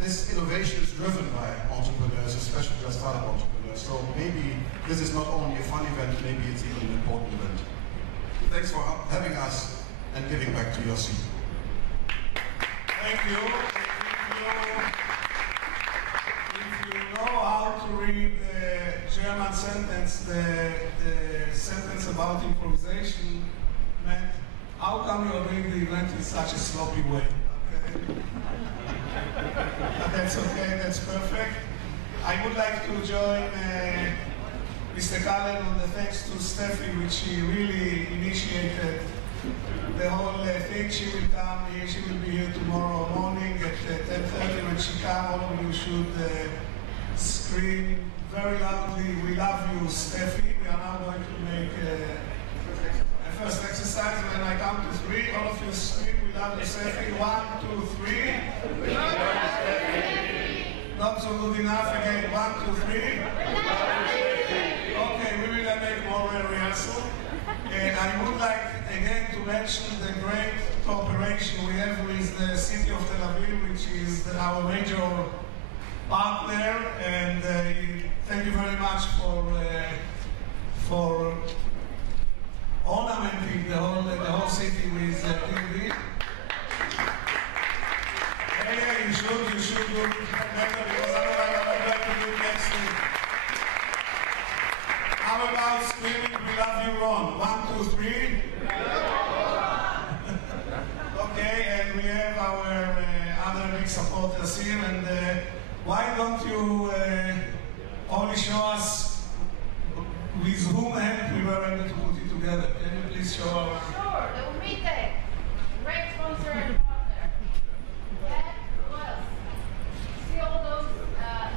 this innovation is driven by entrepreneurs, especially the startup entrepreneurs. So maybe this is not only a fun event, maybe it's even an important event. Thanks for having us and giving back to your seat. Thank you. If you know how to read the German sentence, the sentence about improvisation meant, how come you are doing the event in such a sloppy way? Okay. That's okay, that's perfect. I would like to join Mr. Cullen on the thanks to Steffi, which she really initiated the whole thing. She will come here, she will be here tomorrow morning at 10:30. When she comes, all of you should scream very loudly, "We love you, Steffi." We are now going to make a first exercise. When I count to 3, all of you scream, "We love you, Steffi." 1, 2, 3. We love you, Steffi. Not so good enough. Again, 1, 2, 3. Okay, we will make more rehearsal. I would like again to mention the great cooperation we have with the city of Tel Aviv, which is our major partner, and thank you very much for ornamenting the whole city with TV. Hey, you should do it better, because otherwise I'm not going to do it next week. How about screaming, "We love you, Ron"? 1, 2, 3. Okay, and we have our other big supporters here, and why don't you only show us with whom help we were able to put it together? Can you please show our... Sure, the Umite, great sponsor and partner. Yeah, who else? See all those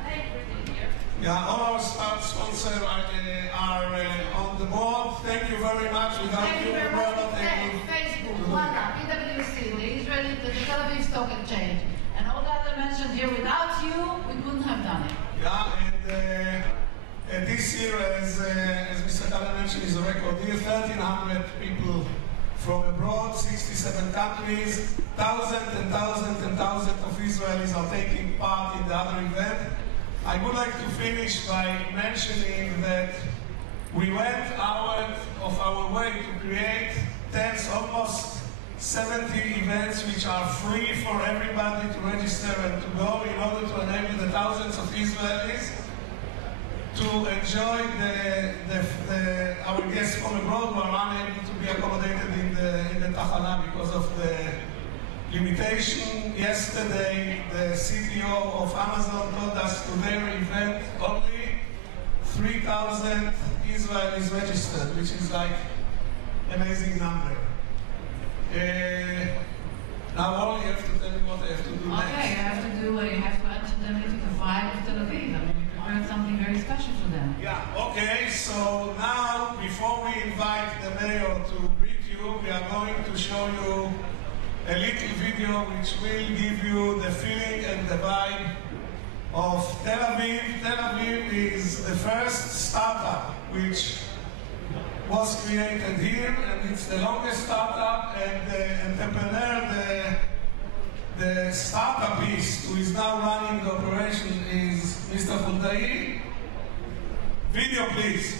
names written here? Yeah, all our sponsors are on the board. Thank you very much. Without Thank you very much. Facebook, WhatsApp, PwC, the Israeli, the Tel Aviv Stock Exchange, and all that I mentioned here. Without you, we couldn't have done it. Yeah, and this year, as Mr. Cullen mentioned, is a record year. 1,300 people from abroad, 67 countries, thousands and thousands and thousands of Israelis are taking part in the other event. I would like to finish by mentioning that we went out of our way to create 10, almost 70 events which are free for everybody to register and to go, in order to enable the thousands of Israelis to enjoy our guests from abroad who are unable to be accommodated in the Tachana because of the limitation. Yesterday, the CTO of Amazon told us to their event only 3,000 Israelis registered, which is like an amazing number. Now all you have to tell me what I have to do next. Okay, you have to enter them into the vibe of Tel Aviv. I mean, we prepared something very special for them. Yeah, okay, so now, before we invite the mayor to greet you, we are going to show you a little video which will give you the feeling and the vibe of Tel Aviv. Tel Aviv is the first startup which was created here, and it's the longest startup, and the entrepreneur, the startupist who is now running the operation is Mr. Hultai. Video, please.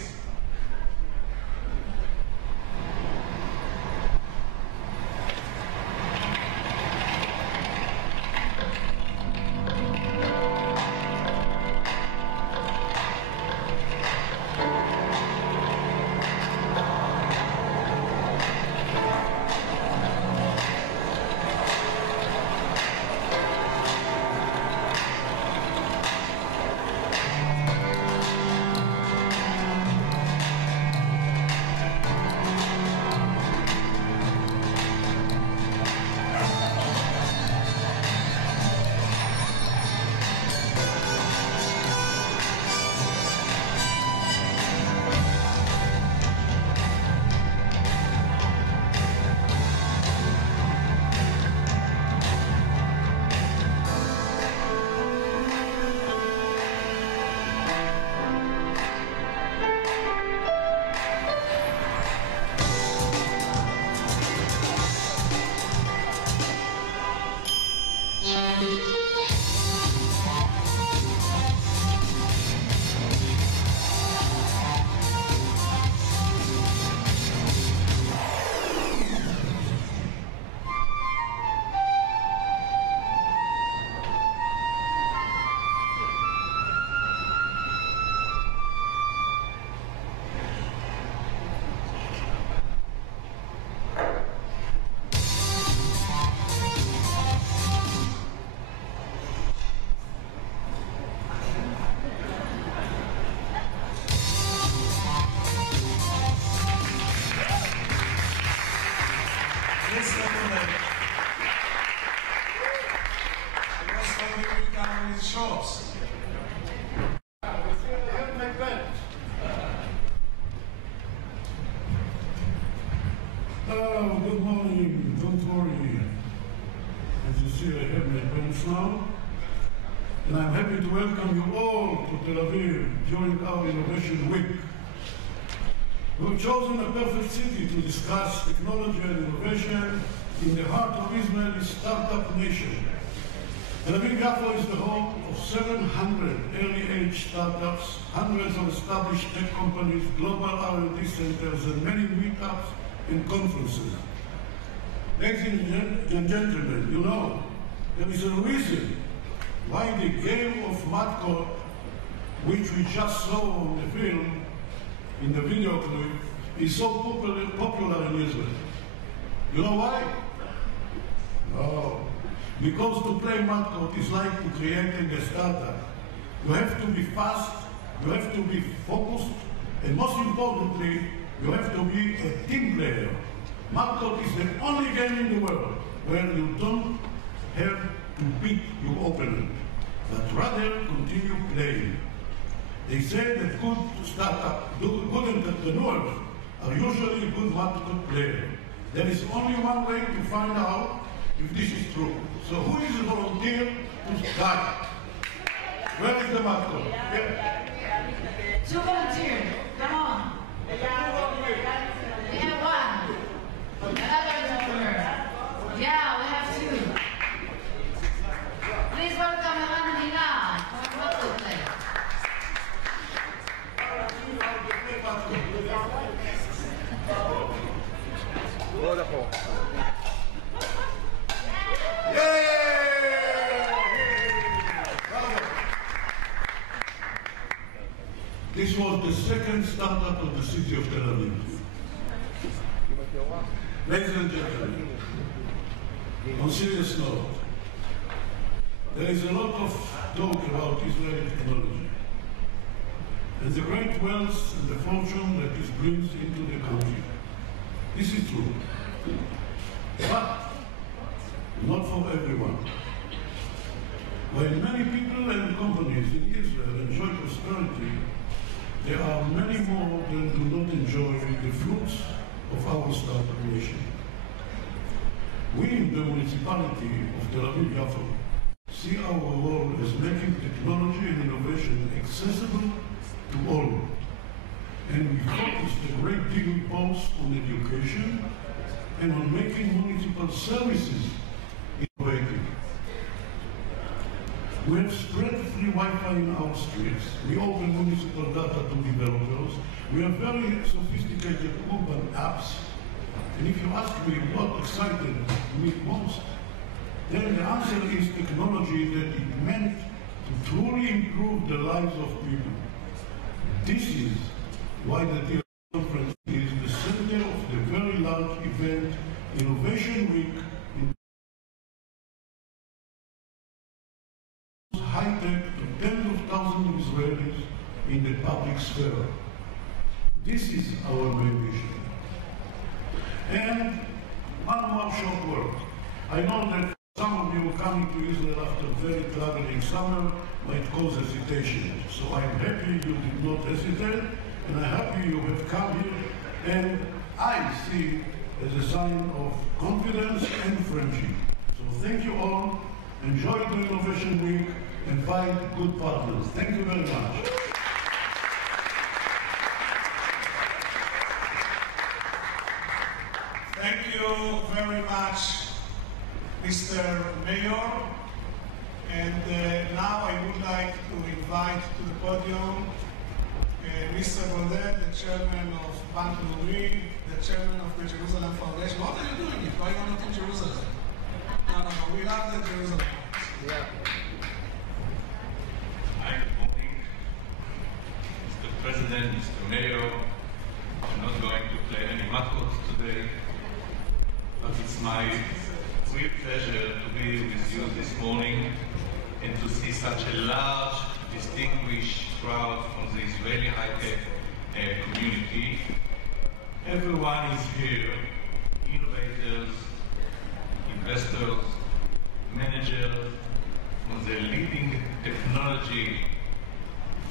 with shorts. Oh, good morning. Don't worry. As you see, I have my pants now. And I'm happy to welcome you all to Tel Aviv during our Innovation Week. We've chosen a perfect city to discuss technology and innovation in the heart of Israel's startup nation. Tel Aviv-Yafo is the home of 700 early-age startups, hundreds of established tech companies, global R&D centers, and many meetups and conferences. Ladies and gentlemen, you know, there is a reason why the game of mud court, which we just saw on the film, in the video clip, is so popular in Israel. You know why? No. Because to play mud court is like to creating a startup. You have to be fast, you have to be focused, and most importantly, you have to be a team player. Mud court is the only game in the world where you don't have to beat your opponent, but rather continue playing. They say that good entrepreneurs are usually good mud court players. There is only one way to find out if this is true. So who is the volunteer to start? Where is the mud court? Yeah. 2 volunteers. Come on. We have 1. Another is over. Yeah, we have 2. Please welcome Eran and Hila for a photo play. This was the second startup of the city of Tel Aviv. Ladies and gentlemen, on serious note, there is a lot of talk about Israeli technology and the great wealth and the fortune that it brings into the country. This is true, but not for everyone. While many people and companies in Israel enjoy prosperity, there are many more that do not enjoy the fruits of our startup nation. We in the municipality of Tel Aviv-Yafo see our role as making technology and innovation accessible to all. And we focus a great deal both on education and on making municipal services innovative. We have spread free Wi-Fi in our streets. We open municipal data to developers. We have very sophisticated urban apps. And if you ask me what excited me most, then the answer is technology that it meant to truly improve the lives of people. This is why the Tel Aviv conference is the center of the very large event, Innovation Week, high-tech to tens of thousands of Israelis in the public sphere. This is our main mission. And one more short word. I know that some of you coming to Israel after a very traveling summer might cause hesitation. So I'm happy you did not hesitate, and I'm happy you have come here, and I see as a sign of confidence and friendship. So thank you all. Enjoy the Innovation Week and find good partners. Thank you very much. Thank you very much, Mr. Mayor. And now I would like to invite to the podium Mr. Brodel, the chairman of Bank Leumi, the chairman of the Jerusalem Foundation. What are you doing? Why are you not in Jerusalem? No, we love the Jerusalem. Yeah. Hi, good morning. Mr. President, Mr. Mayor, I'm not going to play any macros today, but it's my great pleasure to be with you this morning and to see such a large, distinguished crowd from the Israeli high-tech community. Everyone is here, innovators, investors, managers from the leading technology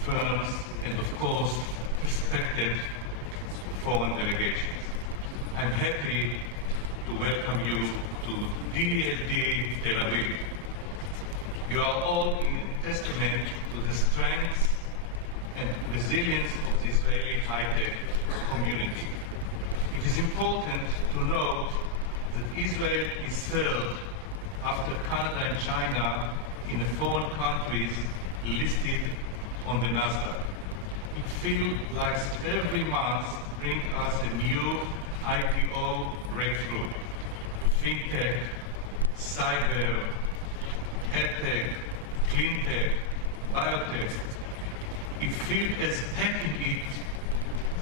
firms, and of course, respected foreign delegations. I'm happy to welcome you to Dld Tel Aviv. You are all in testament to the strength and resilience of the Israeli high-tech community. It is important to note that Israel is third after Canada and China in the foreign countries listed on the NASDAQ. It feels like every month brings us a new IPO breakthrough. FinTech, cyber, healthtech, cleantech, biotech. It feels as packing it,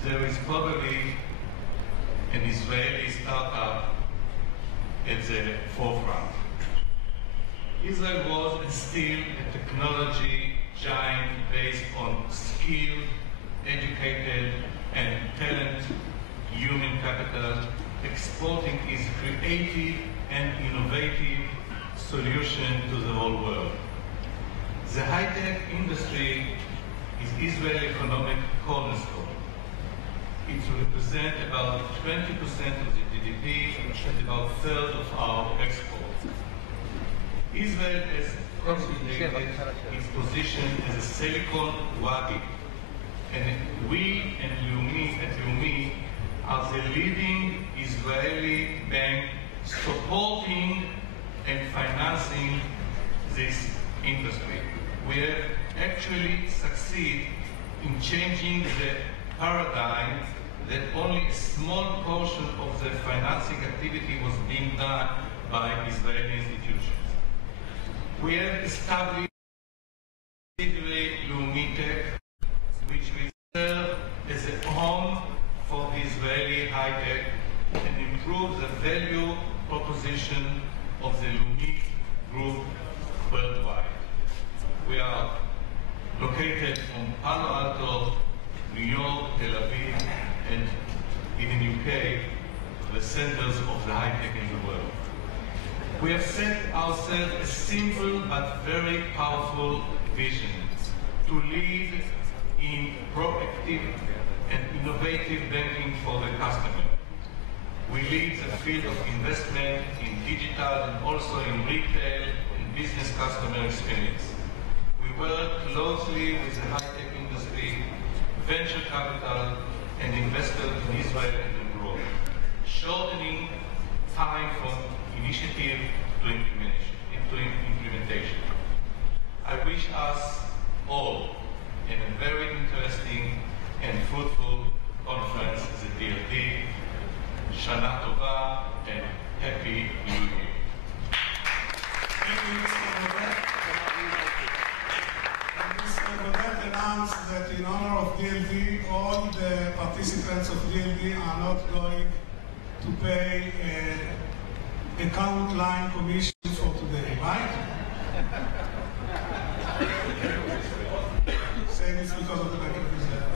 there is probably an Israeli startup at the forefront. Israel was and still a technology giant based on skilled, educated, and talented human capital, exporting its creative and innovative solution to the whole world. The high-tech industry is Israel's economic cornerstone. It represents about 20% of the GDP and about a third of our exports. Israel has consolidated its position as a Silicon Valley, and we and Leumi are the leading Israeli bank supporting and financing this industry. We have actually succeeded in changing the paradigm that only a small portion of the financing activity was being done by Israeli institutions. We have established Leumi Tech, which will serve as a home for the Israeli high-tech and improve the value proposition of the Leumi Group worldwide. We are located from Palo Alto, New York, Tel Aviv, and in the UK, the centers of the high-tech in the world. We have set ourselves a simple but very powerful vision to lead in proactive and innovative banking for the customer. We lead the field of investment in digital and also in retail and business customer experience. We work closely with the high-tech industry, venture capital, and investors in Israel and abroad, shortening time from initiative to implementation. I wish us all a very interesting and fruitful conference, the Dld. Shana Tova and Happy New Year. Thank you, Mr. Godet. Mr. Godet announced that in honor of Dld, all the participants of Dld are not going to pay account line commission for today, right? Say this because of the Bank of Israel.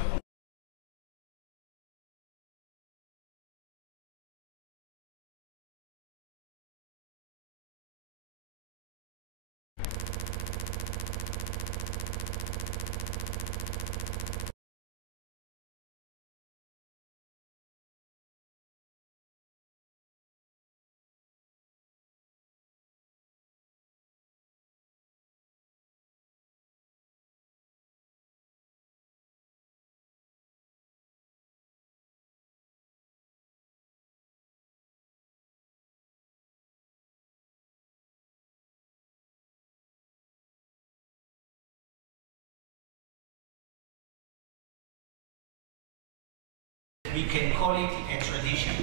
We can call it a tradition.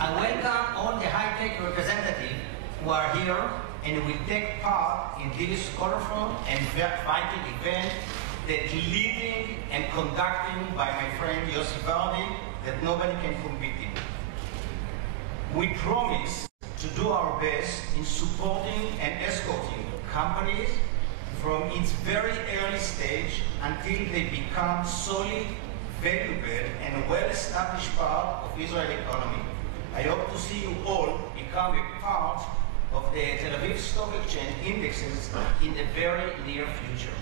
I welcome all the high-tech representatives who are here and will take part in this colorful and vital event that leading and conducting by my friend Yossi Vardi that nobody can compete in. We promise to do our best in supporting and escorting companies from its very early stage until they become solid, valuable and well-established part of Israeli economy. I hope to see you all become a part of the Tel Aviv Stock Exchange indexes in the very near future.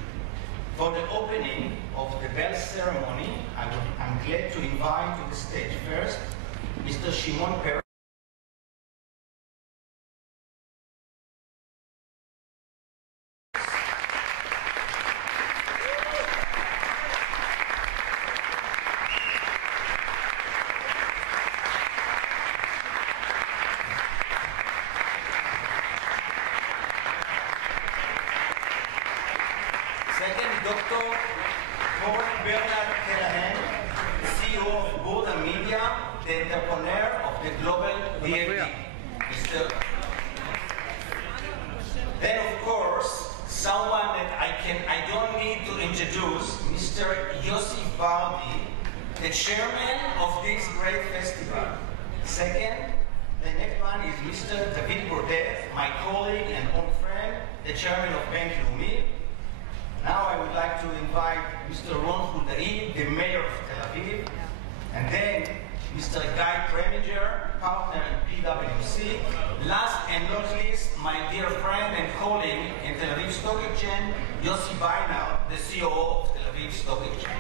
For the opening of the bell ceremony, I'm glad to invite to the stage first Mr. Shimon Peres. Then, of course, someone that I don't need to introduce, Mr. Yossi Bardi, the chairman of this great festival. Second, the next one is Mr. David Bordet, my colleague and old friend, the chairman of Bank Leumi. Now I would like to invite Mr. Ron Huldaï, the mayor of Tel Aviv, and then Mr. Guy Preminger, partner in PwC. Last and not least, my dear friend and colleague in Tel Aviv Stock Exchange, Yossi Bainer, the COO of Tel Aviv Stock Exchange.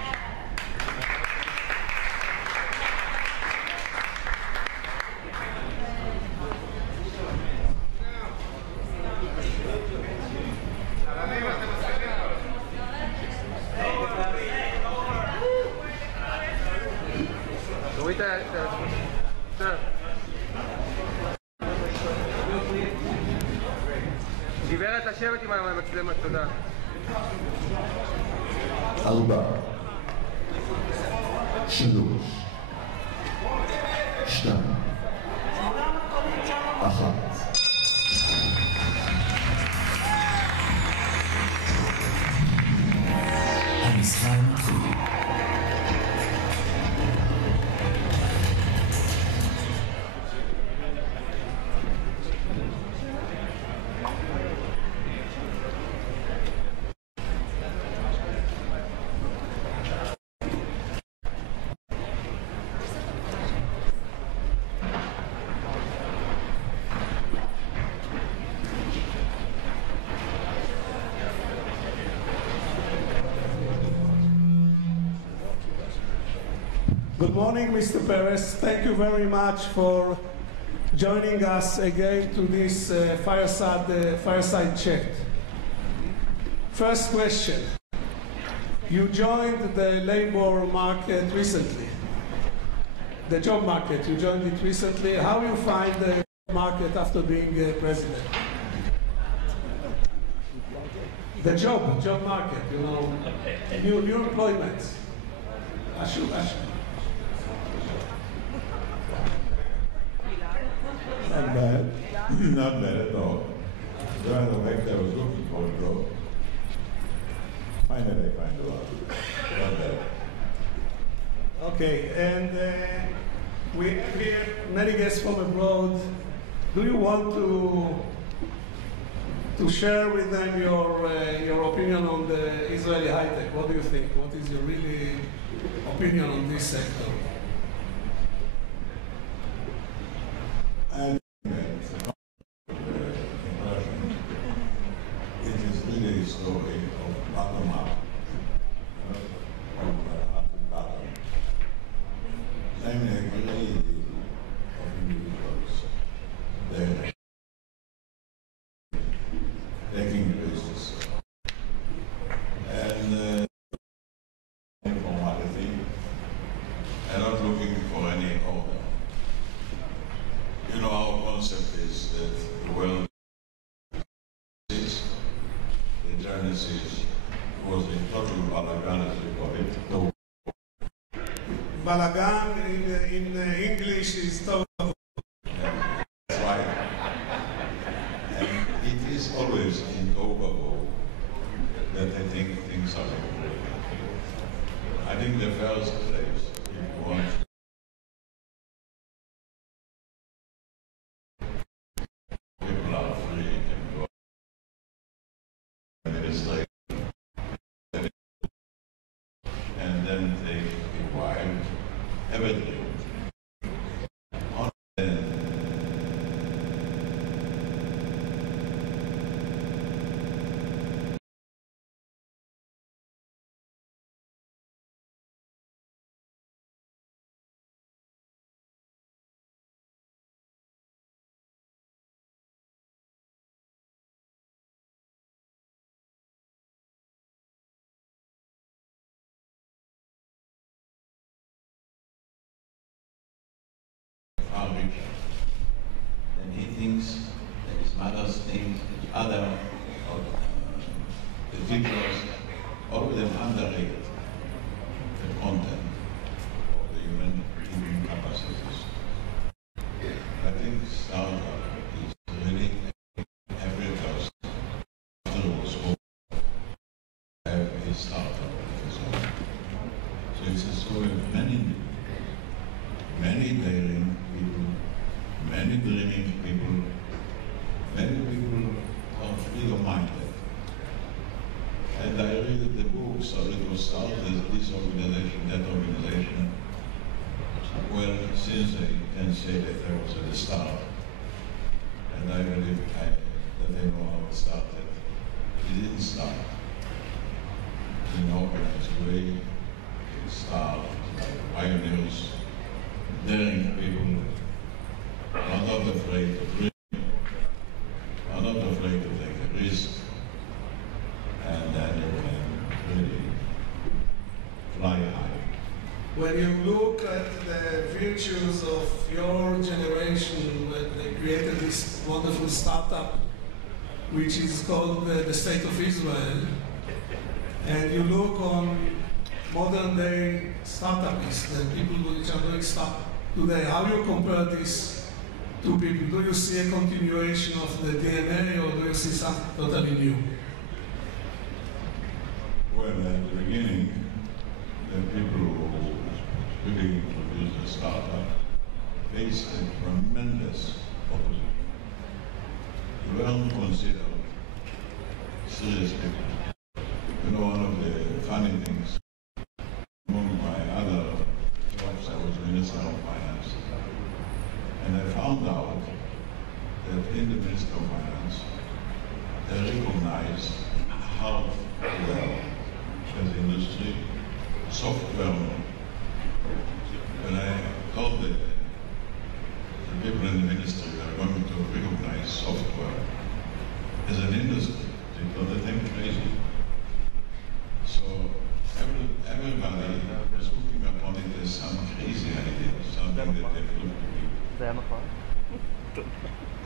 גברת, לשבת עם המצלמה, תודה. 4, 3, 2, 1. המשחק מתחיל. Good morning, Mr. Peres. Thank you very much for joining us again to this fireside chat. First question. You joined the labor market recently, the job market. You joined it recently. How do you find the market after being president? The job market, you know, new employment. Ashu. Not bad. Not bad at all. During the week I was looking for a job. Finally I find a lot. Not bad. Okay, and we have here many guests from abroad. Do you want to share with them your opinion on the Israeli high tech? What do you think? What is your really opinion on this sector? And it is really a story of bottom up. Up to bottom. Namely, a lady of individuals. They're taking business. And informality, and not looking for any order. You know, our concept is that the world is, the Genesis was in total balagan, as we call it. No. Balagan in English is total. Yeah, that's right. And it is always in Tobago that I think things are going. I think the first place, if you want people are free and go administrate and then take a wife, have a drink. because all of them underrate the content of the human capacities. I think startup is really every person afterwards have a startup of his own. So it's a story of many daring people, many dreaming people, many people are freedom-minded. And I read the books, so it was started as this organization, that organization. Well, since I can say that I was at the start, and I believe that I know how it started. It didn't start in an organized way. It started by pioneers, daring people, are not afraid to dream, are not afraid to take a risk, and then you can really fly high. When you look at the virtues of your generation, when they created this wonderful startup, which is called the State of Israel, and you look on modern day startupists, the people which are doing stuff today, how do you compare these two people? Do you see a continuation of the DNA, or do you see something totally new? Well, at the beginning, the people who really introduced the startup faced a tremendous opposition. You weren't considered serious people. You know, one of the funny things, among my other jobs, I was Minister of Finance, and I found out that in the Minister of Finance, they recognized how well as industry, software. When I told the people in the ministry we are going to recognize software as an industry, they thought that I'm crazy. So everybody was looking upon it as some crazy idea, something that they looked to be.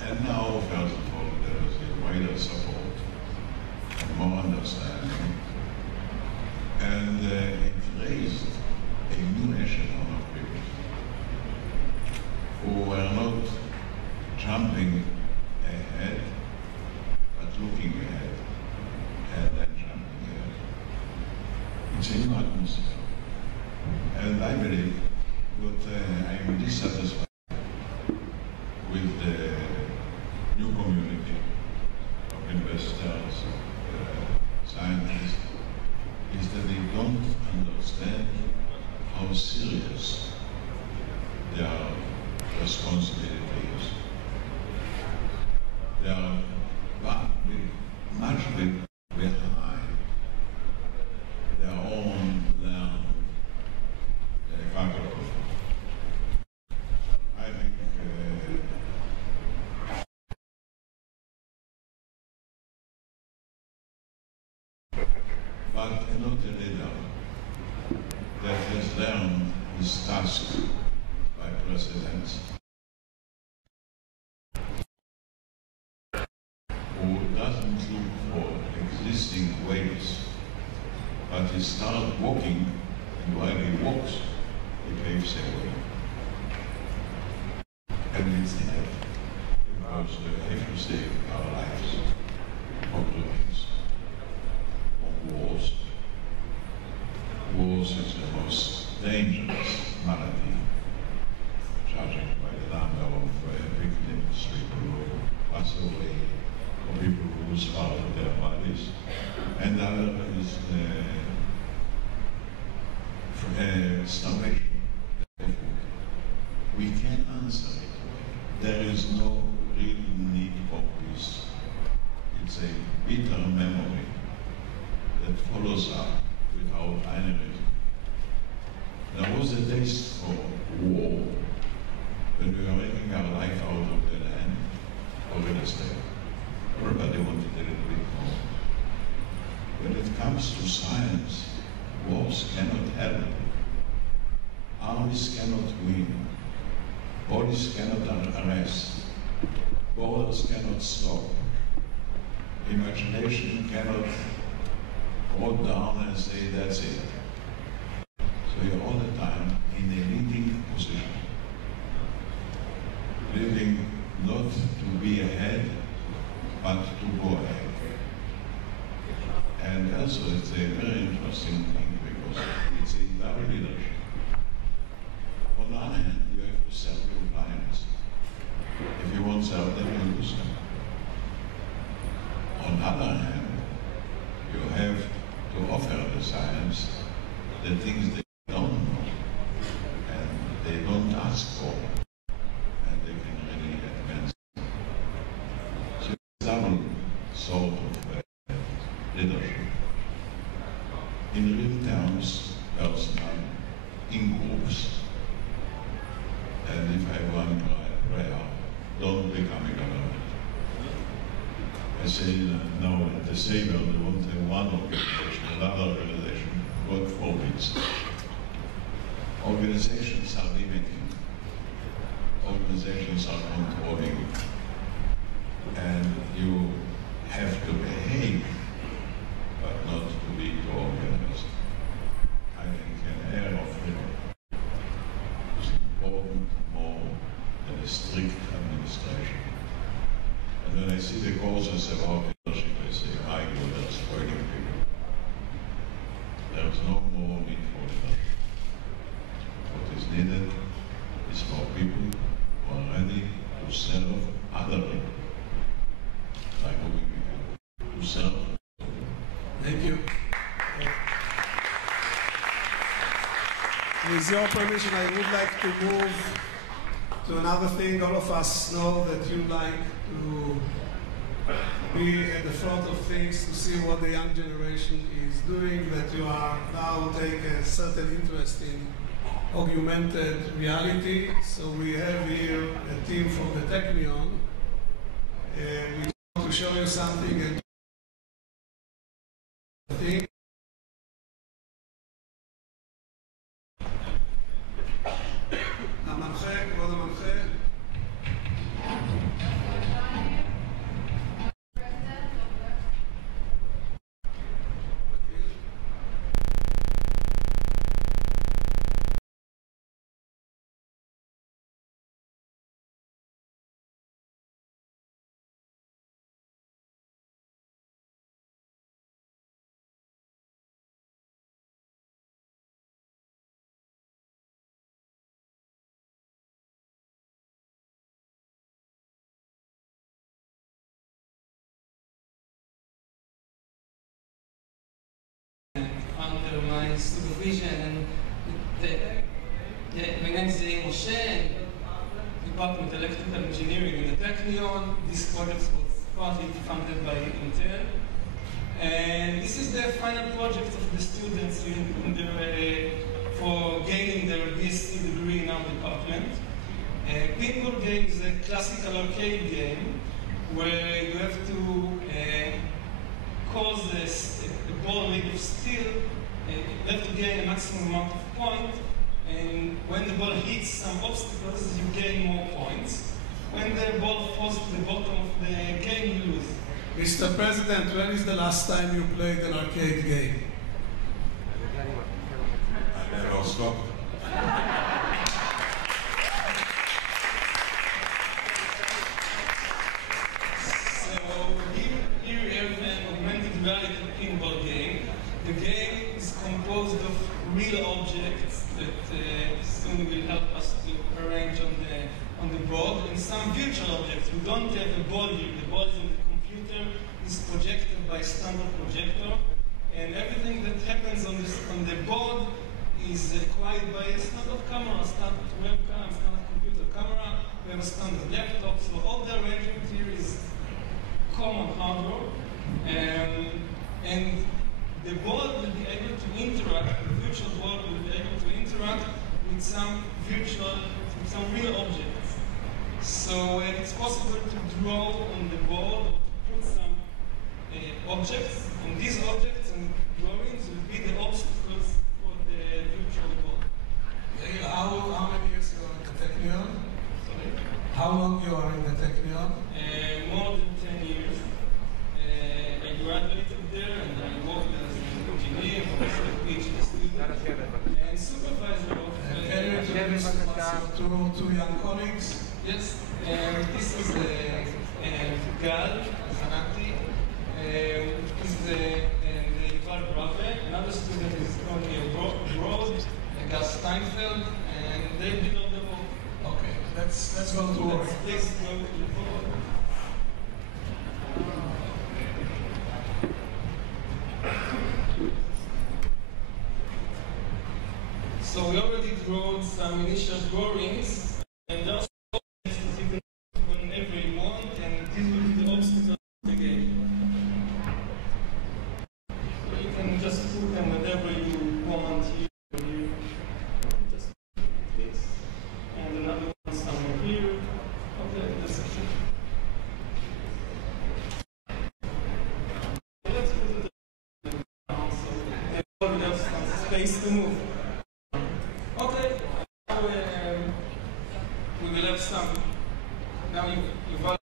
And now, first of all, there is a wider support and more understanding. And it raised a new echelon of people who were not jumping ahead, but looking ahead, and then jumping ahead. It's a new atmosphere. And I believe that I am dissatisfied with the new community of investors, scientists, is that they don't understand how serious their responsibility is. They are much behind their own learned faculty. I think but not a leader that has learned his task by precedence, who doesn't look for existing ways, but he starts walking, and while he walks, he paves a way. And it's there, because if you save our lives from dreams, wars. Wars is the most dangerous malady, judging by the number of victims, people who pass away, or people who lose part of their bodies. And the other is starvation. We can answer it. There is no real need for peace. It's a bitter memory that follows up without any reason. There was a taste for war when we were making our life out of the land or real estate. Everybody wanted a little bit more. When it comes to science, wars cannot help. Armies cannot win. Bodies cannot arrest. Borders cannot stop. Imagination cannot wrote down and say, that's it. So you're all the time in a leading position. Leading not to be ahead, but to go ahead. And also it's a very interesting thing because it's a double leadership. On the one hand, you have to sell to clients. If you won't sell them, you lose them. On the other hand, you have to offer the science the things they don't know and they don't ask for, and they can really advance. So it's double sort of leadership. In real terms, personal, in groups. And if I want prayer, don't become a government. I say now at the Savior, they won't have one organization, another organization, God forbids. Organizations are limiting. Organizations are controlling. And you have to behave, but not to be too organized. I think an air of freedom is important more than a strict administration. And when I see the courses about leadership, I say, my God, that's spoiling people. There's no more need for leadership. What is needed is for people who are ready to serve other people. Like what we can to serve. Thank you. With your permission, I would like to move to another thing. All of us know that you like to be at the front of things, to see what the young generation is doing, that you are now take a certain interest in augmented reality. So we have here a team from the Technion. We want to show you something and think. Under my supervision, and my name is Moshe, and Department of Electrical Engineering in the Technion. This project was partly funded by Intel. And this is the final project of the students for gaining their BSc degree in our department. Pinball game is a classical arcade game where you have to cause a ball made of steel. You have to gain a maximum amount of points, and when the ball hits some obstacles, you gain more points. When the ball falls to the bottom of the game, you lose. Mr. President, when is the last time you played an arcade game? I never stopped. Here we have an augmented reality pinball game. The game is composed of real objects that soon will help us to arrange on the board, and some virtual objects. We don't have a ball here. The ball is in the computer, is projected by a standard projector, and everything that happens on the board is acquired by a standard camera, standard webcam, standard computer camera. We have a standard laptop, so all the arrangement here is common hardware, and the board will be able to interact, the virtual board will be able to interact with some real objects. So it's possible to draw on the board or to put some objects, and these objects and drawings will be the obstacles for the virtual board. How many years you are in the Technion? Sorry? How long you are in the Technion? More than 10 years. I graduated there and I worked as two young colleagues. Yes, this is Gal Hanati. This is Gal Brave. Another student is Tony Broad, Gal Steinfeld, and they did all the work. Okay, let's go to work. Please go to the board. So we already drew some initial drawings, and those objects you can put whenever you want, and these will be the obstacles of the game. So you can just put them whenever you want. You just this, and another one somewhere here. Okay, that's it. Let's put it down so they already have some space to move. Okay, now we will have some. Now you've already.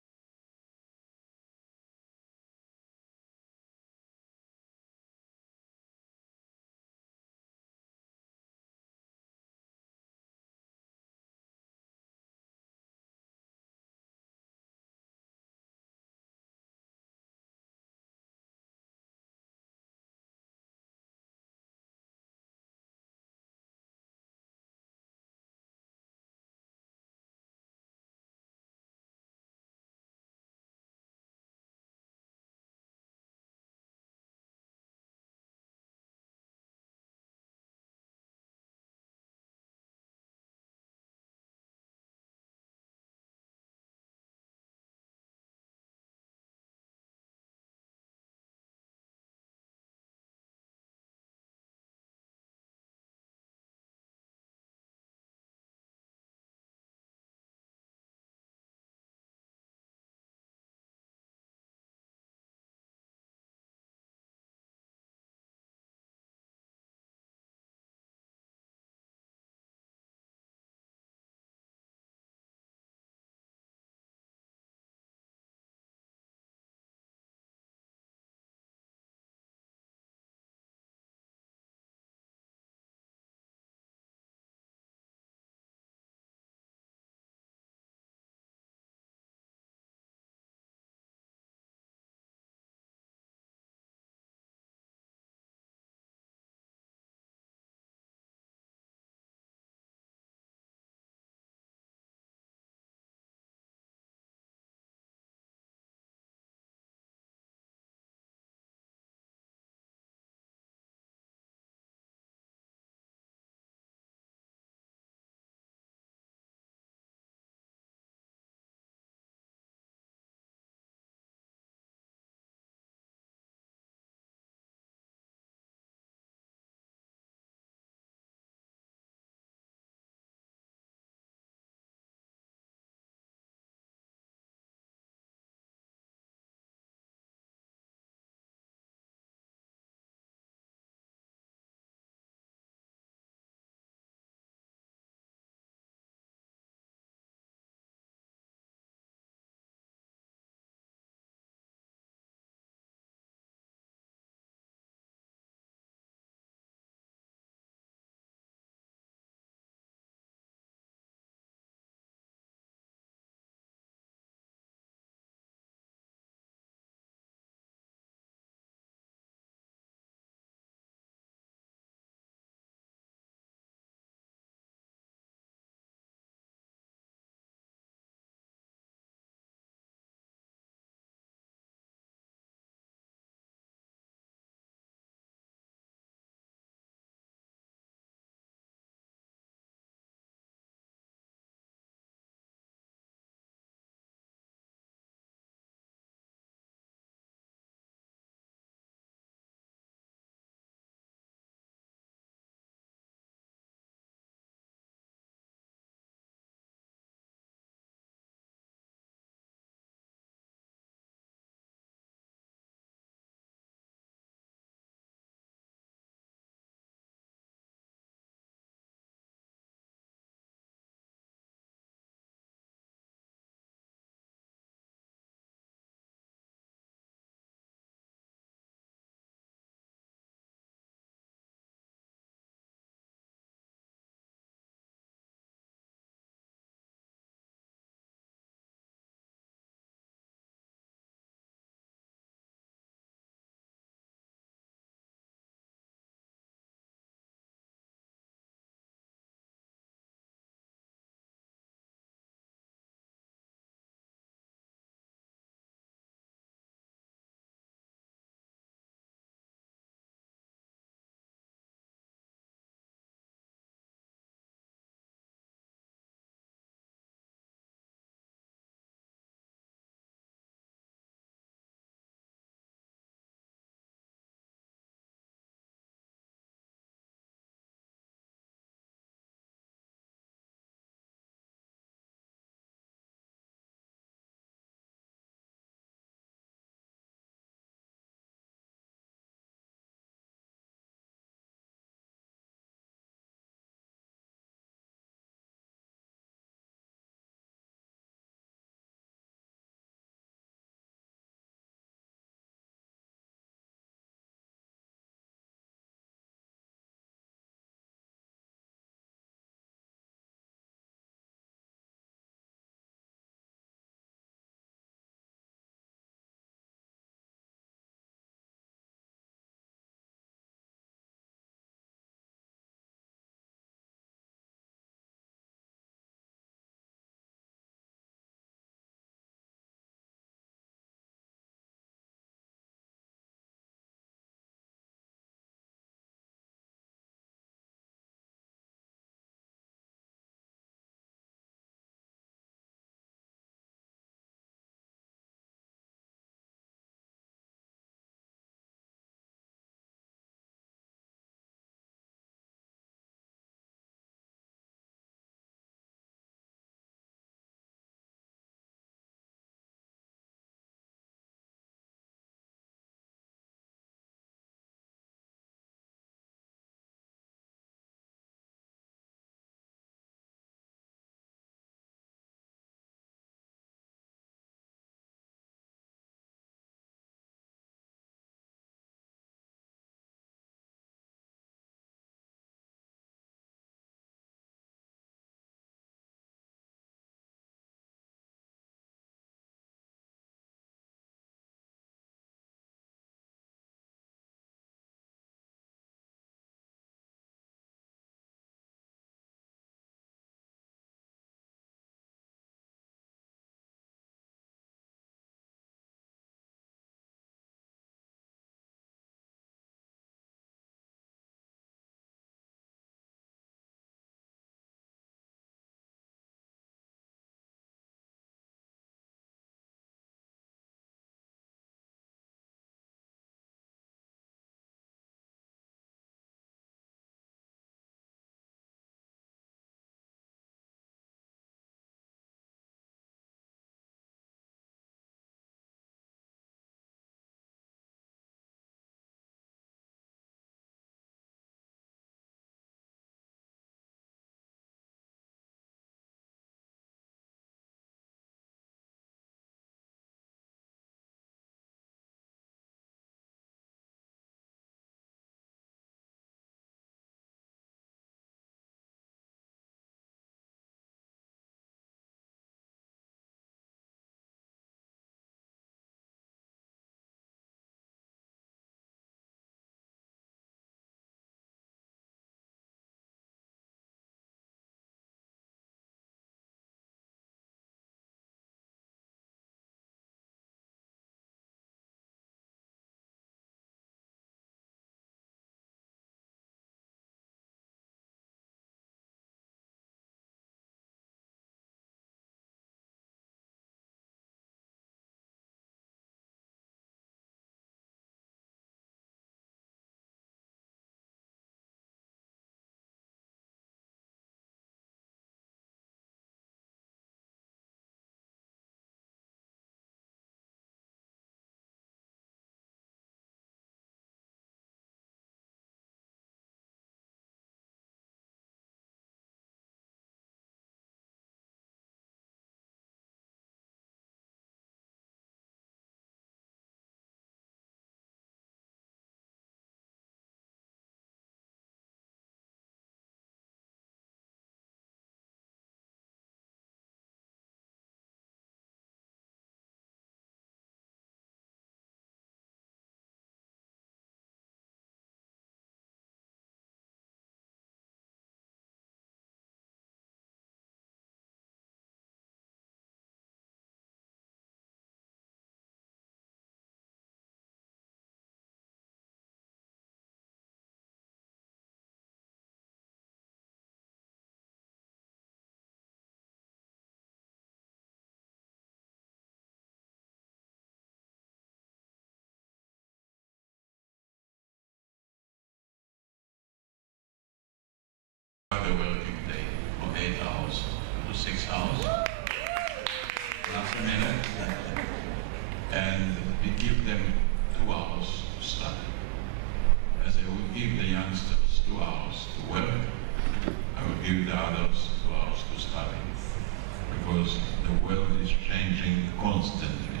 world is changing constantly.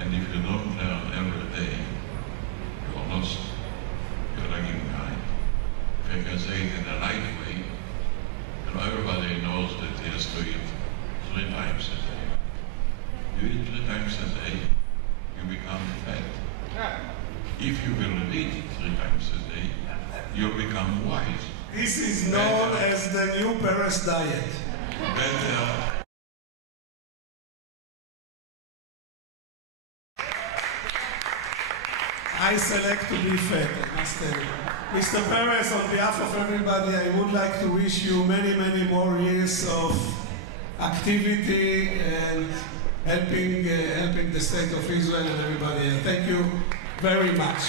And if you don't learn every day, you're lost. You're lagging behind. If I can say it in the right way, everybody knows that he has to eat 3 times a day. You eat 3 times a day, you become fat. If you will eat 3 times a day, you become wise. This is known as the new Peres diet. I select to be fat, I must tell you. Mr. Peres, on behalf of everybody, I would like to wish you many, many more years of activity and helping the state of Israel and everybody else. Thank you very much.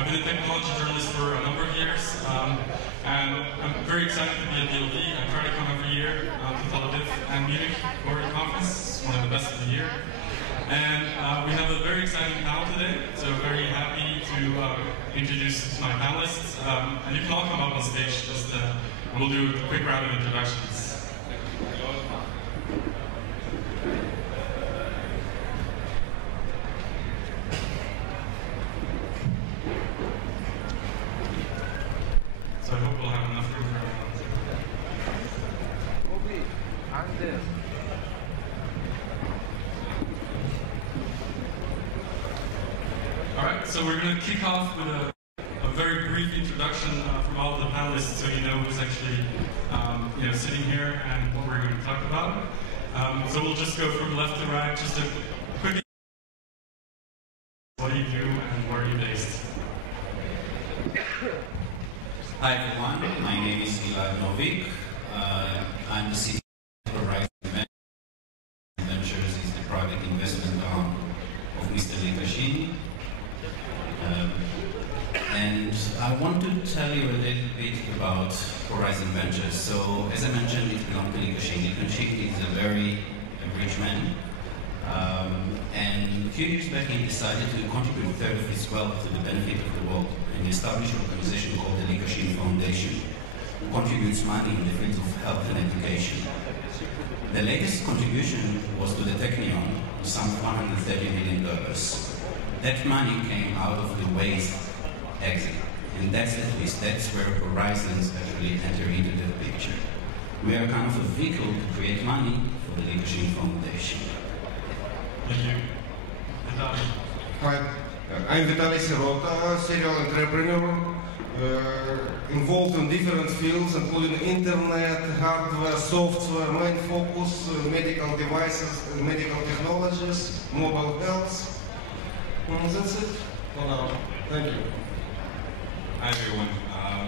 I've been a technology journalist for a number of years, and I'm very excited to be at Dld. I try to come every year to Tel Aviv and Munich for the conference, one of the best of the year. And we have a very exciting panel today, so very happy to introduce my panelists. And you can all come up on stage, and we'll do a quick round of introductions. So I hope we'll have enough room for everyone. All right, so we're going to kick off with very brief introduction from all of the panelists, so you know who's actually sitting here and what we're going to talk about. So we'll just go from left to right, just a quick. What do you do and where are you based? Hi everyone, my name is Aviv. I'm the CEO of Horizon Ventures, is the private investment arm of Mr. Likashin. And I want to tell you a little bit about Horizon Ventures. So, as I mentioned, it belongs to Likashin. Likashin is a very rich man. And a few years back, he decided to contribute a third of his wealth to the benefit of the world. And he established an organization called the Likashin Foundation, who contributes money in the fields of health and education. The latest contribution was to the Technion, some $130 million. That money came out of the waste exit. And that's the twist. That's where Horizons actually enter into the picture. We are kind of a vehicle to create money for the Likashin Foundation. Thank you. Hi, I'm Vitaly Sirota, serial entrepreneur, involved in different fields, including internet, hardware, software, main focus, medical devices, medical technologies, mobile health. That's it for now. Thank you. Hi everyone,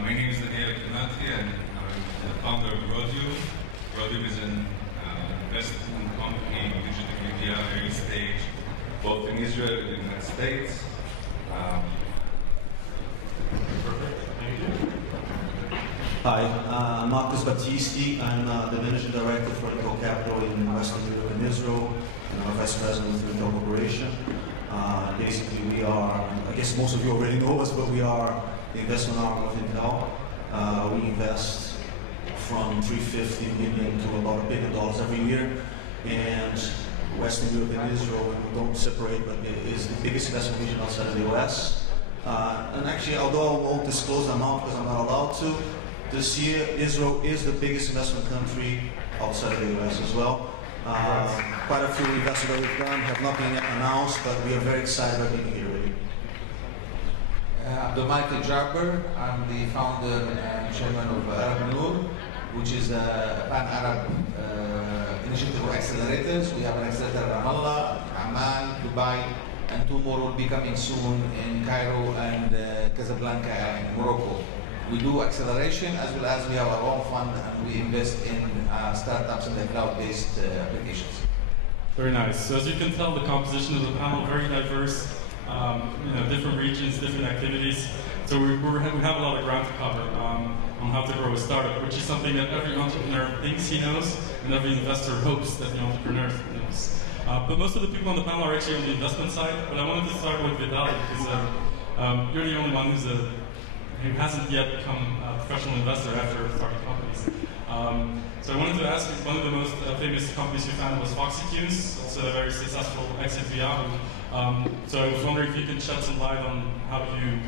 my name is Daniel Kanati and I'm the founder of Rodium. Rodium is an investment company in digital media, early stage, both in Israel and the United States. Hi, I'm Marcus Battisti. I'm the Managing Director for Retail Capital in Western Europe and Israel, and I'm Vice President of the Retail Corporation. Basically, we are, I guess most of you already know us, but we are the investment arm of Intel. We invest from $350 million to about $1 billion every year. And Western Europe and Israel, we don't separate, but it is the biggest investment region outside of the US. And actually, although I won't disclose the amount because I'm not allowed to, this year Israel is the biggest investment country outside of the US as well. Quite a few investments that we've done have not been announced, but we are very excited about being here with you. I'm Michael Jarber. I'm the founder and chairman of Arab Noor, which is a pan-Arab initiative of accelerators. We have an accelerator in Ramallah, Amman, Dubai, and 2 more will be coming soon in Cairo and Casablanca in Morocco. We do acceleration as well as we have our own fund and we invest in startups and the cloud-based applications. Very nice. So as you can tell, the composition of the panel very diverse. Different regions, different activities. So we have a lot of ground to cover on how to grow a startup, which is something that every entrepreneur thinks he knows, and every investor hopes that the entrepreneur knows. But most of the people on the panel are actually on the investment side. But I wanted to start with Vitaly because you're the only one who hasn't yet become a professional investor after starting companies. So I wanted to ask you, one of the most famous companies you founded was FoxyTunes, also a very successful exit to Yahoo. So I was wondering if you could shed some light on how you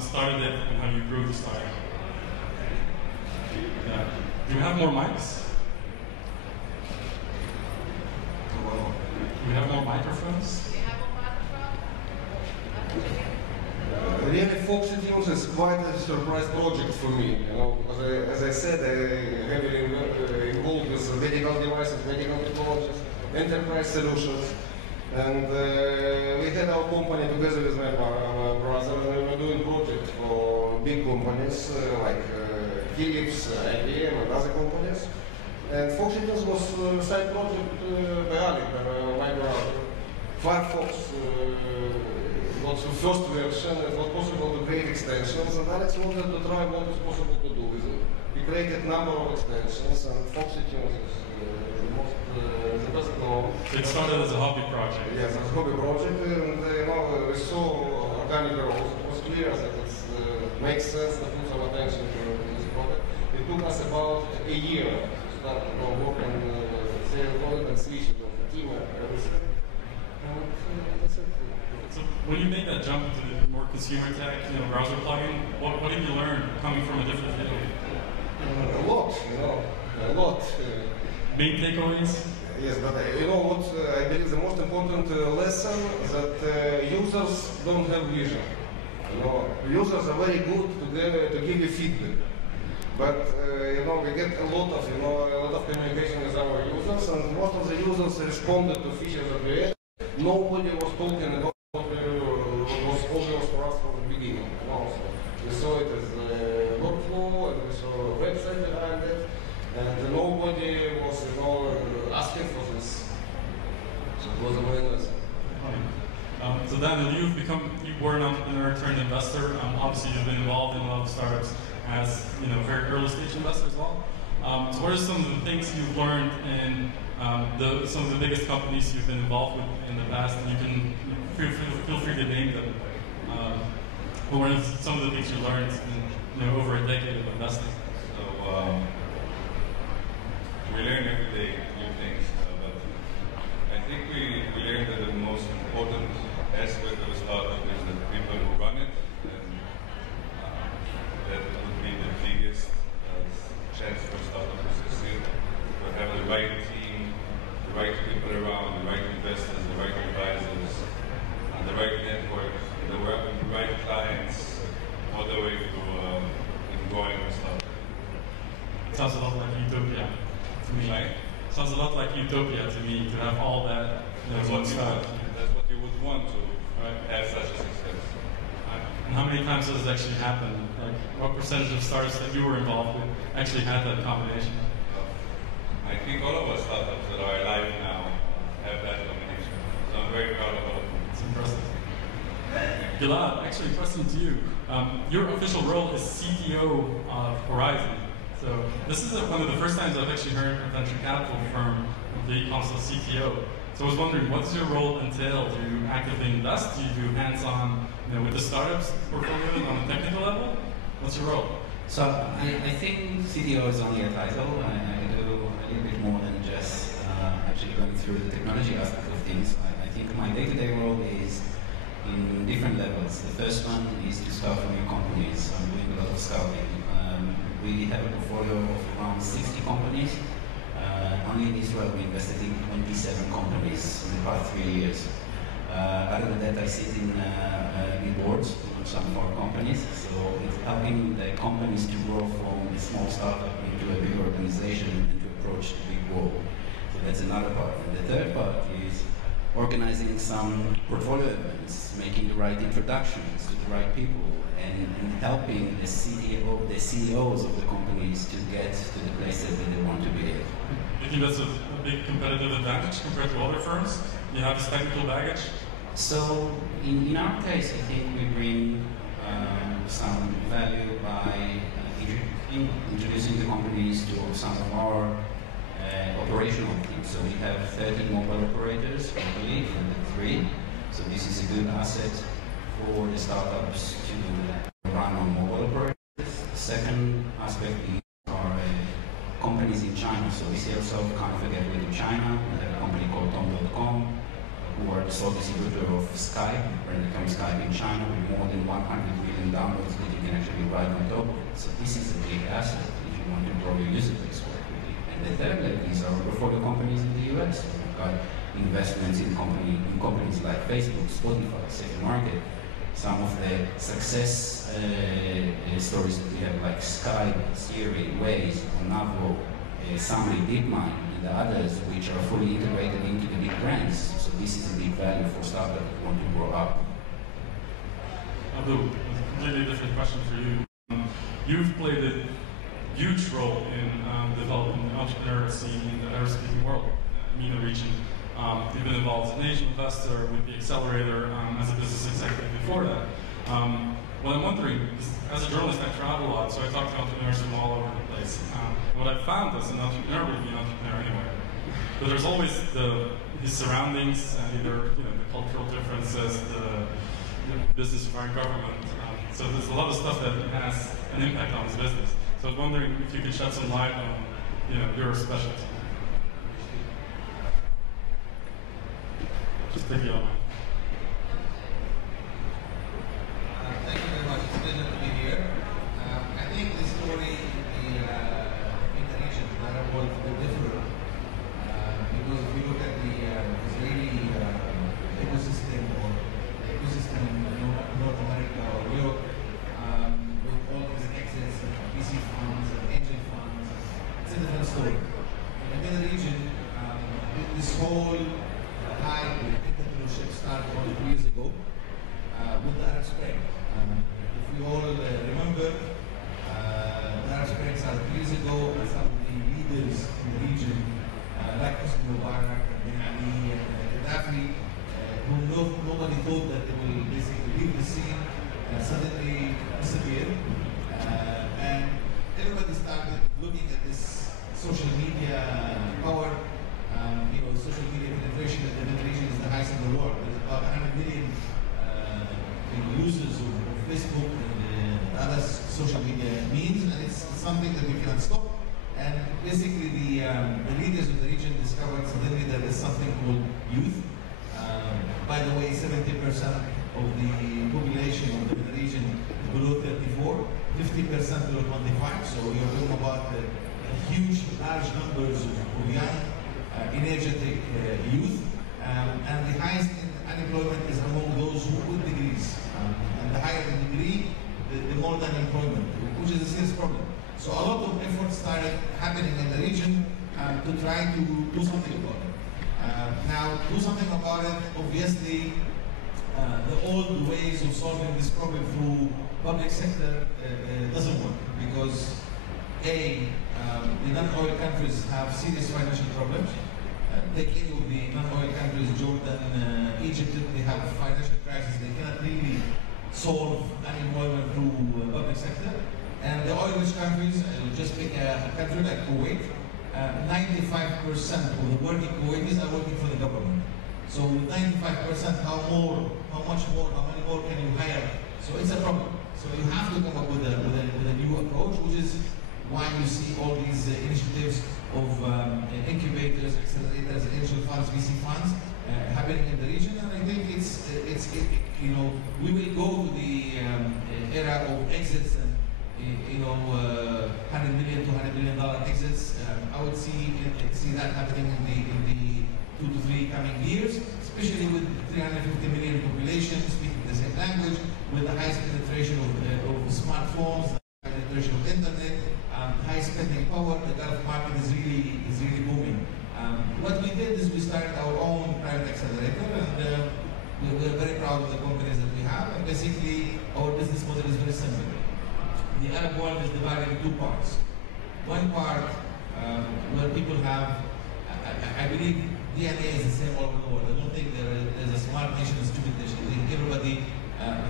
started it and how you grew the startup. Yeah. Do we have more mics? Do we have more microphones? Really, FoxyTunes is quite a surprise project for me, because as I said, I heavily involved with medical devices, medical technologies, enterprise solutions, and we had our company together with my brother, and we were doing projects for big companies like Philips, IBM, and other companies. And FoxyTunes was a side project by Ali, my brother. Firefox was the first version. It was possible to create extensions, and Alex wanted to try what is possible to do with it. We created a number of extensions, and FoxyTunes is the best known. It started as a hobby project. Yes, as a hobby project, and we saw organic growth. It was clear that it makes sense to put some attention to this product. It took us about a year to start to work on sales product and switch it on Fatima, everything. That's it. So when you made that jump to more consumer tech, browser plugin, what did you learn coming from a different field? A lot, a lot. Main takeaways? Yes, but what I believe the most important lesson that users don't have vision. users are very good to give you feedback. But we get a lot of communication with our users, and most of the users responded to features that we had. Nobody was talking about what was obvious for us from the beginning. So we saw it as a workflow, and we saw a website behind it, and nobody was asking for this. So it was a very nice. So Daniel, you were an entrepreneur turned investor. Obviously, you've been involved in a lot of startups as very early stage investor as well. So what are some of the things you've learned in some of the biggest companies you've been involved with in the past? And you can feel free to name them. What are some of the things you learned in over a decade of investing? So we learn every day new things, but I think we learned that the most important aspect of a startup is the people who run it, and that would be the biggest chance for a startup to succeed. To have the right team, the right people around, the right investors, the right advisors, and the right network, the right clients, all the way to growing a startup. It sounds a lot like utopia to me. Right? Sounds a lot like utopia to me to have all that. That's what you would want to have such a success. And how many times does it actually happen? Like, what percentage of startups that you were involved with actually had that combination? I think all of our startups that are alive now have that combination. So I'm very proud of all of them. It's impressive. Gilad, actually, a question to you. Your official role is CTO of Horizon. So this is one of the first times I've actually heard a venture capital firm be also CTO. So I was wondering, what does your role entail? Do you actively invest? Do you do hands-on with the startups portfolio on a technical level? What's your role? So I think CTO is only a title. I do a little bit more than just actually going through the technology aspect of things. I think my day-to-day role is in different levels. The first one is to scout for new companies. I'm doing a lot of scouting. We have a portfolio of around 60 companies. Only in Israel we invested in 27 companies in the past 3 years. Other than that, I sit in boards of some of our companies. So it's helping the companies to grow from a small startup into a big organization and to approach the big world. So that's another part. And the third part is organizing some portfolio events, making the right introductions to the right people, and helping the CEOs of the companies to get to the places that they want to be at. Do you think that's a big competitive advantage compared to other firms? You have this technical baggage? So, in our case, I think we bring some value by introducing the companies to some of our operational teams. So we have 30 mobile operators, locally, from the 3. So this is a good asset for the startups to run on mobile operators. The second aspect is our companies in China. So we see ourselves kind of get with China. We have a company called Tom.com, who are the sole distributor of Skype, when it comes to Skype in China, with more than 100 million downloads that you can actually ride on top of it. So this is a big asset if you want to grow your user base quickly. And the third leg is our portfolio companies in the US. We've got investments in companies like Facebook, Spotify, Second Market. Some of the success stories that we have, like Skype, Siri, Waze, Navo, Summit, DeepMind, and the others, which are fully integrated into the big brands. So this is a big value for startups that want to grow up. Aviv, a completely different question for you. You've played a huge role in developing the entrepreneurial scene in the Arab-speaking world, MENA region. You've been involved as an angel investor with the accelerator as a business executive before that. What I'm wondering is, as a journalist, I travel a lot, so I talk to entrepreneurs from all over the place. What I've found is an entrepreneur will be an entrepreneur anyway. But there's always his surroundings, either the cultural differences, the business environment, government. So there's a lot of stuff that has an impact on his business. So I was wondering if you could shed some light on your specialty. Just take it on. Thank you very much. It's a pleasure to be here. I think the story in the region, Arab world, will differ because if you look at the Israeli ecosystem or ecosystem in North America or Europe, other social media means, and it's something that we cannot stop. And basically, the leaders of the region discovered suddenly that there's something called youth. By the way, 70% of the population of the region is below 34, 50% below 25. So you're talking about huge, large numbers of young, energetic youth. And the highest unemployment is among those who with degrees. And the higher the degree, the more the unemployment, which is a serious problem. So a lot of efforts started happening in the region to try to do something about it. Now, do something about it, obviously, the old ways of solving this problem through public sector doesn't work because the non-oil countries have serious financial problems. Take any of the non-oil countries, Jordan, Egypt, they have financial crisis. They cannot really solve unemployment through public sector. And the oil-rich countries, just pick a country like Kuwait, 95% of the working Kuwaitis are working for the government. So with 95%, how many more can you hire? So it's a problem. So you have to come up with a new approach, which is why you see all these initiatives of incubators, accelerators, angel funds, VC funds happening in the region. And I think we will go to the era of exits and $100 million to $200 million exits. I would see that happening in the 2 to 3 coming years, especially with 350 million population speaking the same language, with the highest penetration of smartphones, the penetration of internet, high spending power. The Gulf market is really booming. What we did is we started our own private accelerator, and we're very proud of the companies that we have. And basically, our business model is very simple. The Arab world is divided in 2 parts. One part where people have, I believe DNA is the same all over the world. I don't think there's a smart nation and a stupid nation. I think everybody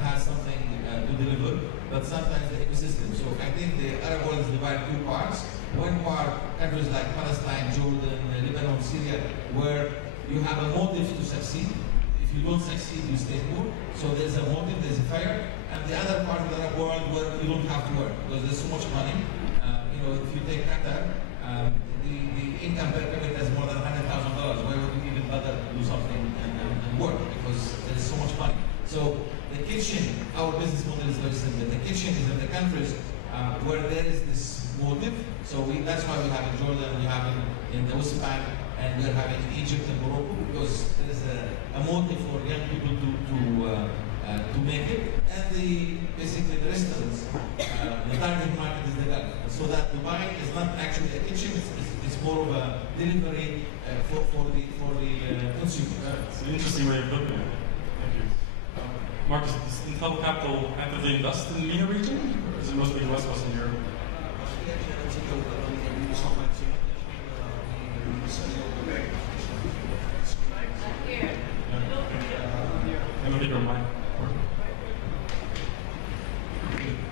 has something to deliver, but sometimes the ecosystem. So I think the Arab world is divided in 2 parts. One part, countries like Palestine, Jordan, Lebanon, Syria, where you have a motive to succeed. If you don't succeed, you stay poor. So there's a motive, there's a fire. And the other part of the Arab world where you don't have to work because there's so much money. If you take Qatar, the income per capita is more than $100,000. Why would you even bother to do something and work? Because there's so much money. So the kitchen, our business model is very simple. The kitchen is in the countries where there is this motive. So that's why we have in Jordan, we have in the West Bank, and we're having Egypt and Morocco because there is a motive for young people to make it. And basically the restaurants, the target market is the Gulf. So that Dubai is not actually a kitchen, it's more of a delivery for the consumer. It's an interesting way of looking at it. Thank you. Marcus, does Intel Capital actively invest in the MENA region, or is it mostly US, Western Europe?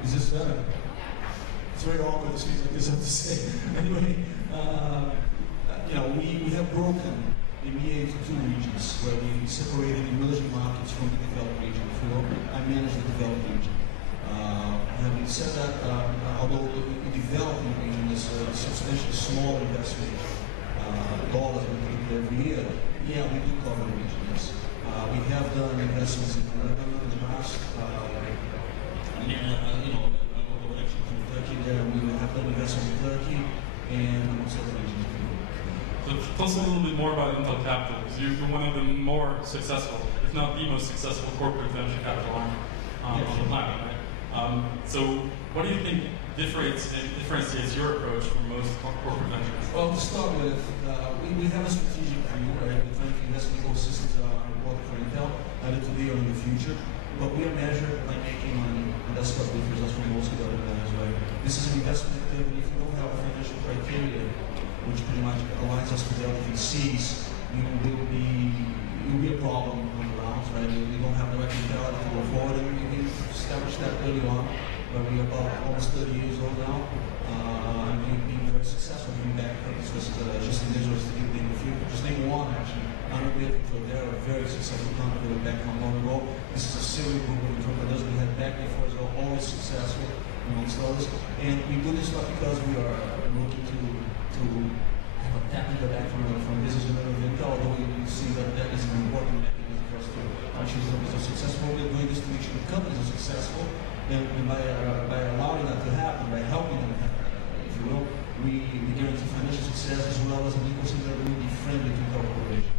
Is this better? It's very awkward to speak like this, I have to say. Anyway, we have broken EMEA into 2 regions where we separated emerging markets from the developed region. I manage the developed region. Having said that, although the developing region is a substantially small investment, dollars we put every year, we do cover the region, yes. We have done investments in Lebanon in the past, Turkey there, we have done investments in Turkey and most other regions. So tell us a little bit more about Intel Capital, because you're one of the more successful, if not the most successful corporate venture capital arm on the planet, right? So what do you think differentiates your approach from most corporate ventures? Well, to start with, we have a strategic view, right? We're trying to invest in ecosystems that are important for Intel, either today or in the future. But we are measured by making money, and that's what differs us from most of the other guys, right? This is an investment activity. If you don't have a financial criteria, which pretty much aligns us to the other VCs, you will be a problem on the rounds, right? We don't have the right mentality to go forward, and we established that early on, but we are about almost 30 years old now, and we've been very successful. We've been back just in Israel, just name one actually. They're a very successful company. They were back not long ago. This is a serial group of entrepreneurs we had back before as well, always successful. amongst others. And we do this not because we are looking to have a tap in the back from business development of Intel, although we see that that is an important mechanism for us to achieve companies are successful. We're doing this to make sure the companies are successful, and by allowing that to happen, by helping them happen, if you will, we guarantee financial success as well as an ecosystem that will be friendly to cooperation.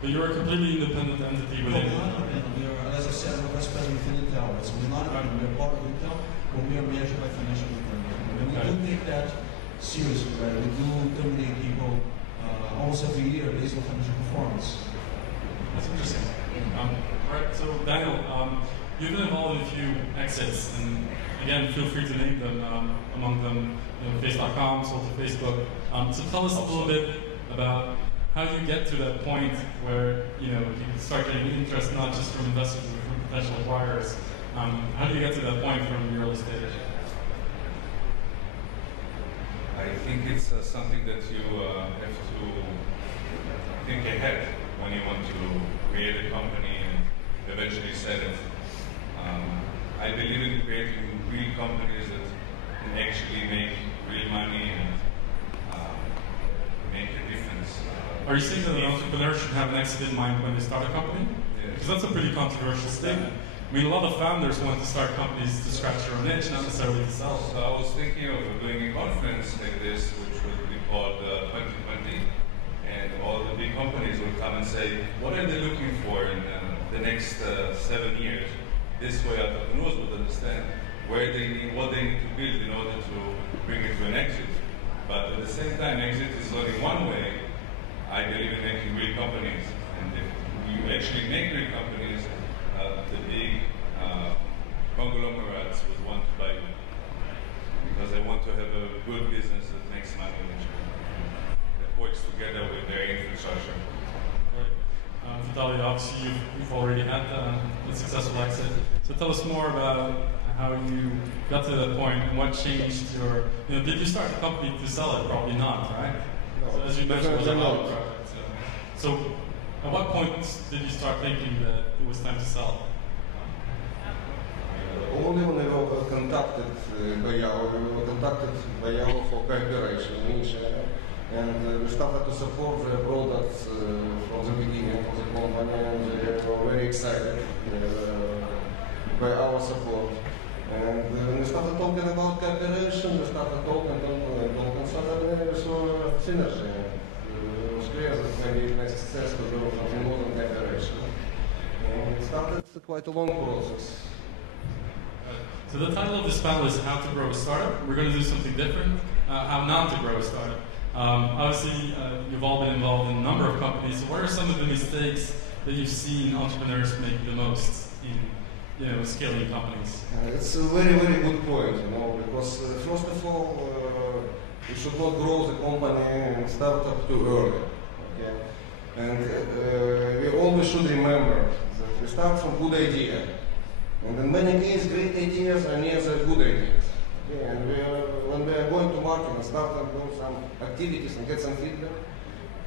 But you're a completely independent entity within Intel. We are, as I said, I'm a vice president within Intel. So we're not we are part of Intel, but we are measured by financial independence. And we do take that seriously, right? We do terminate people almost every year based on financial performance. That's interesting. Right, so Daniel, you've been involved in a few exits, and again, feel free to name them. Among them, Face.com, sold to Facebook. So tell us a little bit about how you get to that point where you start getting interest not just from investors but from potential acquirers. How do you get to that point from the early stage? I think it's something that you have to think ahead when you want to create a company and eventually sell it. I believe in creating real companies that can actually make real money and make a difference. Are you saying that an entrepreneur should have an exit in mind when they start a company? Yes. Because that's a pretty controversial statement. I mean, a lot of founders want to start companies to scratch their own itch, not necessarily to sell. So I was thinking of doing a conference like this, which would be called 2020, and all the big companies would come and say, what are they looking for in the next 7 years? This way entrepreneurs would understand where they need, what they need to build in order to bring it to an exit. But at the same time, exit is only one way. I believe in making real companies, and if you actually make real companies, the big conglomerates would want to buy them because they want to have a good business that makes money, that works together with their infrastructure. Right. Vitaly, obviously you've already had a successful exit. So tell us more about how you got to that point and what changed your. Did you start the company to sell it? Probably not, right? No. So as you mentioned, it was a hobby project. So at what point did you start thinking that it was time to sell? Only when we were contacted by Yahoo for cooperation initially, and we started to support the products from the beginning of the company, and they were very excited by our support. And when we started talking about cooperation, we started talking, suddenly we saw synergy. It was clear that maybe my success would go something more than cooperation. And it started quite a long process. So the title of this panel is How to Grow a Startup. We're going to do something different, how not to grow a startup. Obviously, you've all been involved in a number of companies. So what are some of the mistakes that you've seen entrepreneurs make the most in scaling companies? It's a very, very good point, because first of all, you should not grow the company and startup too early. Okay? And we always should remember that we start from good idea. And in many cases, great ideas are near the good ideas. Okay? And when we are going to market and start and do some activities and get some feedback,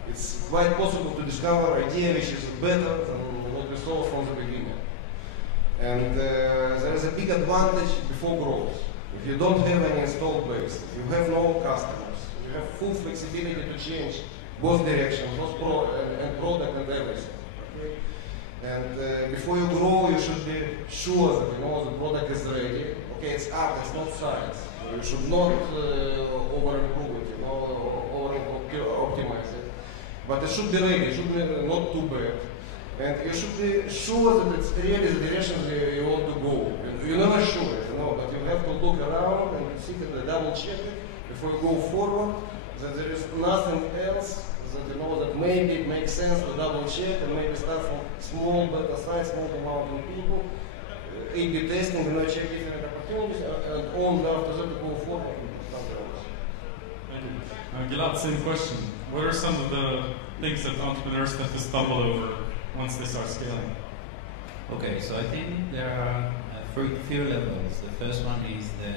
it's quite possible to discover an idea which is better than what we saw from the beginning. And there is a big advantage before growth. If you don't have any installed base, you have no customers, you have full flexibility to change both directions, both product and everything. Okay? And before you grow, you should be sure that the product is ready. Okay, it's art, it's not science. You should not over-improve it, over-optimize it. But it should be ready, it should be not too bad. And you should be sure that it's really the direction you want to go. You're never sure, but you have to look around and see it, double check it before you go forward, that there is nothing else that that maybe it makes sense to double check and maybe start from small beta size, small amount of people, A/B testing, check different opportunities, and only after that to go forward and something else. Thank you. Gilad, same question. What are some of the things that entrepreneurs tend to stumble over once they start scaling? Okay, so I think there are few levels. The first one is the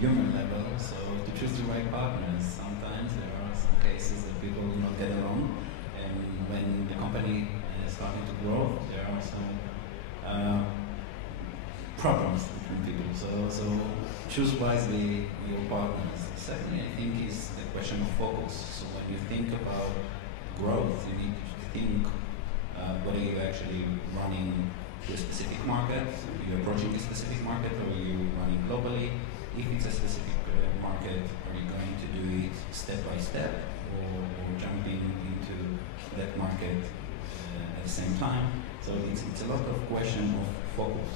human level, so to choose the right partners. Sometimes there are some cases that people do not get along, and when the company is starting to grow, there are some problems between people. So choose wisely your partners. Secondly, I think is the question of focus. So when you think about growth, you need to think whether you're actually running to a specific market, are you approaching a specific market, or are you running globally? If it's a specific market, are you going to do it step by step, or jumping into that market at the same time? So it's a lot of question of focus.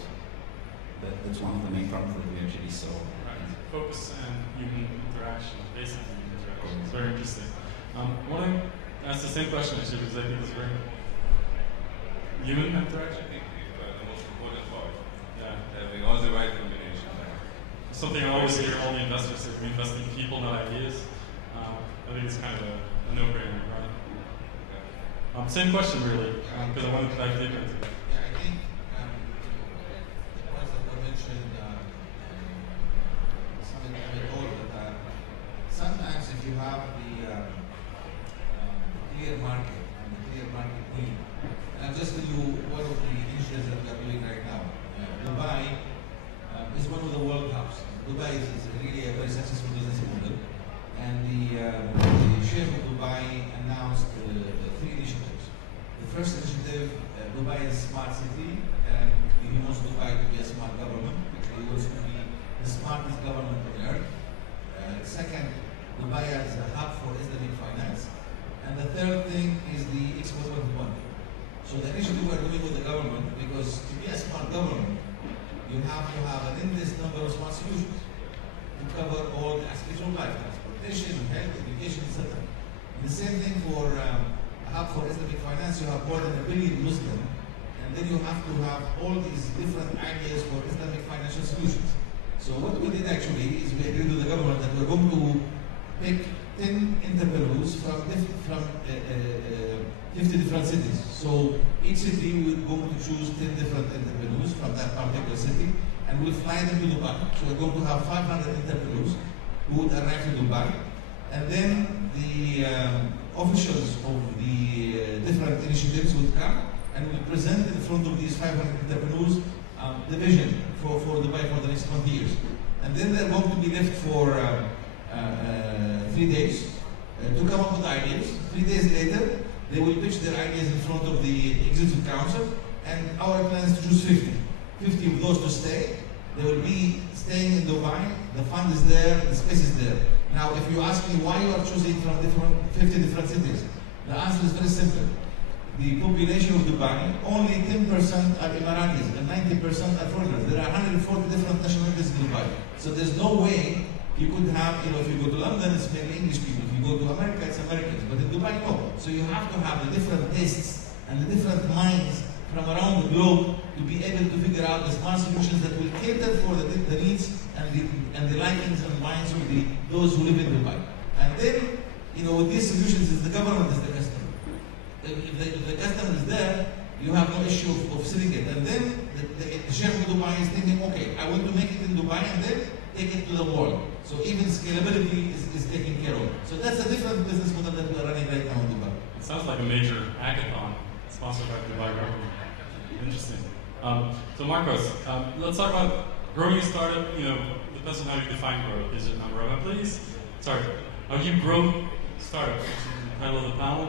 That's one of the main problems that we actually saw. Right. Focus and human interaction, basic human interaction. It's very interesting. I want to ask the same question actually, because I think it's very human interaction. I think the most important part. Yeah. Having all the right combination. Something I always hear all the investors say, we invest in people, not ideas. I think it's kind of a no-brainer, right? Same question, really, because I wanted to dive deeper into that. Yeah, I think the points that were mentioned, something I mean, all that sometimes if you have the clear market and the clear market need, and I'll just tell you one of the initiatives that we are doing right now. Dubai is one of the world hubs. Dubai is really a very successful business model, and the Sheikh of Dubai announced 3 initiatives. The first initiative, Dubai is a smart city, and he wants Dubai to be a smart government. He wants to be the smartest government on earth. Second, Dubai as a hub for Islamic finance. And the third thing is the export of money. So the initiative we are doing with the government, because to be a smart government, you have to have an endless number of smart solutions to cover all the aspects of life, transportation, health, education, etc. And the same thing for a hub for Islamic finance. You have more than 1 billion Muslims, and then you have to have all these different ideas for Islamic financial solutions. So what we did actually is we agreed with the government that we're going to pick 10 entrepreneurs from 50 different cities. So each city we're going to choose 10 different entrepreneurs from that particular city, and we'll fly them to Dubai. So we're going to have 500 entrepreneurs who would arrive to Dubai, and then the officials of the different initiatives would come and will present in front of these 500 entrepreneurs the vision for Dubai for the next 20 years. And then they're going to be left for 3 days to come up with ideas. 3 days later, they will pitch their ideas in front of the Executive Council, and our plan is to choose 50. 50 of those to stay. They will be staying in Dubai, the fund is there, the space is there. Now, if you ask me why you are choosing from 50 different cities, the answer is very simple. The population of Dubai, only 10% are Emiratis and 90% are foreigners. There are 140 different nationalities in Dubai. So there's no way you could have, if you go to London, it's mainly English people. If you go to America, it's Americans. But in Dubai, no. So you have to have the different tastes and the different minds from around the globe to be able to figure out the smart solutions that will cater for the needs and the likings and minds of those who live in Dubai. And then, with these solutions, the government is the customer. If the customer is there, you have no issue of selling it. And then the Sheikh of Dubai is thinking, okay, I want to make it in Dubai and then take it to the world. So even scalability is taken care of. So that's a different business model that we are running right now in Dubai. It sounds like a major hackathon sponsored by the Dubai government. Interesting. So Marcos, let's talk about growing a startup. Depends on how you define growth. Is it number of employees? Sorry, how you grow startup, which is the title of the panel.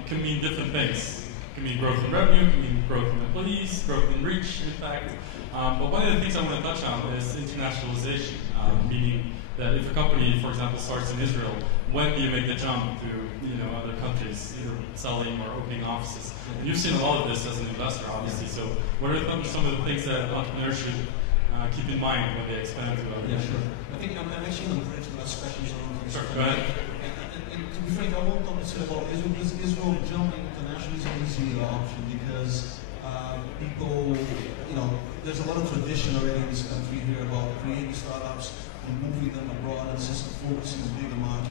It can mean different things. It can mean growth in revenue, it can mean growth in employees, growth in reach, impact. But one of the things I want to touch on is internationalization, meaning that if a company, for example, starts in Israel, when do you make the jump to other countries, either selling or opening offices? And you've seen a lot of this as an investor, obviously. So what are some of the things that entrepreneurs should keep in mind when they expand to other countries? Sure. I think I'm actually going to bring some questions on this. Sure, go ahead. And to be frank, I won't talk about Israel jumping internationally is an easy option because people, there's a lot of tradition already in this country here about creating startups and moving them abroad and just focusing on bigger markets.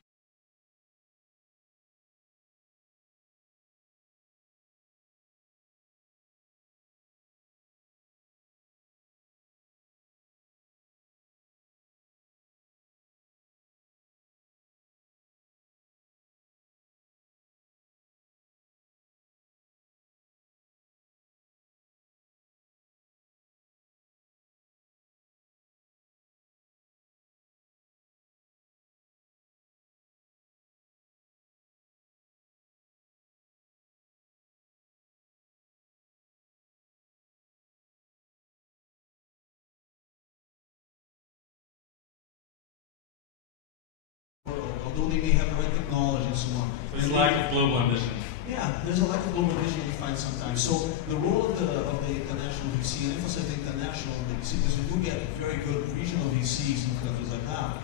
although they may have the right technology and so on. There's a lack of global ambition. Yeah, there's a lack of global vision we find sometimes. So the role of the international VC, and emphasize the international VC, because we do get very good regional VCs in countries like that,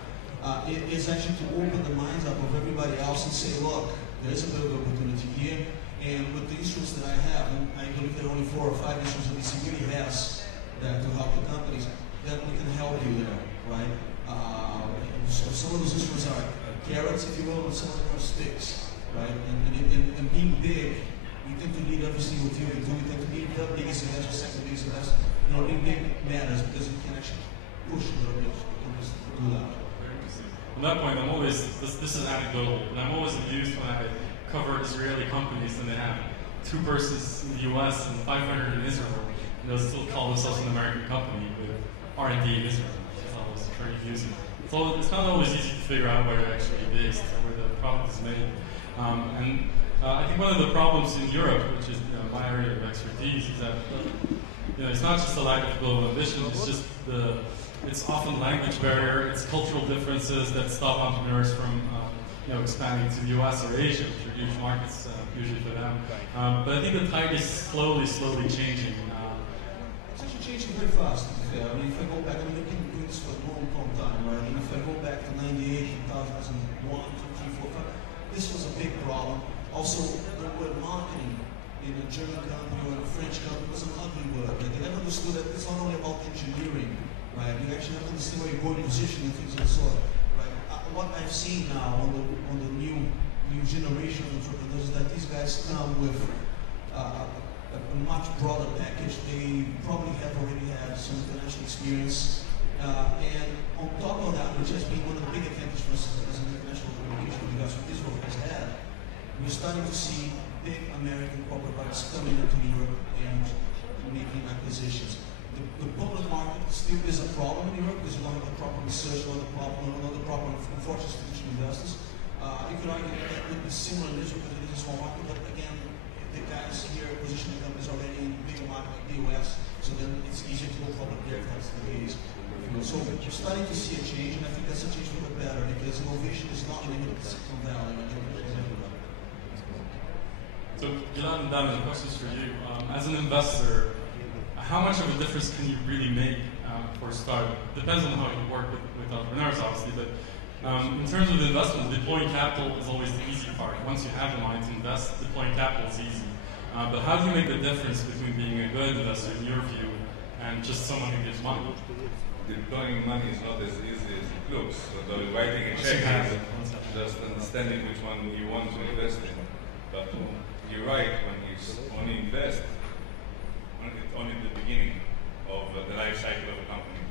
is actually to open the minds up of everybody else and say, look, there's a big opportunity here, and with the instruments that I have, and I believe there are only 4 or 5 instruments that VC really has that to help the companies, that we can help you there, right? So some of those instruments are carrots, if you will, and some of them are sticks. Right? And being big, we tend to need every single deal we do. We tend to need the biggest investor, second biggest investor. Being big matters because it can actually push a little bit to do that. On that point, I'm always, this is anecdotal, and I'm always amused when I cover Israeli companies and they have 2 persons in the US and 500 in Israel, and they'll still call themselves an American company with R&D in Israel. It's always very amusing. So it's not always easy to figure out where they're actually based or where the product is made. I think one of the problems in Europe, which is my area of expertise, is that it's not just the lack of global ambition. It's just it's often language barrier. It's cultural differences that stop entrepreneurs from expanding to the US or Asia, which are huge markets usually for them. But I think the tide is slowly changing. It's actually changing very fast. I mean, if I go back, I mean, I've been doing this for a long time, right? And if I go back to 98, 2001, 2, 3, 4, 5. This was a big problem. Also, the word marketing in a German company or a French company was an ugly word. Like, they never understood that it's not only about engineering, right? You actually have to understand where you're going, position and things of the sort, right? What I've seen now on the new generation of entrepreneurs is that these guys come with a much broader package. They probably have already had some international experience, and on top of that, which has been one of the big advantages for us as an international organization, because Israel has had, we're starting to see big American corporate banks coming into Europe and making acquisitions. The public market still is a problem in Europe because you don't have the proper research, not the proper unfortunate institutional investors. You could argue that that would be similar in Israel because it is a small market, but again, the guys here positioning companies already in a bigger market like the US, so then it's easier to go public there if that's the case. So we're starting to see a change, and I think that's a change for the better because innovation is not limited to Silicon Valley. So, Gilad and David, questions for you. As an investor, how much of a difference can you really make for a startup? Depends on how you work with entrepreneurs, obviously, but in terms of investment, deploying capital is always the easy part. Once you have the money to invest, deploying capital is easy. But how do you make the difference between being a good investor, in your view, and just someone who gives money? Deploying money is not as easy as it looks. So writing a check is just understanding which one you want to invest in. But you're right, when you only invest, it's only the beginning of the life cycle of a company.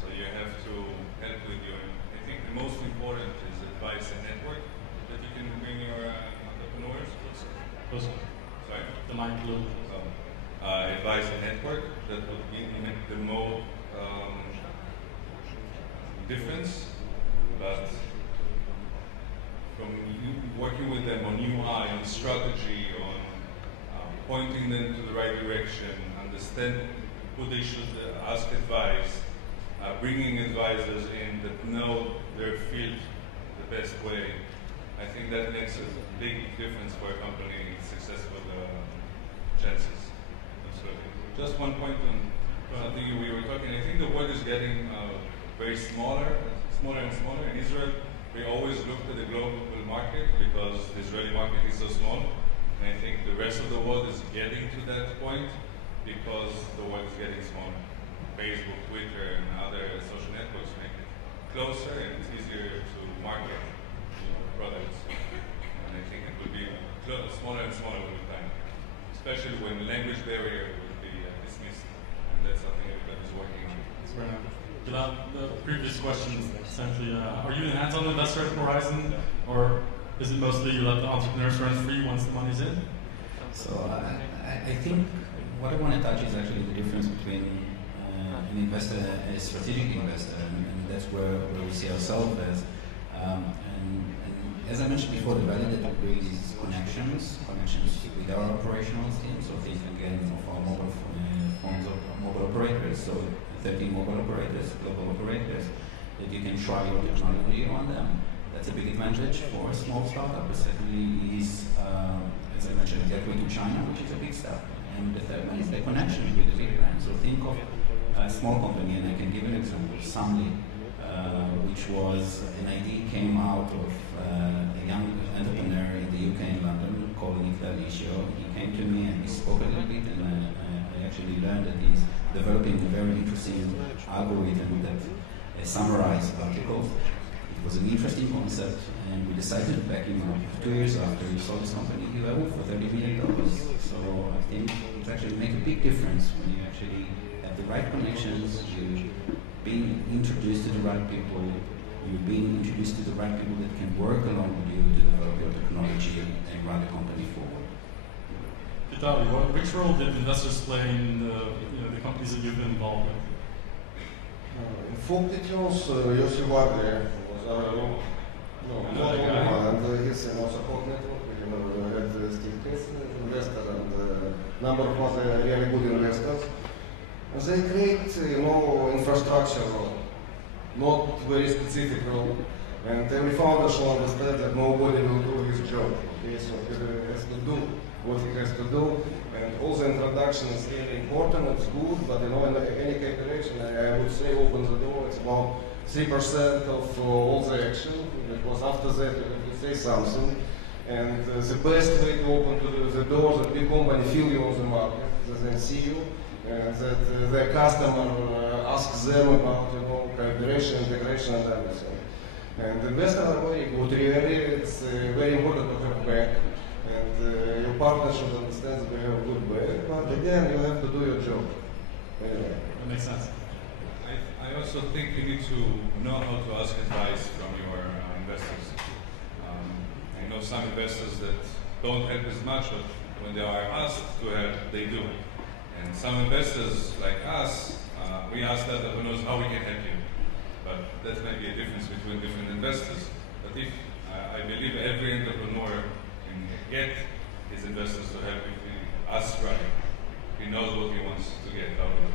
So you have to help with your, I think the most important is advice and network that you can bring your entrepreneurs. Sorry? The mic blue. Advice and network, that would be the more difference, but from working with them on UI, on strategy, on pointing them to the right direction, understand who they should ask advice, bringing advisors in that know their field the best way, I think that makes a big difference for a company successful chances. Absolutely. Just one point on something we were talking, I think the world is getting very smaller and smaller. In Israel, we always looked at the global market because the Israeli market is so small. And I think the rest of the world is getting to that point because the world is getting smaller. Facebook, Twitter, and other social networks make it closer and it's easier to market products. And I think it will be smaller and smaller with time, especially when language barrier will be dismissed. And that's something everybody's working on. The previous question, essentially, are you an hands-on investor at Horizon, or is it mostly you let the entrepreneurs run free once the money's in? So I think what I want to touch is actually the difference between an investor and a strategic investor, and that's where we see ourselves as. And as I mentioned before, the value that we bring is connections with our operational team, so things again of our mobile forms of mobile operators. So 13 mobile operators, global operators, that you can try your technology on them, That's a big advantage for a small startup. But secondly is, as I mentioned, a gateway to China, which is a big step. And the third one is the connection with the big brand. So think of a small company, and I can give an example, Samli, which was an idea came out of a young entrepreneur in the UK in London called Nick D'Alicio. He came to me and he spoke a little bit, and I actually learned that he's developing a very interesting algorithm that summarized articles. It was an interesting concept, and we decided to back him up. 2 years after he sold his company, he went for $30 million. So I think it actually makes a big difference when you actually have the right connections, you being introduced to the right people, you're being introduced to the right people that can work along with you to develop your technology and run the company forward. Vitaly, which role did investors play in the companies that you've been involved with? In folk details, Yossi Wardley was and his support network. We had Steve Kiss, investor, and number of other really good investors. And they create, infrastructure, not very specific role. And every founder should understand that nobody will do his job. Okay, so he has to do what he has to do. And all the introduction is really important, it's good, but in any calculation, I would say open the door, it's about 3% of all the action, because after that you have to say something. And the best way to open the door that big company feel you on the market, that they see you, that their customer asks them about cooperation, integration, and everything. And investors are very good, really. It's very important to have back. And your partner should understand that we have a good back. But again, you have to do your job. Anyway. That makes sense. I also think you need to know how to ask advice from your investors. I know some investors that don't help as much, but when they are asked to help, they do. And some investors like us, we ask the entrepreneurs how we can help you. But that may be a difference between different investors. But if I believe every entrepreneur can get his investors to help if he asks right, he knows what he wants to get out of it.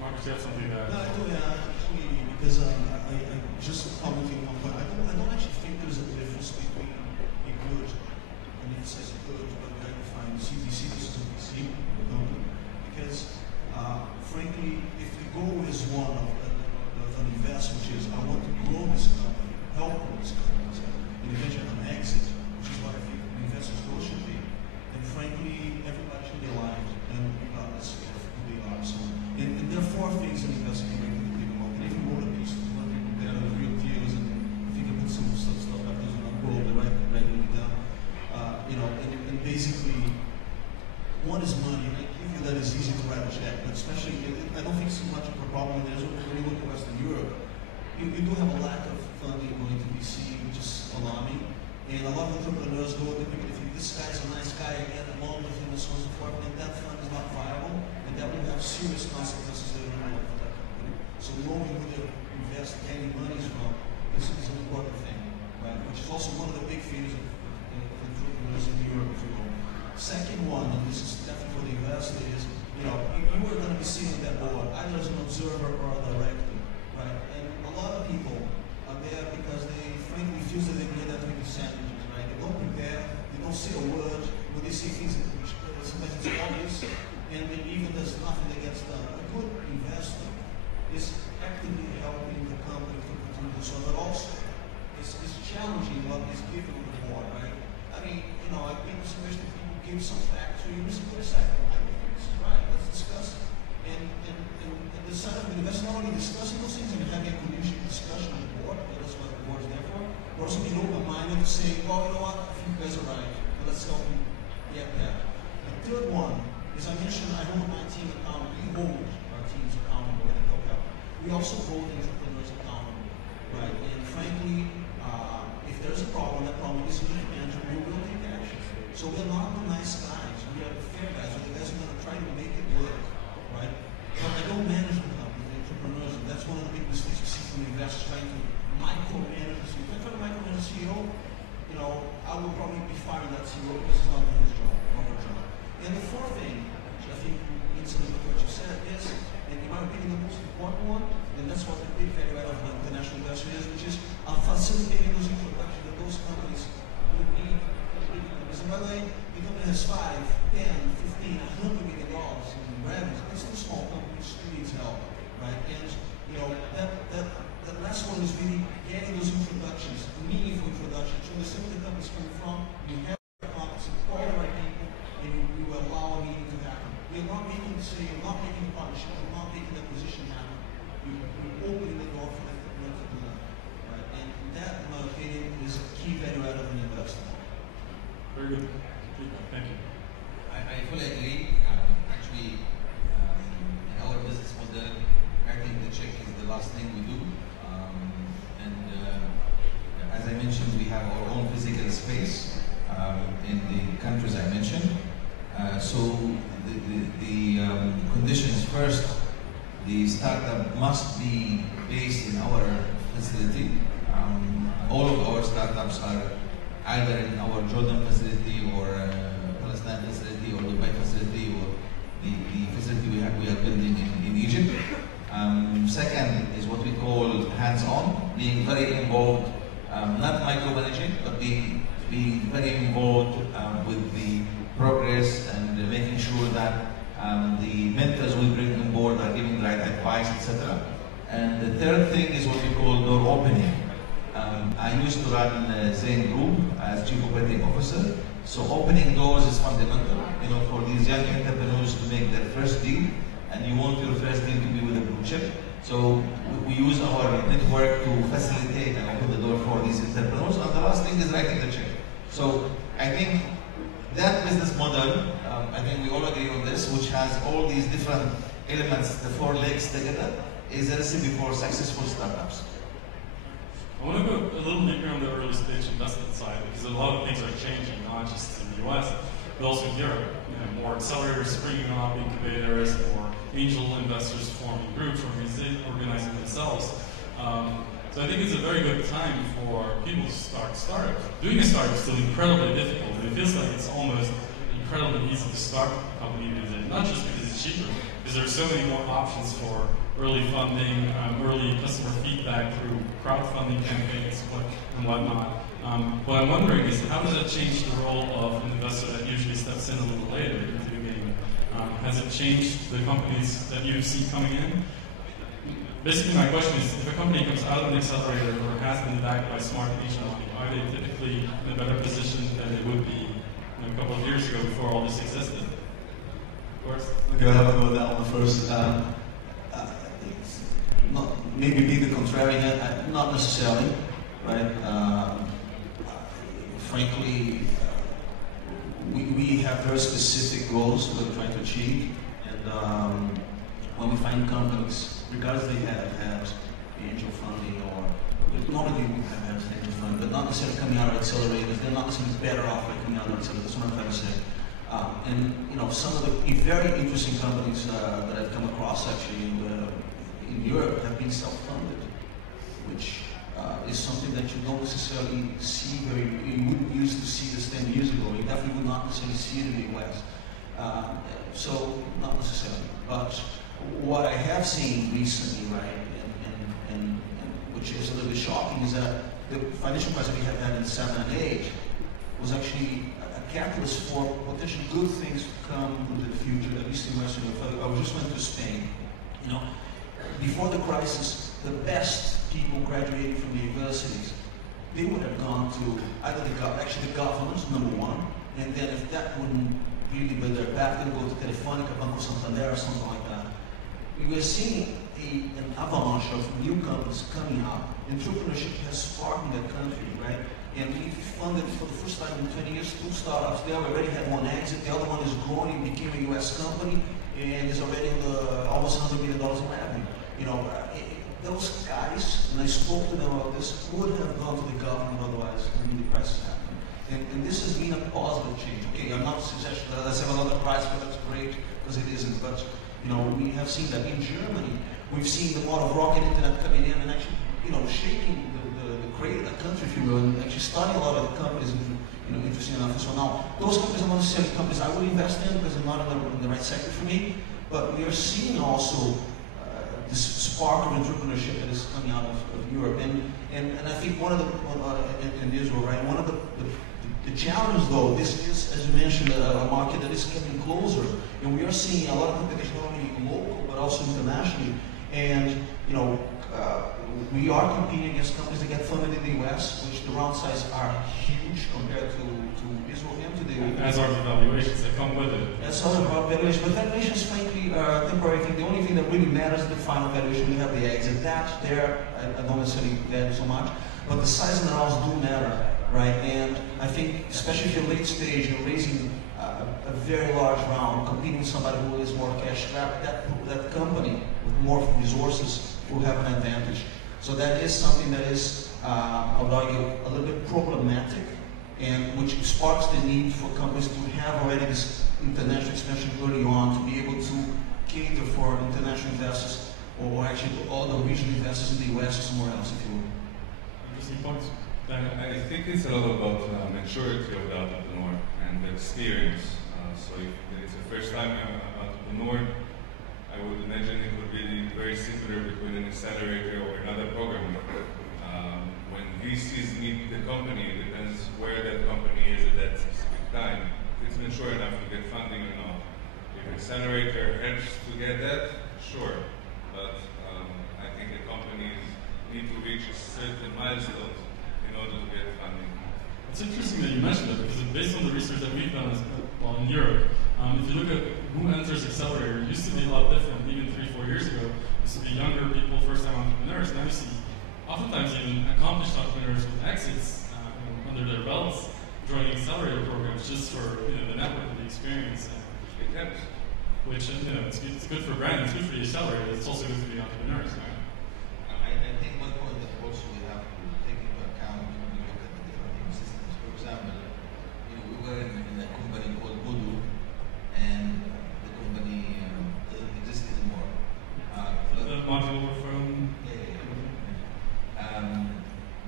Marcus, you have something to add? No, I do, actually, because I just commenting on one point. I don't actually think there's a difference between a good, and it says good, but I define CVC versus VC, because frankly, if the goal is one of an investment, which is I want to grow this company, help grow this company, and eventually an exit, which is what I think the investor's goal should be, then frankly, everybody should be aligned, and regardless of who they are. So, and there are 4 things an investor can make to think about. And if you wrote a piece, one thing compare the real deals, and if you can put some stuff like this on gold, the right down, and basically, one is money. I give you that it's easy to write a check, but especially, I don't think it's too much of a problem when you look at Western Europe. You do have a lack of funding going to VC, which is alarming. And a lot of entrepreneurs go to people, if this guy's a nice guy, I get along with him and so on and so forth, and that fund is not viable, and that will have serious consequences later on for that company. So knowing who they invest any money from is an important thing, right? Which is also one of the big fears of entrepreneurs in Europe, if you will. Second one, and this is definitely for the investor, is you are going to be sitting on that board, either as an observer or a director, right? And a lot of people are there because they frankly feel that they get that with sandwiches, right? They don't prepare, they don't say a word, but they say things which sometimes it's obvious, and then even there's nothing that gets done. A good investor is actively helping the company to continue so that also is challenging what is given on the board, right? I mean, I've been suggesting people give some facts, so you listen for a second. This is right, let's discuss. And the side of the investor not only discussing those things and having a collusion discussion on the board, that's what the board is there for, but also being open-minded to say, well, you know what, I think you guys are right, but let's help you get that. The third one is I mentioned I hold my team accountable. We hold our teams accountable at Help. We also hold entrepreneurs accountable, right? And frankly, if there's a problem, that problem is manageable, we will take action. So we're not the nice guys, we are the fair guys, we're the guys who are going to try to make it work, right? But I don't manage the company, the entrepreneurs, and that's one of the big mistakes you see from investors trying to micromanage the CEO. If I try to micromanage the CEO, I will probably be firing that CEO because it's not his job, not her job. And the fourth thing, which I think needs to look at what you said, is, and in my opinion, the most important one, And that's what the big value add of the international investment is, which is facilitating those introductions that those companies would need. So by the way, the company has 5, 10, 15, $100 million in revenue. It's a small company, still needs help, right? And you know that last one is really getting those introductions, meaningful introductions. So understand where the company's coming from. You have the company, call the right people, and you will allow a meeting to happen. You're not making the sale, you're not making the partnership, you're not making the acquisition happen. You're opening the door for the technology to learn, right? And that, in my opinion, is a key value add of an investment. Very good. Thank you. I fully agree. Actually, in our business model, writing the check is the last thing we do. As I mentioned, we have our own physical space in the countries I mentioned. So the conditions first, the startup must be based in our facility. All of our startups are either in our Jordan facility or Palestine facility or Dubai facility or the facility we are building in Egypt. Second is what we call hands-on, being very involved, not micromanaging, but being very involved with the progress and making sure that the mentors we bring on board are giving the right advice, etc. And the third thing is what we call door opening. I used to run Zain Group as Chief Operating Officer, so opening doors is fundamental, you know, for these young entrepreneurs to make their first deal, and you want your first deal to be with a blue chip. So we use our network to facilitate and open the door for these entrepreneurs. And the last thing is writing the check. So I think that business model, I think we all agree on this, which has all these different elements, the 4 legs together, is a recipe for successful startups. I want to go a little deeper on the early stage investment side, because a lot of things are changing, not just in the US, but also in Europe. You know, more accelerators springing up, incubators, more angel investors forming groups, organizing themselves. So I think it's a very good time for people to start startups. Doing a startup is still incredibly difficult. It feels like it's almost incredibly easy to start a company these days, not just because it's cheaper, because there are so many more options for early funding, early customer feedback through crowdfunding campaigns and whatnot. What I'm wondering is, how does that change the role of an investor that usually steps in a little later into the game? Has it changed the companies that you see coming in? Basically, my question is, if a company comes out of an accelerator or has been backed by smart angel money, are they typically in a better position than they would be a couple of years ago before all this existed? Of course. Okay, I'll have a go at that one first. Maybe be the contrarian, not necessarily, right? Frankly, we have very specific goals we're trying to achieve, and when we find companies, regardless they have had angel funding or normally we have had angel funding, but not necessarily coming out of accelerators, they're not necessarily better off by coming out of accelerators. That's what I'm trying to say. And you know, some of the very interesting companies that I've come across actually in Europe have been self-funded, which is something that you don't necessarily see very. You wouldn't used to see this 10 years ago. You definitely would not necessarily see it in the US. So not necessarily, but what I have seen recently, right, and which is a little bit shocking, is that the financial crisis we have had in 7 and 8 was actually a catalyst for potentially good things to come into the future, at least in Western Europe. I just went to Spain. You know, before the crisis, the best people graduating from the universities, they would have gone to either the government, number one, and then if that wouldn't really be their path, they'd go to Telefonica, Banco Santander, or something like that. We are seeing an avalanche of new companies coming out. Entrepreneurship has sparked in that country, right? And we funded for the first time in 20 years 2 startups. They already had 1 exit. The other one is growing and became a US company and is already in almost $100 million in revenue. You know, those guys, and I spoke to them about this, would have gone to the government otherwise when the crisis happened. And this has been a positive change. Okay, I'm not suggesting that let's have another price, but that's great, because it isn't. But you know, we have seen that in Germany. We've seen the model of rocket internet coming in and actually, you know, shaking the cradle of the country, if you will, and actually starting a lot of the companies, you know, interesting enough. So now, those companies are not necessarily companies I would invest in because they're not in the right sector for me. But we are seeing also this spark of entrepreneurship that is coming out of Europe. And I think one of the, in Israel, right, one of the challenges though, this is, as you mentioned, a market that is getting closer. And we are seeing a lot of competition not only local, but also internationally. And, you know, we are competing against companies that get funded in the US, which the round size are huge compared to Israel and to the As are the valuations that come with it. As are the valuations, but valuations frankly are temporary. I think the only thing that really matters is the final valuation. We have the exit. That there, I don't necessarily value so much, but the size and the rounds do matter, right? And I think, especially if you're late stage, you're raising a very large round, competing with somebody who is more cash strapped, that company with more resources will have an advantage. So that is something that is, I would argue, a little bit problematic, and which sparks the need for companies to have already this international expansion early on, to be able to cater for international investors, or actually to all the regional investors in the US or somewhere else, if you will. Interesting points. I think it's a lot about maturity of the entrepreneur and the experience. So if it's a first time entrepreneur, I would imagine it would be very similar between an accelerator or another program. When VCs meet the company, it depends where that company is at that specific time. If it's mature enough to get funding or not. If accelerator helps to get that, sure. But I think the companies need to reach certain milestones in order to get funding. It's interesting that you mentioned that, because based on the research that we've done in Europe, if you look at who enters accelerator, it used to be a lot different. Even 3-4 years ago, it used to be younger people, first-time entrepreneurs. Now you see, oftentimes even accomplished entrepreneurs with exits under their belts joining accelerator programs just for the network and the experience. It helps. Which it's good for brand, it's good for the accelerator. It's also good for the entrepreneurs. Right? I think one point that also we have to take into account when we look at the different ecosystems. For example, we were in a company called Voodoo, and the company doesn't exist anymore. The module from?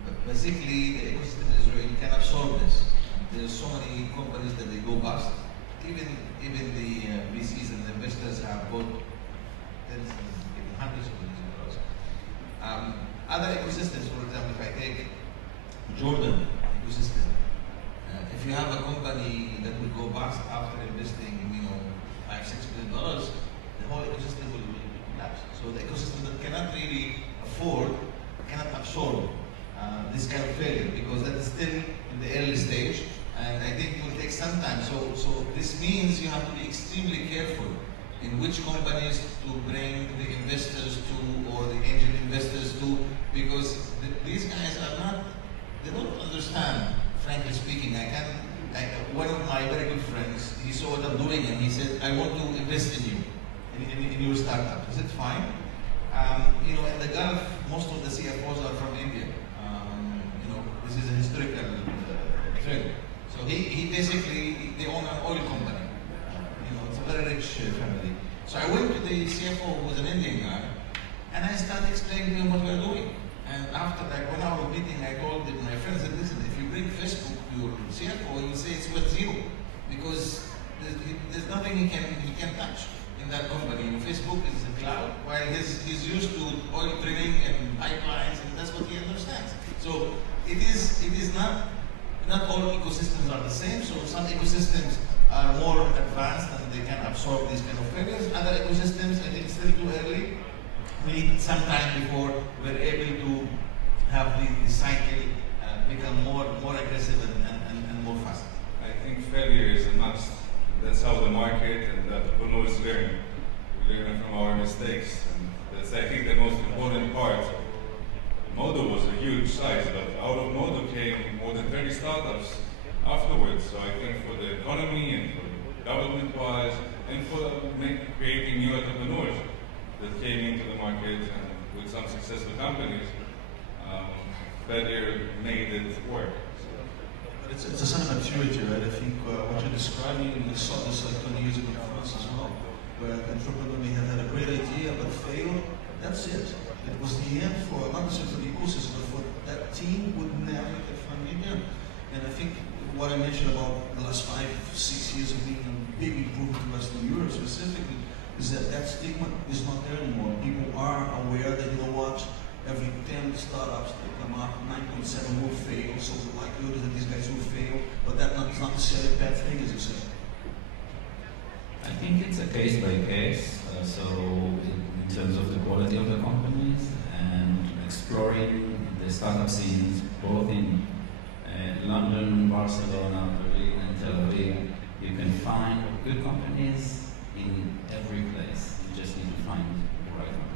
But basically, the ecosystem in Israel can absorb this. There's so many companies that they go bust. Even the VCs and the investors have bought tens and even hundreds of millions of dollars. Other ecosystems, for example, if I take Jordan ecosystem, if you have a company that will go bust after investing, $5-6 billion, the whole ecosystem will collapse. So the ecosystem that cannot really afford, cannot absorb this kind of failure, because that is still in the early stage, and I think it will take some time. So this means you have to be extremely careful in which companies to bring the investors to, or the angel investors to, because these guys are not, they don't understand, frankly speaking. One of my very good friends, he saw what I'm doing and he said, I want to invest in you, in your startup. I said, fine. In the Gulf, most of the CFOs are from India. This is a historical trend. So he basically, they own an oil company. It's a very rich family. So I went to the CFO, who was an Indian guy, and I started explaining to him what we are doing. And after like 1 hour meeting, I told my friends, listen, if you bring Facebook to your CFO, he will say it's worth zero, because there's nothing he can touch in that company. And Facebook is a cloud, while he's used to oil drilling and pipelines, and that's what he understands. So it is not all ecosystems are the same. So some ecosystems are more advanced and they can absorb these kind of failures. Other ecosystems, I think, still too early. We need some time before we're able to have the cycle become more aggressive and more fast. I think failure is a must. That's how the market and the entrepreneurs learn. We learn from our mistakes, and that's, I think, the most important part. Modo was a huge size, but out of Modo came more than 30 startups afterwards. So I think for the economy and for government-wise, and for creating new entrepreneurs that came into the market and with some successful companies, failure made it work. It's a sign of maturity, right? I think what you're describing, we saw this like 20 years ago in France as well, where the entrepreneur may have had a great idea but failed. That's it. It was the end for, not necessarily for the ecosystem, but for that team would never get funding again. And I think what I mentioned about the last 5-6 years of being a big improvement in Western Europe specifically is that stigma is not there anymore. People are aware that, you know what, every 10 startups that come up, 9.7 will fail, so the likelihood is that these guys will fail, but that is not necessarily a bad thing, as you said. I think it's a case by case, so in terms of the quality of the companies and exploring the startup scenes both in London, Barcelona, Berlin and Tel Aviv, you can find good companies in every place. You just need to find the right one.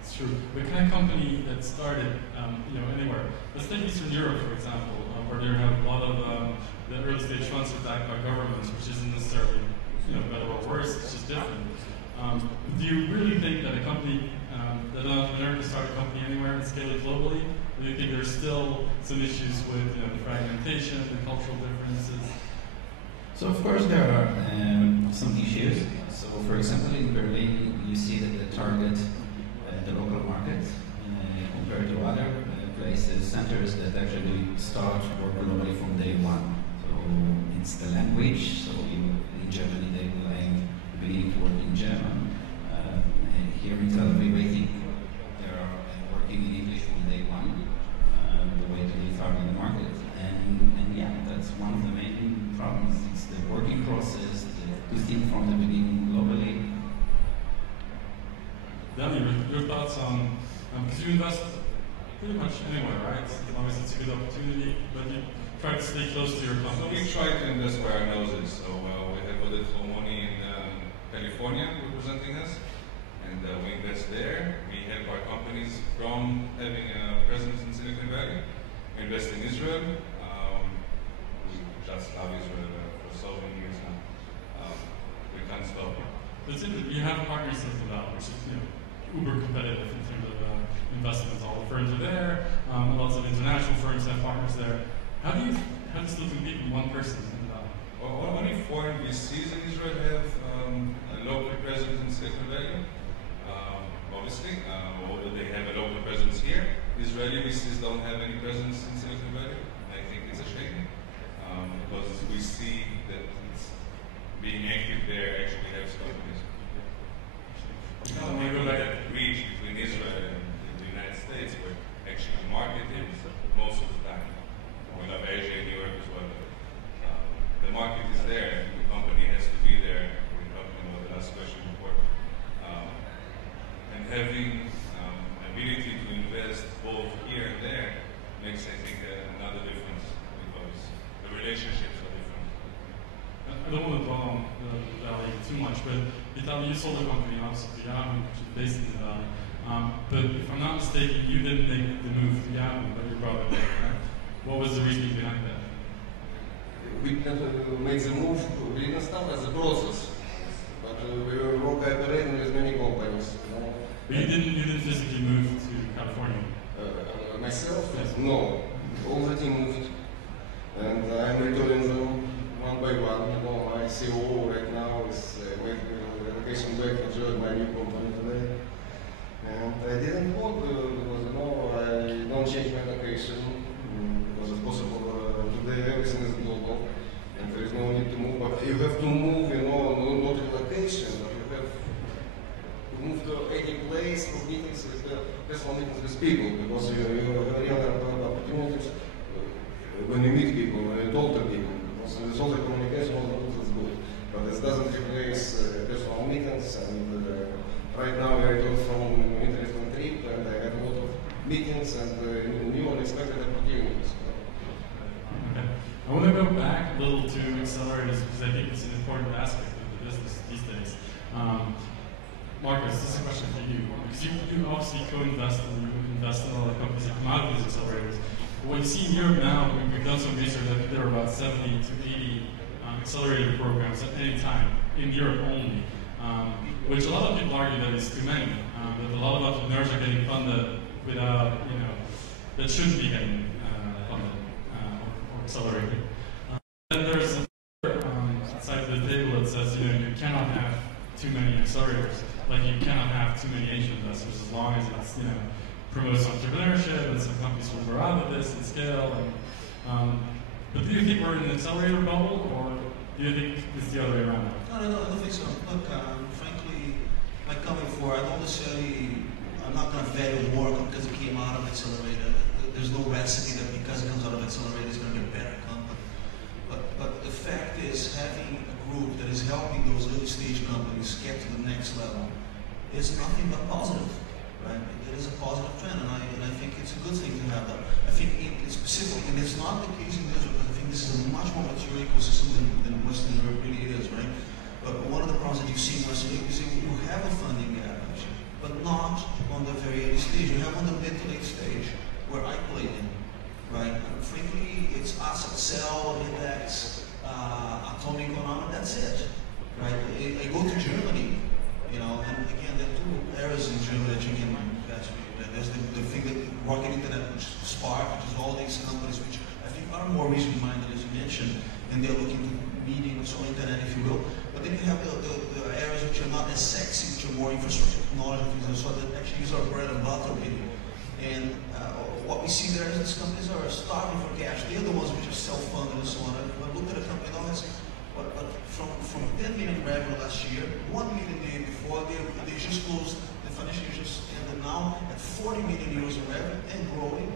It's true. The kind of company that started anywhere. Let's take Eastern Europe, for example, where they have a lot of the early stage funds are backed by governments, which isn't necessarily better or worse, it's just different. Do you really think that a company, that an entrepreneur can start a company anywhere and scale it globally? Or do you think there's still some issues with the fragmentation, the cultural differences? So of course there are some issues. So for example in Berlin you see that they target the local market compared to other places, centers that actually start work globally from day one. So it's the language, so in Germany they will aim beginning to work in German. And here in Tel Aviv I think they are working in English from day one, the way to target the market. And yeah, that's one of the main problems. It's the working process, to think from the beginning globally. Danny, your thoughts on, because you invest pretty much anywhere, right? As long as it's a good opportunity, but you try to stay close to your company. So we try to invest where our nose is. So we have a little money in California representing us, and we invest there. We help our companies from having a presence in Silicon Valley. We invest in Israel. We just love Israel for so many years now. We can't stop. It's interesting. You have partners in Aviv, which is uber competitive in terms of investments. All the firms are there. Lots of international firms have partners there. How do you still compete with one person in Aviv? Well, only foreign VCs in Israel have a local presence in Silicon Valley. Obviously, although they have a local presence here, Israeli VCs don't have any presence in Silicon Valley. I think it's a shame because we see that being active there actually helps companies. Maybe that bridge between Israel and the United States, where actually the market is most of the time. We love Asia and Europe as well. The market is there, the company has to be there. We're talking about the last question before. And having ability to invest both here and there makes, I think, another difference because the relationships are different. I don't want to dwell on the Valley too much, but you sold a company, obviously, Yahoo, which is based in the Valley. But if I'm not mistaken, you didn't make the move to Yahoo, but your brother did, right? What was the reasoning behind that? We made the move, we didn't start as a process, but we were cooperating with many companies. But you didn't physically move to California? Myself? Yes. No. All the team moved. And I'm returning them one by one. My COO right now is making a relocation back to join my new company today. And I didn't want to because I don't change my location because it's possible today everything is global and there is no need to move. But you have to move, not relocation, but you have to move to any place for meetings with personal meetings with people because you really have opportunities when you meet people, when you talk to people. So there's all the communication, all the tools is good, but it doesn't replace personal meetings. And right now we are doing from interesting trip, and I have a lot of meetings and new unexpected opportunities. Okay. I want to go back a little to accelerators because I think it's an important aspect of the business these days. Marcus, this is a question for you because you obviously co-invest and you invest in a lot of companies that come out of these accelerators. What you see in Europe now, we've done some research, I think there are about 70 to 80 accelerator programs at any time, in Europe only, which a lot of people argue that it's too many, that a lot of entrepreneurs are getting funded without, that shouldn't be getting funded or accelerated. Then there's another side of the table that says, you cannot have too many accelerators, like you cannot have too many angel investors as long as it's, promotes entrepreneurship, and some companies will grow out of this and scale. But do you think we're in an accelerator bubble, or do you think it's the other way around? No, I don't think so. Look, frankly, my coming for, I don't necessarily, I'm not going to value work because it came out of Accelerator. There's no recipe that because it comes out of Accelerator it's going to be a better company. But the fact is, having a group that is helping those early stage companies get to the next level is nothing but positive, right? It is a positive trend, and I think it's a good thing to have that. I think specifically, and it's not the case in Israel, because I think this is a much more mature ecosystem than Western Europe really is, right? But one of the problems that you see in Western Europe is that you have a funding gap, actually, but not on the very early stage. You have on the mid to late stage, where I play in, right? Frankly, it's asset cell, index, atomic economic, that's it, right? I go to Germany, you know, and again, there are two areas in Germany that you can catch me. There's the thing that Rocket Internet, which is Spark, which is all these companies which I think are more regionally minded, as you mentioned, and they're looking to meetings or internet, if you will. But then you have the areas which are not as sexy, which are more infrastructure technology, and so that actually is our bread and butter, really. And what we see there is these companies are starving for cash. They're the ones which are self-funded and so on. I looked at a company now that's from 10 million revenue last year, 1 million the year before, they just closed, the financial year just ended now at 40 million euros in revenue and growing.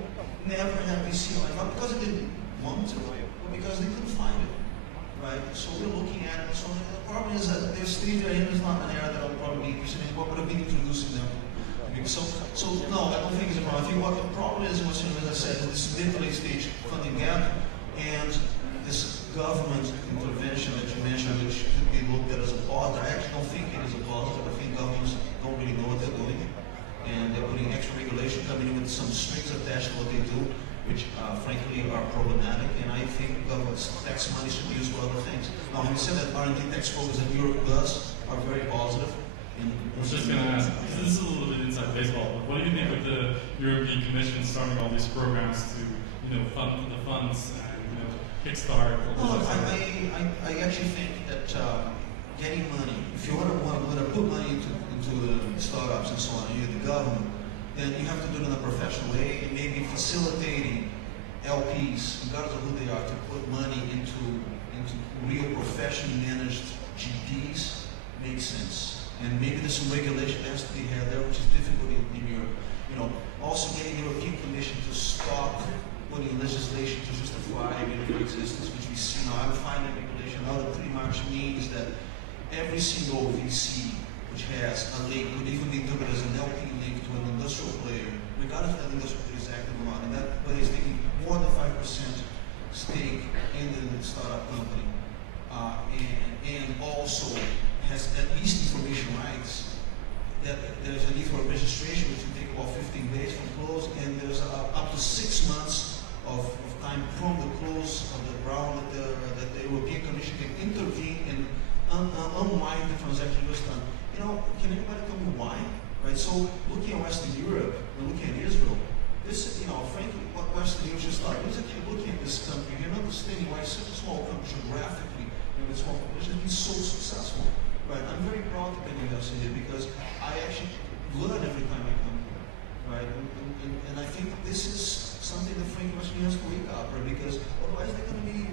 Never had VC money, not because they didn't want to, but because they couldn't find it, right? So we're looking at it. So the problem is that their stage they're in is not an area that I'll probably be interested in. What would have been introducing them? So no, I don't think it's a problem. I think what the problem is, as I said, is this mid to late stage funding gap and this government intervention that you mentioned, which could be looked at as a positive. I actually don't think it is a positive. I think governments don't really know what they're doing, and they're putting extra regulation coming in with some strings attached to what they do, which frankly are problematic. And I think government's tax money should be used for other things. Now, having said that, R&D tax programs that Europe does are very positive. I was just going to ask, this is a little bit inside baseball, but what do you think of the European Commission starting all these programs to, fund the funds and, kickstart? No, I actually think that getting money, if you want to put money into startups and so on, you're the government, then you have to do it in a professional way, and maybe facilitating LPs, regardless of who they are, to put money into real professionally managed GPs makes sense. And maybe there's some regulation that has to be had there, which is difficult in Europe. Also getting the European Commission to stop putting legislation to justify their existence, which we see now. I'm finding regulation now that pretty much means that every single VC which has a link could even be interpreted as an LP link to an industrial player, regardless if that industrial player is active or not. And that player is taking more than 5% stake in the startup company, and also has at least information rights, that there's a need for registration, which will take about 15 days from close, and there's up to 6 months of time from the close of the round that the European Commission can intervene and unwind the transaction just done. Can anybody tell me why? Right? So looking at Western Europe and looking at Israel, this, frankly, what Western Europe should start is actually looking at this country and understanding why such a small country geographically, it's small population, has been so successful. Right, I'm very proud to be in this here because I actually learn every time I come here, right? And I think this is something that Frank Washington has to wake up, right? Because otherwise they're going to be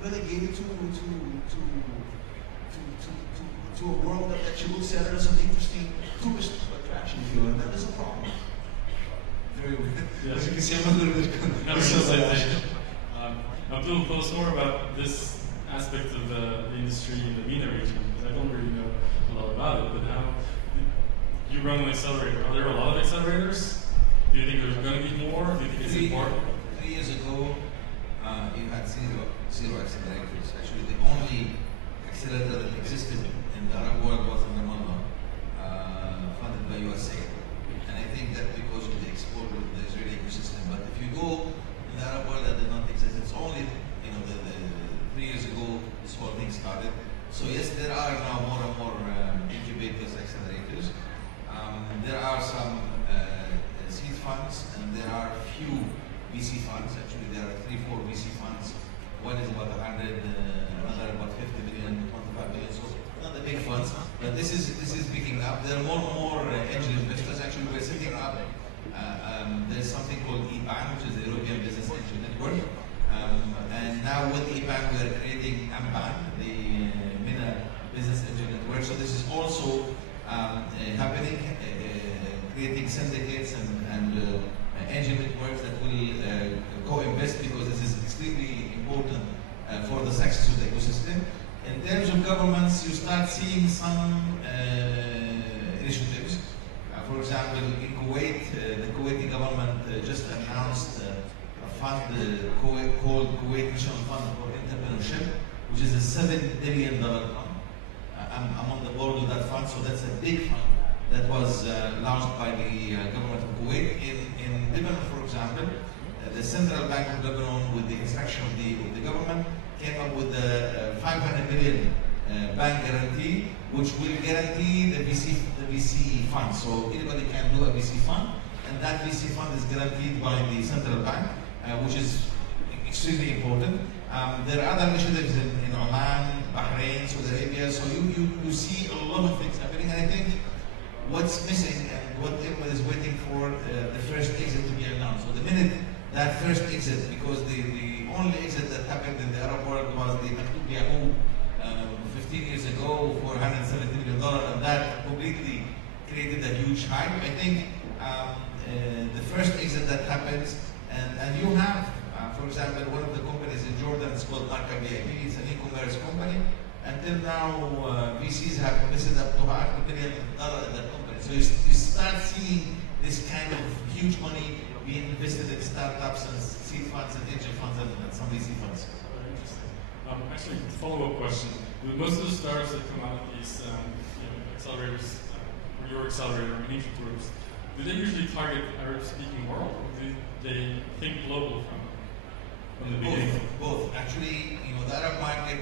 relegated to a world that actually looks at it as an interesting tourist attraction, and that is a problem. Very weird. Yes. As you can see, I'm a little bit Abdul, tell us more about this aspect of the industry in the MENA region, because I don't really know a lot about it, but how you run an accelerator. Are there a lot of accelerators? Do you think there's going to be more? Do you think it's important? 3 years ago, you had zero accelerators. Actually, the only accelerator that existed in the Arab world was in Ramallah, funded by USA. And I think that because of the exposure of the Israeli ecosystem. But if you go in the Arab world, that did not exist. It's only, the 3 years ago, this whole thing started. So yes, there are now more and more incubators, accelerators. There are some seed funds, and there are few VC funds. Actually, there are 3-4 VC funds. One is about 100, another about 50 million, 25 million. So not the big funds, but this is picking up. There are more and more angel investors. Actually, we're setting up. There's something called EBAN, which is the European Business Angel Network. And now with EBAN, we are creating AMBAN, the MENA Business Angel Network. So this is also happening, creating syndicates and angel networks that will co-invest, because this is extremely important for the success of the ecosystem. In terms of governments, you start seeing some initiatives. For example, in Kuwait, the Kuwaiti government just announced a fund called Kuwait National Fund for Entrepreneurship, which is a $7 billion fund. I'm on the board of that fund, so that's a big fund that was launched by the government of Kuwait. In Lebanon, for example, the Central Bank of Lebanon, with the instruction of the government, came up with a 500 million bank guarantee, which will guarantee the VC fund. So anybody can do a VC fund, and that VC fund is guaranteed by the central bank, which is extremely important. There are other initiatives in Oman, Bahrain, Saudi Arabia. So you see a lot of things happening. And I think what's missing and what everybody is waiting for, the first exit to be announced. So the minute that first exit, because the only exit that happened in the Arab world was the Maktub Yahoo 15 years ago for $170 million, and that completely created a huge hype. I think the first exit that happens, and you have, for example, one of the companies in Jordan is called Markabi. It's an e-commerce company. Until now, VCs have invested up to $500 million in that company. So you start seeing this kind of huge money being invested in startups and seed funds and angel funds and some VC funds. Very interesting. Actually, follow-up question. Most of the startups that come out of these accelerators, or your accelerator, or angel groups, do they usually target Arab-speaking world, or do they think global from the beginning? Both. Actually, the Arab market,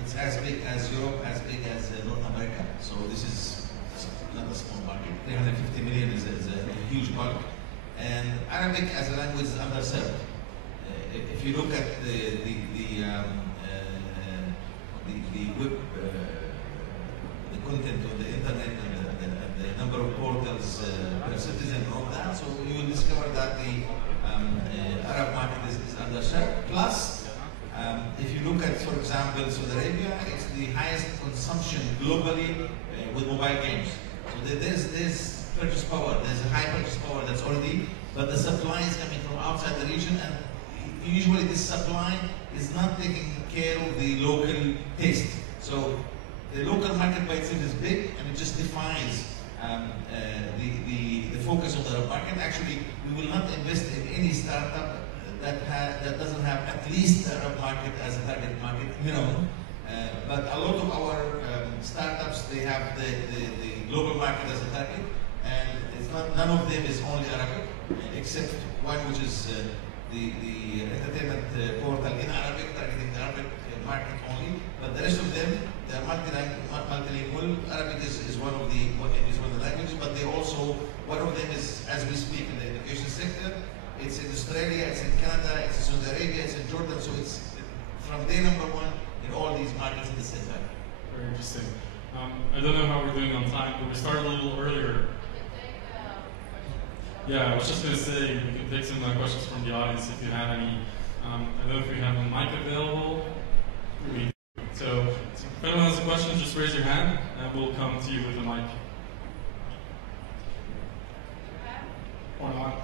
it's as big as Europe, as big as North America. So this is not a small market. 350 million is a huge bulk. And Arabic as a language is underserved. If you look at the web, the content on the internet and the number of portals per citizen and all that, so you will discover that the Arab market is underserved. Plus, if you look at, for example, Saudi Arabia, it's the highest consumption globally with mobile games. So there's purchase power, there's a high purchase power that's already, but the supply is coming from outside the region, and usually this supply is not taking care of the local taste. So the local market by itself is big, and it just defines the focus of the Arab market. Actually, we will not invest in any startup that doesn't have at least the Arab market as a target market minimum. But a lot of our startups, they have the global market as a target, and it's none of them is only Arabic, except one which is the entertainment portal in Arabic, targeting the Arabic market only. But the rest of them, they are multilingual. Arabic is one of the languages, but they also, one of them is, as we speak, in the education sector. It's in Australia, it's in Canada, it's in Saudi Arabia, it's in Jordan. So it's from day number one in all these markets at the same time. Very interesting. I don't know how we're doing on time, but we started a little earlier. Yeah, I was just going to say, we can take some questions from the audience if you have any. I don't know if we have a mic available. So if anyone has a question, just raise your hand, and we'll come to you with a mic. Or not.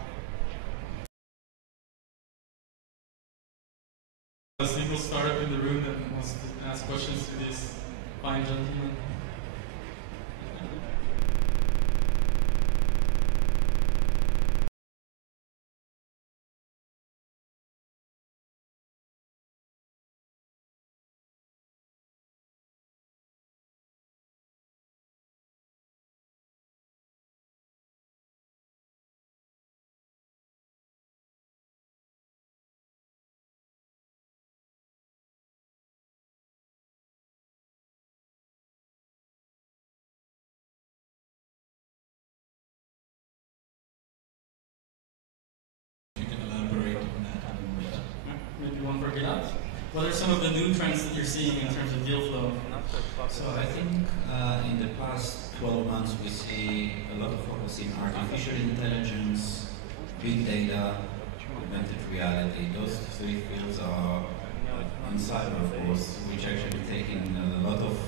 A single startup in the room that wants to ask questions to these fine gentlemen. What are some of the new trends that you're seeing in terms of deal flow? So I think in the past 12 months we see a lot of focus in artificial intelligence, big data, augmented reality. Those three fields are in cyber, of course, which actually taking a lot of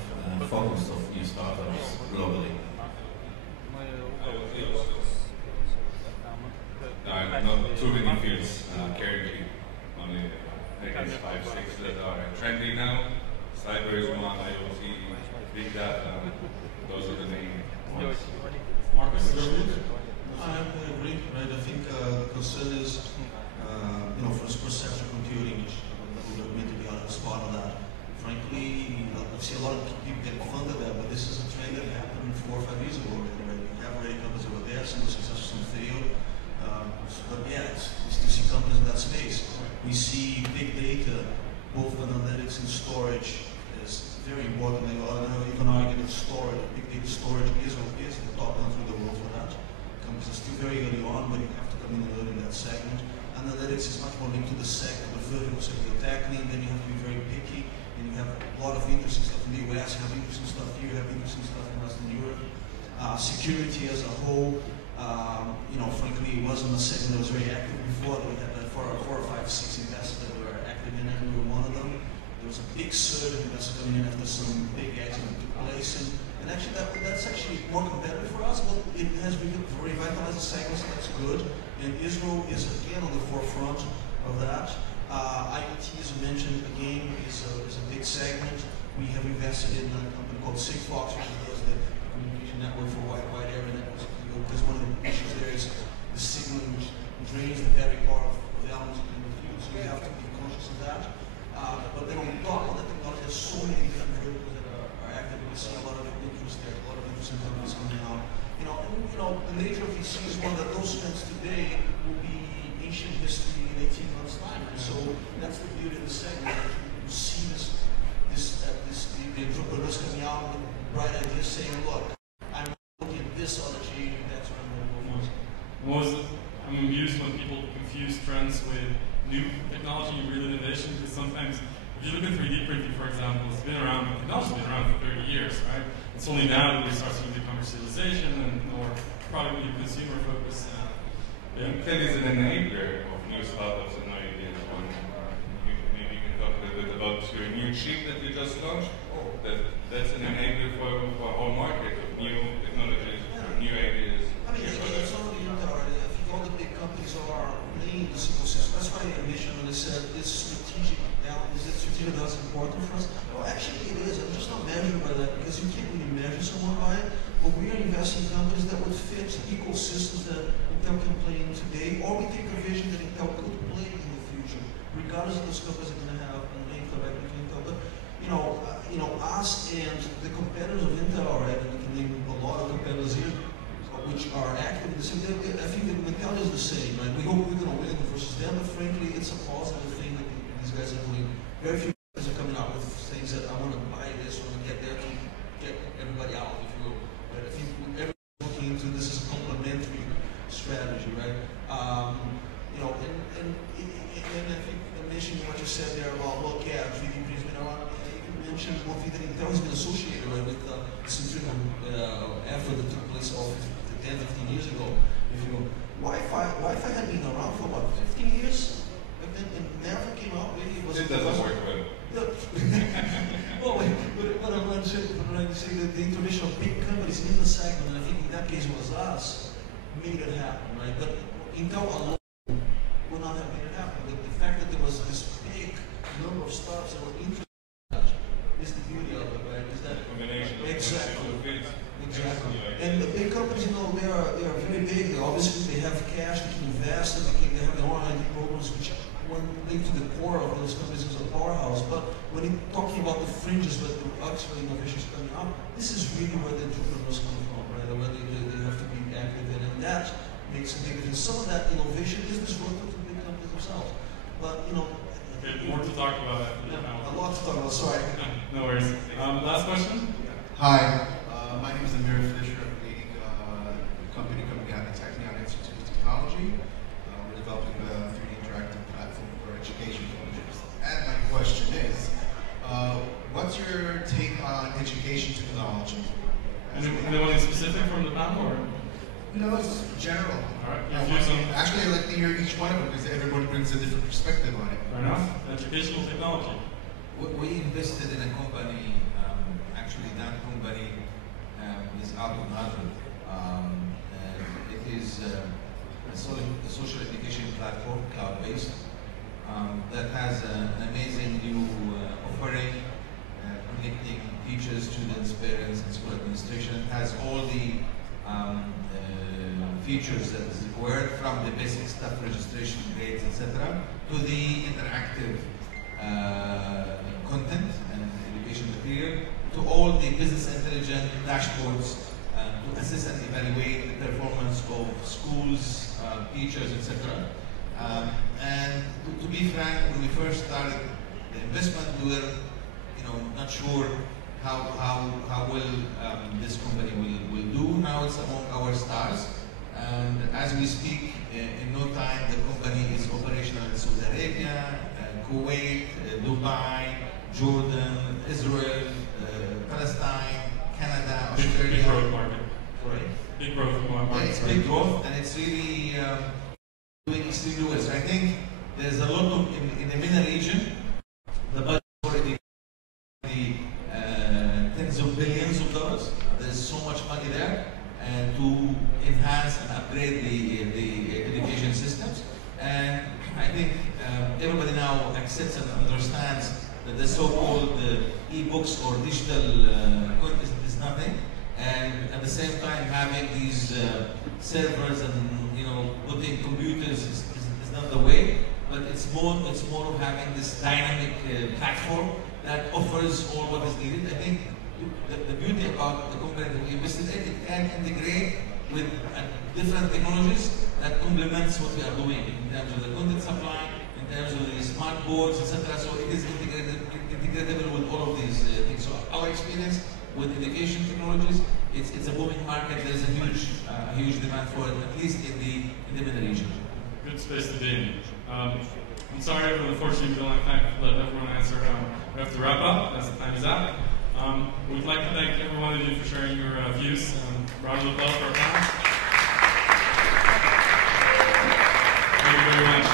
focus of new startups globally. Not too many fields currently. Only I guess 5, 6 that are trending now. Cyber is one, IoT, big data. Those are the main ones. Marcus, I agree. Right? I think the concern is, for perceptual computing, which would admit to be on the spot on that. Frankly, I see a lot of people getting funded there, but this is a trend that happened 4 or 5 years ago. Right? We have already companies that were there, some were successful, some failed. But yeah, we still see companies in that space. We see big data, both analytics and storage, is very important. You can argue that storage, big data storage is the top country in the world for that. Companies are still very early on, but you have to come in and learn in that segment. Analytics is much more linked to the sector, the verticals that you're tackling, then you have to be very picky, and you have a lot of interesting stuff in the US, you have interesting stuff here, you have interesting stuff in Western Europe. Security as a whole, frankly, it wasn't a segment that was very active before. We had 4 or 5, 6 investors that were active in it, and we were one of them. There was a big surge of investors coming in after some big exit took place, and actually that's actually more competitive for us, but it has revitalized the segment, so that's good. And Israel is again on the forefront of that. IoT, as you mentioned, again, is a big segment. We have invested in a company called Sigfox, which does the communication network for wide area networks. Because one of the issues there is the signal which drains the very part of the elements in the field, so you have to be conscious of that. But then on top of the technology, there's so many different verticals that are active. We see a lot of interest there, a lot of interesting companies coming out. The nature of VC is one that those spends today will be ancient history in 18 months' time. And so that's the beauty of the segment. You see the entrepreneurs coming out with bright ideas saying, look, I'm looking at this other change, that's what I'm going to go for. I'm amused when people confuse trends with new technology and real innovation, because sometimes, if you look at 3D printing, for example, technology's been around for 30 years, right? It's only now that we start seeing the commercialization and more product and consumer focus. Intel is an enabler of new startups and ideas. Maybe you can talk a little bit about your new chip that you just launched. That's an enabler for a whole market of new technologies, new ideas. I mean, it's already in there. I think all the big companies are playing this ecosystem. That's why I mentioned when I said this strategic balance, is strategic that's important for us. Well, actually it is. I'm just not measured by that because you can't really measure someone by it. But we are investing in companies that would fit ecosystems that Intel can play in today, or we take a vision that Intel could play in the future, regardless of those companies are going to have a link directly to Intel. But us and the competitors of Intel, right, and we can name a lot of competitors here, which are active in the same. I think the mentality is the same, right? We hope we're going to win versus them, but frankly, it's a positive thing that these guys are doing. Very few guys are coming out with things that I want to buy this, I want to get there to get everybody out, if you will. Right? I think everyone's looking into this as a complementary strategy, right? And I think mentioning what you said there about, look, yeah, 3D printing has been around. You mentioned one thing that Intel has been associated with this effort that took place 10, 15 years ago. Wi-Fi had been around for what, 15 years? But then it never came out. Really, it doesn't work well. Well, what I'm trying to say that the introduction of big companies in the segment, and I think in that case was us, made it happen, right? But Intel alone would not have made it happen. But the fact that there was this big number of startups that were interested in that is the beauty of it, right? Is that exactly. And the big companies, they are very big. Obviously, they have cash, they can invest, they have their own R&D programs, which one linked to the core of those companies is a powerhouse. But when you're talking about the fringes where the actual innovation is coming up, this is really where the entrepreneurs come from, right? Where they have to be active in, and that makes a big difference. Some of that innovation is disruptive to the big companies themselves. But okay, more to talk about after the panel. A lot to talk about. Sorry. No worries. Last question. Hi. My name is Amir Fisher. I'm leading a company coming out of Technion Institute of Technology. We're developing a 3D interactive platform for education projects. And my question is, what's your take on education technology? Anyone specific from the panel? Or? No, it's general. All right. Actually, I'd like to hear each one of them because everyone brings a different perspective on it. Fair enough. Educational technology. We invested in a company, actually that company is out of Nazareth. And it is a social education platform, cloud-based, that has an amazing new offering, connecting teachers, students, parents, and school administration. It has all the features that is required, from the basic stuff, registration, grades, etc., to the interactive content and education material, to all the business intelligence dashboards to assess and evaluate the performance of schools, teachers, etc. And to be frank, when we first started the investment, we were, not sure how well this company will do. Now it's among our stars, and as we speak, in no time the company is operational in Saudi Arabia, Kuwait, Dubai, Jordan, Israel, Palestine, Canada, Australia. Big growth market. Right. Big growth market. Yeah, it's big growth, and it's really doing extremely well. So I think there's a lot of, in the MENA region, the budget already tens of billions of dollars. There's so much money there, and to enhance and upgrade the education systems. And I think everybody now accepts and understands that the so-called e-books or digital content is nothing. And at the same time, having these servers and putting computers is not the way. But it's more of having this dynamic platform that offers all what is needed. I think the beauty about the company that we invested in, it can integrate with different technologies that complements what we are doing in terms of the content supply, in terms of the smart boards, etc. So it is integratable with all of these things. So our experience with education technologies, it's a booming market. There is a huge demand for it, at least in the MENA region. Good space to be in. I'm sorry, but unfortunately we don't have time to let everyone answer. We have to wrap up as the time is up. We'd like to thank every one of you for sharing your views. Round of applause for our panel. Thank you very much.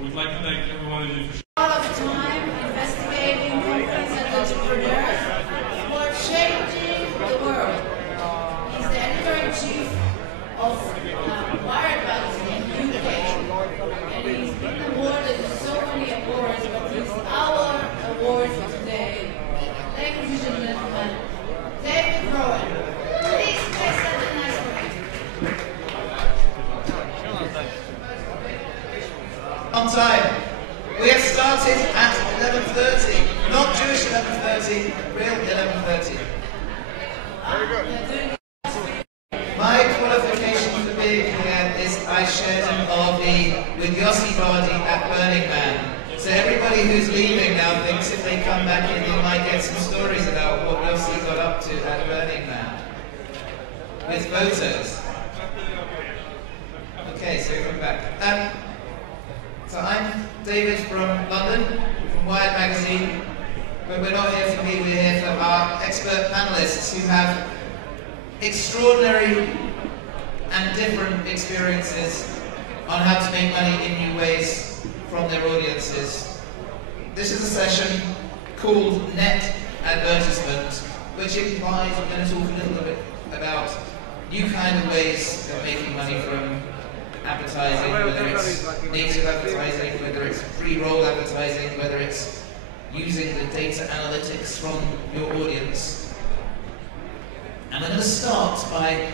We'd like to thank every one of you for A lot of time investigating companies and entrepreneurs who are changing the world. He's the editor-in-chief of Wired magazine in UK, and he's been awarded so many awards, but he's our award for today. Ladies and gentlemen, David Rowan. Please place that in nice way. On time. We have started at 11:30, not Jewish 11:30, real 11:30. Very good. My qualification for being here is I shared an RV with Yossi Bardi at Burning Man. So everybody who's leaving now thinks if they come back in, they might get some stories about what Yossi got up to at Burning Man. With photos. Okay, so we're back. So I'm David from London, from Wired magazine. But we're not here for me, we're here for our expert panelists who have extraordinary and different experiences on how to make money in new ways from their audiences. This is a session called Net Advertisement, which implies we're going to talk a little bit about new kind of ways of making money from advertising, whether it's native advertising, whether it's pre-roll advertising, whether it's using the data analytics from your audience. And I'm going to start by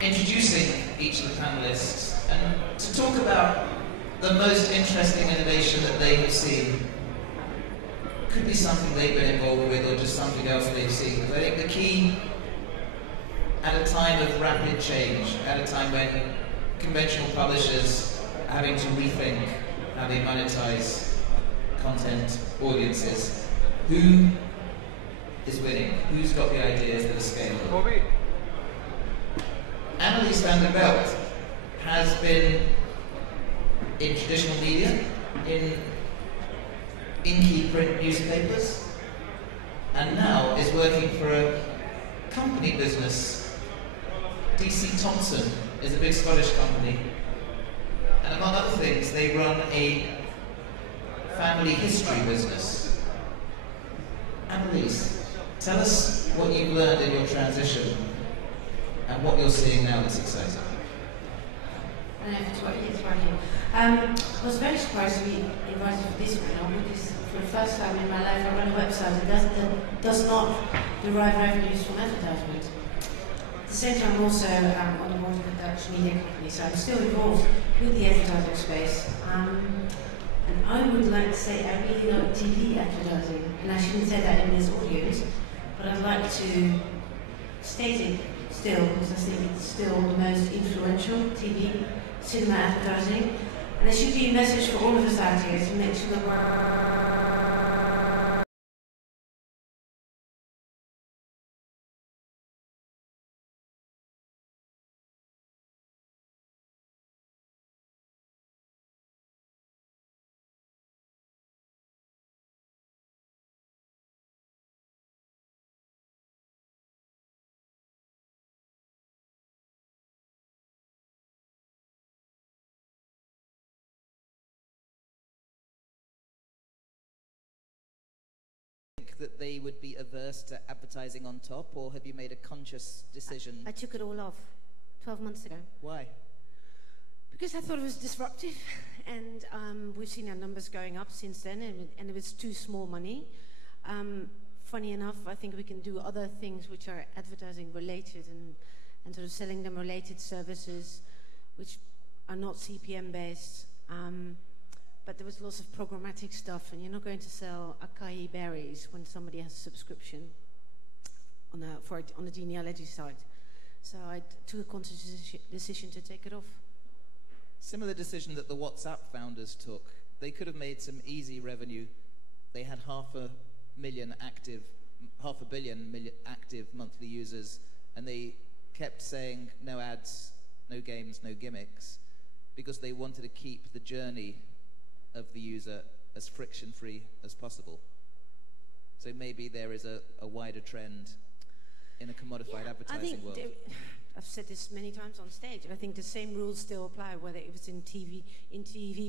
introducing each of the panelists and to talk about the most interesting innovation that they have seen. Could be something they've been involved with or just something else they've seen. Because I think the key, at a time of rapid change, at a time when conventional publishers are having to rethink how they monetize content audiences, who is winning? Who's got the ideas that are scalable? Annelies van der Belt has been in traditional media, in inky print newspapers, and now is working for a company business. DC Thompson is a big Scottish company, and among other things, they run a family history business. Annelies, tell us what you've learned in your transition and what you're seeing now that's exciting. I was very surprised to be invited for this panel because for the first time in my life I run a website that does not derive revenues from advertisement. At the same time, I'm also on the board of a Dutch media company, so I'm still involved with the advertising space. And I would like to say I really like TV advertising, and I shouldn't say that in this audience, but I'd like to state it still, because I think it's still the most influential TV, cinema advertising. And there should be a message for all of us out here to make sure that we're that they would be averse to advertising on top, or have you made a conscious decision? I took it all off 12 months ago. Why? Because I thought it was disruptive, and we've seen our numbers going up since then, and it was too small money. Funny enough, I think we can do other things which are advertising related and sort of selling them related services which are not CPM based. But there was lots of programmatic stuff, and you're not going to sell acai berries when somebody has a subscription on the genealogy side. So I took a conscious decision to take it off. Similar decision that the WhatsApp founders took. They could have made some easy revenue. They had 500 million active monthly users, and they kept saying no ads, no games, no gimmicks, because they wanted to keep the journey of the user as friction-free as possible. So maybe there is a wider trend in a commodified advertising world. I've said this many times on stage. I think the same rules still apply, whether it was in TV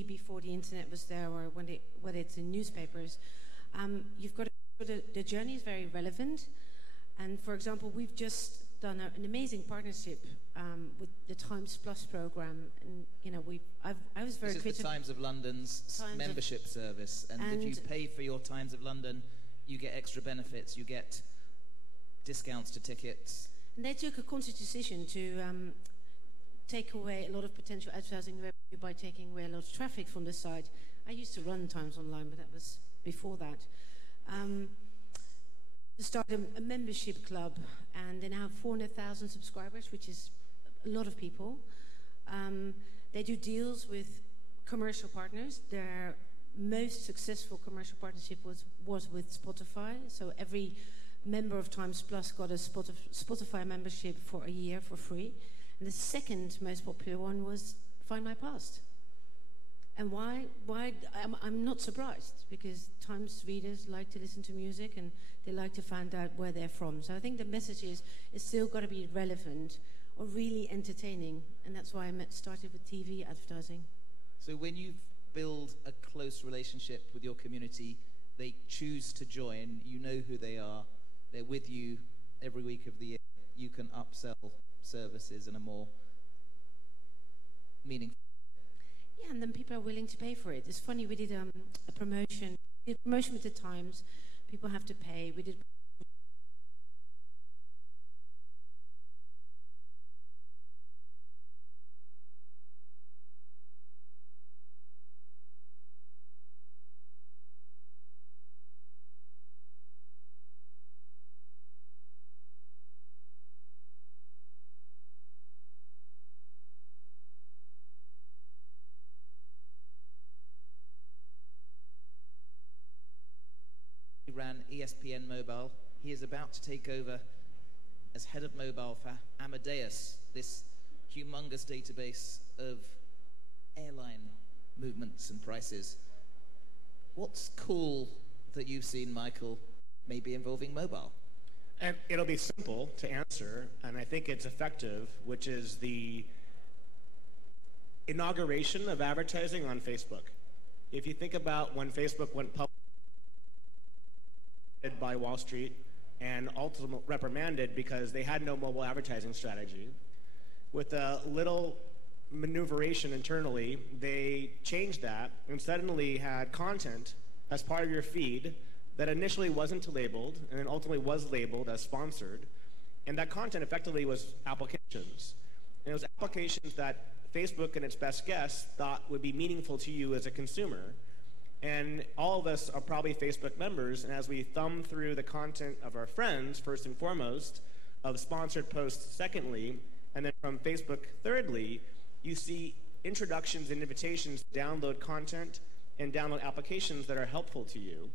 before the internet was there, or whether it's in newspapers. You've got the journey is very relevant, and for example, we've just done an amazing partnership with the Times Plus program, and I was very critical. This is the Times of London's membership service, and if you pay for your Times of London, you get extra benefits, you get discounts to tickets. And they took a conscious decision to take away a lot of potential advertising revenue by taking away a lot of traffic from the site. I used to run Times Online, but that was before that. To start a membership club, and they now have 400,000 subscribers, which is a lot of people. They do deals with commercial partners. Their most successful commercial partnership was with Spotify. So every member of Times Plus got a Spotify membership for a year for free. And the second most popular one was Find My Past. And why? I'm not surprised, because Times readers like to listen to music and they like to find out where they're from. So I think the message is it's still got to be relevant or really entertaining, and that's why I started with TV advertising. So when you build a close relationship with your community, they choose to join, you know who they are, they're with you every week of the year, you can upsell services in a more meaningful way. Yeah, and then people are willing to pay for it. It's funny, we did a promotion. We did a promotion with the Times. People have to pay. We did. Ran ESPN Mobile. He is about to take over as head of mobile for Amadeus, this humongous database of airline movements and prices. What's cool that you've seen, Michael, maybe involving mobile? And it'll be simple to answer, and I think it's effective, which is the inauguration of advertising on Facebook. If you think about when Facebook went public by Wall Street and ultimately reprimanded because they had no mobile advertising strategy, with a little maneuveration internally, they changed that and suddenly had content as part of your feed that initially wasn't labeled and then ultimately was labeled as sponsored. And that content effectively was applications. And it was applications that Facebook and its best guess thought would be meaningful to you as a consumer. And all of us are probably Facebook members, and as we thumb through the content of our friends, first and foremost, of sponsored posts secondly, and then from Facebook thirdly, you see introductions and invitations to download content and download applications that are helpful to you.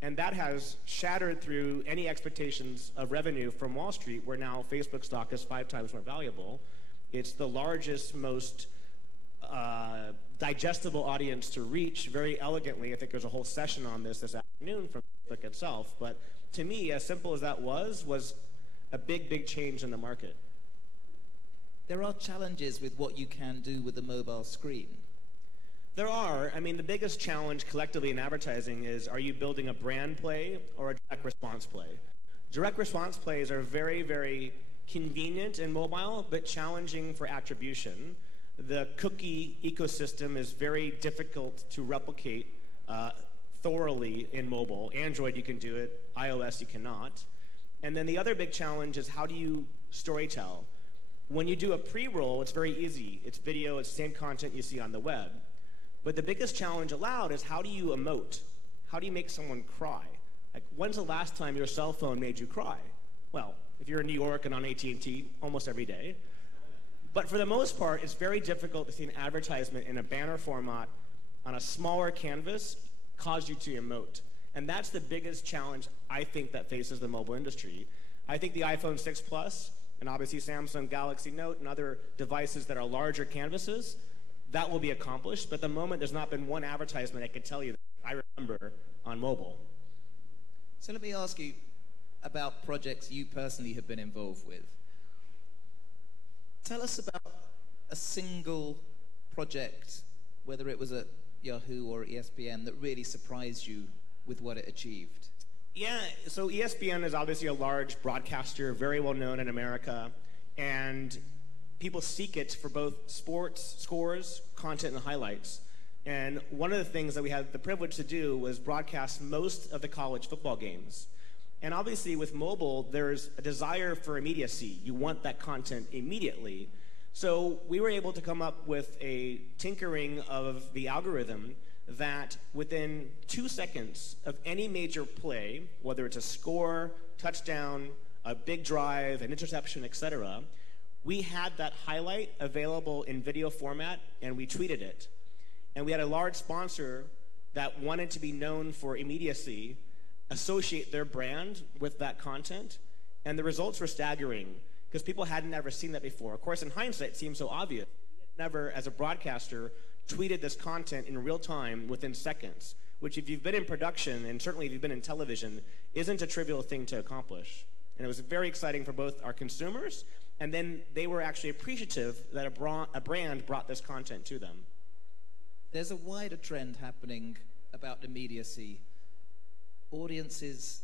And that has shattered through any expectations of revenue from Wall Street, where now Facebook stock is 5 times more valuable. It's the largest, most digestible audience to reach very elegantly. I think there's a whole session on this afternoon from Facebook itself. But to me, as simple as that was a big, big change in the market. There are challenges with what you can do with a mobile screen. There are. I mean, the biggest challenge collectively in advertising is, are you building a brand play or a direct response play? Direct response plays are very, very convenient in mobile, but challenging for attribution. The cookie ecosystem is very difficult to replicate thoroughly in mobile. Android, you can do it. iOS, you cannot. And then the other big challenge is, how do you storytell? When you do a pre-roll, it's very easy. It's video, it's the same content you see on the web. But the biggest challenge aloud is, how do you emote? How do you make someone cry? Like, when's the last time your cell phone made you cry? Well, if you're in New York and on AT&T, almost every day. But for the most part, it's very difficult to see an advertisement in a banner format on a smaller canvas cause you to emote. And that's the biggest challenge, I think, that faces the mobile industry. I think the iPhone 6 Plus and obviously Samsung Galaxy Note and other devices that are larger canvases, that will be accomplished. But at the moment, there's not been one advertisement I could tell you that I remember on mobile. So let me ask you about projects you personally have been involved with. Tell us about a single project, whether it was at Yahoo or ESPN, that really surprised you with what it achieved. Yeah, so ESPN is obviously a large broadcaster, very well known in America, and people seek it for both sports, scores, content, and highlights. And one of the things that we had the privilege to do was broadcast most of the college football games. And obviously with mobile, there's a desire for immediacy. You want that content immediately. So we were able to come up with a tinkering of the algorithm that within 2 seconds of any major play, whether it's a score, touchdown, a big drive, an interception, etc., we had that highlight available in video format, and we tweeted it. And we had a large sponsor that wanted to be known for immediacy associate their brand with that content, and the results were staggering because people hadn't ever seen that before. Of course, in hindsight, it seemed so obvious. never, as a broadcaster, tweeted this content in real time within seconds, which if you've been in production, and certainly if you've been in television, isn't a trivial thing to accomplish. And it was very exciting for both our consumers, and then they were actually appreciative that a brand brought this content to them. There's a wider trend happening about immediacy. Audiences,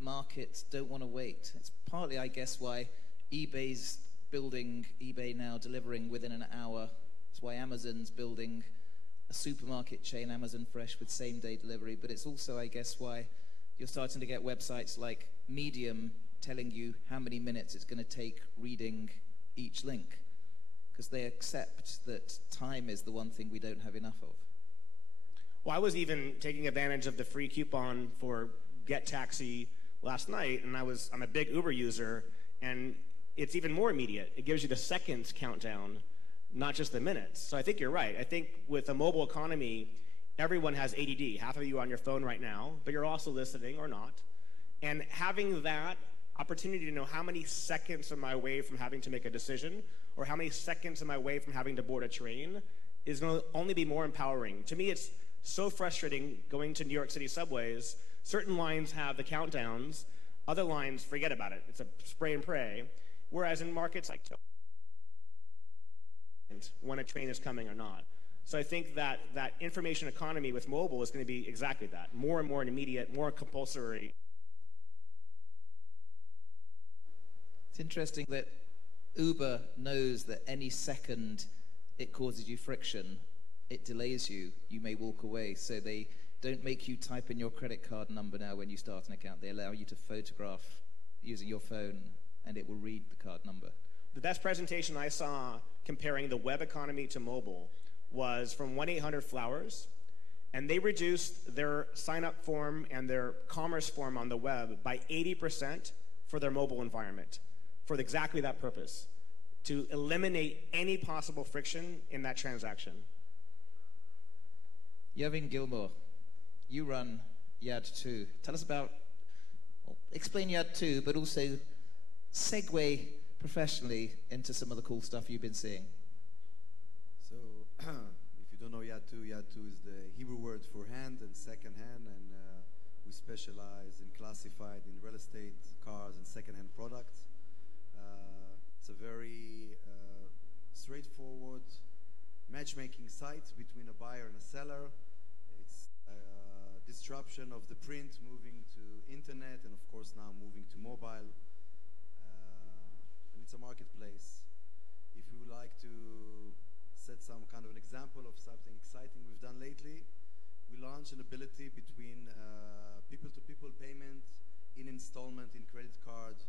markets don't want to wait. It's partly, I guess, why eBay's building eBay Now, delivering within an hour. It's why Amazon's building a supermarket chain, Amazon Fresh, with same-day delivery. But it's also, I guess, why you're starting to get websites like Medium telling you how many minutes it's going to take reading each link, because they accept that time is the one thing we don't have enough of. Well, I was even taking advantage of the free coupon for Get Taxi last night, and I'm a big Uber user, and it's even more immediate. It gives you the seconds countdown, not just the minutes. So I think you're right. I think with a mobile economy, everyone has ADD. Half of you are on your phone right now, but you're also listening or not. And having that opportunity to know how many seconds am I away from having to make a decision, or how many seconds am I away from having to board a train, is going to only be more empowering. To me, it's so frustrating going to New York City subways. Certain lines have the countdowns, other lines, forget about it. It's a spray and pray. Whereas in markets like when a train is coming or not. So I think that information economy with mobile is going to be exactly that. More and more immediate, more compulsory. It's interesting that Uber knows that any second it causes you friction, it delays you, you may walk away. So they don't make you type in your credit card number now when you start an account. They allow you to photograph using your phone, and it will read the card number. The best presentation I saw comparing the web economy to mobile was from 1-800-Flowers, and they reduced their sign-up form and their commerce form on the web by 80% for their mobile environment, for exactly that purpose, to eliminate any possible friction in that transaction. Yevin Gilmore, you run Yad 2. Tell us about, explain Yad 2, but also segue professionally into some of the cool stuff you've been seeing. So, if you don't know Yad 2 is the Hebrew word for hand and second hand, and we specialize in classified in real estate, cars, and second-hand products. It's a very straightforward matchmaking site between a buyer and a seller. It's disruption of the print moving to internet, and of course now moving to mobile. And it's a marketplace. If you would like to set some kind of an example of something exciting we've done lately, we launched an ability between people-to-people payment in installment in credit card.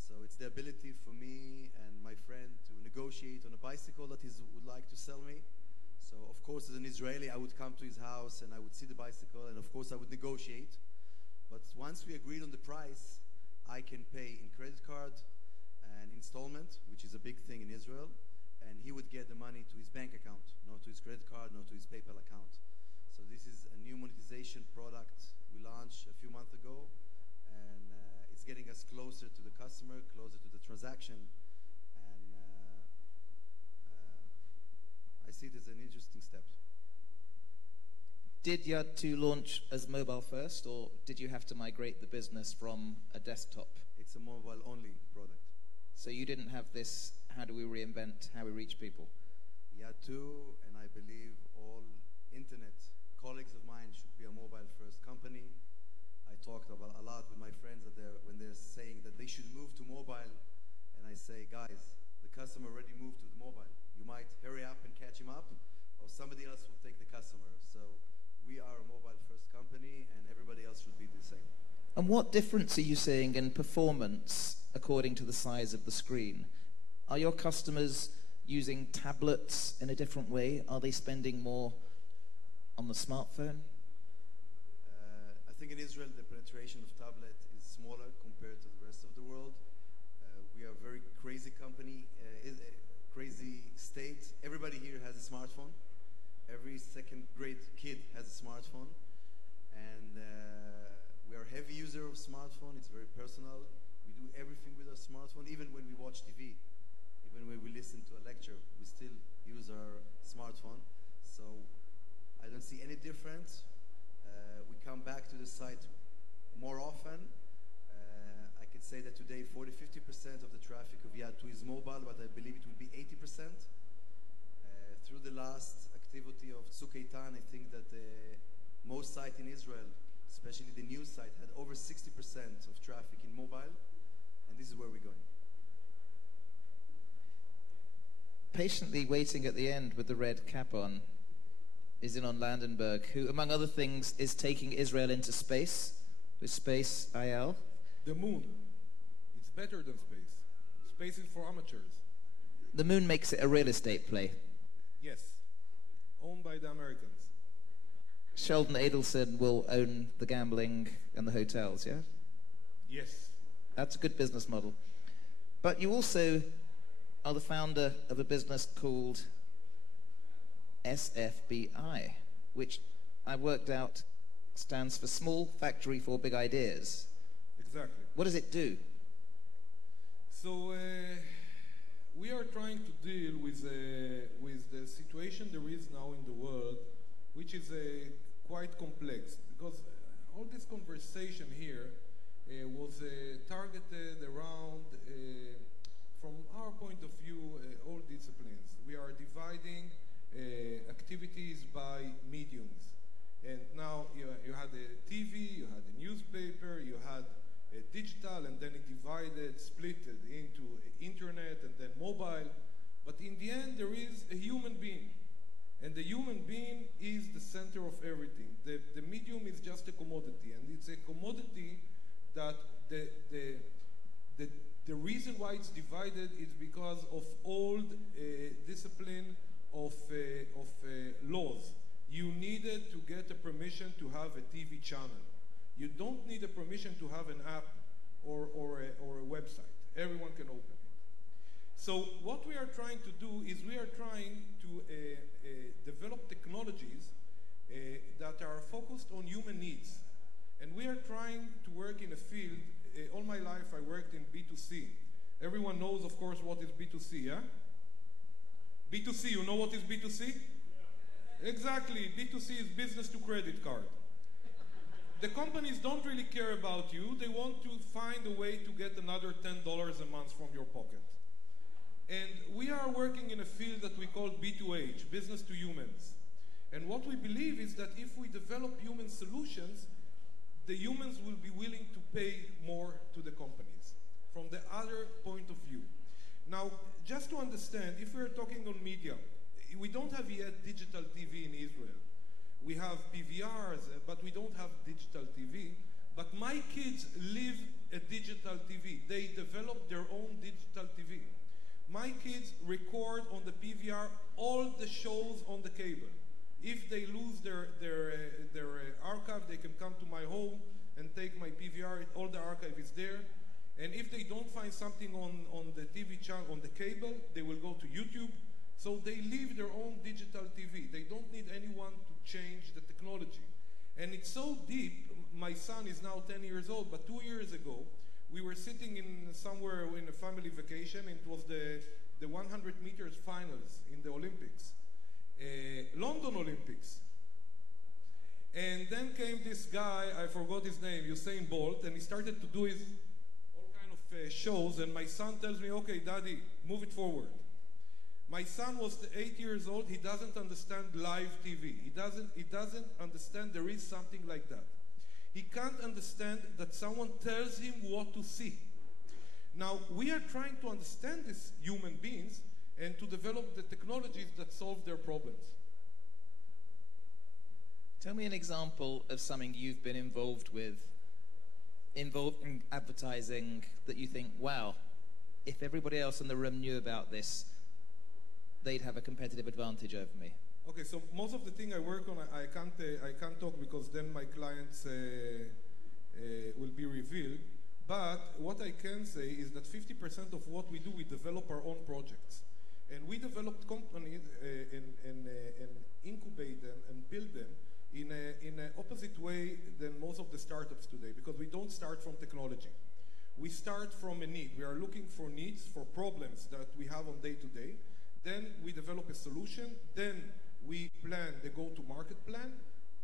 So it's the ability for me and my friend to negotiate on a bicycle that he would like to sell me. So of course, as an Israeli, I would come to his house and I would see the bicycle, and of course I would negotiate. But once we agreed on the price, I can pay in credit card and installment, which is a big thing in Israel, and he would get the money to his bank account, not to his credit card, not to his PayPal account. So this is a new monetization product we launched a few months ago, and it's getting us closer to the customer, closer to the transaction, and I see it as an interesting step. Did Yad 2 launch as mobile first, or did you have to migrate the business from a desktop? It's a mobile-only product. So you didn't have this, how do we reinvent how we reach people? Yad 2, and I believe all internet colleagues of mine should be a mobile-first company. I talked about a lot with my friends when they're saying that they should move to mobile, and I say, guys, the customer already moved to the mobile. You might hurry up and catch him up, or somebody else will take the customer. So we are a mobile-first company, and everybody else should be the same. And what difference are you seeing in performance according to the size of the screen? Are your customers using tablets in a different way? Are they spending more on the smartphone? I think in Israel the penetration of tablet is smaller compared to the rest of the world. We are a very crazy company, crazy state. Everybody here has a smartphone. Every second grade kid has a smartphone. And we are a heavy user of smartphone. It's very personal. We do everything with our smartphone, even when we watch TV. Even even when we listen to a lecture, we still use our smartphone. So I don't see any difference. We come back to the site more often. I can say that today 40-50% of the traffic of Yad 2 is mobile, but I believe it will be 80%. Through the last activity of Tzuk Eitan, I think that most sites in Israel, especially the news site, had over 60% of traffic in mobile, and this is where we're going. Patiently waiting at the end with the red cap on is Inon Landenberg, who, among other things, is taking Israel into space with Space IL. The moon. It's better than space. Space is for amateurs. The moon makes it a real estate play. Yes. Owned by the Americans. Sheldon Adelson will own the gambling and the hotels, yeah? Yes. That's a good business model. But you also are the founder of a business called SFBI, which I worked out stands for Small Factory for Big Ideas. Exactly. What does it do? So we are trying to deal with the situation there is now in the world, which is quite complex, because all this conversation here was targeted around, from our point of view, all disciplines. We are dividing activities by mediums. And now you had a TV, you had a newspaper, you had a digital, and then it divided, split it into internet and then mobile. But in the end, there is a human being. And the human being is the center of everything. The medium is just a commodity, and it's a commodity that the reason why it's divided is because of old discipline of laws. You needed to get a permission to have a TV channel. You don't need a permission to have an app or a website. Everyone can open it. So what we are trying to do is we are trying to develop technologies that are focused on human needs. And we are trying to work in a field. All my life I worked in B2C. Everyone knows, of course, what is B2C, yeah? B2C, you know what is B2C? Exactly, B2C is business to credit card. The companies don't really care about you. They want to find a way to get another $10 a month from your pocket. And we are working in a field that we call B2H, business to humans. And what we believe is that if we develop human solutions, the humans will be willing to pay more to the companies from the other point of view. Now, just to understand, if we're talking on media, we don't have yet digital TV in Israel. We have PVRs, but we don't have digital TV. But my kids live a digital TV. They develop their own digital TV. My kids record on the PVR all the shows on the cable. If they lose their archive, they can come to my home and take my PVR. All the archive is there. And if they don't find something on the TV channel, on the cable, they will go to YouTube. So they live their own digital TV. They don't need anyone to change the technology. And it's so deep. My son is now 10 years old, but 2 years ago, we were sitting in somewhere in a family vacation. It was the 100 meters finals in the Olympics, London Olympics. And then came this guy, I forgot his name, Usain Bolt, and he started to do his all kind of shows. And my son tells me, "Okay, Daddy, move it forward." My son was 8 years old. He doesn't understand live TV. He doesn't understand there is something like that. He can't understand that someone tells him what to see. Now, we are trying to understand these human beings and to develop the technologies that solve their problems. Tell me an example of something you've been involved in advertising that you think, wow, if everybody else in the room knew about this, they'd have a competitive advantage over me. Okay, so most of the thing I work on, I can't talk because then my clients will be revealed. But what I can say is that 50% of what we do, we develop our own projects. And we developed companies and incubate them and build them in an opposite way than most of the startups today, because we don't start from technology. We start from a need. We are looking for needs, for problems that we have on daily solution, then we plan the go-to-market plan,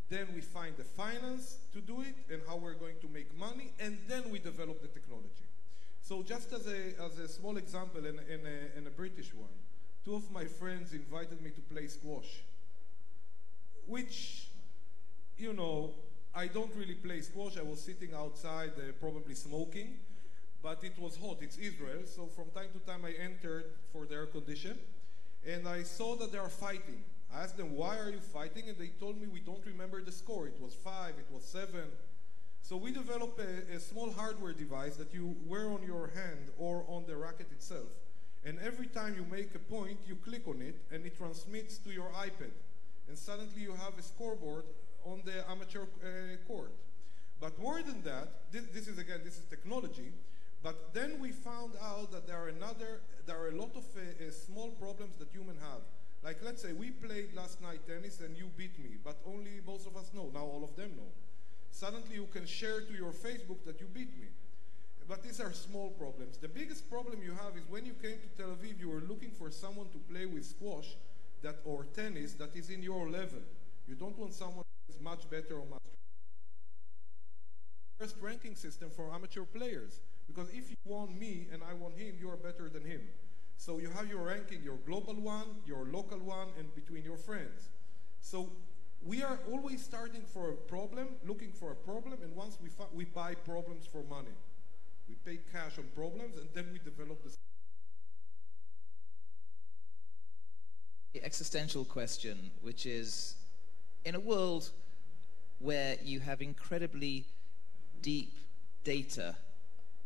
then we find the finance to do it and how we're going to make money, and then we develop the technology. So just as a small example and a British one, two of my friends invited me to play squash, which, you know, I don't really play squash. I was sitting outside probably smoking, but it was hot. It's Israel, so from time to time I entered for the air condition, and I saw that they are fighting. I asked them, why are you fighting? And they told me, we don't remember the score. It was 5, it was 7. So we developed a small hardware device that you wear on your hand or on the racket itself. And every time you make a point, you click on it, and it transmits to your iPad. And suddenly you have a scoreboard on the amateur court. But more than that, this is technology. But then we found out that there are a lot of small problems that humans have. Like, let's say we played last night tennis and you beat me, but only most of us know. Now all of them know. Suddenly you can share to your Facebook that you beat me. But these are small problems. The biggest problem you have is when you came to Tel Aviv, you were looking for someone to play with squash or tennis that is in your level. You don't want someone who is much better or much first ranking system for amateur players. Because if you want me and I want him, you are better than him. So you have your ranking, your global one, your local one, and between your friends. So we are always starting for a problem, looking for a problem, and once we buy problems for money. We pay cash on problems, and then we develop the existential question, which is, in a world where you have incredibly deep data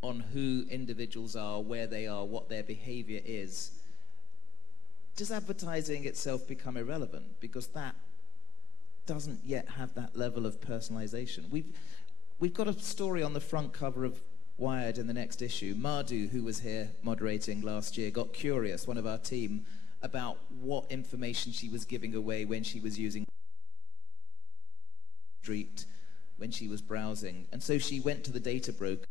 on who individuals are, where they are, what their behavior is, does advertising itself become irrelevant? Because that doesn't yet have that level of personalization. We've got a story on the front cover of Wired in the next issue. Madhu, who was here moderating last year, got curious, one of our team, about what information she was giving away when she was using Street, when she was browsing. And so she went to the data broker.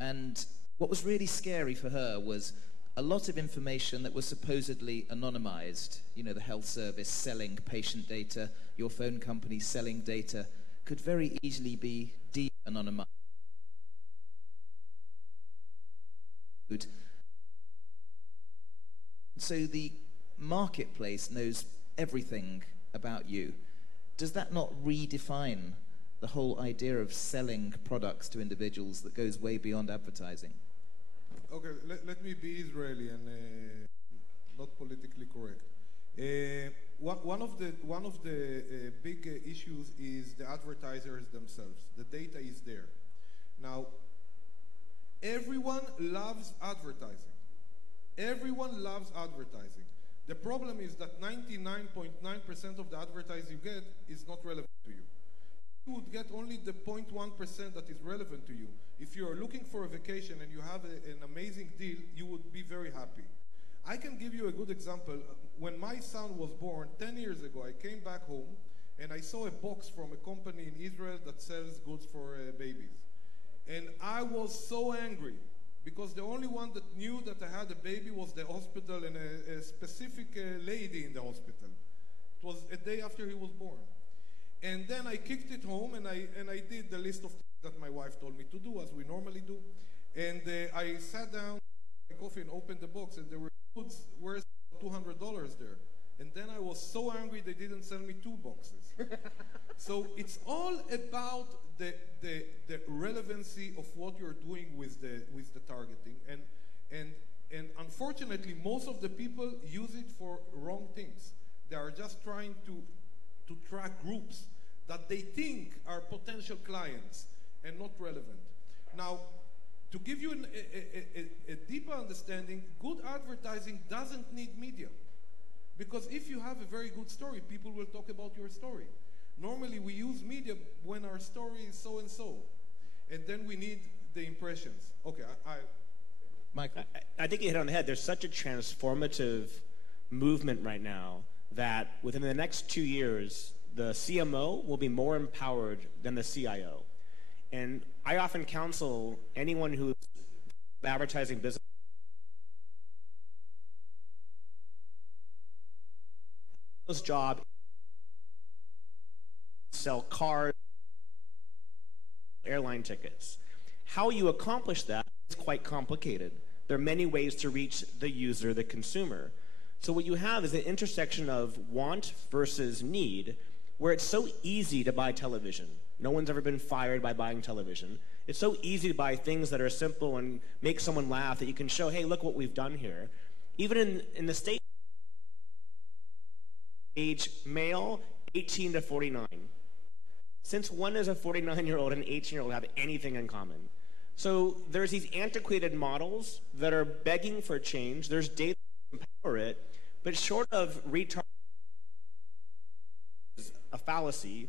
And what was really scary for her was a lot of information that was supposedly anonymized. You know, the health service selling patient data, your phone company selling data, could very easily be de-anonymized. So the marketplace knows everything about you. Does that not redefine the whole idea of selling products to individuals that goes way beyond advertising? Okay, let me be Israeli and not politically correct. One of the big issues is the advertisers themselves. The data is there. Now, everyone loves advertising. Everyone loves advertising. The problem is that 99.9% of the advertising you get is not relevant to you. You would get only the 0.1% that is relevant to you. If you are looking for a vacation and you have an amazing deal, you would be very happy. I can give you a good example. When my son was born 10 years ago, I came back home and I saw a box from a company in Israel that sells goods for babies. And I was so angry because the only one that knew that I had a baby was the hospital and a specific lady in the hospital. It was a day after he was born. And then I kicked it home and I did the list of things that my wife told me to do, as we normally do. And I sat down, my coffee, and opened the box, and there were goods worth $200 there. And then I was so angry they didn't sell me 2 boxes. So it's all about the relevancy of what you're doing with the targeting. And unfortunately, most of the people use it for wrong things. They are just trying to track groups that they think are potential clients and not relevant. Now, to give you a deeper understanding, good advertising doesn't need media. Because if you have a very good story, people will talk about your story. Normally, we use media when our story is so-and-so. And then we need the impressions. Okay, Michael? I think you hit on the head. There's such a transformative movement right now that within the next 2 years, the CMO will be more empowered than the CIO. And I often counsel anyone who's advertising business job sell cars, airline tickets. How you accomplish that is quite complicated. There are many ways to reach the user, the consumer. So what you have is an intersection of want versus need, where it's so easy to buy television. No one's ever been fired by buying television. It's so easy to buy things that are simple and make someone laugh that you can show, hey, look what we've done here. Even in the States, age male, 18 to 49. Since when does a 49-year-old and an 18-year-old have anything in common? So there's these antiquated models that are begging for change. There's data to empower it, but short of retarding a fallacy,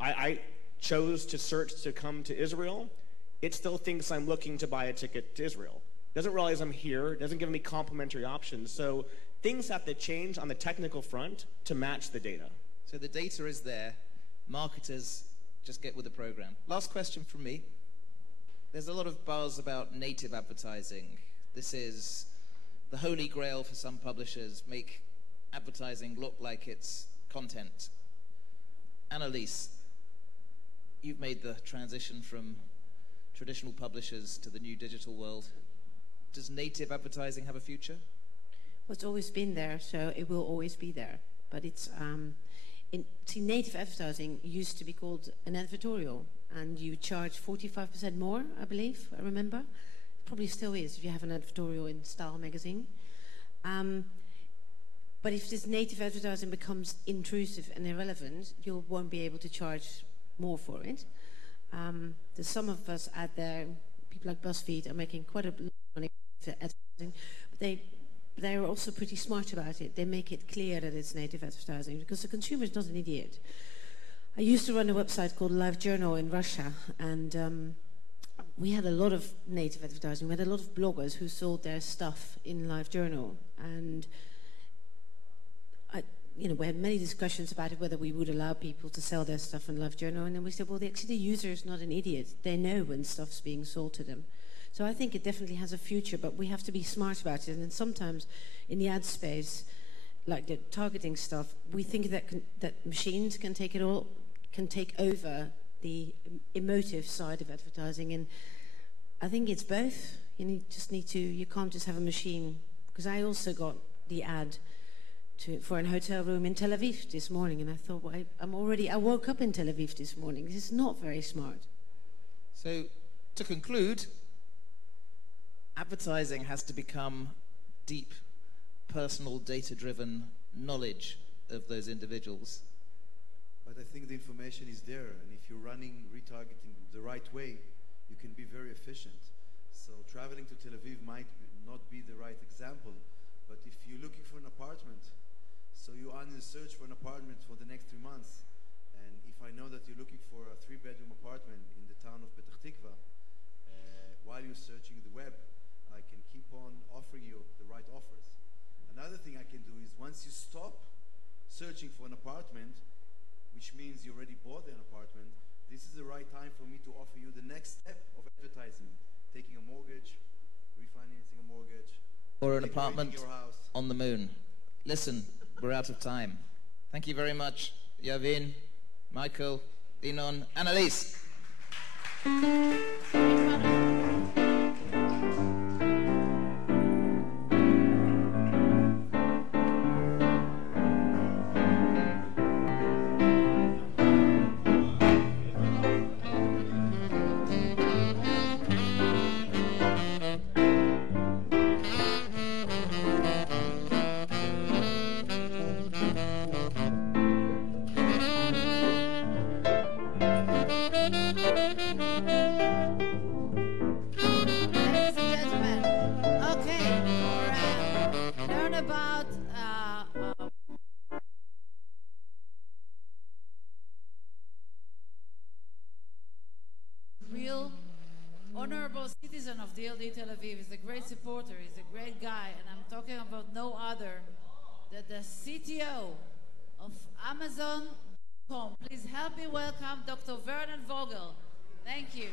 I chose to search to come to Israel. It still thinks I'm looking to buy a ticket to Israel. Doesn't realize I'm here, doesn't give me complimentary options. So things have to change on the technical front to match the data. So the data is there. Marketers just get with the program. Last question from me. There's a lot of buzz about native advertising. This is the holy grail for some publishers, make advertising look like it's content. Annalise, you've made the transition from traditional publishers to the new digital world. Does native advertising have a future? Well, it's always been there, so it will always be there. But it's see, native advertising used to be called an advertorial, and you charge 45% more, I believe, I remember. It probably still is if you have an advertorial in Style magazine. But if this native advertising becomes intrusive and irrelevant, you won't be able to charge more for it. There's some of us out there, people like BuzzFeed, are making quite a lot of money for advertising, but they're also pretty smart about it. They make it clear that it's native advertising because the consumer is not an idiot. I used to run a website called LiveJournal in Russia, and we had a lot of native advertising. We had a lot of bloggers who sold their stuff in LiveJournal, and we had many discussions about it, whether we would allow people to sell their stuff in LiveJournal, and then we said, well, actually the user is not an idiot. They know when stuff's being sold to them. So I think it definitely has a future, but we have to be smart about it. And then sometimes in the ad space, like the targeting stuff, we think that machines can take it all, can take over the emotive side of advertising. And I think it's both. You can't just have a machine. Because I also got the ad for a hotel room in Tel Aviv this morning, and I thought, well, I woke up in Tel Aviv this morning. This is not very smart. So to conclude, advertising has to become deep, personal, data-driven knowledge of those individuals. But I think the information is there, and if you're running retargeting the right way, you can be very efficient. So traveling to Tel Aviv might not be the right example, but if you're looking for an apartment, so you're on the search for an apartment for the next 3 months, and if I know that you're looking for a 3-bedroom apartment in the town of Petah Tikva, while you're searching the web, I can keep on offering you the right offers. Another thing I can do is once you stop searching for an apartment, which means you already bought an apartment, this is the right time for me to offer you the next step of advertising, taking a mortgage, refinancing a mortgage, or an apartment on the moon. Listen, we're out of time. Thank you very much, Yavin, Michael, Inon, Annalise. Dld Tel Aviv is a great supporter, he's a great guy, and I'm talking about no other than the CTO of Amazon.com. Please help me welcome Dr. Vernon Vogel. Thank you.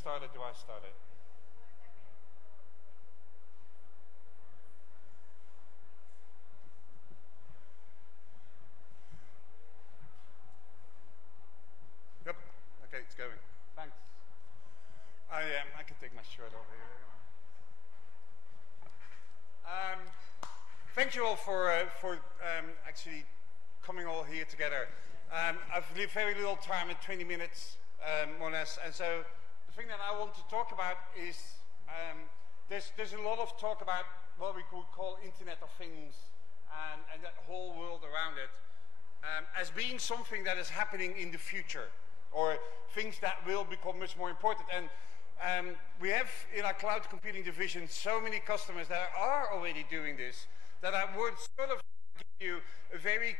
start it? Do I start it? Yep. Okay, it's going. Thanks. I can take my shirt off here. Thank you all for actually coming all here together. I've very little time, at 20 minutes, more or less, and so the thing that I want to talk about is there's a lot of talk about what we could call Internet of Things and that whole world around it as being something that is happening in the future, or things that will become much more important. And we have in our cloud computing division so many customers that are already doing this, that I would sort of give you a very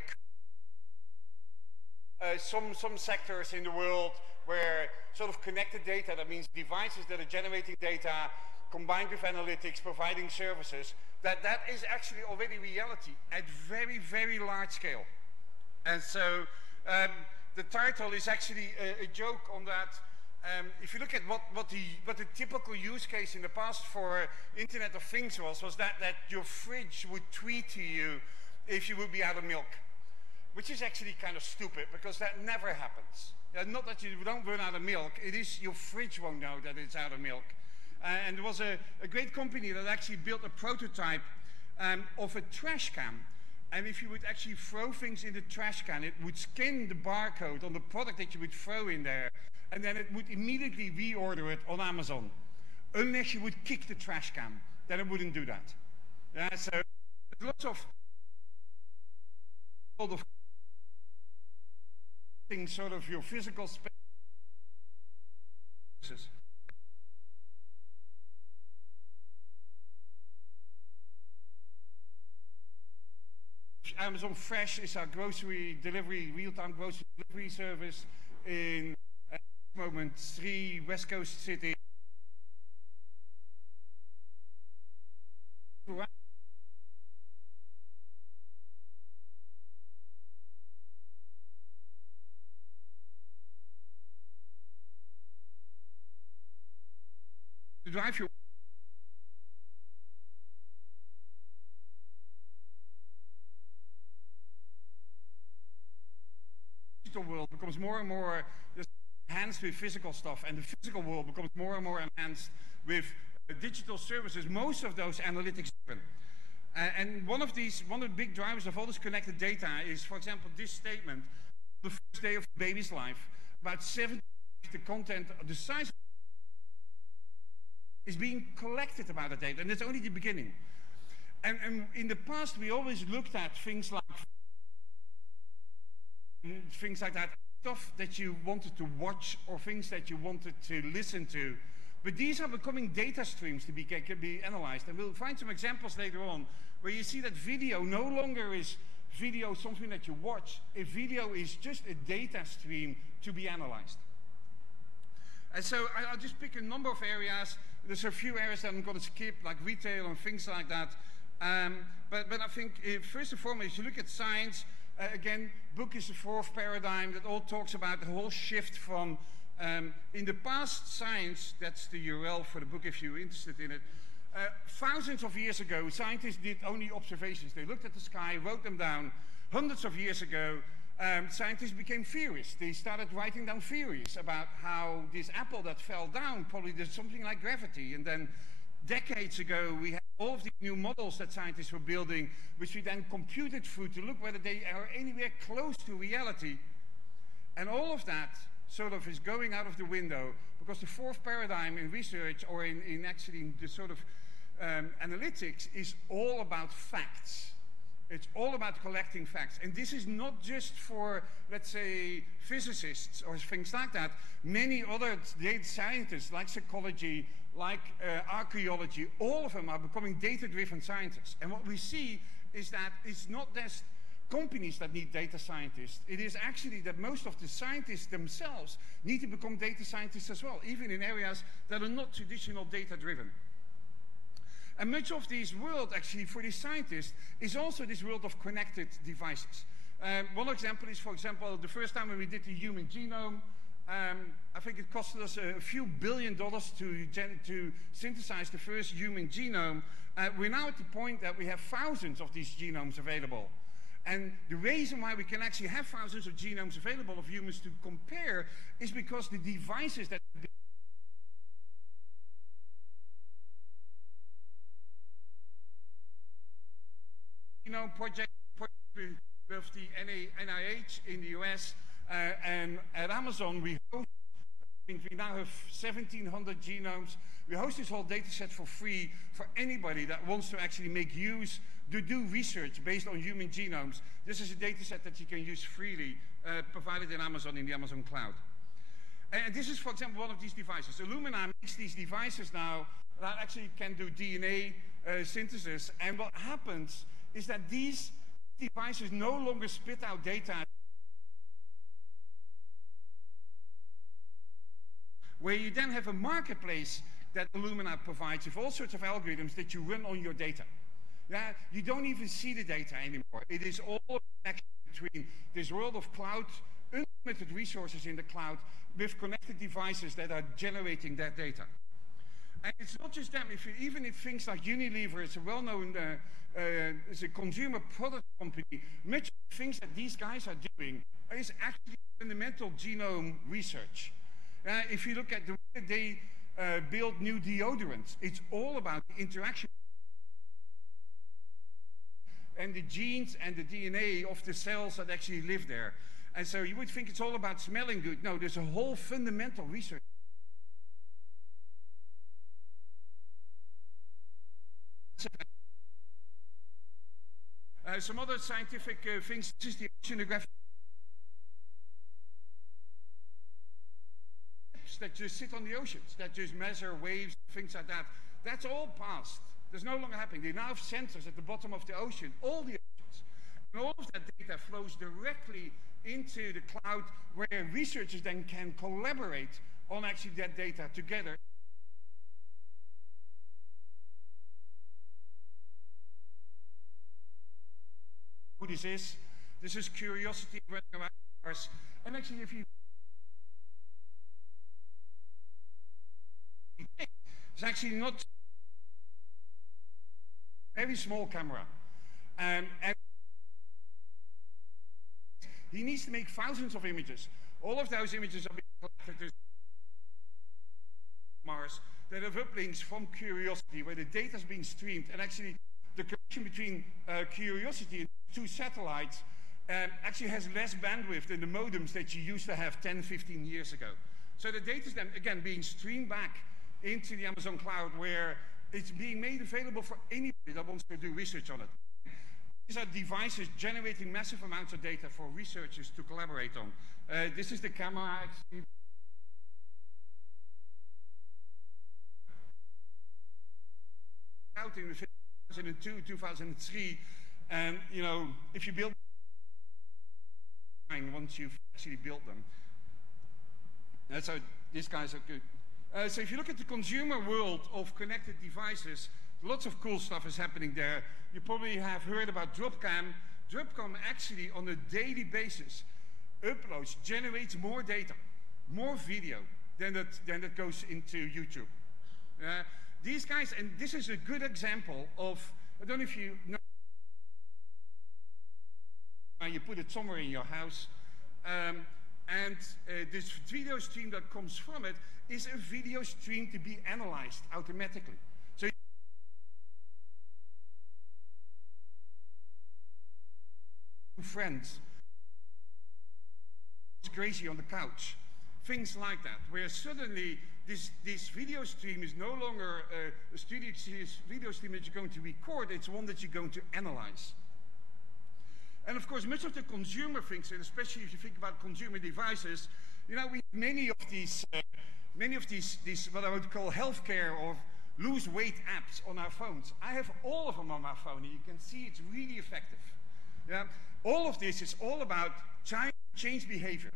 some sectors in the world where sort of connected data, that means devices that are generating data combined with analytics, providing services, that is actually already reality at very, very large scale. And so the title is actually a joke on that. If you look at what the typical use case in the past for Internet of Things was that your fridge would tweet to you if you would be out of milk, which is actually kind of stupid because that never happens. Not that you don't run out of milk, it is your fridge won't know that it's out of milk. And there was a great company that actually built a prototype of a trash can. And if you would actually throw things in the trash can, it would scan the barcode on the product that you would throw in there, and then it would immediately reorder it on Amazon. Unless you would kick the trash can, then it wouldn't do that. So there's lots of things, sort of your physical space. Amazon Fresh is our grocery delivery, real-time grocery delivery service in at the moment 3 West Coast cities. To drive your world becomes more and more enhanced with physical stuff, and the physical world becomes more and more enhanced with digital services, most of those analytics driven. And one of the big drivers of all this connected data is, for example, this statement: the first day of a baby's life, about 70% of the content, the size is being collected about the data, and it's only the beginning. And in the past, we always looked at things like that, stuff that you wanted to watch or things that you wanted to listen to. But these are becoming data streams to can be analyzed. And we'll find some examples later on where you see that video no longer is video something that you watch. A video is just a data stream to be analyzed. And so I'll just pick a number of areas. There's a few areas that I'm going to skip, like retail and things like that. But I think first and foremost, you look at science. Again, book is the fourth paradigm that all talks about the whole shift from, in the past, science, that's the URL for the book if you're interested in it. Thousands of years ago, scientists did only observations. They looked at the sky, wrote them down. Hundreds of years ago, scientists became theorists. They started writing down theories about how this apple that fell down probably did something like gravity. And then decades ago, we had all of the new models that scientists were building, which we then computed through to look whether they are anywhere close to reality. And all of that sort of is going out of the window because the fourth paradigm in research, or in actually the sort of analytics, is all about facts. It's all about collecting facts. And this is not just for, let's say, physicists or things like that. Many other data scientists, like psychology, like archaeology, all of them are becoming data-driven scientists. And what we see is that it's not just companies that need data scientists. It is actually that most of the scientists themselves need to become data scientists as well, even in areas that are not traditional data-driven. And much of this world, actually, for these scientists, is also this world of connected devices. One example is, for example, the first time when we did the human genome, I think it cost us a few $1 billion to synthesize the first human genome. We're now at the point that we have thousands of these genomes available. And the reason why we can actually have thousands of genomes available of humans to compare is because the devices that project with the NIH in the US and at Amazon, we now have 1,700 genomes. We host this whole data set for free for anybody that wants to actually make use, to do research based on human genomes. This is a data set that you can use freely, provided in Amazon, in the Amazon cloud. And this is, for example, one of these devices. Illumina makes these devices now that actually can do DNA synthesis. And what happens is that these devices no longer spit out data where you then have a marketplace that Illumina provides with all sorts of algorithms that you run on your data. Yeah, you don't even see the data anymore. It is all a connection between this world of cloud, unlimited resources in the cloud, with connected devices that are generating that data. And it's not just them. Even if things like Unilever is a well-known is a consumer product company, much of the things that these guys are doing is actually fundamental genome research. If you look at the way they build new deodorants, it's all about the interaction and the genes and the DNA of the cells that actually live there. And so you would think it's all about smelling good. No, there's a whole fundamental research. Some other scientific things, this is the oceanographic that just sit on the oceans, that just measure waves, things like that. That's all past. There's no longer happening. They now have sensors at the bottom of the ocean, all the oceans. And all of that data flows directly into the cloud where researchers then can collaborate on actually that data together. Who this is Curiosity running around Mars. And actually, if you it's actually not a very small camera. And he needs to make thousands of images. All of those images are being collected Mars that have uplinks from Curiosity where the data is being streamed. And actually, the connection between Curiosity and two satellites actually has less bandwidth than the modems that you used to have 10, 15 years ago. So the data is then, again, being streamed back into the Amazon cloud where it's being made available for anybody that wants to do research on it. These are devices generating massive amounts of data for researchers to collaborate on. This is the camera actually. Out in 2002, 2003, and you know, if you build once you've actually built them. That's how these guys are good. So if you look at the consumer world of connected devices, lots of cool stuff is happening there. You probably have heard about Dropcam. Dropcam actually on a daily basis uploads, generates more data, more video than that goes into YouTube. These guys, and this is a good example of, I don't know if you know, you put it somewhere in your house, and this video stream that comes from it is a video stream to be analyzed automatically. So friends, it's crazy on the couch, things like that, where suddenly this video stream is no longer a video stream that you're going to record, it's one that you're going to analyze. And of course, much of the consumer things, and especially if you think about consumer devices, you know, we have many of these what I would call healthcare or lose weight apps on our phones. I have all of them on my phone, and you can see it's really effective. Yeah? All of this is all about trying to change behavior.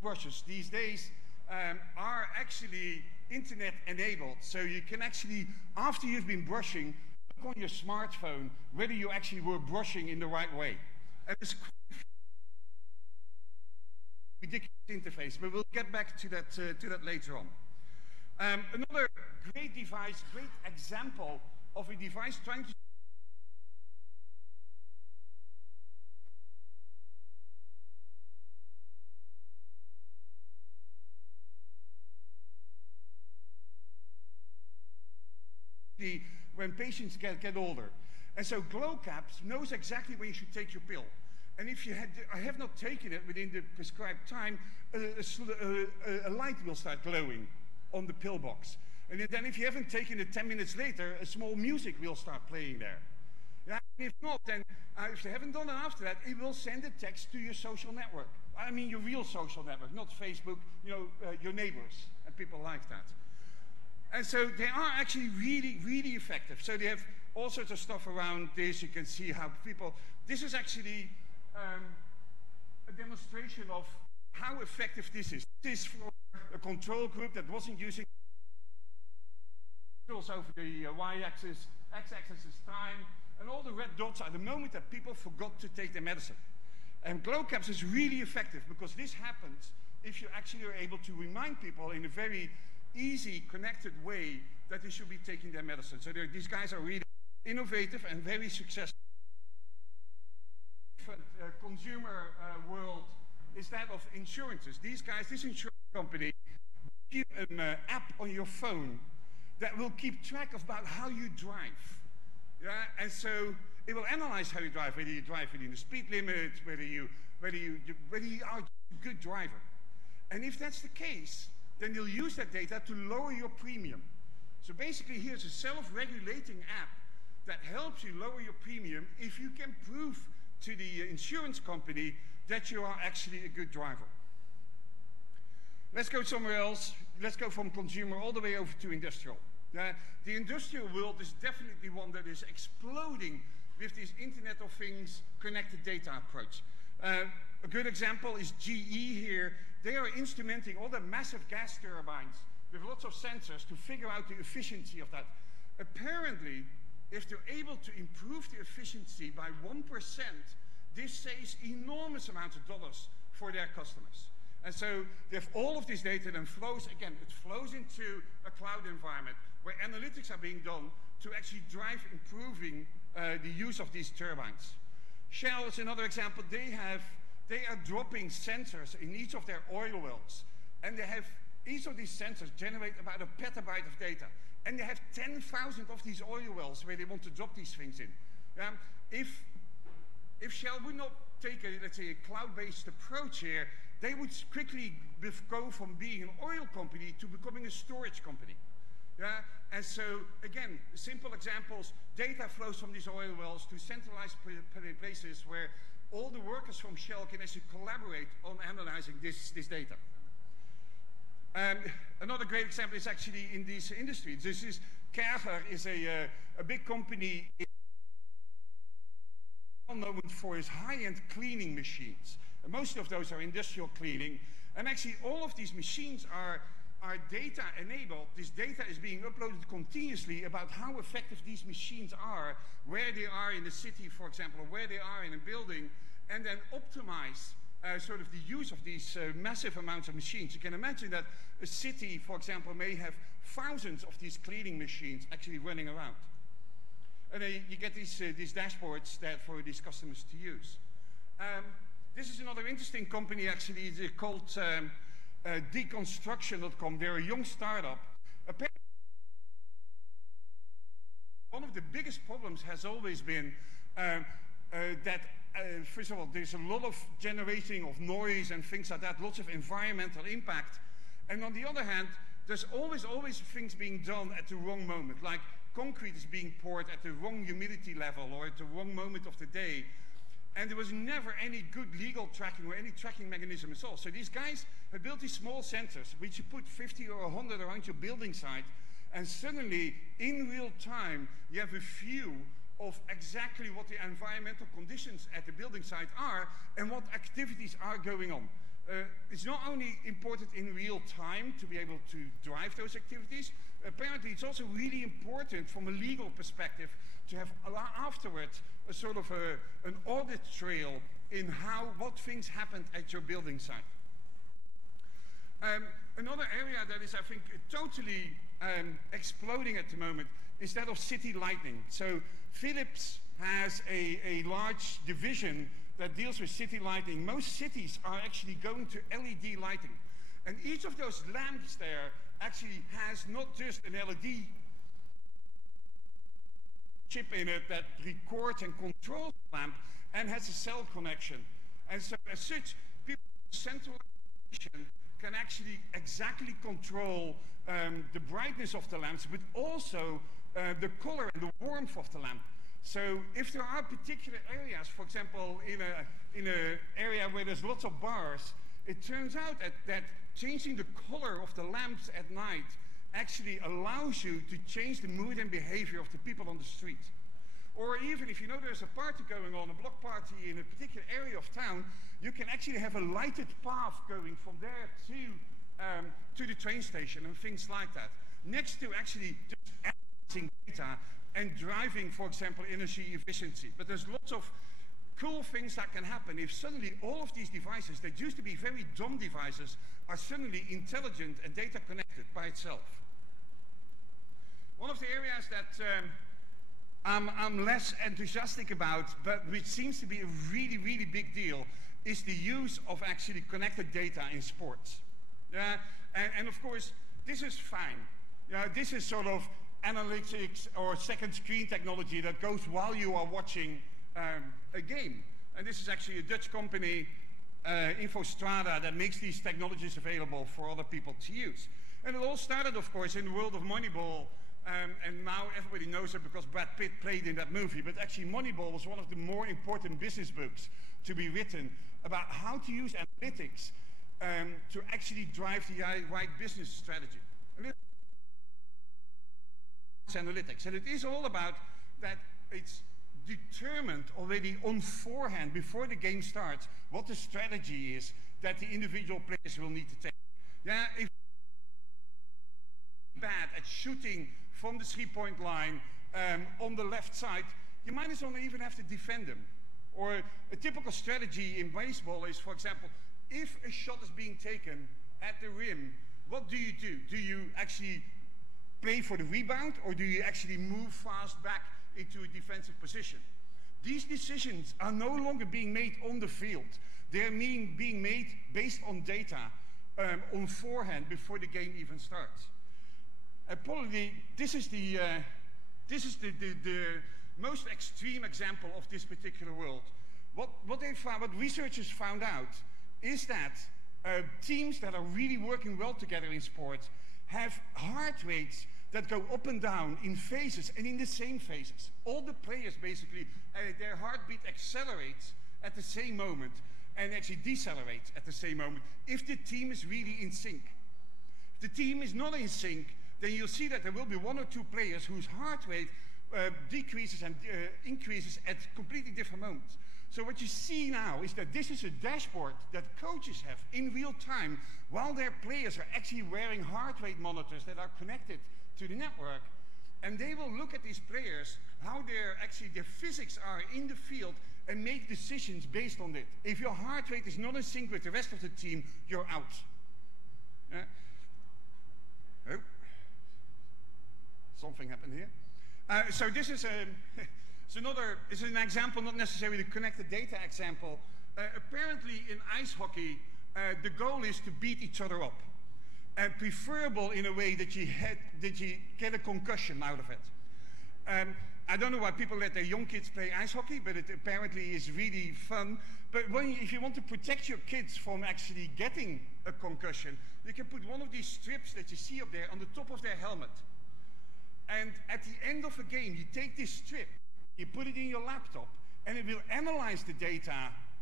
Brushes these days are actually internet enabled, so you can actually, after you've been brushing, look on your smartphone whether you actually were brushing in the right way. And it's ridiculous interface, but we'll get back to that later on. Another great device, great example of a device trying to when patients get older. And so GlowCaps knows exactly when you should take your pill. And if you have not taken it within the prescribed time, a light will start glowing on the pill box. And then if you haven't taken it 10 minutes later, a small music will start playing there. Yeah, if not, then if you haven't done it after that, it will send a text to your social network. I mean your real social network, not Facebook, your neighbors and people like that. And so they are actually really, really effective. So they have all sorts of stuff around this. You can see how people, this is actually a demonstration of how effective this is. This is for a control group that wasn't using controls over the y-axis, x-axis is time, and all the red dots are the moment that people forgot to take their medicine. And GlowCaps is really effective because this happens if you actually are able to remind people in a very easy, connected way that they should be taking their medicine. So these guys are really innovative and very successful. Consumer world is that of insurances. These guys, this insurance company, give you an app on your phone that will keep track of about how you drive. Yeah? And so it will analyze how you drive, whether you drive within the speed limit, whether you are a good driver. And if that's the case, then you'll use that data to lower your premium. So basically here's a self-regulating app that helps you lower your premium if you can prove to the insurance company that you are actually a good driver. Let's go somewhere else. Let's go from consumer all the way over to industrial. The industrial world is definitely one that is exploding with this Internet of Things connected data approach. A good example is GE here. They are instrumenting all the massive gas turbines with lots of sensors to figure out the efficiency of that. Apparently, if they're able to improve the efficiency by 1%, this saves enormous amounts of dollars for their customers. And so they have all of this data and flows, again, it flows into a cloud environment where analytics are being done to actually drive improving the use of these turbines. Shell is another example. They are dropping sensors in each of their oil wells. And they have, each of these sensors generate about a petabyte of data. And they have 10,000 of these oil wells where they want to drop these things in. If Shell would not take let's say, a cloud-based approach here, they would quickly go from being an oil company to becoming a storage company. Yeah? And so, again, simple examples, data flows from these oil wells to centralized places where all the workers from Shell can actually collaborate on analyzing this data. Another great example is actually in these industries. This is Kerger is a big company known for its high-end cleaning machines. And most of those are industrial cleaning. And actually all of these machines are data enabled. This data is being uploaded continuously about how effective these machines are, where they are in the city, for example, or where they are in a building, and then optimize sort of the use of these massive amounts of machines. You can imagine that a city, for example, may have thousands of these cleaning machines actually running around. And you get these dashboards for these customers to use. This is another interesting company, actually. It's called Deconstruction.com. They're a young startup. Apparently, one of the biggest problems has always been that, first of all, there's a lot of generating of noise and things like that, lots of environmental impact. And on the other hand, there's always things being done at the wrong moment, like concrete is being poured at the wrong humidity level or at the wrong moment of the day. And there was never any good legal tracking or any tracking mechanism at all. So these guys had built these small sensors, which you put 50 or 100 around your building site, and suddenly, in real time, you have a view of exactly what the environmental conditions at the building site are and what activities are going on. It's not only important in real time to be able to drive those activities, apparently it's also really important from a legal perspective to have afterwards a sort of an audit trail in what things happened at your building site. Another area that is, I think, totally exploding at the moment is that of city lighting. So Philips has a large division that deals with city lighting. Most cities are actually going to LED lighting. And each of those lamps there actually has not just an LED chip in it that records and controls the lamp and has a cell connection. And so as such, people with centralization can actually exactly control the brightness of the lamps, but also the color and the warmth of the lamp. So if there are particular areas, for example, in an area where there's lots of bars, it turns out that changing the color of the lamps at night actually allows you to change the mood and behavior of the people on the street. Or even if you know there's a party going on, a block party in a particular area of town, you can actually have a lighted path going from there to the train station and things like that. Next to actually just analyzing data and driving, for example, energy efficiency. But there's lots of cool things that can happen if suddenly all of these devices that used to be very dumb devices are suddenly intelligent and data connected by itself. One of the areas that I'm less enthusiastic about, but which seems to be a really, really big deal, is the use of actually connected data in sports. And of course, this is fine. This is sort of analytics or second screen technology that goes while you are watching a game. And this is actually a Dutch company, Infostrada, that makes these technologies available for other people to use. And it all started, of course, in the world of Moneyball. And now everybody knows it because Brad Pitt played in that movie. But actually, Moneyball was one of the more important business books to be written about how to use analytics to actually drive the right business strategy. Analytics. And it is all about that it's determined already on forehand, before the game starts, what the strategy is that the individual players will need to take. Yeah, if you're bad at shooting from the three-point line on the left side, you might as well even have to defend them. Or a typical strategy in baseball is, for example, if a shot is being taken at the rim, what do? Do you actually play for the rebound, or do you actually move fast back into a defensive position? These decisions are no longer being made on the field. They're being made based on data on forehand before the game even starts. Probably this is the most extreme example of this particular world. What researchers found out is that teams that are really working well together in sports have heart rates that go up and down in phases and in the same phases. All the players basically, their heartbeat accelerates at the same moment and actually decelerates at the same moment if the team is really in sync. If the team is not in sync, then you'll see that there will be one or two players whose heart rate decreases and increases at completely different moments. So what you see now is that this is a dashboard that coaches have in real time while their players are actually wearing heart rate monitors that are connected to the network. And they will look at these players, how their physics are in the field, and make decisions based on it. If your heart rate is not in sync with the rest of the team, you're out. Oh. Something happened here. So this is this is an example, not necessarily the connected data example. Apparently in ice hockey, the goal is to beat each other up. And preferable in a way that you get a concussion out of it. I don't know why people let their young kids play ice hockey, but it apparently is really fun. But if you want to protect your kids from actually getting a concussion, you can put one of these strips that you see up there on the top of their helmet. And at the end of a game, you take this strip, you put it in your laptop, and it will analyze the data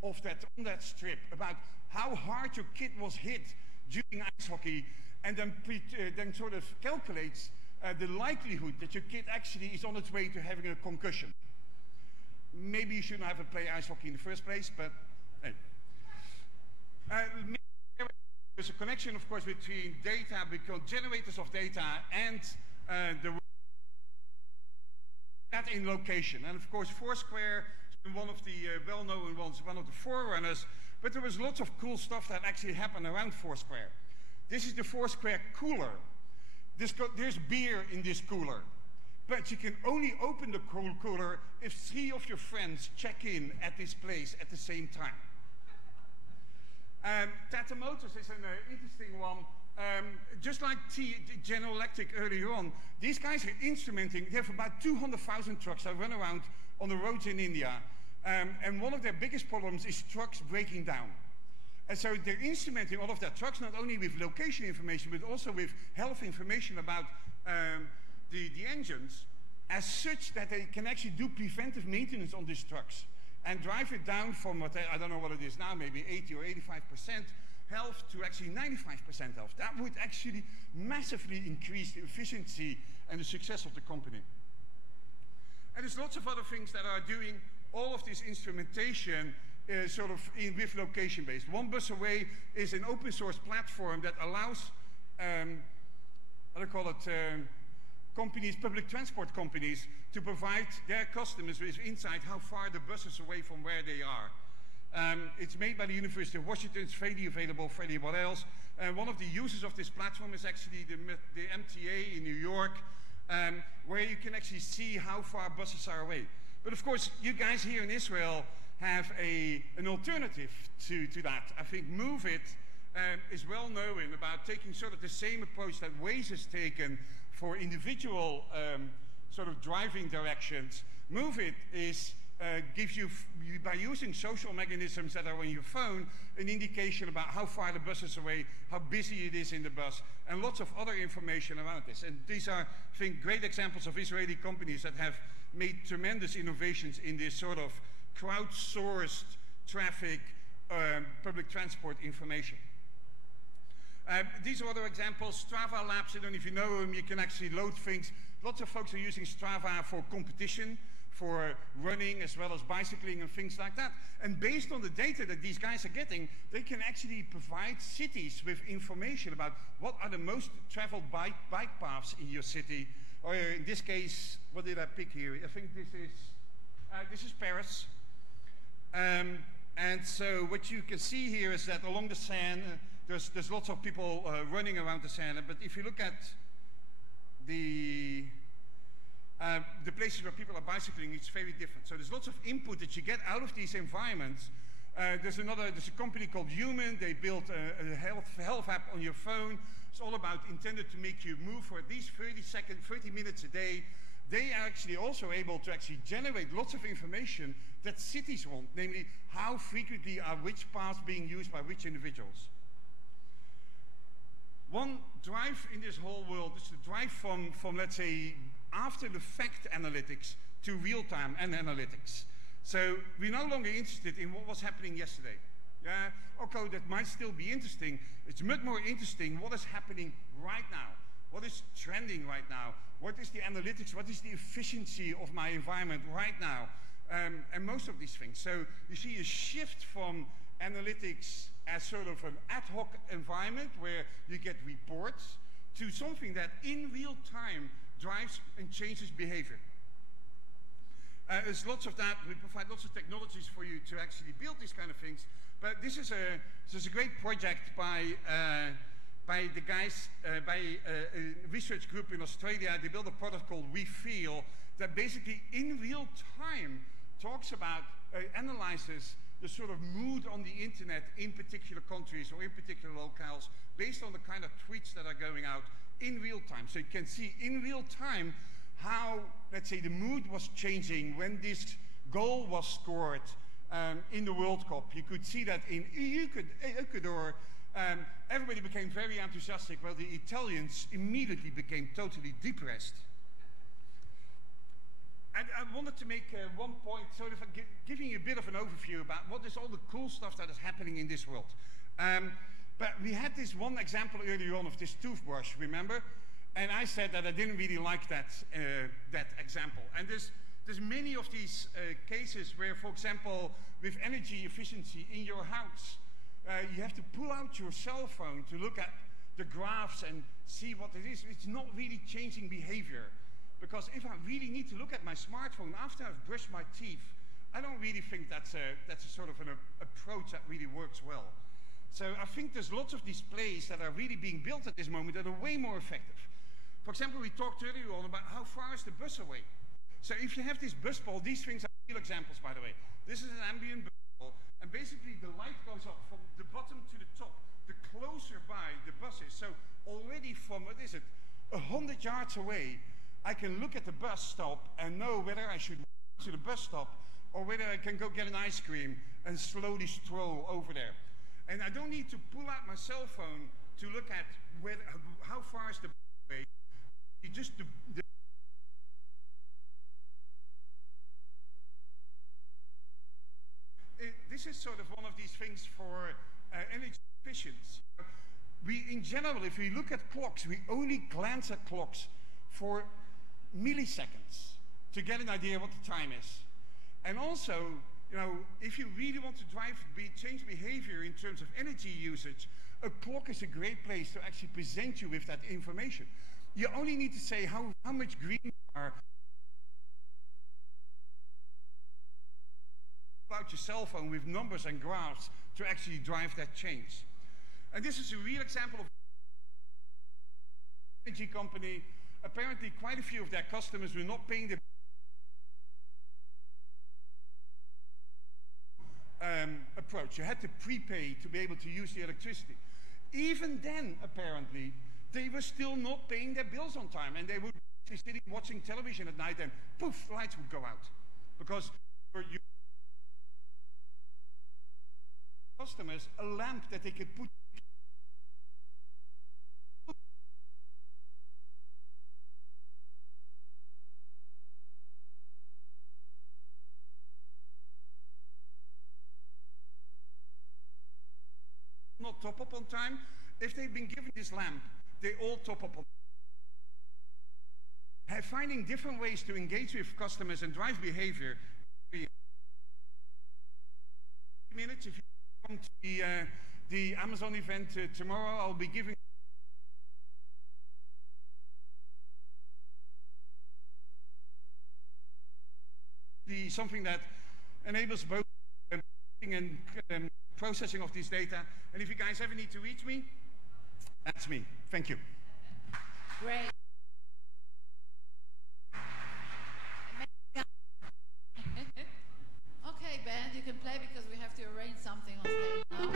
of on that strip about how hard your kid was hit during ice hockey, and then sort of calculates the likelihood that your kid actually is on its way to having a concussion. Maybe you shouldn't have to play ice hockey in the first place, but hey. There's a connection, of course, between data, because generators of data, and that in location. And of course, Foursquare has been one of the well-known ones, one of the forerunners, but there was lots of cool stuff that actually happened around Foursquare. This is the Foursquare cooler. There's beer in this cooler. But you can only open the cooler if 3 of your friends check in at this place at the same time. Tata Motors is an interesting one. Just like General Electric earlier on, these guys are instrumenting. They have about 200,000 trucks that run around on the roads in India. And one of their biggest problems is trucks breaking down. And so they're instrumenting all of their trucks, not only with location information, but also with health information about the engines, as such that they can actually do preventive maintenance on these trucks and drive it down from what, I don't know what it is now, maybe 80 or 85% health to actually 95% health. That would actually massively increase the efficiency and the success of the company. And there's lots of other things that are doing all of this instrumentation with location-based. One Bus Away is an open source platform that allows, companies, public transport companies, to provide their customers with insight how far the bus is away from where they are. It's made by the University of Washington. It's freely available for anyone else. One of the users of this platform is actually the MTA in New York, where you can actually see how far buses are away. But of course, you guys here in Israel have an alternative to that. I think Move It is well known about taking sort of the same approach that Waze has taken for individual driving directions. Move It gives you, by using social mechanisms that are on your phone, an indication about how far the bus is away, how busy it is in the bus, and lots of other information around this. And these are, I think, great examples of Israeli companies that have made tremendous innovations in this sort of crowdsourced traffic, public transport information. These are other examples. Strava Labs, I don't know if you know them, you can actually load things. Lots of folks are using Strava for competition, for running as well as bicycling and things like that. And based on the data that these guys are getting, they can actually provide cities with information about what are the most traveled bike paths in your city. Or in this case, what did I pick here? I think this is Paris. And so what you can see here is that along the Seine, there's lots of people running around the Seine. But if you look at the places where people are bicycling, it's very different. So there's lots of input that you get out of these environments. There's a company called Human. They built a health app on your phone. It's all about intended to make you move for at least 30 minutes a day. They are actually also able to actually generate lots of information that cities want, namely how frequently are which paths being used by which individuals. One drive in this whole world is the drive from let's say, after the fact analytics to real-time analytics. So we're no longer interested in what was happening yesterday. Okay, that might still be interesting. It's much more interesting what is happening right now. What is trending right now? What is the analytics? What is the efficiency of my environment right now? And most of these things. So you see a shift from analytics as sort of an ad hoc environment where you get reports to something that in real time drives and changes behavior. There's lots of that. We provide lots of technologies for you to actually build these kind of things. But this is a great project by the guys, by a research group in Australia. They built a product called We Feel that basically in real time talks about, analyzes the sort of mood on the internet in particular countries or in particular locales based on the kind of tweets that are going out in real time. So you can see in real time how, let's say, the mood was changing when this goal was scored in the World Cup. You could see that in Ecuador, everybody became very enthusiastic, while the Italians immediately became totally depressed. And I wanted to make one point, sort of giving you a bit of an overview about what is all the cool stuff that is happening in this world. But we had this one example earlier on of this toothbrush, remember? And I said that I didn't really like that example. And there's many of these cases where, for example, with energy efficiency in your house, you have to pull out your cell phone to look at the graphs and see what it is. It's not really changing behavior. Because if I really need to look at my smartphone after I've brushed my teeth, I don't really think that's a sort of an approach that really works well. So I think there's lots of displays that are really being built at this moment that are way more effective. For example, we talked earlier on about how far is the bus away. So if you have this bus ball, these things are real examples, by the way. This is an ambient bus ball, and basically the light goes up from the bottom to the top, the closer by the bus is. So already from, 100 yards away, I can look at the bus stop and know whether I should walk to the bus stop or whether I can go get an ice cream and slowly stroll over there. And I don't need to pull out my cell phone to look at how far is the bus away. You just this is sort of one of these things for energy efficiency. In general, if we look at clocks, we only glance at clocks for milliseconds to get an idea what the time is. And also, if you really want to change behavior in terms of energy usage, a clock is a great place to actually present you with that information. You only need to say how much green you are about your cell phone with numbers and graphs to actually drive that change. And this is a real example of an energy company. Apparently, quite a few of their customers were not paying the approach. You had to prepay to be able to use the electricity. Even then, apparently, they were still not paying their bills on time, and they would be sitting watching television at night, and poof, lights would go out because you customers a lamp that they could put. Not top up on time. If they've been given this lamp, they all top up on time. Finding different ways to engage with customers and drive behavior. Minutes, if you come to the Amazon event tomorrow, I'll be giving something that enables both and processing of this data. And if you guys ever need to reach me, that's me. Thank you. Great. Okay, band, you can play because we have to arrange something on stage now.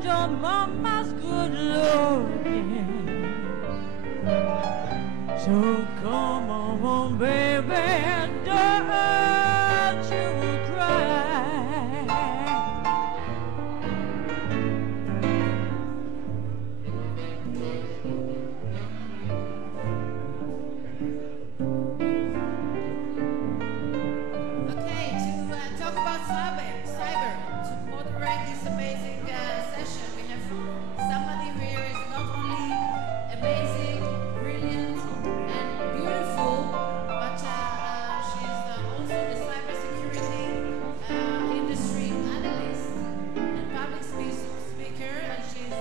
and your mama's good looking. So come on, baby, don't you cry. Okay, to talk about cyber, to moderate this amazing session, we have somebody here is not only amazing, brilliant, and beautiful, but she's also the cybersecurity industry analyst and public speaker, and she's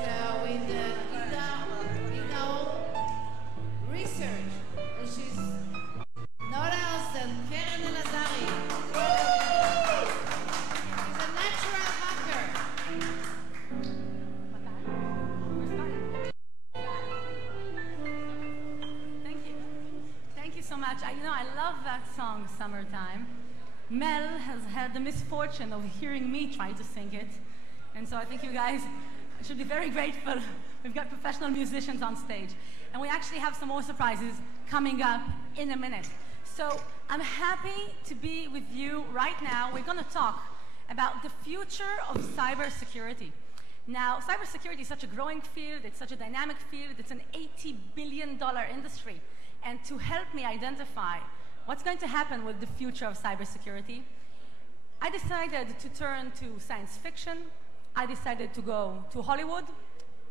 with IDAO Research, and she's not else than Keren Elazari. She's a natural hacker. Thank you. Thank you so much. I love that song, Summertime. Mel has had the misfortune of hearing me try to sing it. And so I think you guys should be very grateful. We've got professional musicians on stage. And we actually have some more surprises coming up in a minute. So I'm happy to be with you right now. We're going to talk about the future of cybersecurity. Now, cybersecurity is such a growing field. It's such a dynamic field. It's an $80 billion industry. And to help me identify what's going to happen with the future of cybersecurity, I decided to turn to science fiction. I decided to go to Hollywood,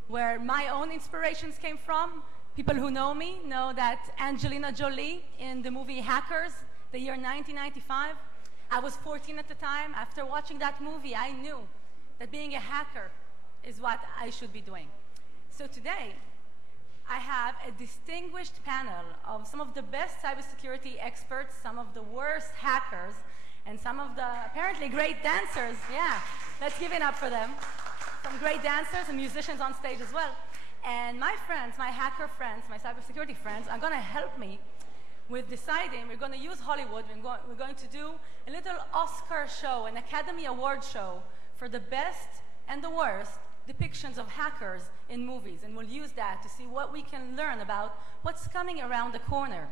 where my own inspirations came from. People who know me know that Angelina Jolie in the movie Hackers, the year 1995, I was 14 at the time. After watching that movie, I knew that being a hacker is what I should be doing. So today, I have a distinguished panel of some of the best cybersecurity experts, some of the worst hackers, and some of the apparently great dancers. Yeah, let's give it up for them. Some great dancers and musicians on stage as well. And my friends, my hacker friends, my cybersecurity friends are going to help me with deciding. We're going to use Hollywood. We're going to do a little Oscar show, an Academy Award show for the best and the worst depictions of hackers in movies. And we'll use that to see what we can learn about what's coming around the corner.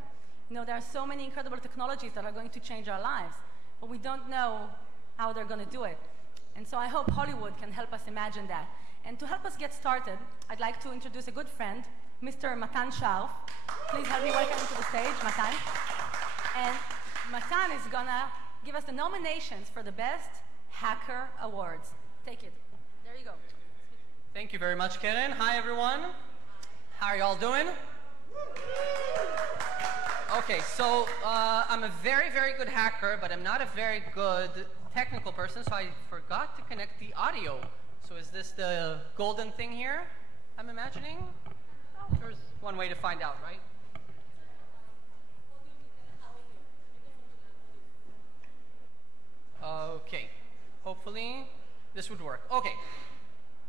There are so many incredible technologies that are going to change our lives, but we don't know how they're going to do it. And so I hope Hollywood can help us imagine that. And to help us get started, I'd like to introduce a good friend, Mr. Matan Sharf. Please help me welcome him to the stage, Matan. And Matan is gonna give us the nominations for the Best Hacker Awards. Take it. There you go. Thank you very much, Keren. Hi, everyone. How are y'all doing? Okay, so I'm a very, very good hacker, but I'm not a very good technical person, so I forgot to connect the audio. So is this the golden thing here, I'm imagining? Oh, there's one way to find out, right? Okay, hopefully this would work. Okay.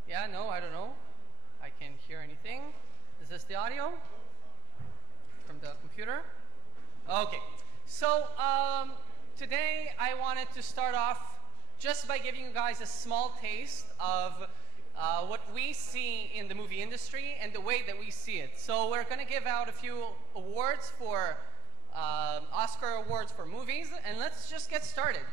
Yeah, no, I don't know. I can't hear anything. Is this the audio from the computer? Okay, so today I wanted to start off just by giving you guys a small taste of what we see in the movie industry and the way that we see it. So we're going to give out a few awards for Oscar awards for movies, and let's just get started.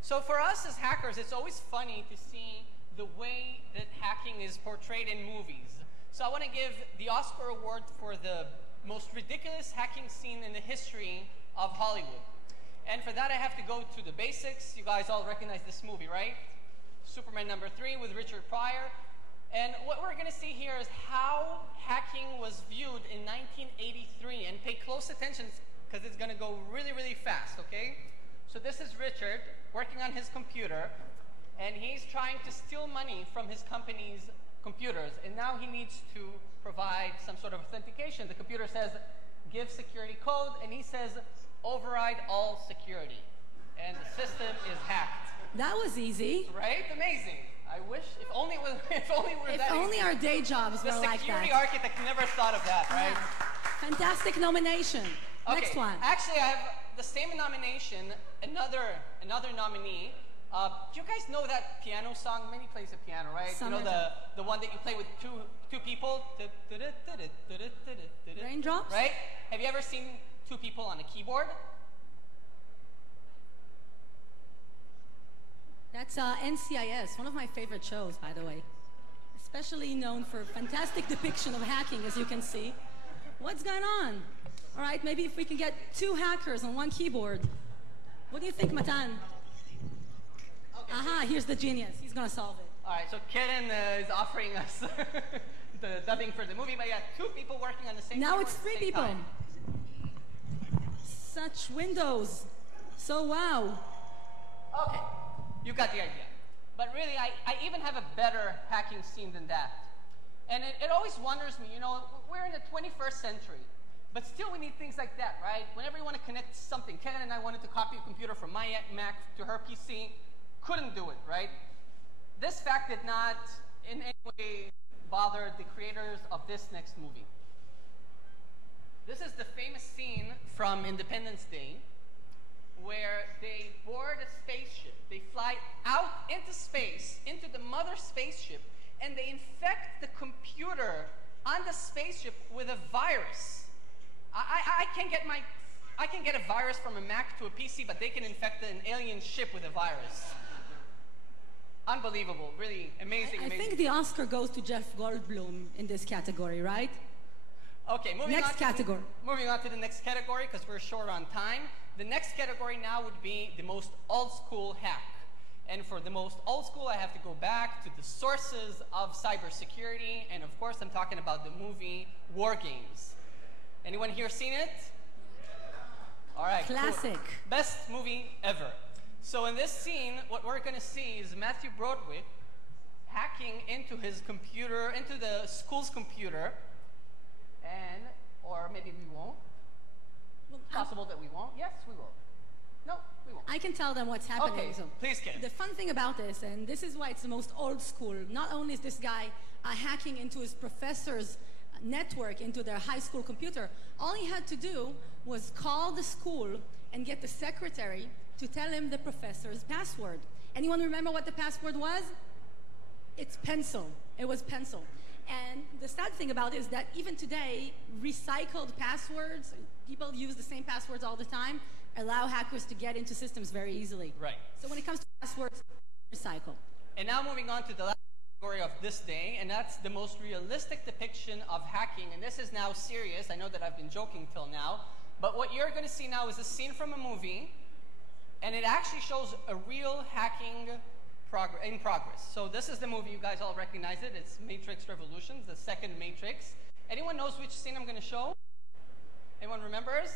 So for us as hackers, it's always funny to see the way that hacking is portrayed in movies. So I want to give the Oscar award for the most ridiculous hacking scene in the history of Hollywood. And for that, I have to go to the basics. You guys all recognize this movie, right? Superman #3 with Richard Pryor. And what we're going to see here is how hacking was viewed in 1983. And pay close attention because it's going to go really, really fast, okay? So this is Richard working on his computer. And he's trying to steal money from his company's computers. And now he needs to provide some sort of authentication. The computer says, give security code. And he says, override all security. And the system is hacked. That was easy. Right? Amazing. I wish, if only our day jobs were like that. The security architect never thought of that, right? Yeah. Fantastic nomination. Okay. Next one. Actually, I have the same nomination, another nominee, Do you guys know that piano song? Minnie plays the piano, right? You know the one that you play with two people? Raindrops? Right? Have you ever seen two people on a keyboard? That's NCIS, one of my favorite shows, by the way. Especially known for fantastic depiction of hacking, as you can see. What's going on? All right, maybe if we can get two hackers on one keyboard. What do you think, Matan? Okay. Aha, here's the genius. He's going to solve it. All right, so Karen is offering us the dubbing for the movie, but yeah, two people working on the same Now keyboard it's at the three same people. time. Such windows. So wow. Okay, you got the idea. But really, I even have a better hacking scene than that. And it always wonders me, you know, we're in the 21st century, but still we need things like that, right? Whenever you want to connect something, Karen and I wanted to copy a computer from my Mac to her PC, couldn't do it, right? This fact did not in any way bother the creators of this next movie. This is the famous scene from Independence Day, where they board a spaceship. They fly out into space, into the mother spaceship, and they infect the computer on the spaceship with a virus. I can get a virus from a Mac to a PC, but they can infect an alien ship with a virus. Unbelievable, really amazing. I think the Oscar goes to Jeff Goldblum in this category, right? Okay, moving on to the next category, because we're short on time. The next category now would be the most old school hack. And for the most old school, I have to go back to the sources of cybersecurity. And of course, I'm talking about the movie War Games. Anyone here seen it? All right. Classic. Cool. Best movie ever. So in this scene, what we're going to see is Matthew Broderick hacking into his computer, into the school's computer. Or maybe we won't. Possible that we won't. Yes, we will. No, we won't. I can tell them what's happening. Okay, so please, Ken. The fun thing about this, and this is why it's the most old school, not only is this guy hacking into his professor's network, into their high school computer, all he had to do was call the school and get the secretary to tell him the professor's password. Anyone remember what the password was? It's pencil. It was pencil. And the sad thing about it is that even today, recycled passwords, people use the same passwords all the time, allow hackers to get into systems very easily. Right. So when it comes to passwords, recycle. And now moving on to the last category of this day, and that's the most realistic depiction of hacking. And this is now serious. I know that I've been joking till now. But what you're going to see now is a scene from a movie, and it actually shows a real hacking in progress. So this is the movie. You guys all recognize it. It's Matrix Revolutions, the second Matrix. Anyone knows which scene I'm going to show? Anyone remembers?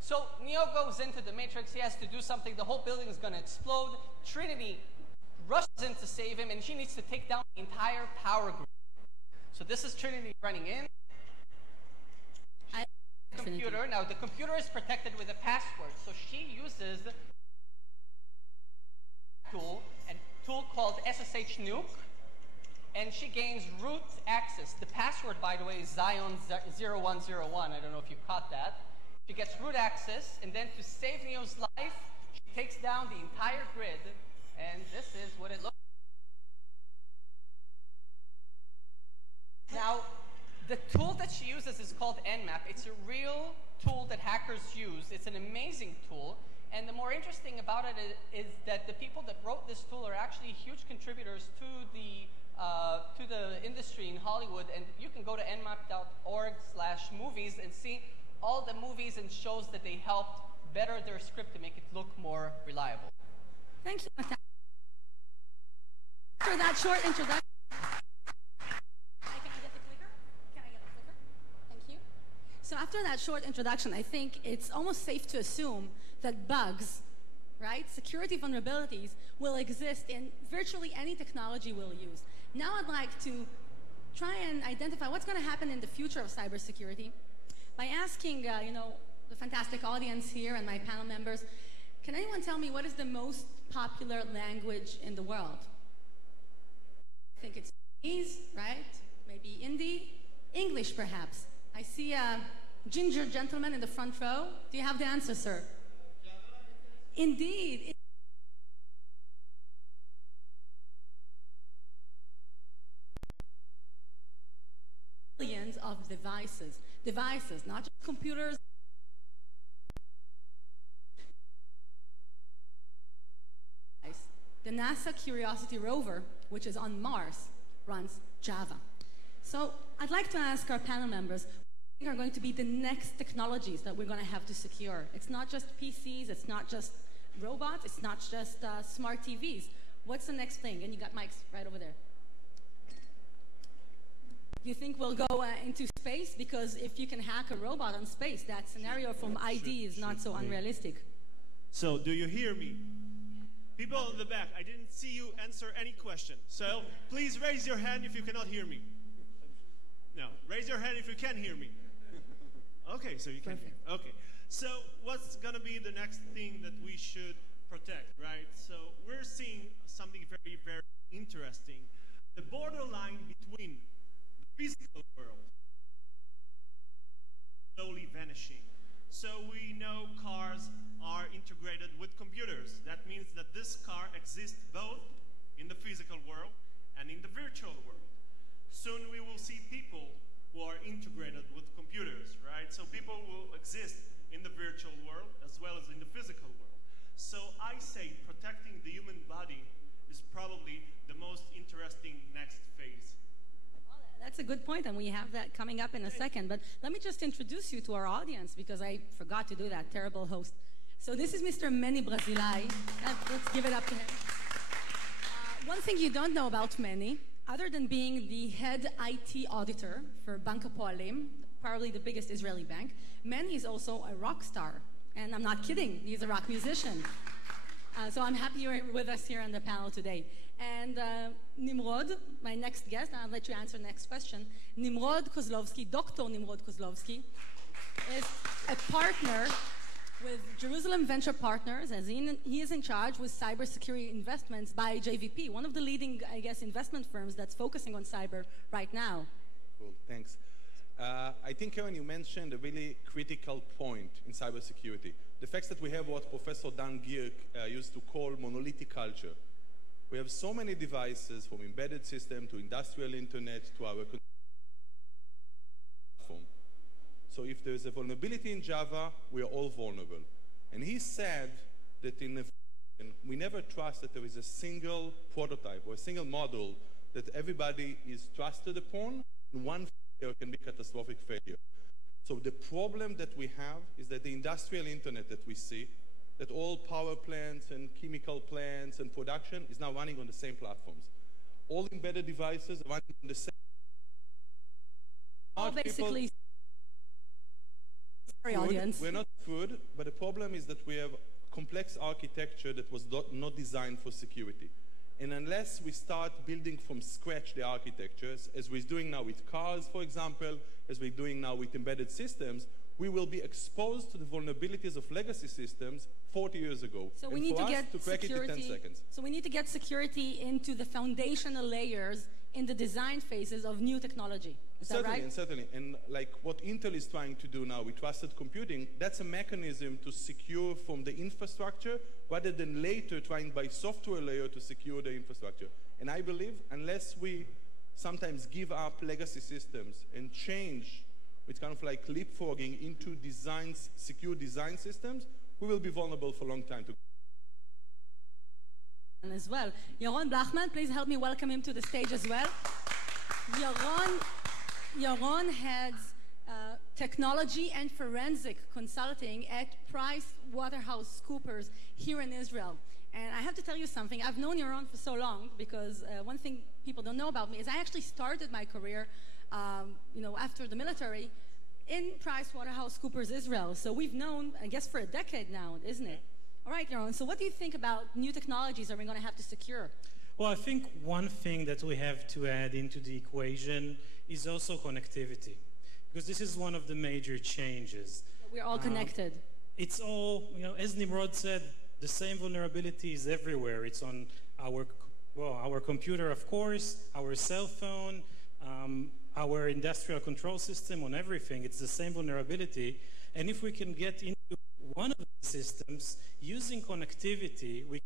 So Neo goes into the Matrix. He has to do something. The whole building is going to explode. Trinity rushes in to save him, and she needs to take down the entire power grid. So this is Trinity running in. Computer. Now the computer is protected with a password. So she uses a tool called SSH nuke, and she gains root access. The password, by the way, is Zion0101. I don't know if you caught that. She gets root access, and then to save Neo's life, she takes down the entire grid, and this is what it looks like. Now, the tool that she uses is called Nmap. It's a real tool that hackers use. It's an amazing tool. And the more interesting about it is that the people that wrote this tool are actually huge contributors to the industry in Hollywood. And you can go to nmap.org/movies and see all the movies and shows that they helped better their script to make it look more reliable. Thank you. After that short introduction. So after that short introduction, I think it's almost safe to assume that bugs, right, security vulnerabilities, will exist in virtually any technology we'll use. Now I'd like to try and identify what's going to happen in the future of cybersecurity by asking, the fantastic audience here and my panel members, can anyone tell me what is the most popular language in the world? I think it's Chinese, right? Maybe Hindi? English, perhaps. I see a ginger gentleman in the front row. Do you have the answer, sir? Indeed. of devices. Devices, not just computers. The NASA Curiosity rover, which is on Mars, runs Java. So I'd like to ask our panel members, what are going to be the next technologies that we're going to have to secure? It's not just PCs, it's not just robots, it's not just smart TVs. What's the next thing? And you got mics right over there. You think we'll go into space? Because if you can hack a robot on space, that scenario from ID is not so unrealistic. So, do you hear me? People in the back, I didn't see you answer any question. So, please raise your hand if you cannot hear me. No, raise your hand if you can hear me. Okay, so you can hear. Okay. So, what's going to be the next thing that we should protect, right? So, we're seeing something very, very interesting. The borderline between the physical world slowly vanishing. So we know cars are integrated with computers. That means that this car exists both in the physical world and in the virtual world. Soon we will see people who are integrated with computers, right? So people will exist in the virtual world as well as in the physical world. So I say protecting the human body is probably the most interesting next phase. That's a good point, and we have that coming up in a second. But let me just introduce you to our audience, because I forgot to do that. Terrible host. So this is Mr. Manny Brazilai. Let's give it up to him. One thing you don't know about Manny, other than being the head IT auditor for Bank Hapoalim, probably the biggest Israeli bank, Manny is also a rock star. And I'm not kidding. He's a rock musician. So I'm happy you're with us here on the panel today. And Nimrod, my next guest, and I'll let you answer the next question. Nimrod Kozlovsky, Dr. Nimrod Kozlovsky, is a partner with Jerusalem Venture Partners, as he is in charge with cybersecurity investments by JVP, one of the leading, I guess, investment firms that's focusing on cyber right now. Cool, thanks. I think, Karen, you mentioned a really critical point in cybersecurity. The fact that we have what Professor Dan Gierk used to call monolithic culture. We have so many devices, from embedded system to industrial internet to our platform. So if there's a vulnerability in Java, we are all vulnerable. And he said that we never trust that there is a single prototype or a single model that everybody is trusted upon, and one failure can be catastrophic failure. So the problem that we have is that the industrial internet that we see, that all power plants and chemical plants and production is now running on the same platforms. All embedded devices are running on the same. All basically, sorry, audience. We're not food, but the problem is that we have complex architecture that was not designed for security. And unless we start building from scratch the architectures, as we're doing now with cars, for example, as we're doing now with embedded systems, we will be exposed to the vulnerabilities of legacy systems 40 years ago. So we need to get security. So we need to get security into the foundational layers in the design phases of new technology. Is that right? Certainly. And like what Intel is trying to do now with trusted computing, that's a mechanism to secure from the infrastructure rather than later trying by software layer to secure the infrastructure. And I believe unless we sometimes give up legacy systems and change, it's kind of like leapfrogging into designs, secure design systems, we will be vulnerable for a long time to go. And as well, Yaron Blachman, please help me welcome him to the stage as well. Yaron heads technology and forensic consulting at PricewaterhouseCoopers here in Israel. And I have to tell you something. I've known Yaron for so long because one thing people don't know about me is I actually started my career after the military in PricewaterhouseCoopers Israel. So we've known, I guess, for a decade now, isn't it? All right, Yaron, so what do you think about new technologies that we're going to have to secure? Well, I think one thing that we have to add into the equation is also connectivity, because this is one of the major changes. We're all connected. It's all, as Nimrod said, the same vulnerability is everywhere. It's on our computer, of course, our cell phone, our industrial control system, on everything. It's the same vulnerability. And if we can get into one of the systems using connectivity, we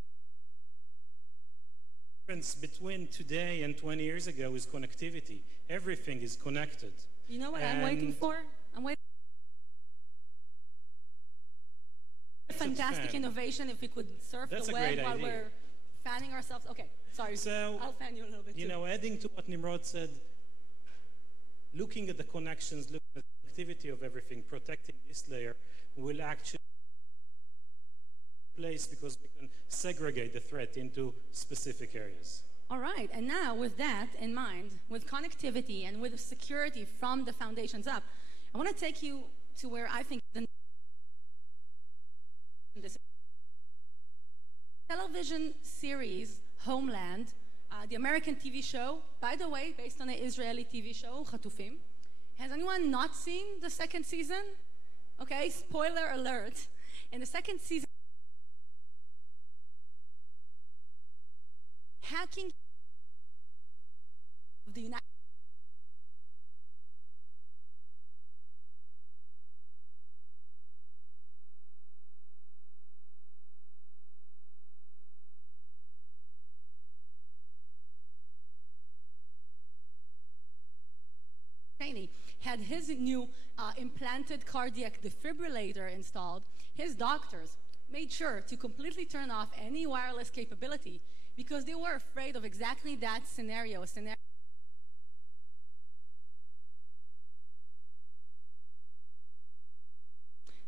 difference between today and 20 years ago is connectivity. Everything is connected. You know what I'm waiting for? I'm waiting for fantastic innovation if we could surf That's the a web great while idea. we're fanning ourselves. Okay, sorry. So, I'll fan you a little bit you too. know, adding to what Nimrod said, looking at the connections, looking at the activity of everything, protecting this layer will actually place because we can segregate the threat into specific areas. All right, and now with that in mind, with connectivity and with security from the foundations up, I want to take you to where I think this television series, Homeland, the American TV show, by the way, based on an Israeli TV show, Chatufim. Has anyone not seen the second season? Okay, spoiler alert. In the second season, hacking of the United had his new implanted cardiac defibrillator installed. His doctors made sure to completely turn off any wireless capability because they were afraid of exactly that scenario.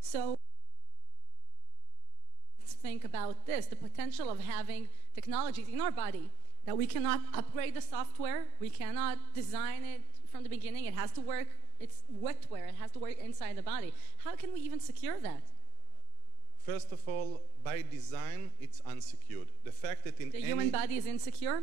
So let's think about this, the potential of having technologies in our body that we cannot upgrade the software, we cannot design it from the beginning, it has to work, it's wetware, it has to work inside the body. How can we even secure that? First of all, by design, it's unsecured. The fact that the human body is insecure?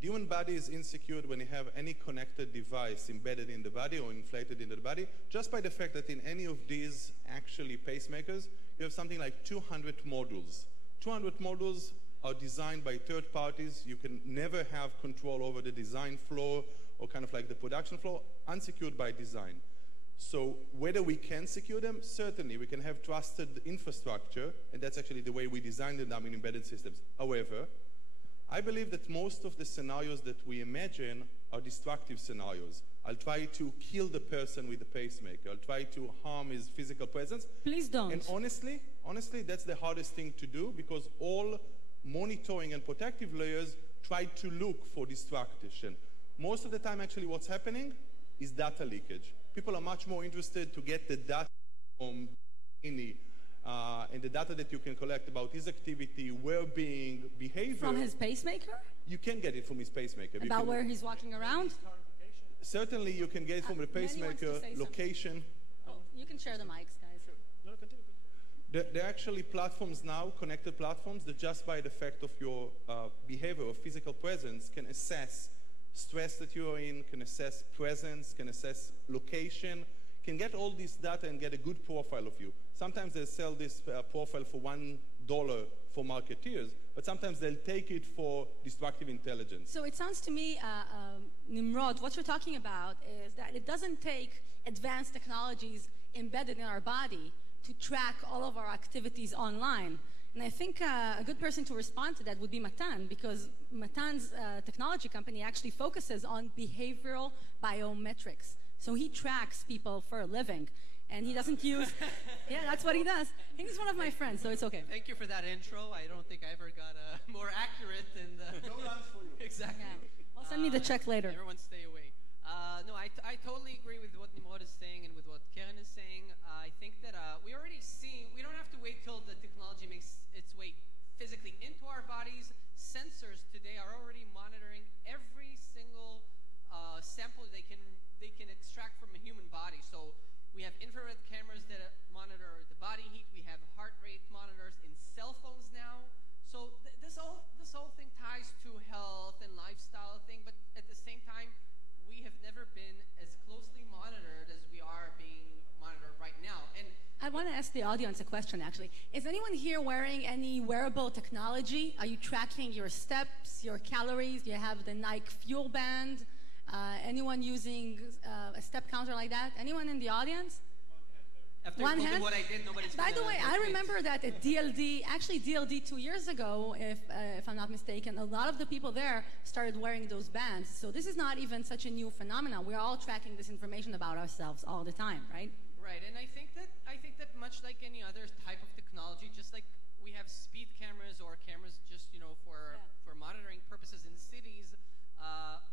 The human body is insecure when you have any connected device embedded in the body or inflated into the body, just by the fact that in any of these actually pacemakers, you have something like 200 modules. 200 modules are designed by third parties. You can never have control over the design floor or kind of like the production floor, unsecured by design. So whether we can secure them, certainly we can have trusted infrastructure, and that's actually the way we designed them in embedded systems. However, I believe that most of the scenarios that we imagine are destructive scenarios. I'll try to kill the person with the pacemaker. I'll try to harm his physical presence. Please don't. And honestly, that's the hardest thing to do because all monitoring and protective layers try to look for destruction. Most of the time, actually, what's happening is data leakage. People are much more interested to get the data from any and the data that you can collect about his activity, well-being, behavior. From his pacemaker? You can get it from his pacemaker. About where he's walking around? Certainly, you can get it from the pacemaker, location. Oh, you can share the mics, guys. No, continue. There are actually platforms now, connected platforms, that just by the fact of your behavior or physical presence can assess stress that you are in, can assess presence, can assess location, can get all this data and get a good profile of you. Sometimes they'll sell this profile for $1 for marketeers, but sometimes they'll take it for destructive intelligence. So it sounds to me, Nimrod, what you're talking about is that it doesn't take advanced technologies embedded in our body to track all of our activities online. And I think a good person to respond to that would be Matan, because Matan's technology company actually focuses on behavioral biometrics. So he tracks people for a living, and he doesn't use, yeah, that's what he does. He's one of my friends, so it's okay. Thank you for that intro. I don't think I ever got more accurate than the... No runs for you. Exactly. Yeah. Well, send me the check later. Everyone stay away. No, I totally agree with what Nimrod is saying and with what Karen is saying. I think that we already see, we don't have to wait till the technology makes its way physically into our bodies. Sensors today are already monitoring every single sample they can extract from a human body. So we have infrared cameras that monitor the body heat. We have heart rate monitors in cell phones now. So this whole thing ties to health and lifestyle thing, but at the same time, we have never been as closely monitored as we are being monitored right now. And I want to ask the audience a question, actually. Is anyone here wearing any wearable technology? Are you tracking your steps, your calories? Do you have the Nike Fuel Band? Anyone using a step counter like that? Anyone in the audience? After One looking hand. what I did, nobody's By the gonna way, I like me. remember that at DLD, actually DLD 2 years ago, if I'm not mistaken, a lot of the people there started wearing those bands. So this is not even such a new phenomenon. We're all tracking this information about ourselves all the time, right? Right, and I think that much like any other type of technology, just like we have speed cameras or cameras just for monitoring purposes in cities,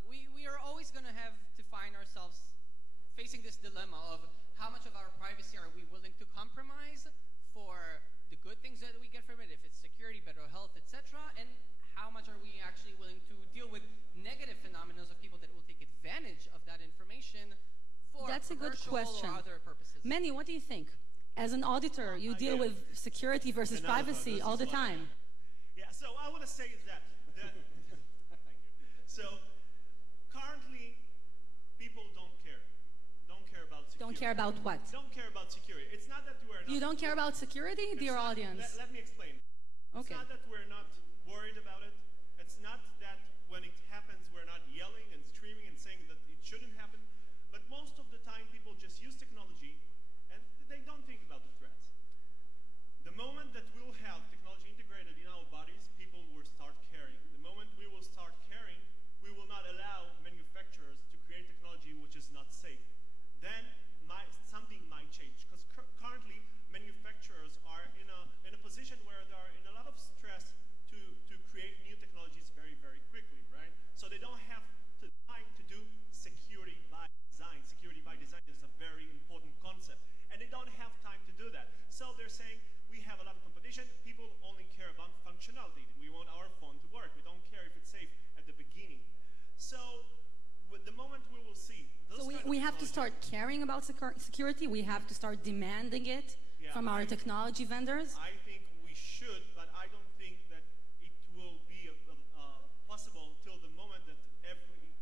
we are always going to have to find ourselves facing this dilemma of how much of our privacy are we willing to compromise for the good things that we get from it, if it's security, better health, etc., and how much are we actually willing to deal with negative phenomena of people that will take advantage of that information for That's a good commercial question. or other purposes. Manny, what do you think? As an auditor, you deal with security versus privacy all the time. Yeah, so I want to say that thank you. So currently, people don't care. Don't care about security. Don't care about what? Don't care about security. It's not that we're not. You don't care about security, dear audience? Let me explain. Okay. It's not that we're not worried about it. It's not that when it happens, we're not yelling and screaming and saying that it shouldn't happen. But most of the time, people just use technology and they don't think about the threats. The moment that we'll have technology integrated in our bodies, people will start caring. The moment we will start caring, we will not allow manufacturers to create technology which is not safe. Then something might change, because currently manufacturers are in a position where they are in a lot of stress to create new technologies very, very quickly, right? So they don't have the time to do security by design. Security by design is a very important concept, and they don't have time to do that. So they're saying, we have a lot of competition, people only care about functionality. We want our phone to work. We don't care if it's safe at the beginning. So with the moment we will see So we have to start caring about security. We have to start demanding it from our technology vendors. I think we should, but I don't think that it will be possible till the moment that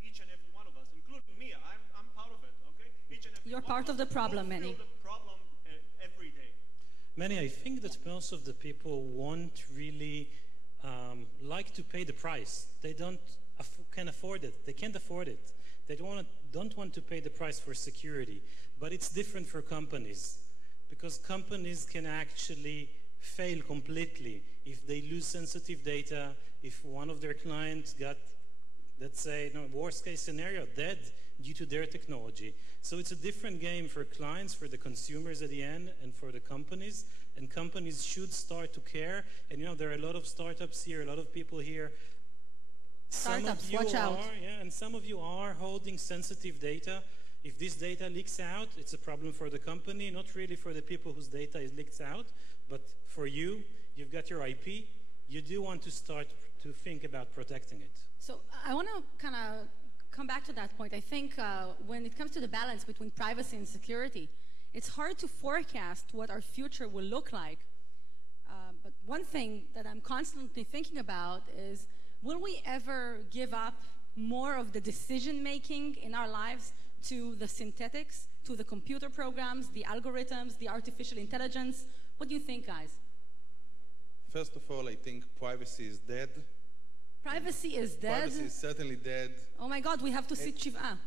each and every one of us, including me, I'm part of it, okay? Each and every You're one part of the problem, will Manny. feel the problem every day. Manny, I think that most of the people won't really like to pay the price. They can afford it. They can't afford it. They don't want to pay the price for security. But it's different for companies, because companies can actually fail completely if they lose sensitive data, if one of their clients got, let's say, worst case scenario, dead due to their technology. So it's a different game for clients, for the consumers at the end, and for the companies. And companies should start to care. And there are a lot of startups here, a lot of people here. Startups, watch out. And some of you are holding sensitive data. If this data leaks out, it's a problem for the company, not really for the people whose data is leaked out, but for you. You've got your IP. You do want to start to think about protecting it. So I want to kind of come back to that point. I think when it comes to the balance between privacy and security, it's hard to forecast what our future will look like. But one thing that I'm constantly thinking about is, will we ever give up more of the decision-making in our lives to the synthetics, to the computer programs, the algorithms, the artificial intelligence? What do you think, guys? First of all, I think privacy is dead. Privacy is dead? Privacy is certainly dead. Oh my God, we have to sit Shiva.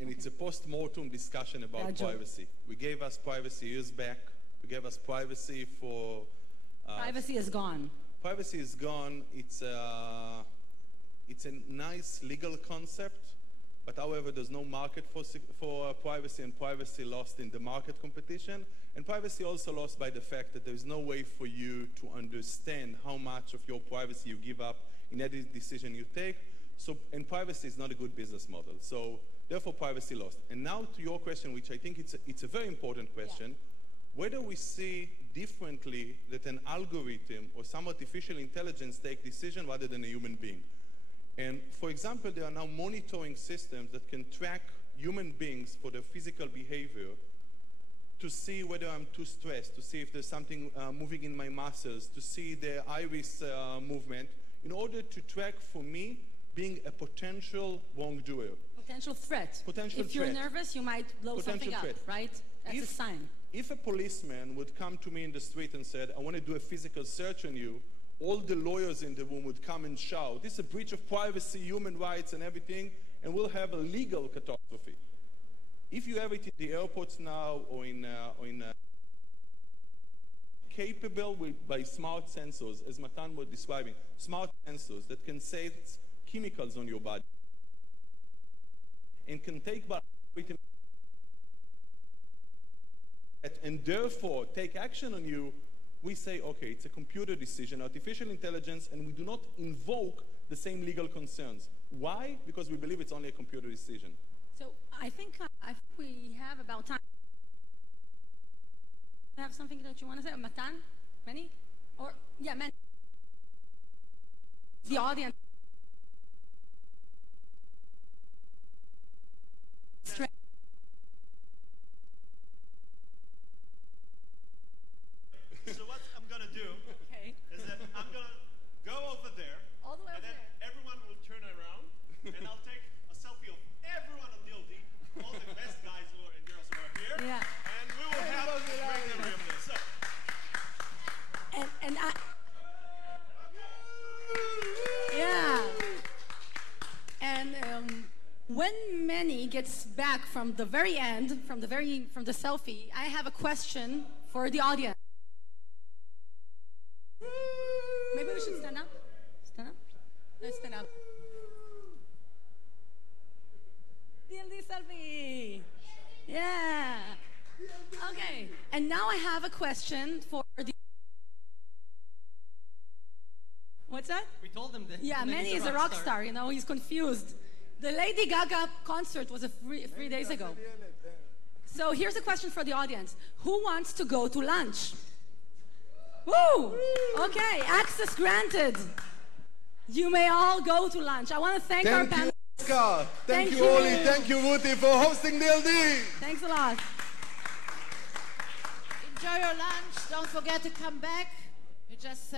And it's a post-mortem discussion about privacy. We gave us privacy years back. We gave us privacy for... privacy is gone. Privacy is gone. It's a nice legal concept, but however, there's no market for privacy, and privacy lost in the market competition. And privacy also lost by the fact that there's no way for you to understand how much of your privacy you give up in every decision you take. And privacy is not a good business model. So therefore, privacy lost. And now to your question, which I think it's a very important question, whether we see differently that an algorithm or some artificial intelligence take decision rather than a human being. And for example, there are now monitoring systems that can track human beings for their physical behavior to see whether I'm too stressed, to see if there's something moving in my muscles, to see the iris movement, in order to track for me being a potential wrongdoer. Potential threat. Potential if threat. you're nervous, you might blow something up, right? That's a sign. If a policeman would come to me in the street and said, I want to do a physical search on you, all the lawyers in the room would come and shout, this is a breach of privacy, human rights, and everything, and we'll have a legal catastrophe. If you have it in the airports now or in capable by smart sensors, as Matan was describing, smart sensors that can sense chemicals on your body and can take and therefore take action on you, we say, okay, it's a computer decision, artificial intelligence, and we do not invoke the same legal concerns. Why? Because we believe it's only a computer decision. So I think we have about time. Have something that you want to say? Matan? Many? Or, yeah, many. The audience. So what I'm going to do is that I'm going to go over there, all the way and then everyone will turn around, and I'll take a selfie of everyone on Dld, all the best guys and girls who are here, and we will have a great memory of this. So. And I... Yeah. And when Manny gets back from the very end, from the selfie, I have a question for the audience. Maybe we should stand up? Stand up? Let's stand up. Dld selfie! Yeah! Okay, and now I have a question for the... What's that? We told him that. Yeah, Manny is a rock star, you know, he's confused. The Lady Gaga concert was 3 days ago. So here's a question for the audience. Who wants to go to lunch? Woo! Okay, access granted. You may all go to lunch. I want to thank our panel. Thank you, Oscar. Thank you, Oli. Thank you, Ruti, for hosting Dld. Thanks a lot. Enjoy your lunch. Don't forget to come back. You just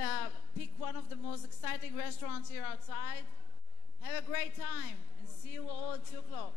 pick one of the most exciting restaurants here outside. Have a great time, and see you all at 2 o'clock.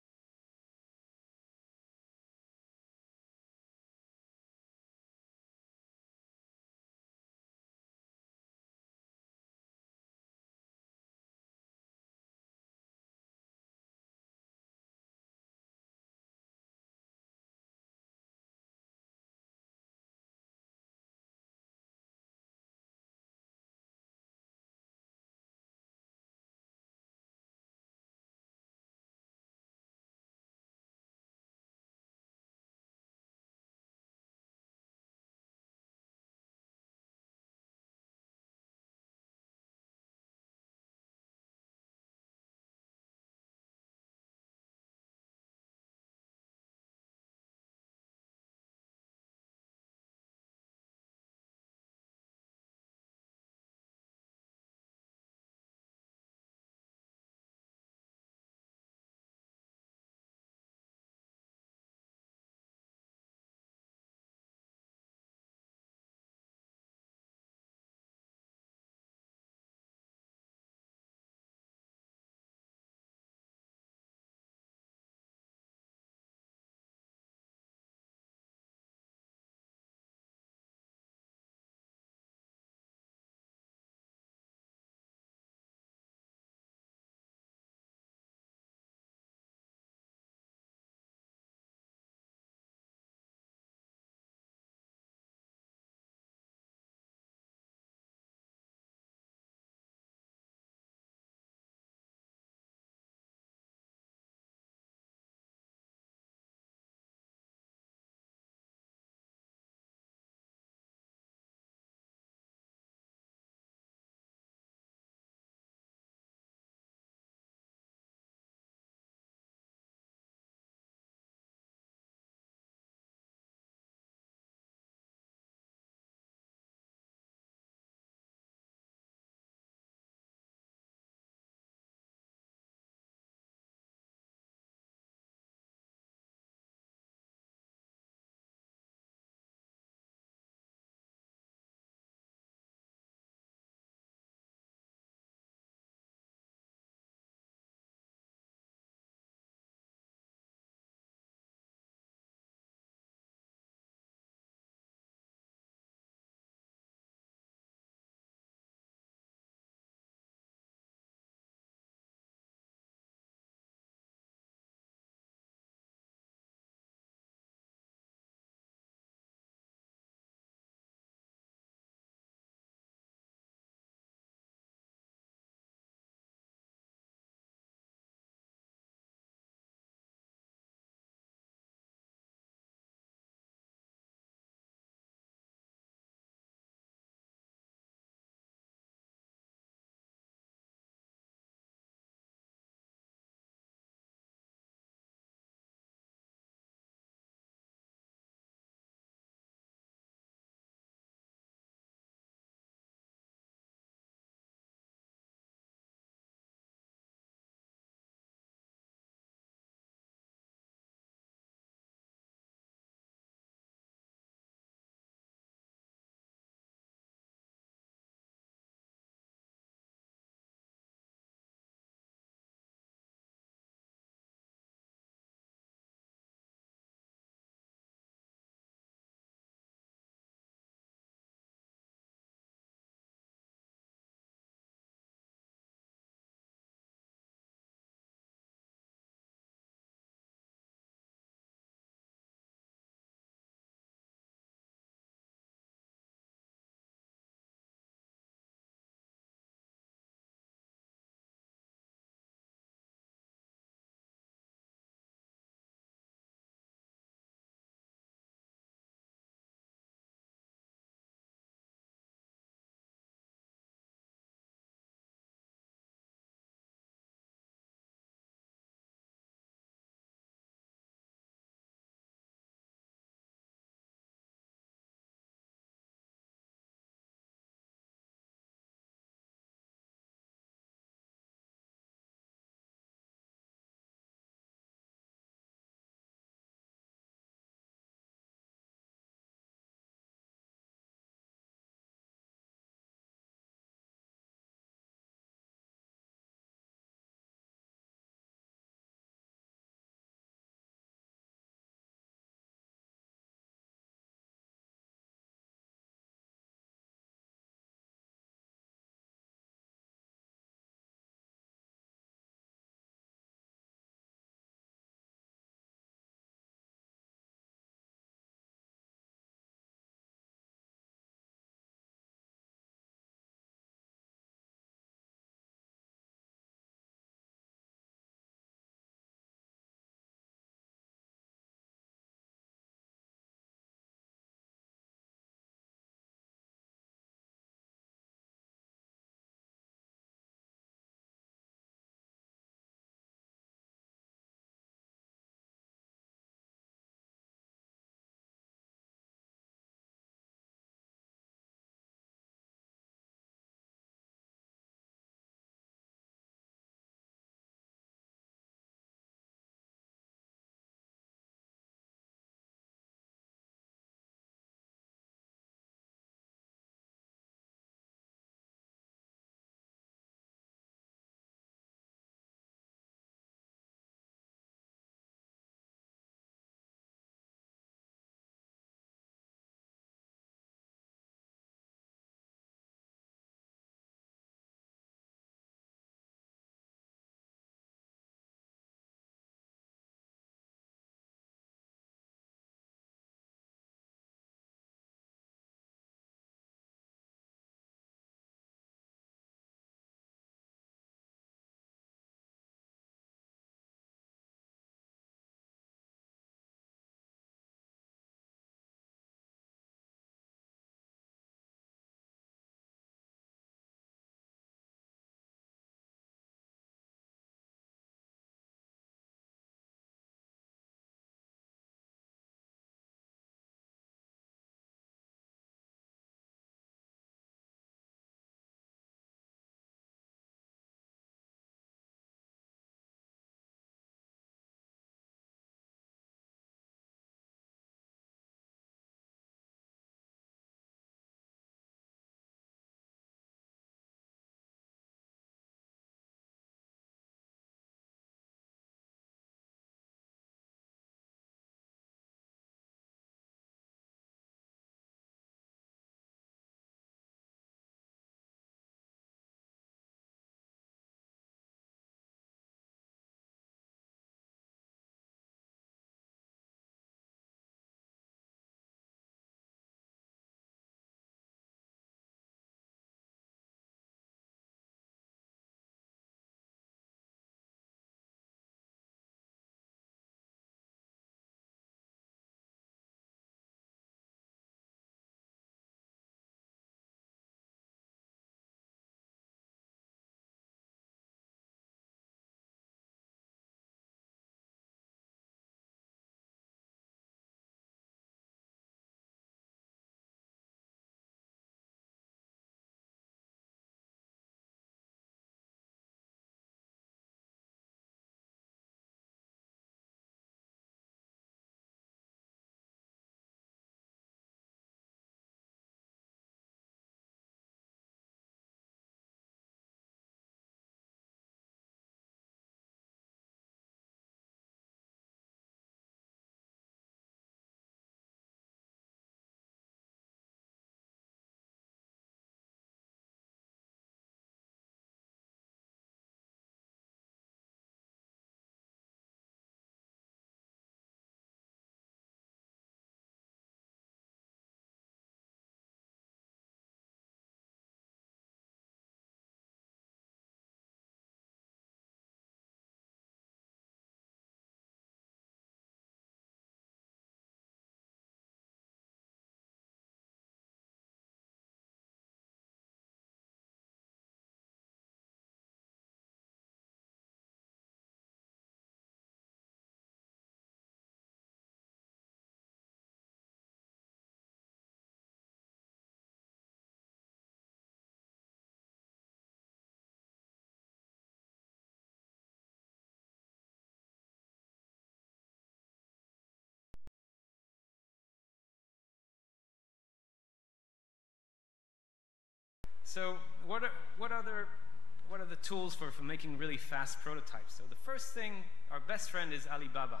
So what are the tools for making really fast prototypes? So the first thing, our best friend is Alibaba.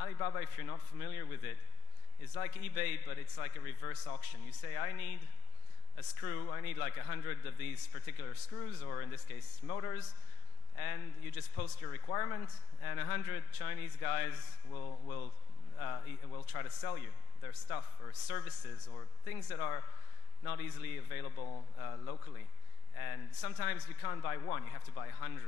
Alibaba, if you're not familiar with it, is like eBay, but it's like a reverse auction. You say, I need a screw, I need like 100 of these particular screws, or in this case, motors, and you just post your requirement, and 100 Chinese guys will try to sell you their stuff, or services, or things that are not easily available locally. And sometimes you can't buy one, you have to buy 100.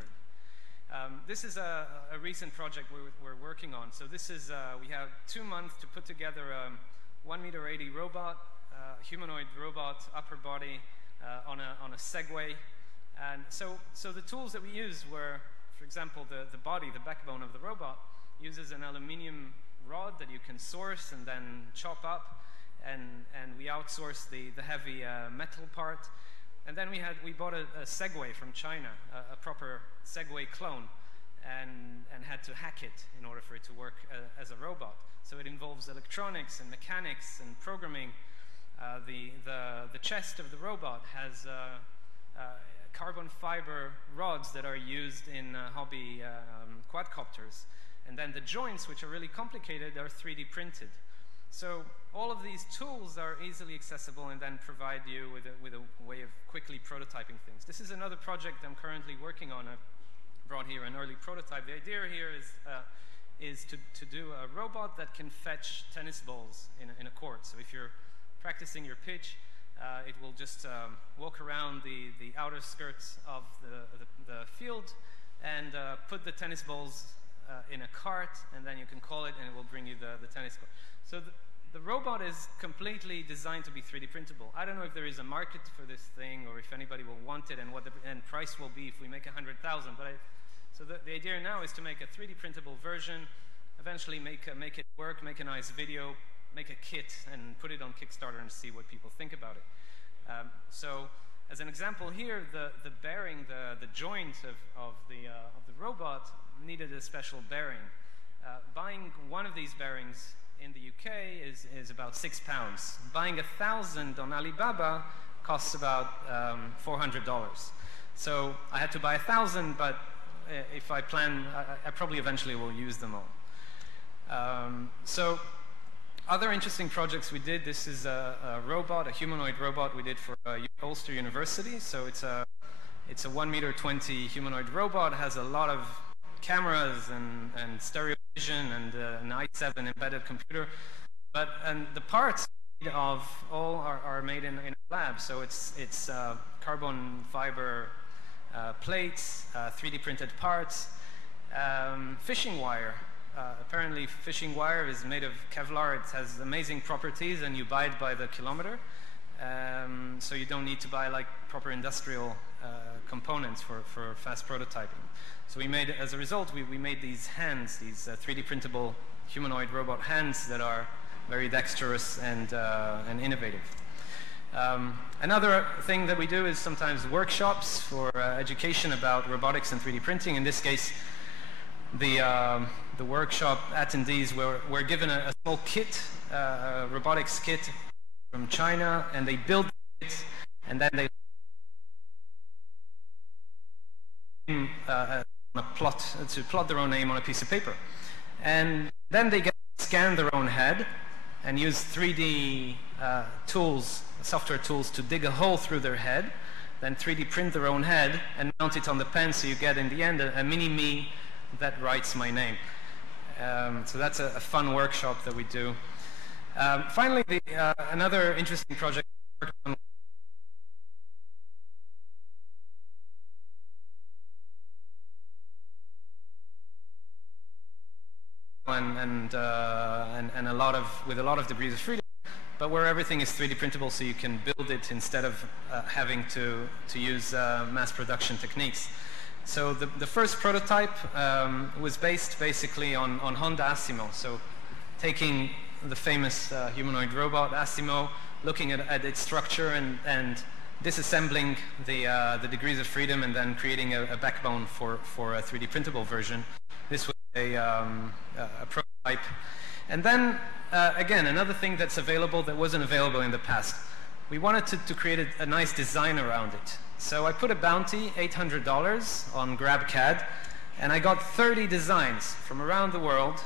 This is a recent project we're working on. So this is, we have 2 months to put together a 1.80 meter robot, humanoid robot, upper body, on a Segway. And so the tools that we used were, for example, the body, the backbone of the robot, uses an aluminium rod that you can source and then chop up, and we outsourced the heavy metal part. And then we bought a Segway from China, a proper Segway clone, and had to hack it in order for it to work as a robot. So it involves electronics and mechanics and programming. The chest of the robot has carbon fiber rods that are used in hobby quadcopters. And then the joints, which are really complicated, are 3D printed. So all of these tools are easily accessible and then provide you with a way of quickly prototyping things. This is another project I'm currently working on. I've brought here an early prototype. The idea here is to do a robot that can fetch tennis balls in a court. So if you're practicing your pitch, it will just walk around the outer skirts of the field and put the tennis balls in a cart, and then you can call it and it will bring you the tennis court. So the robot is completely designed to be 3D printable. I don't know if there is a market for this thing or if anybody will want it and what the end price will be if we make 100,000. So the idea now is to make a 3D printable version, eventually make it work, make a nice video, make a kit, and put it on Kickstarter and see what people think about it. So as an example here, the bearing, the joint of the robot needed a special bearing. Buying one of these bearings in the UK is about £6. Buying 1,000 on Alibaba costs about $400. So I had to buy 1,000, but if I plan, I probably eventually will use them all. So other interesting projects we did, this is a robot, a humanoid robot we did for Ulster University. So it's a 1.20 meter humanoid robot, has a lot of cameras and stereo vision and an i7 embedded computer, and the parts of all are made in a lab. So it's carbon fiber plates, 3D printed parts, fishing wire. Apparently fishing wire is made of Kevlar. It has amazing properties and you buy it by the kilometer. So you don't need to buy like proper industrial components for fast prototyping. So we made, as a result, we made these hands, these 3D printable humanoid robot hands that are very dexterous and innovative. Another thing that we do is sometimes workshops for education about robotics and 3D printing. In this case, the workshop attendees were given a small kit, a robotics kit from China, and they built it, and then they plot their own name on a piece of paper. And then they get to scan their own head and use 3D tools, software tools, to dig a hole through their head, then 3D print their own head and mount it on the pen, so you get in the end a mini-me that writes my name. So that's a fun workshop that we do. Finally, another interesting project we worked on and with a lot of degrees of freedom, but where everything is 3D printable, so you can build it instead of having to use mass production techniques. So the first prototype was based basically on Honda Asimo. So taking the famous humanoid robot Asimo, looking at its structure and disassembling the degrees of freedom and then creating a backbone for a 3D printable version. This was a prototype. And then, again, another thing that's available that wasn't available in the past. we wanted to create a nice design around it. So I put a bounty, $800 on GrabCAD, and I got 30 designs from around the world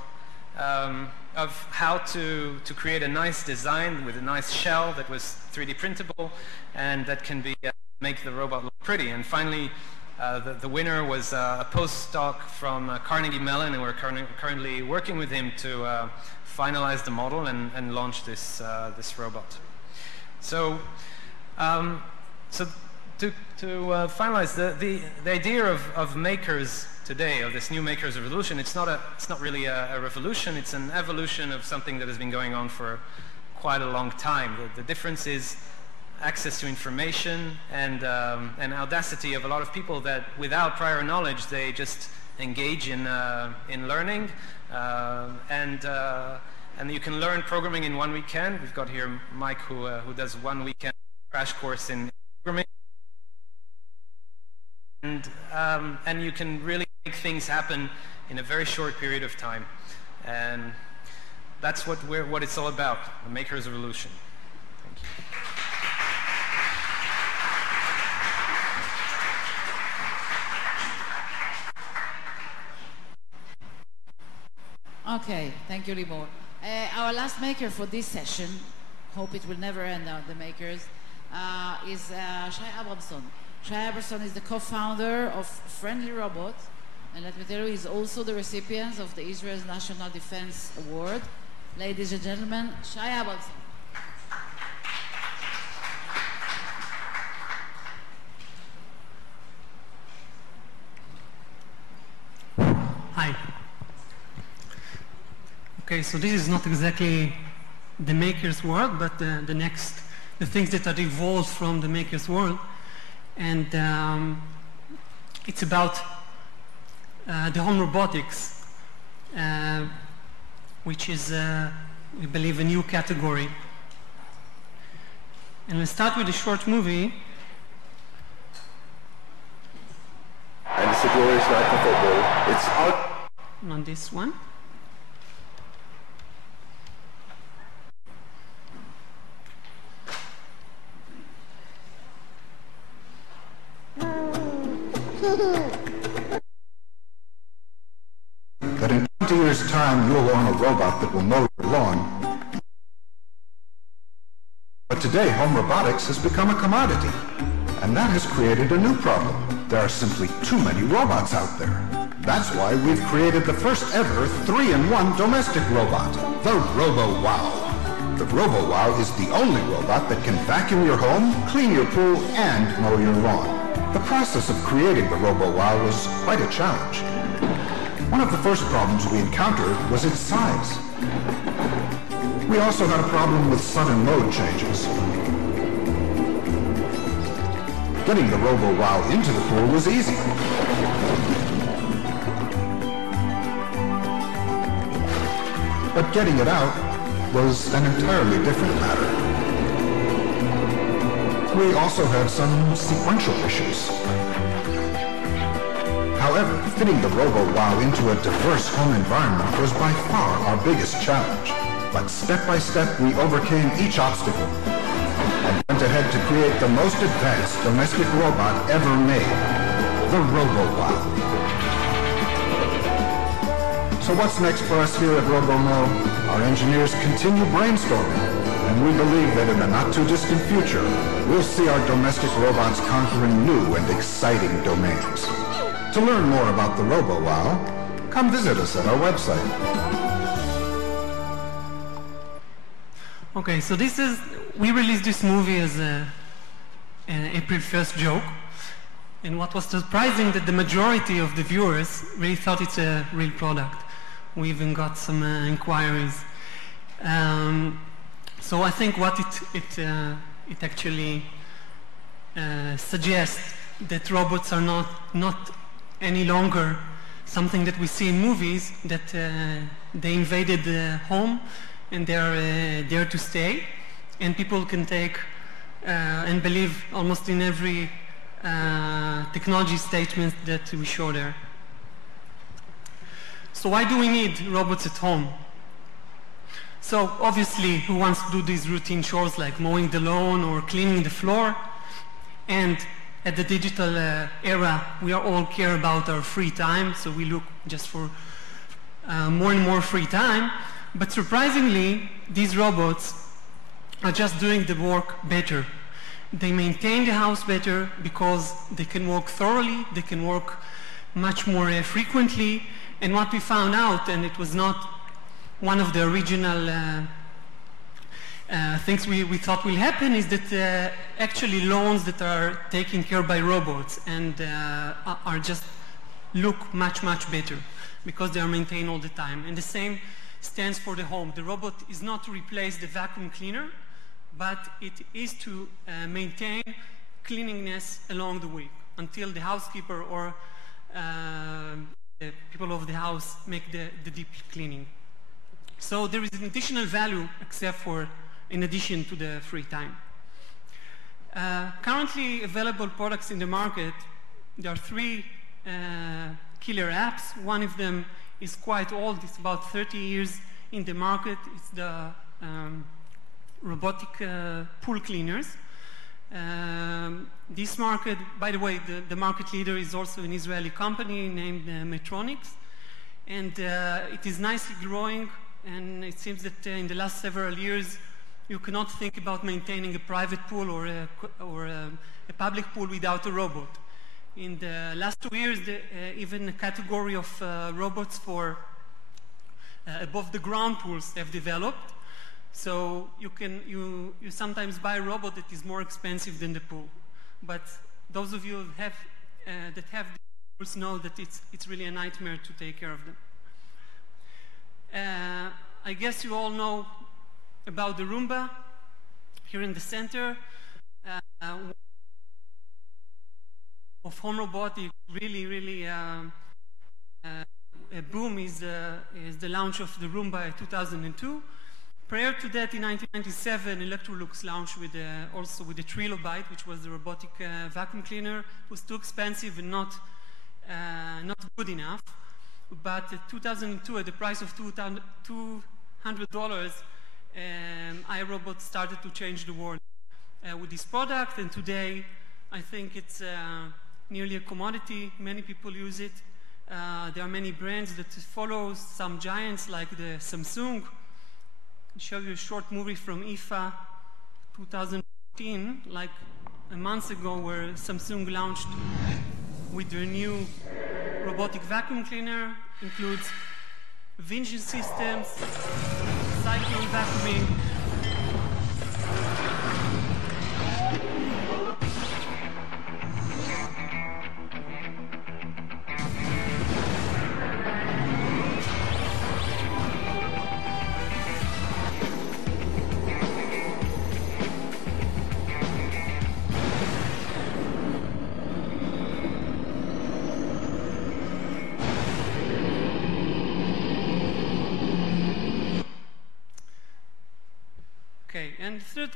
of how to create a nice design with a nice shell that was 3D printable and that can be make the robot look pretty. And finally, the winner was a postdoc from Carnegie Mellon, and we're currently working with him to finalize the model and launch this robot. So, to finalize the idea of makers today, of this new makers revolution, it's not really a revolution. It's an evolution of something that has been going on for quite a long time. The difference is access to information and audacity of a lot of people that, without prior knowledge, they just engage in learning, and you can learn programming in 1 weekend. We've got here Mike who does 1 weekend crash course in programming, and you can really make things happen in a very short period of time, and that's what it's all about, the Maker's Revolution. Thank you. Okay, thank you, Limor. Our last maker for this session, hope it will never end, the makers, is Shai Abramson. Shai Abramson is the co-founder of Friendly Robot, and let me tell you, he's also the recipient of the Israel's National Defense Award. Ladies and gentlemen, Shai Abramson. Hi. Okay, so this is not exactly the maker's world, but the things that are evolved from the maker's world. And it's about the home robotics, which is, we believe, a new category. And we'll start with a short movie. And it's a glorious night for football. It's out. On this one. That in 20 years' time you'll own a robot that will mow your lawn. But today home robotics has become a commodity, and that has created a new problem. There are simply too many robots out there. That's why we've created the first ever 3-in-1 domestic robot, the Robo-Wow. The Robo-Wow is the only robot that can vacuum your home, clean your pool, and mow your lawn. The process of creating the Robo-Wow was quite a challenge. One of the first problems we encountered was its size. We also had a problem with sudden mode changes. Getting the Robo-Wow into the pool was easy. But getting it out was an entirely different matter. We also had some sequential issues. However, fitting the Robo-Wow into a diverse home environment was by far our biggest challenge. But step by step, we overcame each obstacle and went ahead to create the most advanced domestic robot ever made, the Robo-Wow. So what's next for us here at RoboMo? Our engineers continue brainstorming, and we believe that in the not-too-distant future, we'll see our domestic robots conquering new and exciting domains. To learn more about the Robo-Wow, come visit us at our website. Okay, so we released this movie as an April 1st joke. And what was surprising that the majority of the viewers really thought it's a real product. We even got some inquiries. So I think what it actually suggests that robots are not any longer something that we see in movies, that they invaded the home and they are there to stay, and people can take and believe almost in every technology statement that we show there. So why do we need robots at home? So obviously, who wants to do these routine chores like mowing the lawn or cleaning the floor? And at the digital era, we all care about our free time, so we look just for more and more free time. But surprisingly, these robots are just doing the work better. They maintain the house better because they can work thoroughly, they can work much more frequently. And what we found out, and it was not one of the original things we thought will happen, is that actually lawns that are taken care by robots and are just look much, much better because they are maintained all the time. And the same stands for the home. The robot is not to replace the vacuum cleaner, but it is to maintain cleanliness along the week until the housekeeper or the people of the house make the deep cleaning. So there is an additional value except for in addition to the free time. Currently available products in the market, there are three killer apps. One of them is quite old, it's about 30 years in the market. It's the robotic pool cleaners. This market, by the way, the market leader is also an Israeli company named Metronics, and it is nicely growing, and it seems that in the last several years you cannot think about maintaining a private pool or a public pool without a robot. In the last 2 years, even a category of robots for above the ground pools have developed. So you sometimes buy a robot that is more expensive than the pool. But those of you that have the pools know that it's really a nightmare to take care of them. I guess you all know about the Roomba here in the center. Of home robotics, really a boom is the launch of the Roomba in 2002. Prior to that, in 1997, Electrolux launched also with the Trilobite, which was the robotic vacuum cleaner. It was too expensive and not good enough. But in 2002, at the price of $200, iRobot started to change the world with this product. And today, I think it's nearly a commodity. Many people use it. There are many brands that follow some giants like the Samsung. I'll show you a short movie from IFA 2014, like a month ago, where Samsung launched with their new robotic vacuum cleaner. Includes vision systems, cycle vacuuming, and third,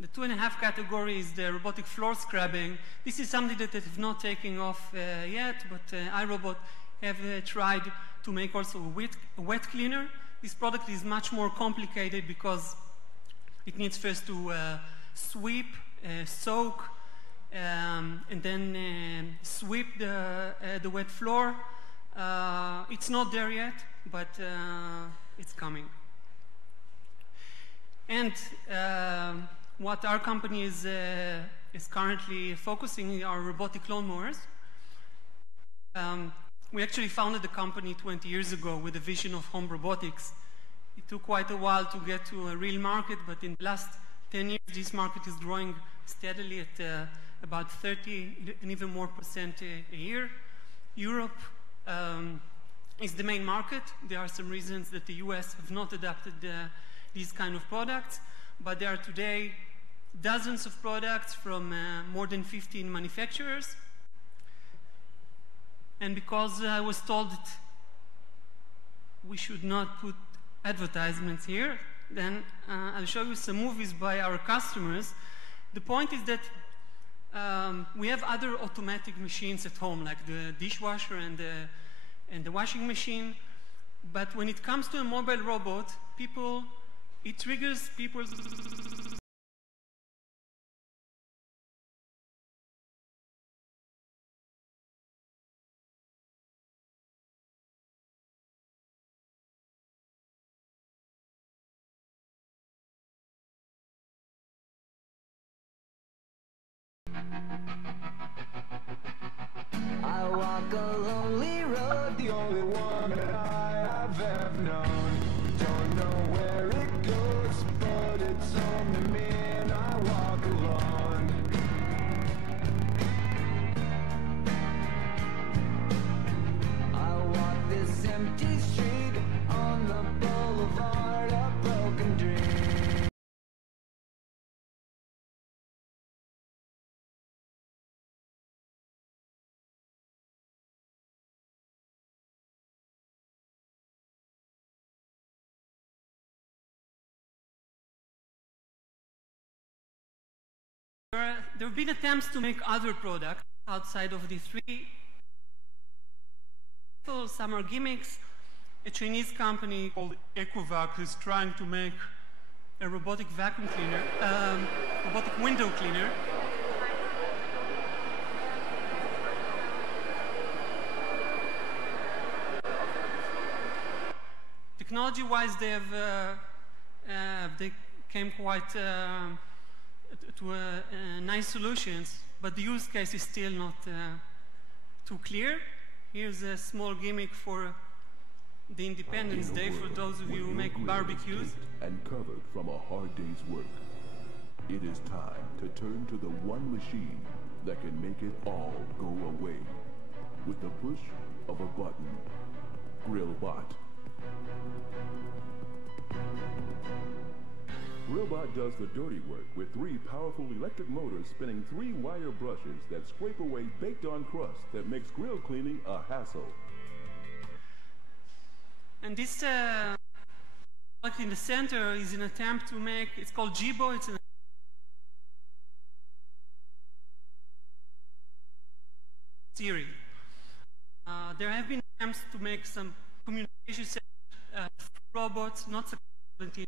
the 2.5 category is the robotic floor scrubbing. This is something that is not taking off yet, but iRobot have tried to make also a wet cleaner. This product is much more complicated because it needs first to sweep, soak, and then sweep the wet floor. It's not there yet, but it's coming. And what our company is currently focusing on are robotic lawnmowers. We actually founded the company 20 years ago with a vision of home robotics. It took quite a while to get to a real market, but in the last 10 years, this market is growing steadily at about 30 and even more % a year. Europe is the main market. There are some reasons that the US have not adopted these kind of products, but there are today dozens of products from more than 15 manufacturers. And because I was told that we should not put advertisements here, then I'll show you some movies by our customers. The point is that we have other automatic machines at home, like the dishwasher and the washing machine. But when it comes to a mobile robot, it triggers people's I walk a lonely road, the only one that I have ever known. Don't know where it goes, but it's only me and I walk alone. I walk this empty street on the boulevard of broken dreams. There have been attempts to make other products outside of the three. Some are gimmicks. A Chinese company called Ecovac is trying to make a robotic vacuum cleaner, robotic window cleaner. Technology-wise, they came quite to nice solutions, but the use case is still not too clear. Here's a small gimmick for the Independence Day for those of you who make barbecues. And covered from a hard day's work, it is time to turn to the one machine that can make it all go away with the push of a button. GrillBot. GrillBot does the dirty work with 3 powerful electric motors spinning 3 wire brushes that scrape away baked-on crust that makes grill cleaning a hassle. And this product in the center is an attempt to make, it's called Jibo, it's an series. There have been attempts to make some communication robots, not successful.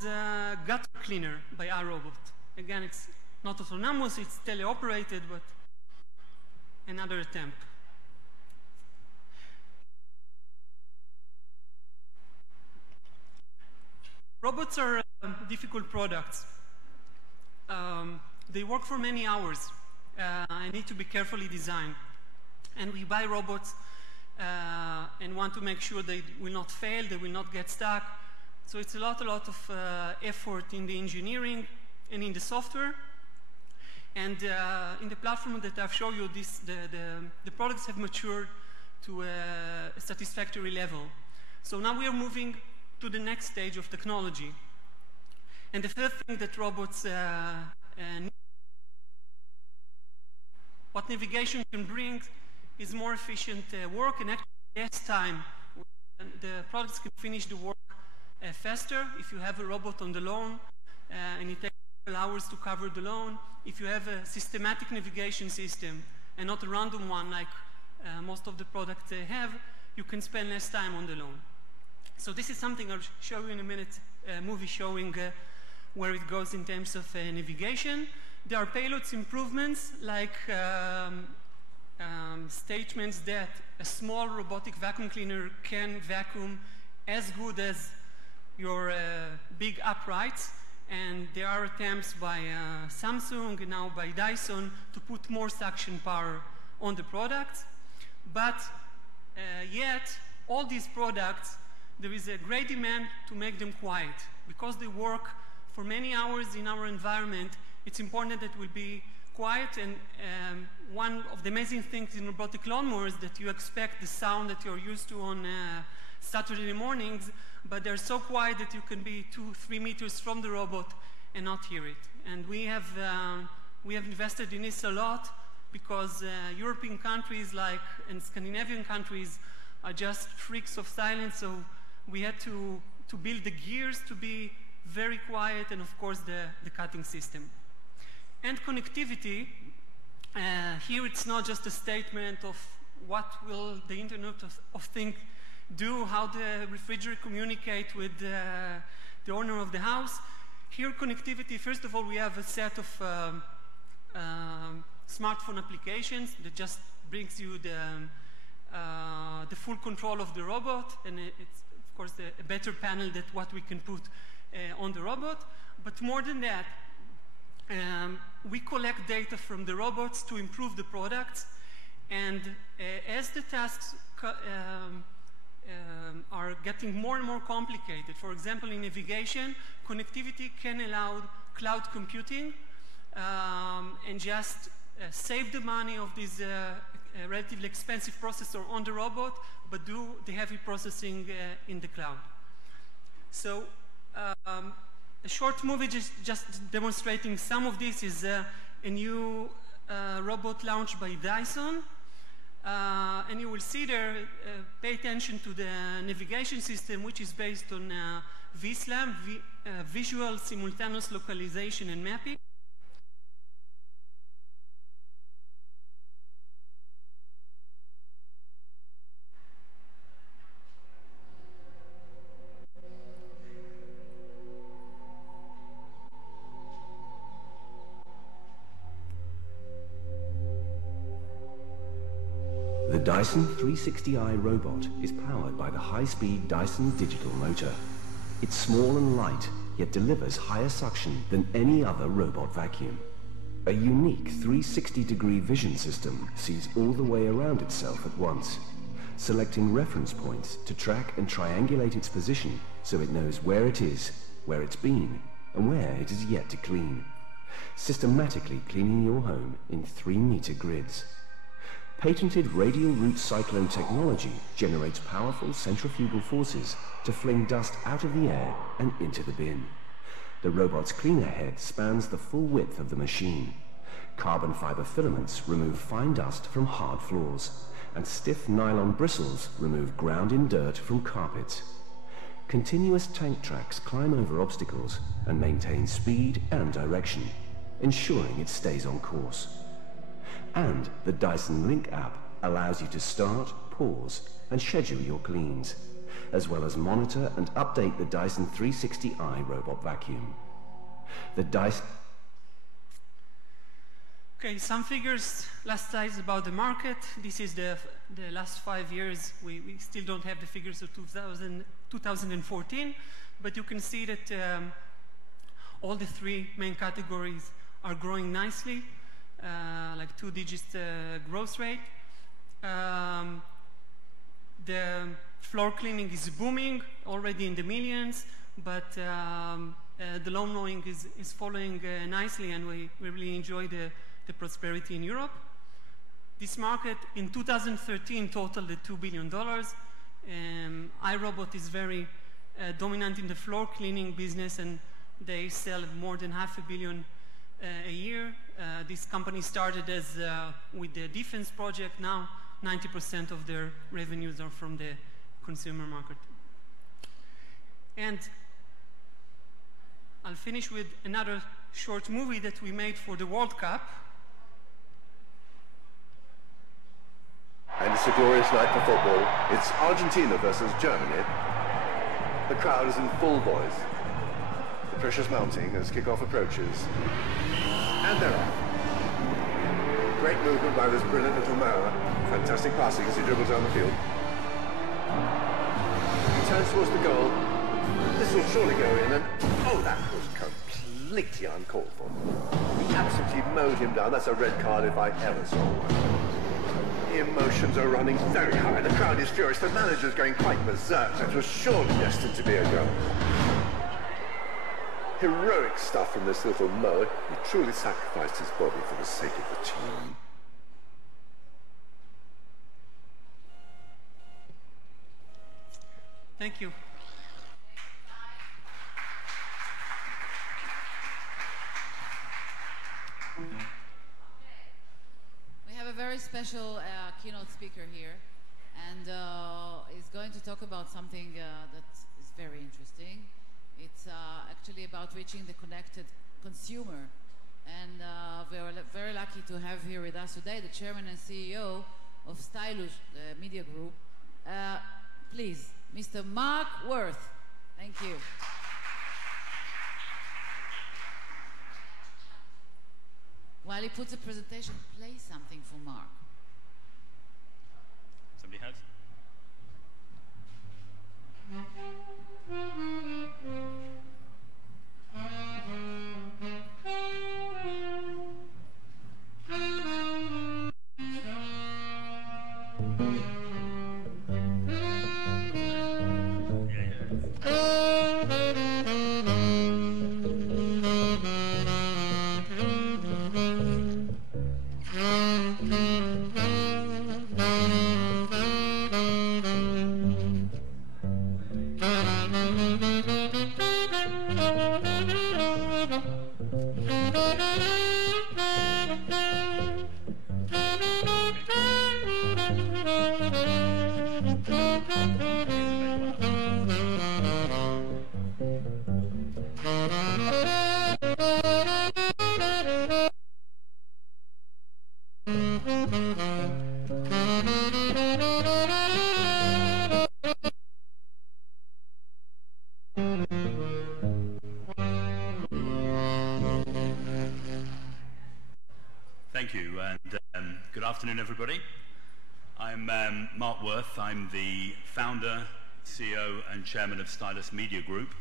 The gutter cleaner by iRobot. Again, it's not autonomous, it's teleoperated, but another attempt. Robots are difficult products. They work for many hours and need to be carefully designed. And we buy robots and want to make sure they will not fail, they will not get stuck. So it's a lot of effort in the engineering and in the software. And in the platform that I've shown you, the products have matured to a satisfactory level. So now we are moving to the next stage of technology. And the third thing that robots need, what navigation can bring is more efficient work and actually less time. The products can finish the work faster if you have a robot on the lawn and it takes hours to cover the lawn. If you have a systematic navigation system and not a random one like most of the products have, you can spend less time on the lawn. So this is something I'll show you in a minute, a movie showing where it goes in terms of navigation. There are payloads improvements like statements that a small robotic vacuum cleaner can vacuum as good as your big uprights, and there are attempts by Samsung and now by Dyson to put more suction power on the product. But yet, all these products, there is a great demand to make them quiet. Because they work for many hours in our environment, it's important that it will be quiet, and one of the amazing things in robotic lawnmowers that you expect the sound that you're used to on Saturday mornings, but they're so quiet that you can be 2-3 meters from the robot and not hear it. And we have invested in this a lot because European countries and Scandinavian countries are just freaks of silence, so we had to build the gears to be very quiet, and of course the cutting system. And connectivity, here it's not just a statement of what will the Internet of Things do, how the refrigerator communicate with the owner of the house. Here, connectivity, first of all, we have a set of smartphone applications that just brings you the full control of the robot, and it's, of course, a better panel than what we can put on the robot. But more than that, we collect data from the robots to improve the products, and as the tasks are getting more and more complicated, for example, in navigation, connectivity can allow cloud computing and just save the money of this relatively expensive processor on the robot, but do the heavy processing in the cloud. So a short movie just demonstrating some of this is a new robot launched by Dyson. And you will see there, pay attention to the navigation system, which is based on VSLAM, Visual Simultaneous Localization and Mapping. The Dyson 360i robot is powered by the high-speed Dyson digital motor. It's small and light, yet delivers higher suction than any other robot vacuum. A unique 360-degree vision system sees all the way around itself at once, selecting reference points to track and triangulate its position so it knows where it is, where it's been, and where it is yet to clean, systematically cleaning your home in 3-meter grids. Patented radial root cyclone technology generates powerful centrifugal forces to fling dust out of the air and into the bin. The robot's cleaner head spans the full width of the machine. Carbon fiber filaments remove fine dust from hard floors, and stiff nylon bristles remove ground-in dirt from carpets. Continuous tank tracks climb over obstacles and maintain speed and direction, ensuring it stays on course. And the Dyson Link app allows you to start, pause, and schedule your cleans, as well as monitor and update the Dyson 360i robot vacuum. The Dyson... Okay, some figures, last slides about the market. This is the last 5 years. We still don't have the figures of 2014, but you can see that all the 3 main categories are growing nicely. Like 2-digit growth rate. The floor cleaning is booming, already in the millions, but the lawn mowing is following nicely, and we really enjoy the prosperity in Europe. This market in 2013 totaled at $2 billion. iRobot is very dominant in the floor cleaning business, and they sell more than $500 million a year. This company started as with the defense project. Now 90% of their revenues are from the consumer market. And I'll finish with another short movie that we made for the World Cup. And it's a glorious night for football. It's Argentina versus Germany. The crowd is in full voice. The pressure's mounting as kickoff approaches. And they're off. Great movement by this brilliant little Mara. Fantastic passing as he dribbles down the field. He turns towards the goal. This will surely go in, and oh, that was completely uncalled for. He absolutely mowed him down. That's a red card if I ever saw one. The emotions are running very high. The crowd is furious. The manager's going quite berserk. It was surely destined to be a goal. Heroic stuff from this little Mo. He truly sacrificed his body for the sake of the team. Thank you. We have a very special keynote speaker here, and he's going to talk about something that is very interesting. It's actually about reaching the connected consumer, and we're very lucky to have here with us today the chairman and CEO of Stylish Media Group. Please, Mr. Mark Worth. Thank you. While he puts a presentation, play something for Mark. Somebody has? Thank you, and good afternoon, everybody. I'm Mark Worth. I'm the founder, CEO, and chairman of Stylus Media Group.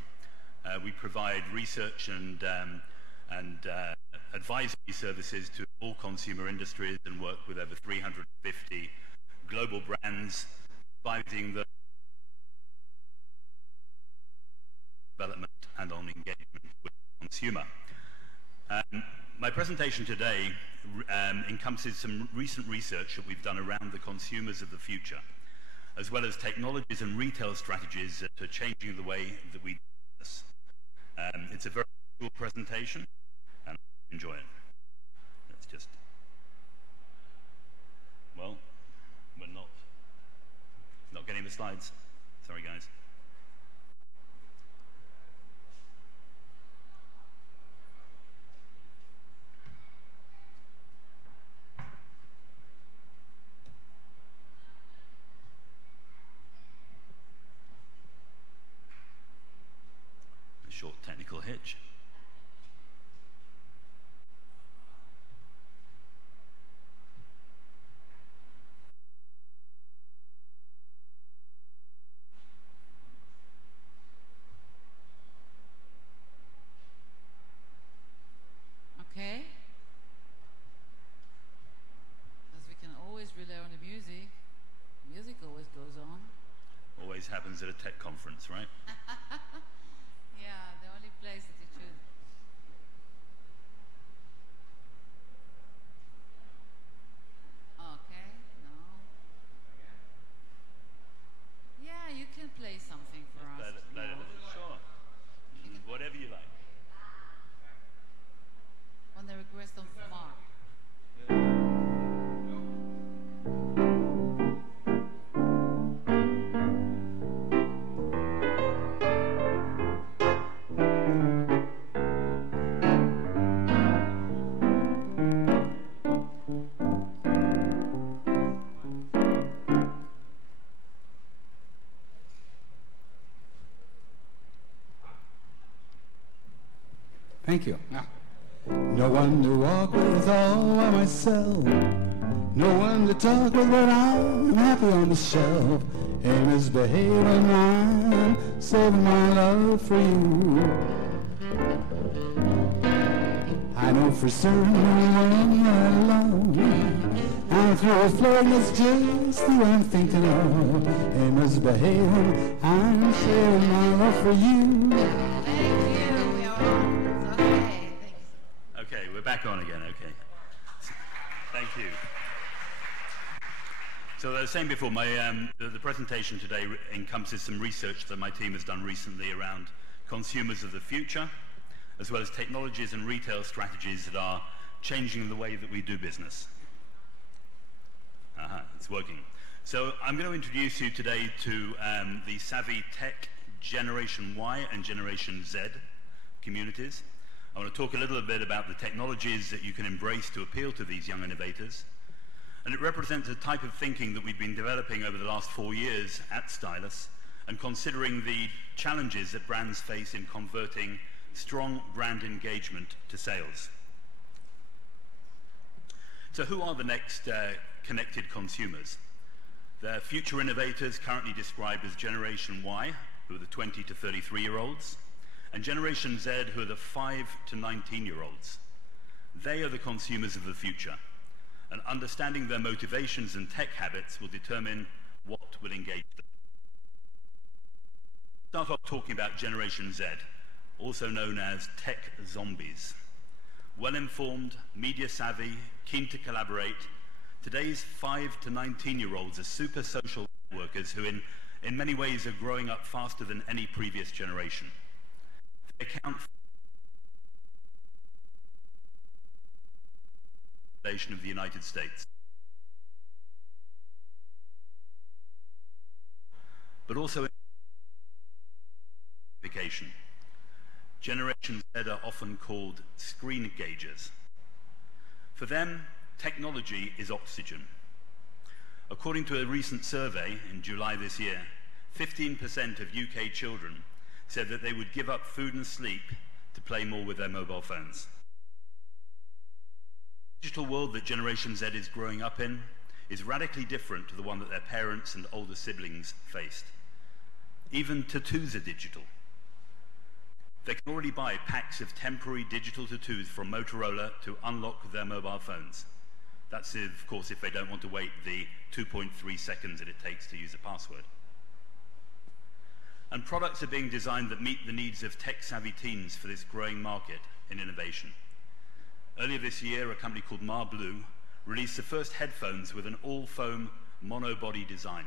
We provide research and advisory services to all consumer industries and work with over 350 global brands, advising the development and on engagement with the consumer. My presentation today encompasses some recent research that we've done around the consumers of the future, as well as technologies and retail strategies that are changing the way that we do business. It's a very cool presentation, and I enjoy it. Let's just... Well, we're not getting the slides. Sorry, guys. Short technical hitch. Okay. As we can always rely on the music. Music always goes on. Always happens at a tech conference, right? Yeah, the only place that you choose. Okay, no. Yeah, you can play something for us. Play it. Sure. Whatever you like. On the request of Mark. Thank you. No one to walk with all by myself. No one to talk with, but I'm happy on the shelf. And misbehaving, I'm saving my love for you. I know for certain no one I love. I'm through a flirt that's just the one I'm thinking of. And misbehaving, I'm saving my love for you. Okay, we're back on again, okay. Thank you. So as I was saying before, the presentation today encompasses some research that my team has done recently around consumers of the future, as well as technologies and retail strategies that are changing the way that we do business. It's working. So I'm going to introduce you today to the Savvy Tech Generation Y and Generation Z communities. I want to talk a little bit about the technologies that you can embrace to appeal to these young innovators, And it represents a type of thinking that we've been developing over the last 4 years at Stylus, and considering the challenges that brands face in converting strong brand engagement to sales. So who are the next connected consumers? The future innovators currently described as Generation Y, who are the 20 to 33-year-olds, and Generation Z, who are the 5 to 19-year-olds. They are the consumers of the future, and understanding their motivations and tech habits will determine what will engage them. Start off talking about Generation Z, also known as tech zombies. Well-informed, media-savvy, keen to collaborate, today's 5 to 19-year-olds are super social workers who in many ways are growing up faster than any previous generation. They account for the population of the United States. But also in education. Generation Z are often called screen gazers. For them, technology is oxygen. According to a recent survey in July this year, 15% of UK children said that they would give up food and sleep to play more with their mobile phones. The digital world that Generation Z is growing up in is radically different to the one that their parents and older siblings faced. Even tattoos are digital. They can already buy packs of temporary digital tattoos from Motorola to unlock their mobile phones. That's, of course, if they don't want to wait the 2.3 seconds that it takes to use a password. And products are being designed that meet the needs of tech-savvy teens for this growing market in innovation. Earlier this year, a company called Marblue released the first headphones with an all-foam monobody design.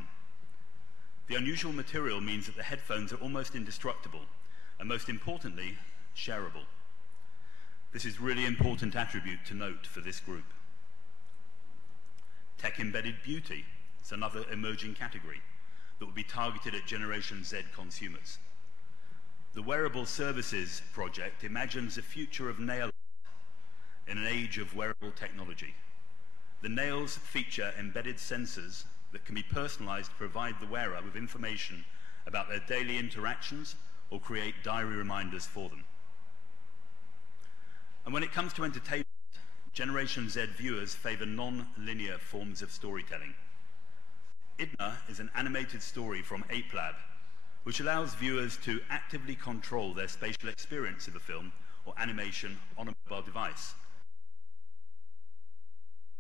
The unusual material means that the headphones are almost indestructible, and most importantly, shareable. This is a really important attribute to note for this group. Tech-embedded beauty is another emerging category that will be targeted at Generation Z consumers. The Wearable Services project imagines a future of nail art in an age of wearable technology. The nails feature embedded sensors that can be personalized to provide the wearer with information about their daily interactions or create diary reminders for them. And when it comes to entertainment, Generation Z viewers favor non-linear forms of storytelling. Idna is an animated story from Ape Lab, which allows viewers to actively control their spatial experience of a film or animation on a mobile device.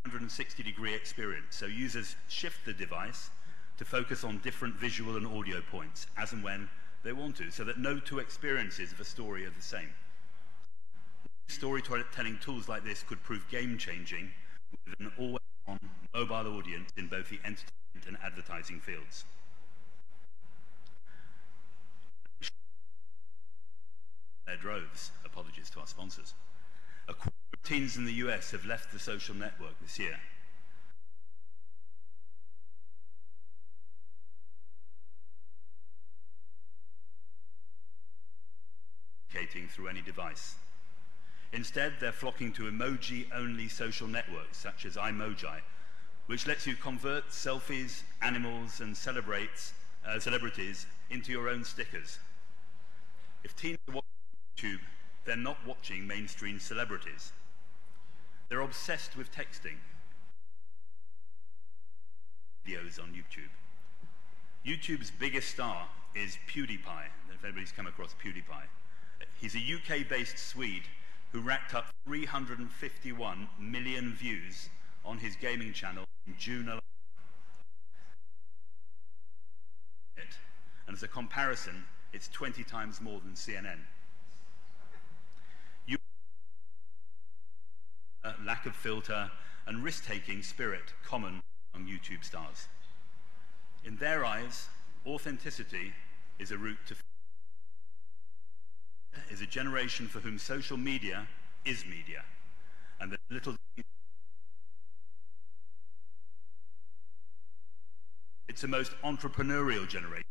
160-degree experience, so users shift the device to focus on different visual and audio points as and when they want to, so that no two experiences of a story are the same. Storytelling tools like this could prove game-changing with an always-on mobile audience in both the entertainment and advertising fields. Their droves, apologies to our sponsors. A quarter of teens in the US have left the social network this year. Through any device. Instead, they're flocking to emoji-only social networks such as iMoji, which lets you convert selfies, animals, and celebrities into your own stickers. If teens are watching YouTube, they're not watching mainstream celebrities. They're obsessed with texting. Videos on YouTube. YouTube's biggest star is PewDiePie, if anybody's come across PewDiePie. He's a UK-based Swede who racked up 351 million views on his gaming channel in June alone. And as a comparison, it's 20 times more than CNN. Lack of filter and risk-taking spirit common among YouTube stars. In their eyes, authenticity is a route to is a generation for whom social media is media, and the little it's the most entrepreneurial generation.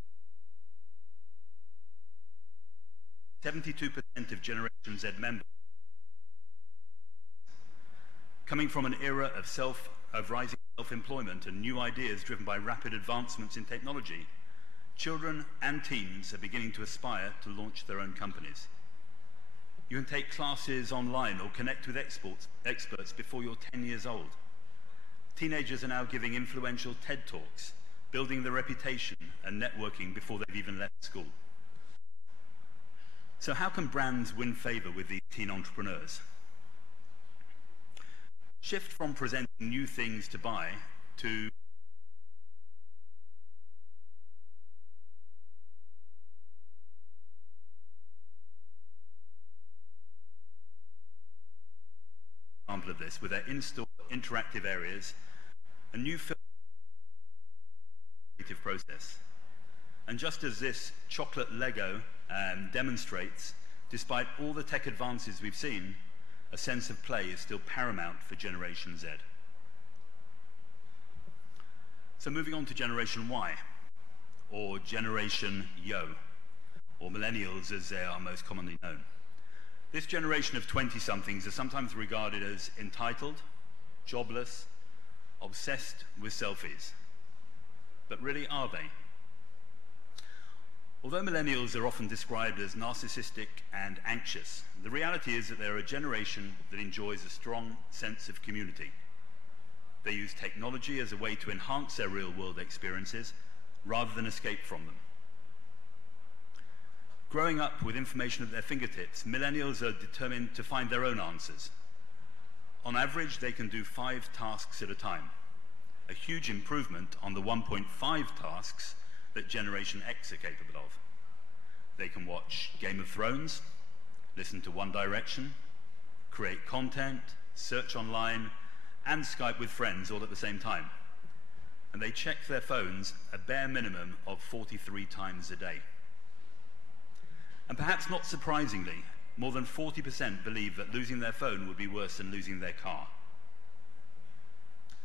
72% of Generation Z members, coming from an era of rising self-employment and new ideas driven by rapid advancements in technology, children and teens are beginning to aspire to launch their own companies. You can take classes online or connect with experts before you're 10 years old. Teenagers are now giving influential TED Talks, building their reputation and networking before they've even left school. So how can brands win favor with these teen entrepreneurs? Shift from presenting new things to buy to example of this with their in-store interactive areas, a new creative process. And just as this chocolate Lego demonstrates, despite all the tech advances we've seen, a sense of play is still paramount for Generation Z. So moving on to Generation Y, or Generation Yo, or Millennials as they are most commonly known. This generation of 20-somethings are sometimes regarded as entitled, jobless, obsessed with selfies. But really, are they? Although millennials are often described as narcissistic and anxious, the reality is that they're a generation that enjoys a strong sense of community. They use technology as a way to enhance their real-world experiences rather than escape from them. Growing up with information at their fingertips, millennials are determined to find their own answers. On average, they can do 5 tasks at a time, a huge improvement on the 1.5 tasks that Generation X are capable of. They can watch Game of Thrones, listen to One Direction, create content, search online, and Skype with friends all at the same time. And they check their phones a bare minimum of 43 times a day. And perhaps not surprisingly, more than 40% believe that losing their phone would be worse than losing their car.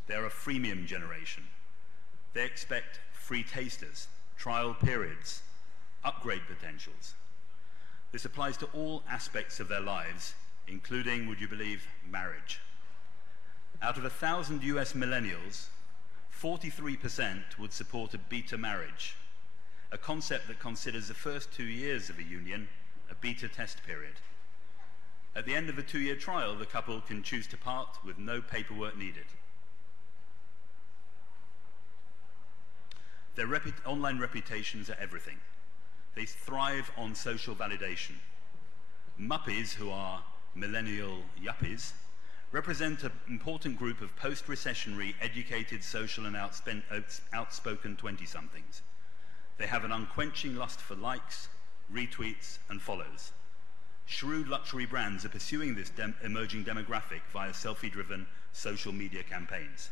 They're a freemium generation. They expect free tasters, trial periods, upgrade potentials. This applies to all aspects of their lives, including, would you believe, marriage. Out of 1,000 US millennials, 43% would support a beta marriage, a concept that considers the first 2 years of a union a beta test period. At the end of a 2-year trial, the couple can choose to part with no paperwork needed. Their online reputations are everything. They thrive on social validation. Muppies, who are millennial yuppies, represent an important group of post-recessionary, educated, social and outspoken 20-somethings. They have an unquenching lust for likes, retweets and follows. Shrewd luxury brands are pursuing this emerging demographic via selfie-driven social media campaigns.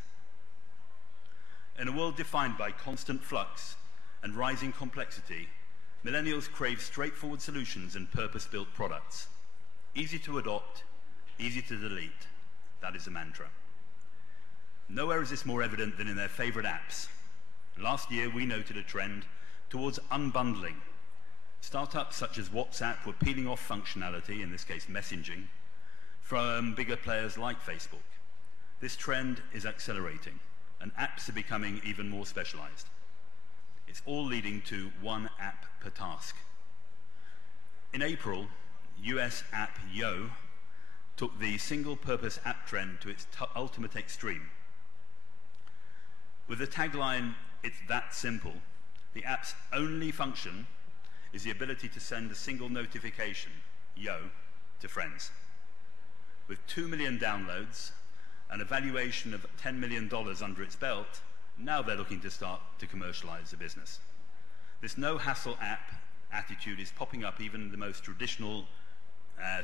In a world defined by constant flux and rising complexity, millennials crave straightforward solutions and purpose-built products. Easy to adopt, easy to delete. That is a mantra. Nowhere is this more evident than in their favorite apps. Last year, we noted a trend towards unbundling. Startups such as WhatsApp were peeling off functionality, in this case messaging, from bigger players like Facebook. This trend is accelerating, and apps are becoming even more specialized. It's all leading to one app per task. In April, US app Yo took the single-purpose app trend to its ultimate extreme. With the tagline, "It's that simple," the app's only function is the ability to send a single notification, Yo, to friends. With 2 million downloads, and a valuation of $10 million under its belt, now they're looking to start to commercialize the business. This no-hassle app attitude is popping up even in the most traditional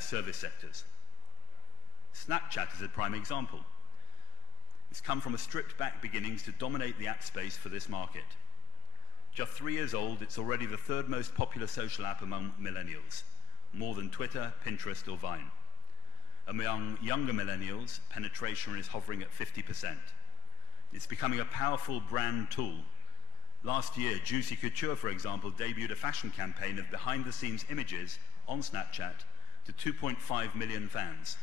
service sectors. Snapchat is a prime example. It's come from a stripped-back beginnings to dominate the app space for this market. Just 3 years old, it's already the 3rd most popular social app among millennials, more than Twitter, Pinterest, or Vine. Among younger millennials, penetration is hovering at 50%. It's becoming a powerful brand tool. Last year, Juicy Couture, for example, debuted a fashion campaign of behind-the-scenes images on Snapchat to 2.5 million fans.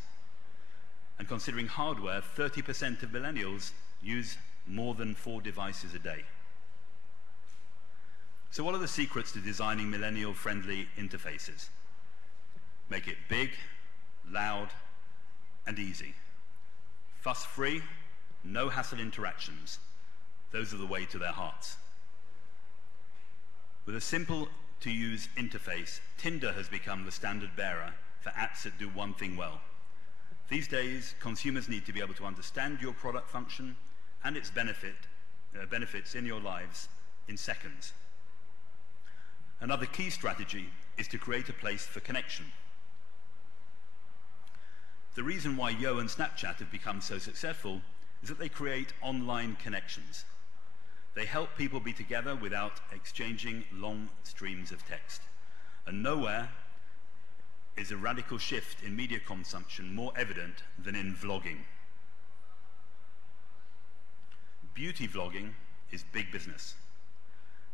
And considering hardware, 30% of millennials use more than 4 devices a day. So what are the secrets to designing millennial-friendly interfaces? Make it big, loud, and easy. Fuss-free, no-hassle interactions. Those are the way to their hearts. With a simple-to-use interface, Tinder has become the standard bearer for apps that do one thing well. These days, consumers need to be able to understand your product function and its benefits in your lives in seconds. Another key strategy is to create a place for connection. The reason why Yo and Snapchat have become so successful is that they create online connections. They help people be together without exchanging long streams of text. And nowhere is a radical shift in media consumption more evident than in vlogging. Beauty vlogging is big business.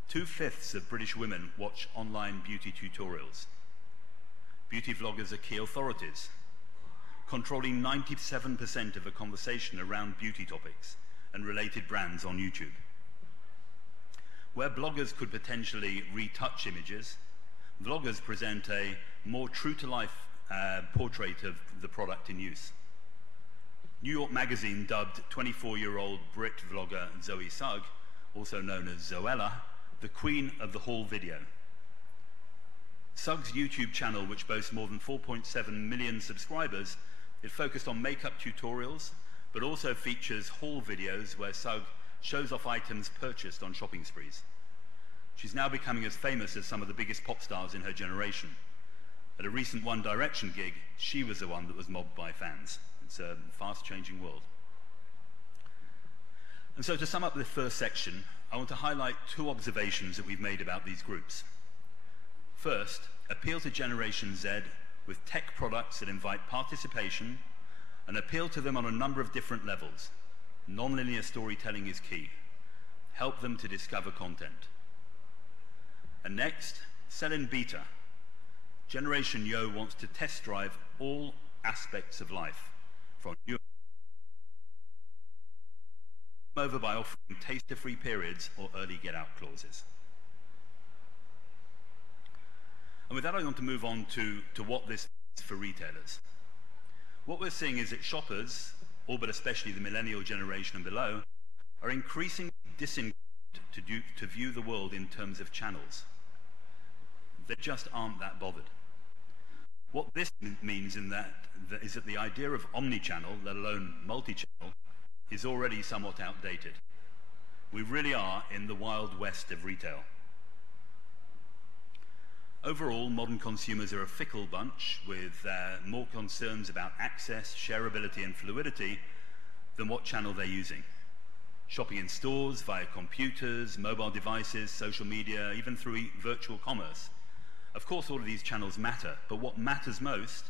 2/5 of British women watch online beauty tutorials. Beauty vloggers are key authorities, controlling 97% of the conversation around beauty topics and related brands on YouTube. Where bloggers could potentially retouch images, vloggers present a more true-to-life portrait of the product in use. New York Magazine dubbed 24-year-old Brit vlogger Zoe Sugg, also known as Zoella, the queen of the haul video. Sugg's YouTube channel, which boasts more than 4.7 million subscribers, is focused on makeup tutorials, but also features haul videos where Sugg shows off items purchased on shopping sprees. She's now becoming as famous as some of the biggest pop stars in her generation. At a recent One Direction gig, she was the one that was mobbed by fans. It's a fast-changing world. And so to sum up this first section, I want to highlight 2 observations that we've made about these groups. First, appeal to Generation Z with tech products that invite participation and appeal to them on a number of different levels. Non-linear storytelling is key. Help them to discover content. And next, sell in beta. Generation Yo wants to test drive all aspects of life, from new over by offering taster-free periods or early get-out clauses. And with that, I want to move on to what this means for retailers. What we're seeing is that shoppers, all but especially the millennial generation and below, are increasingly disengaged to view the world in terms of channels. They just aren't that bothered. What this means is that the idea of omni-channel, let alone multi-channel, is already somewhat outdated. We really are in the Wild West of retail. Overall, modern consumers are a fickle bunch with more concerns about access, shareability, and fluidity than what channel they're using. Shopping in stores, via computers, mobile devices, social media, even through virtual commerce. Of course, all of these channels matter, but what matters most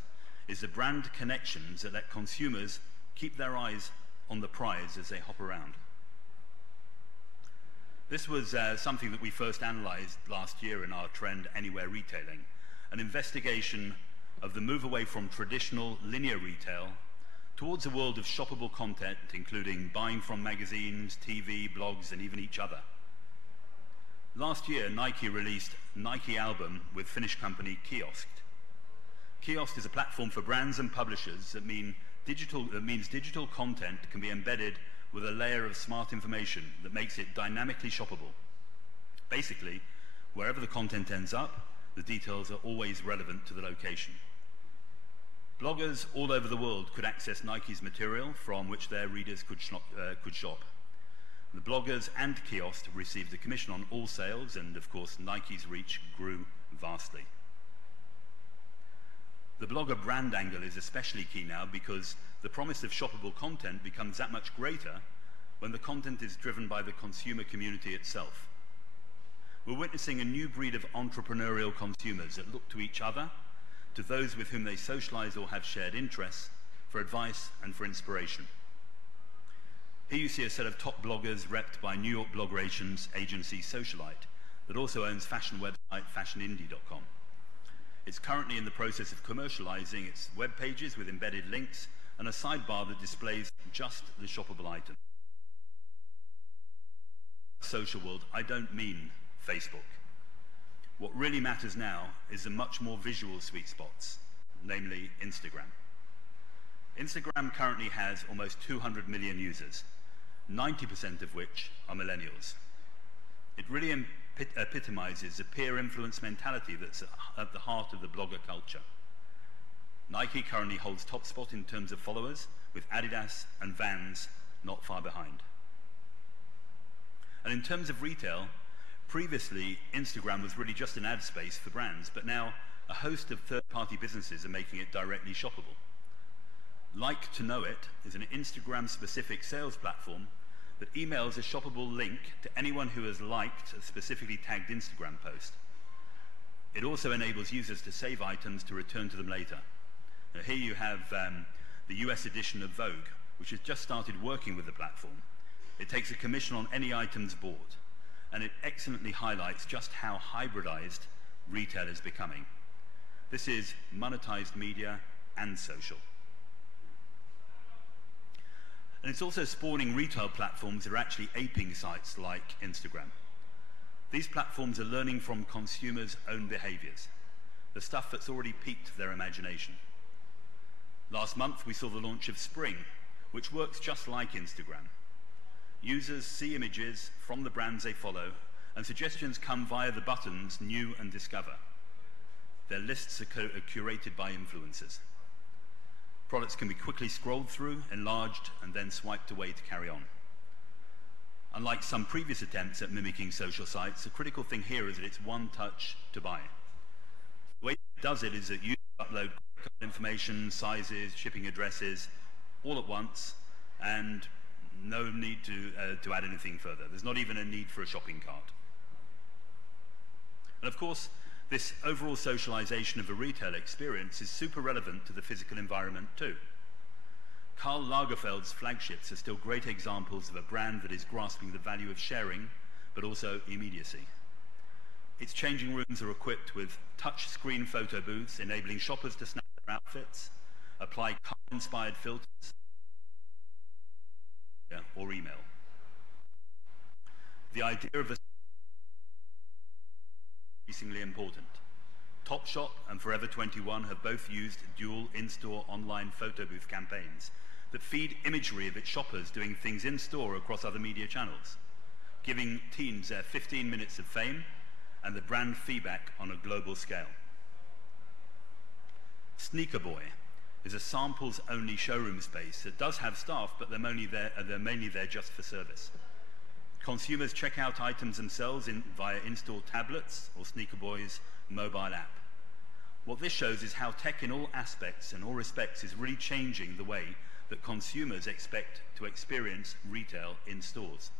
is the brand connections that let consumers keep their eyes on the prize as they hop around. This was something that we first analyzed last year in our trend Anywhere Retailing, an investigation of the move away from traditional linear retail towards a world of shoppable content, including buying from magazines, TV, blogs, and even each other. Last year, Nike released Nike Album with Finnish company Kiosk. Kiosk is a platform for brands and publishers that means digital content can be embedded with a layer of smart information that makes it dynamically shoppable. Basically, wherever the content ends up, the details are always relevant to the location. Bloggers all over the world could access Nike's material from which their readers could shop. The bloggers and Kiosk received a commission on all sales, and of course Nike's reach grew vastly. The blogger brand angle is especially key now because the promise of shoppable content becomes that much greater when the content is driven by the consumer community itself. We're witnessing a new breed of entrepreneurial consumers that look to each other, to those with whom they socialize or have shared interests, for advice and for inspiration. Here you see a set of top bloggers repped by New York blogerations agency Socialite that also owns fashion website fashionindie.com. It's currently in the process of commercializing its web pages with embedded links and a sidebar that displays just the shoppable items. social world, I don't mean Facebook. What really matters now is the much more visual sweet spots, namely Instagram. Instagram currently has almost 200 million users, 90% of which are millennials. It really epitomizes the peer influence mentality that's at the heart of the blogger culture. Nike currently holds top spot in terms of followers, with Adidas and Vans not far behind. And in terms of retail, previously Instagram was really just an ad space for brands, but now a host of third-party businesses are making it directly shoppable. Like to Know It is an Instagram-specific sales platform that emails a shoppable link to anyone who has liked a specifically tagged Instagram post. It also enables users to save items to return to them later. Now, here you have the US edition of Vogue, which has just started working with the platform. It takes a commission on any items bought, and it excellently highlights just how hybridized retail is becoming. This is monetized media and social. And it's also spawning retail platforms that are actually aping sites like Instagram. These platforms are learning from consumers' own behaviors, the stuff that's already piqued their imagination. Last month, we saw the launch of Spring, which works just like Instagram. Users see images from the brands they follow, and suggestions come via the buttons New and Discover. Their lists are curated by influencers. Products can be quickly scrolled through, enlarged, and then swiped away to carry on. Unlike some previous attempts at mimicking social sites, the critical thing here is that it's one touch to buy. The way it does it is that users upload information, sizes, shipping addresses, all at once, and no need to add anything further. There's not even a need for a shopping cart. And of course, this overall socialization of a retail experience is super relevant to the physical environment too. Karl Lagerfeld's flagships are still great examples of a brand that is grasping the value of sharing, but also immediacy. Its changing rooms are equipped with touch-screen photo booths, enabling shoppers to snap their outfits, apply car-inspired filters, or email. The idea of a increasingly important. Topshop and Forever 21 have both used dual in-store online photo booth campaigns that feed imagery of its shoppers doing things in-store across other media channels, giving teens their 15 minutes of fame and the brand feedback on a global scale. Sneaker Boy is a samples-only showroom space that does have staff, but they're mainly there just for service. Consumers check out items themselves via in-store tablets or Sneaker Boy's mobile app. What this shows is how tech in all aspects and all respects is really changing the way that consumers expect to experience retail in stores.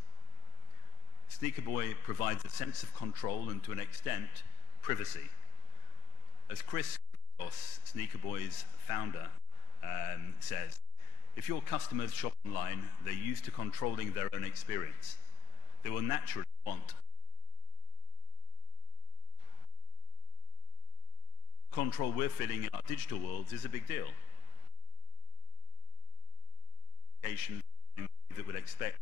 Sneaker Boy provides a sense of control and, to an extent, privacy. As Chris Ross, Sneaker Boy's founder, says, if your customers shop online, they're used to controlling their own experience. They will naturally want control we're feeling in our digital worlds is a big deal. That would expect.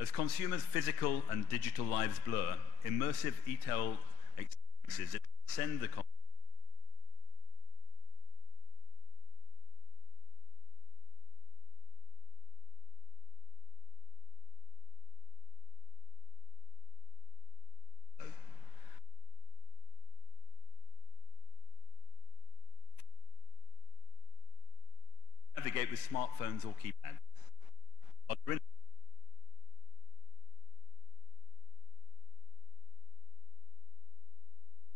As consumers' physical and digital lives blur, immersive e-tail experiences that transcend the navigate with smartphones or keypads.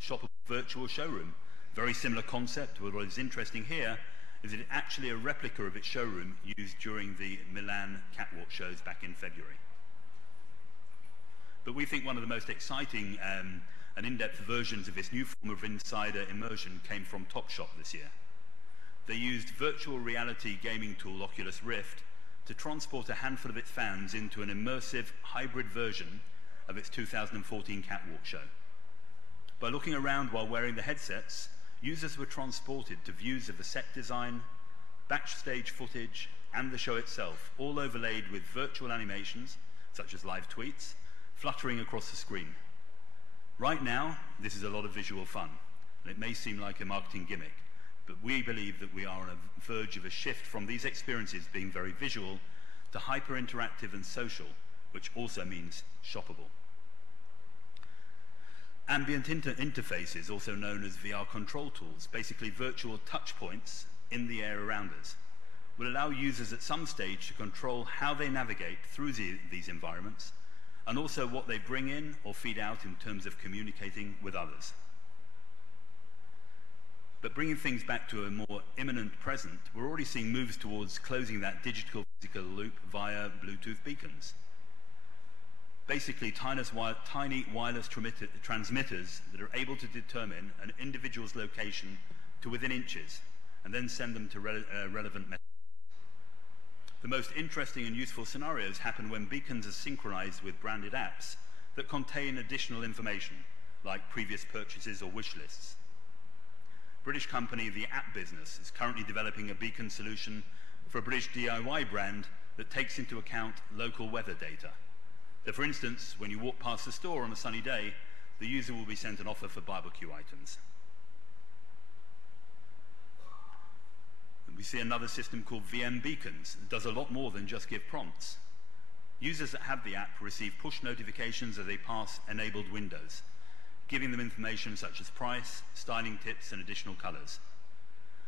Shop virtual showroom. Very similar concept. What is interesting here is that it's actually a replica of its showroom used during the Milan catwalk shows back in February. But we think one of the most exciting and in-depth versions of this new form of insider immersion came from Topshop this year. They used virtual reality gaming tool Oculus Rift to transport a handful of its fans into an immersive hybrid version of its 2014 catwalk show. By looking around while wearing the headsets, users were transported to views of the set design, backstage footage, and the show itself, all overlaid with virtual animations, such as live tweets, fluttering across the screen. Right now, this is a lot of visual fun, and it may seem like a marketing gimmick, but we believe that we are on the verge of a shift from these experiences being very visual to hyper-interactive and social, which also means shoppable. Ambient interfaces, also known as VR control tools, basically virtual touch points in the air around us, will allow users at some stage to control how they navigate through these environments, and also what they bring in or feed out in terms of communicating with others. But bringing things back to a more imminent present, we're already seeing moves towards closing that digital-physical loop via Bluetooth beacons. Basically, tiny wireless transmitters that are able to determine an individual's location to within inches, and then send them to relevant messages. The most interesting and useful scenarios happen when beacons are synchronized with branded apps that contain additional information, like previous purchases or wish lists. British company The App Business is currently developing a beacon solution for a British DIY brand that takes into account local weather data. So for instance, when you walk past the store on a sunny day, the user will be sent an offer for barbecue items. We see another system called VM Beacons that does a lot more than just give prompts. Users that have the app receive push notifications as they pass enabled windows, giving them information such as price, styling tips, and additional colors.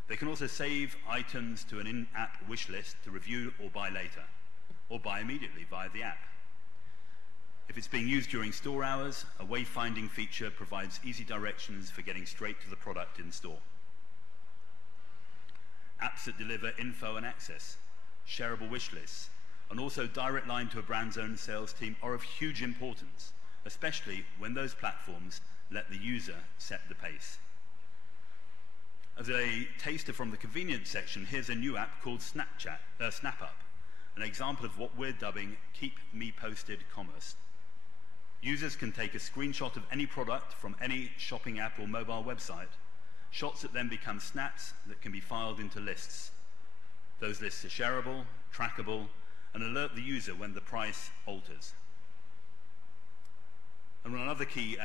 They can also save items to an in-app wish list to review or buy later, or buy immediately via the app. If it's being used during store hours, a wayfinding feature provides easy directions for getting straight to the product in store. Apps that deliver info and access, shareable wish lists, and also direct line to a brand's own sales team are of huge importance, especially when those platforms let the user set the pace. As a taster from the convenience section, here's a new app called SnapUp, an example of what we're dubbing Keep Me Posted Commerce. Users can take a screenshot of any product from any shopping app or mobile website, shots that then become snaps that can be filed into lists. Those lists are shareable, trackable, and alert the user when the price alters. And another key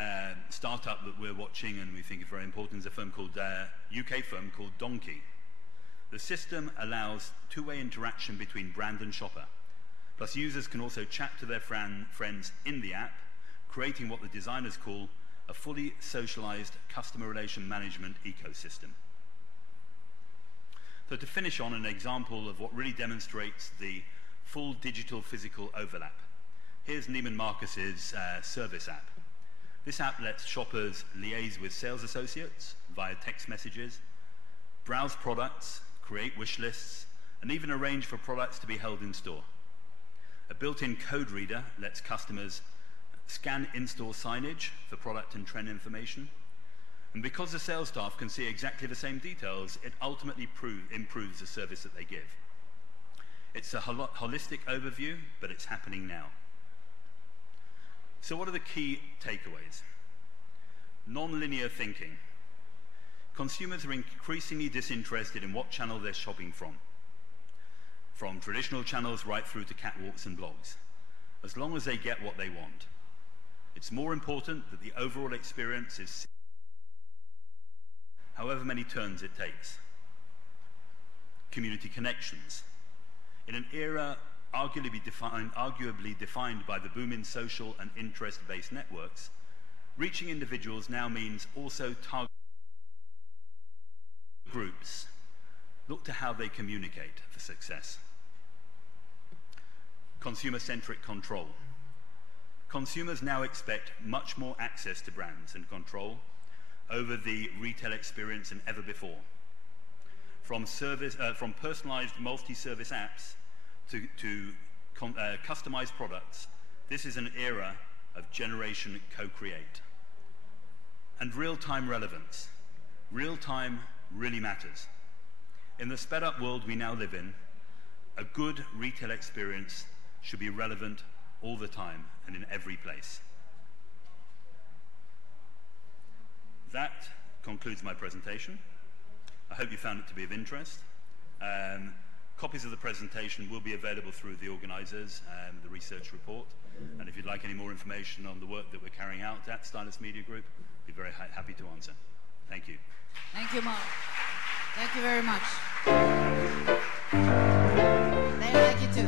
startup that we're watching and we think is very important is a firm called, UK firm called Donkey. The system allows two-way interaction between brand and shopper. Plus users can also chat to their friends in the app, creating what the designers call a fully socialized customer relation management ecosystem. So to finish on an example of what really demonstrates the full digital-physical overlap, here's Neiman Marcus's service app. This app lets shoppers liaise with sales associates via text messages, browse products, create wish lists, and even arrange for products to be held in store. A built-in code reader lets customers scan in-store signage for product and trend information. And because the sales staff can see exactly the same details, it ultimately improves the service that they give. It's a holistic overview, but it's happening now. So what are the key takeaways? Non-linear thinking. Consumers are increasingly disinterested in what channel they're shopping from traditional channels right through to catwalks and blogs, as long as they get what they want. It's more important that the overall experience is however many turns it takes. Community connections. In an era arguably defined by the boom in social and interest-based networks, reaching individuals now means also targeting groups. Look to how they communicate for success. Consumer-centric control. Consumers now expect much more access to brands and control over the retail experience than ever before. From personalized multi-service apps to customized products, this is an era of generation co-create. And real-time relevance. Real-time really matters. In the sped-up world we now live in, a good retail experience should be relevant all the time and in every place. That concludes my presentation. I hope you found it to be of interest. Copies of the presentation will be available through the organisers and the research report. And if you'd like any more information on the work that we're carrying out at Stylus Media Group, we'd be very happy to answer. Thank you. Thank you, Mark. Thank you very much. They like you too.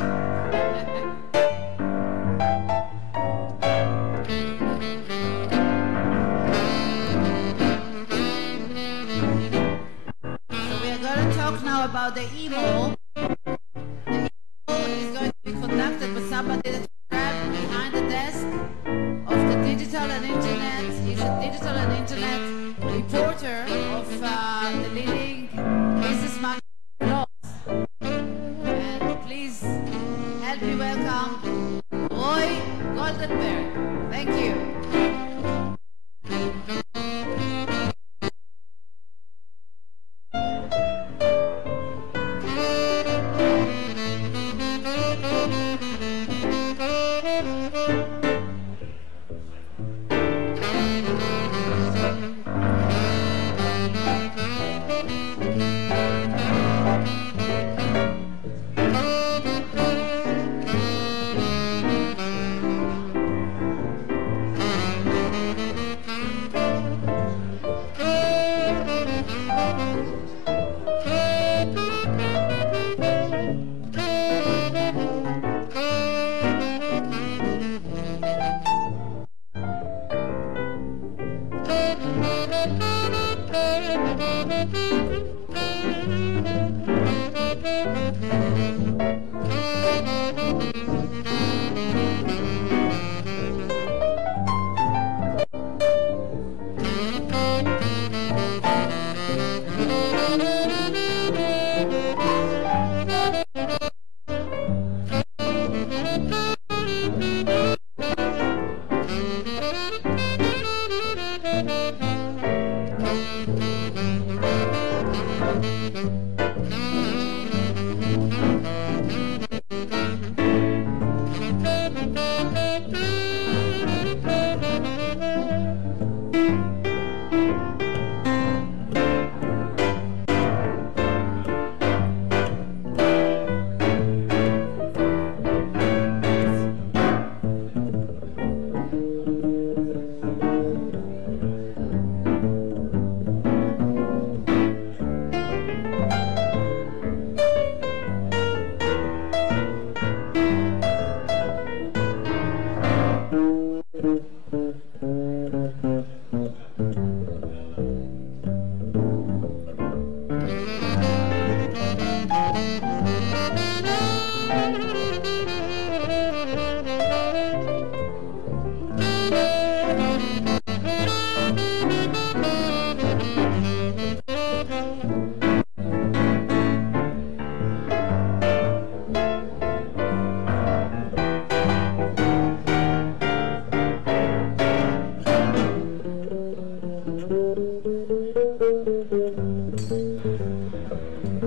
So we are going to talk now about the emo. The emo is going to be conducted by somebody that grabbed behind the desk of the digital and internet. He's a digital and internet reporter of the leading business market laws. And please help me welcome Roy Goldenberg. Thank you.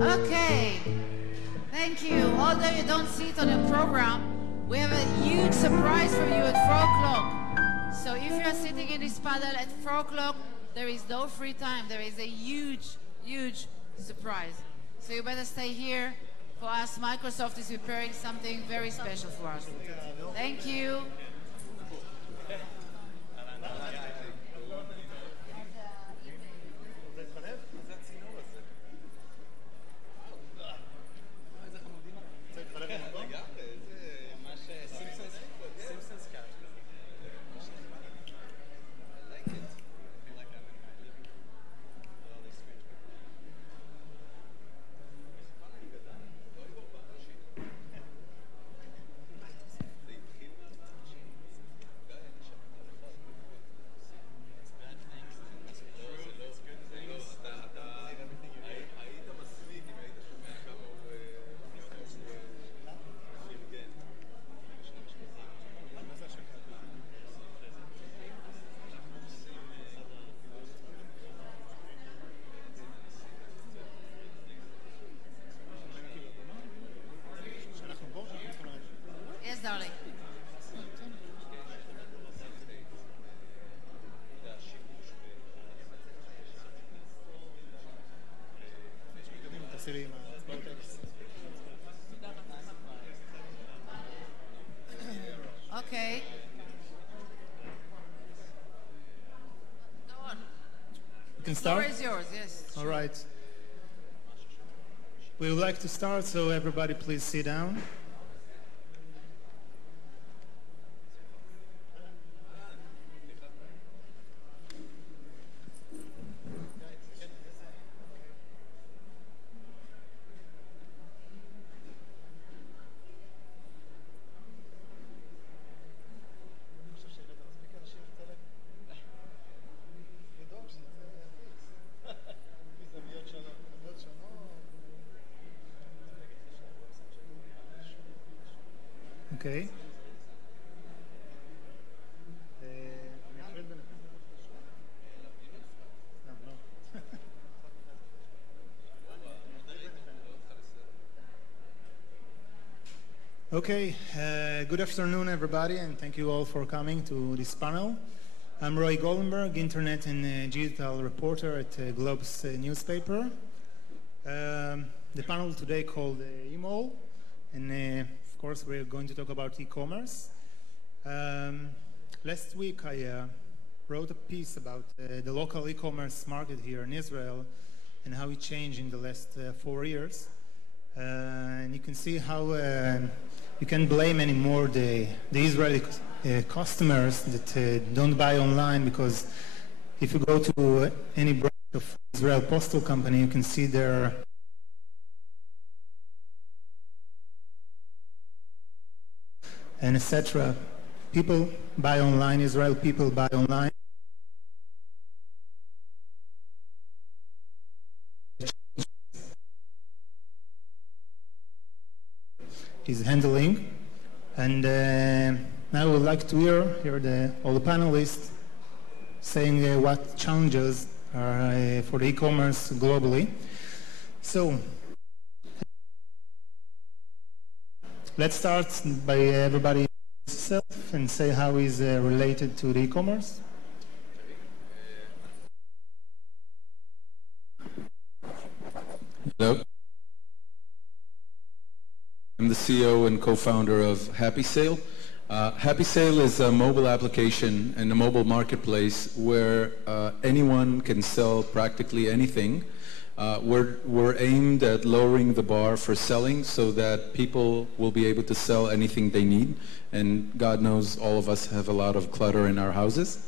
Okay, thank you. Although you don't see it on your program, we have a huge surprise for you at 4 o'clock. So if you're sitting in this panel at 4 o'clock, there is no free time. There is a huge, huge surprise. So you better stay here. For us, Microsoft is preparing something very special for us. Thank you. תעשי לי עם ההצבעות האלה. can The start? floor is yours, yes. All sure. right. We would like to start, so everybody please sit down. Okay. Okay, good afternoon everybody, and thank you all for coming to this panel. I'm Roy Goldenberg, Internet and Digital Reporter at Globe's newspaper. The panel today called eMall, and of course we're going to talk about e-commerce. Last week I wrote a piece about the local e-commerce market here in Israel and how it changed in the last 4 years. And you can see how you can't blame anymore the Israeli customers that don't buy online, because if you go to any branch of Israel Postal Company, you can see their and etc. People buy online, Israel people buy online. Is handling, and now I would like to hear all the panelists saying what challenges are for the e-commerce globally. So let's start by everybody himself and say how he's related to the e-commerce. Hello. I'm the CEO and co-founder of Happy Sale. Happy Sale is a mobile application and a mobile marketplace where anyone can sell practically anything. We're aimed at lowering the bar for selling so that people will be able to sell anything they need. And God knows all of us have a lot of clutter in our houses.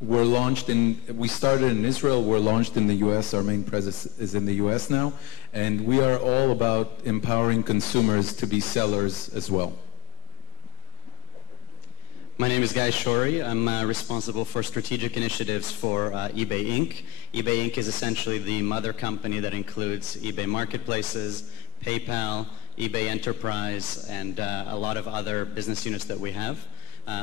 We started in Israel, we're launched in the US, our main presence is in the US now, and we are all about empowering consumers to be sellers as well. My name is Guy Shorey. I'm responsible for strategic initiatives for eBay Inc. eBay Inc. is essentially the mother company that includes eBay Marketplaces, PayPal, eBay Enterprise, and a lot of other business units that we have.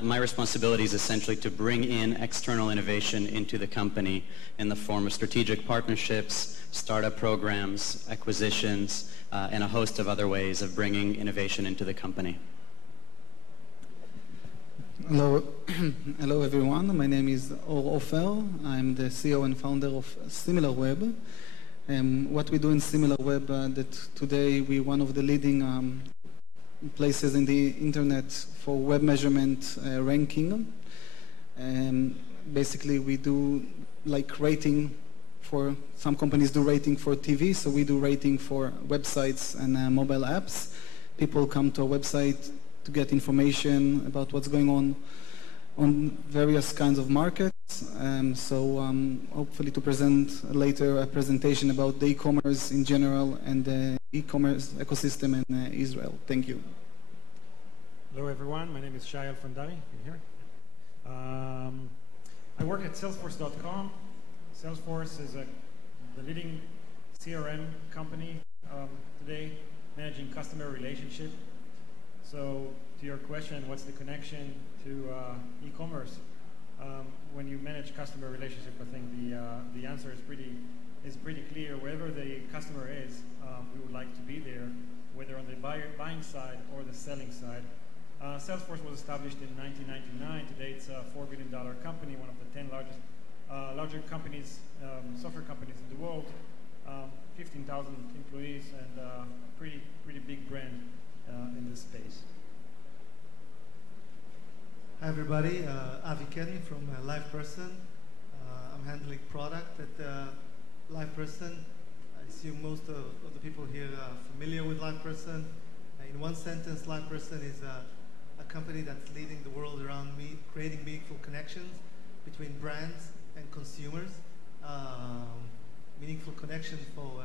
My responsibility is essentially to bring in external innovation into the company in the form of strategic partnerships, startup programs, acquisitions, and a host of other ways of bringing innovation into the company. Hello, hello everyone. My name is Or Ofer. I'm the CEO and founder of SimilarWeb. What we do in SimilarWeb, that today we're one of the leading places in the internet for web measurement ranking. Basically, we do like rating for, some companies do rating for TV, so we do rating for websites and mobile apps. People come to our website to get information about what's going on various kinds of markets. Hopefully to present later a presentation about the e-commerce in general and the e-commerce ecosystem in Israel. Thank you. Hello everyone, my name is Shai Alfandari. You here? I work at Salesforce.com. Salesforce is the leading CRM company today, managing customer relationship. So to your question, what's the connection to e-commerce? When you manage customer relationship, I think the answer is pretty clear. Wherever the customer is, we would like to be there, whether on the buying side or the selling side. Salesforce was established in 1999. Today it's a $4 billion company, one of the 10 larger companies, software companies in the world, 15,000 employees, and pretty big brand in this space. Hi everybody, Avi Kenny from LivePerson. I'm I'm handling product at LivePerson. I assume most of the people here are familiar with LivePerson. In one sentence, LivePerson is a company that's leading the world around creating meaningful connections between brands and consumers. Meaningful connection for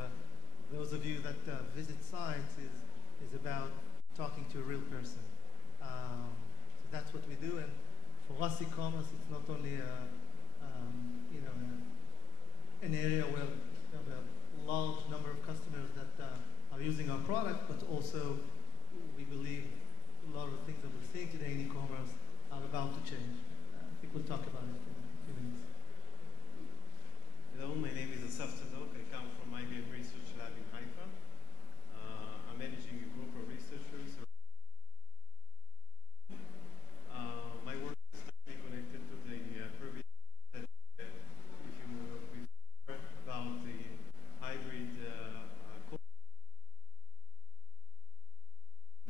those of you that visit sites is about talking to a real person. So that's what we do, and for us e-commerce, it's not only an area where we have a large number of customers that are using our product, but also we believe a lot of the things that we're seeing today in e-commerce are about to change. I think we'll talk about it in a few minutes. Hello, my name is Asaf Tzadok. I come from IBM Research Lab in Haifa. I'm managing a group of researchers. My work is directly connected to the previous that if you refer about the hybrid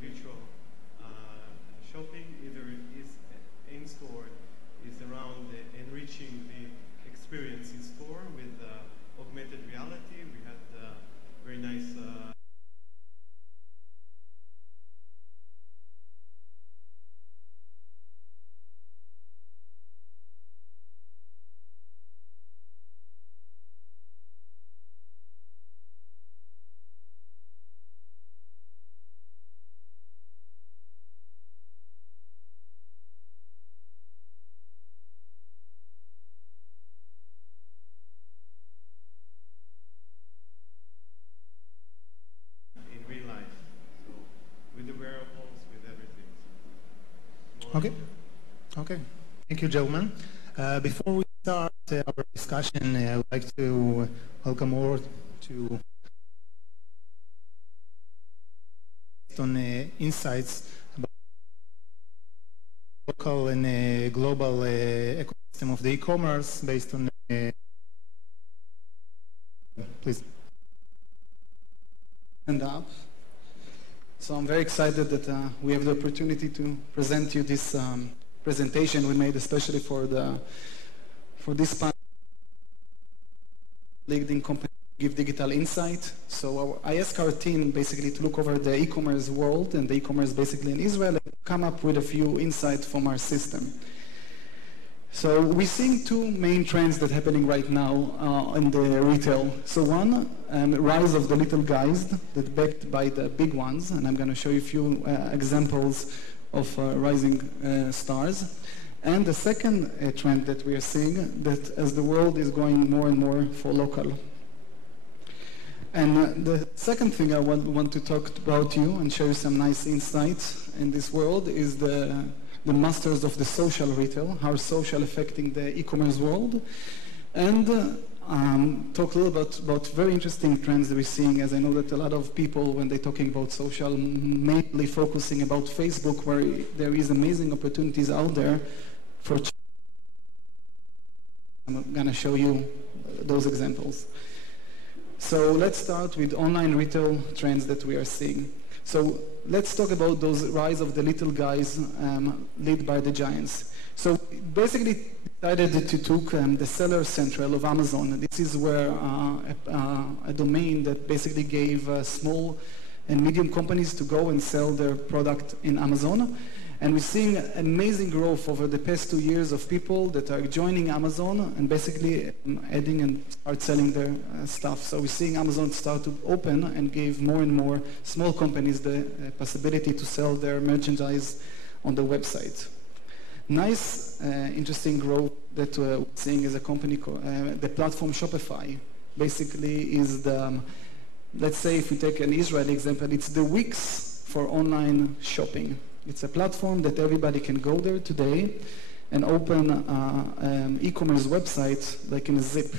virtual shopping, either is in-store, is around enriching the experience in store with augmented reality. We had very nice Okay. Okay. Thank you, gentlemen. Before we start our discussion, I would like to welcome all to insights about local and global ecosystem of the e-commerce based on. Please. And up. So I'm very excited that we have the opportunity to present you this presentation we made especially for this panel, leading company give digital insight. So I asked our team basically to look over the e-commerce world and the e-commerce basically in Israel and come up with a few insights from our system. So we're seeing two main trends that are happening right now in the retail. So one, rise of the little guys that backed by the big ones, and I'm going to show you a few examples of rising stars. And the second trend that we are seeing, that as the world is going more and more for local. And the second thing I want to talk about you and show you some nice insights in this world is the masters of the social retail, how social affecting the e-commerce world, and talk a little about very interesting trends that we're seeing, as I know that a lot of people, when they're talking about social, mainly focusing about Facebook, where there is amazing opportunities out there for. I'm going to show you those examples. So let's start with online retail trends that we are seeing. So let's talk about those rise of the little guys led by the giants. So basically decided to took the seller central of Amazon. This is where a domain that basically gave small and medium companies to go and sell their product in Amazon. And we're seeing amazing growth over the past 2 years of people that are joining Amazon and basically adding and start selling their stuff. So we're seeing Amazon start to open and give more and more small companies the possibility to sell their merchandise on the website. Nice, interesting growth that we're seeing as a company, the platform Shopify basically is the, let's say if we take an Israeli example, it's the Wix for online shopping. It's a platform that everybody can go there today and open e-commerce website like in a zip.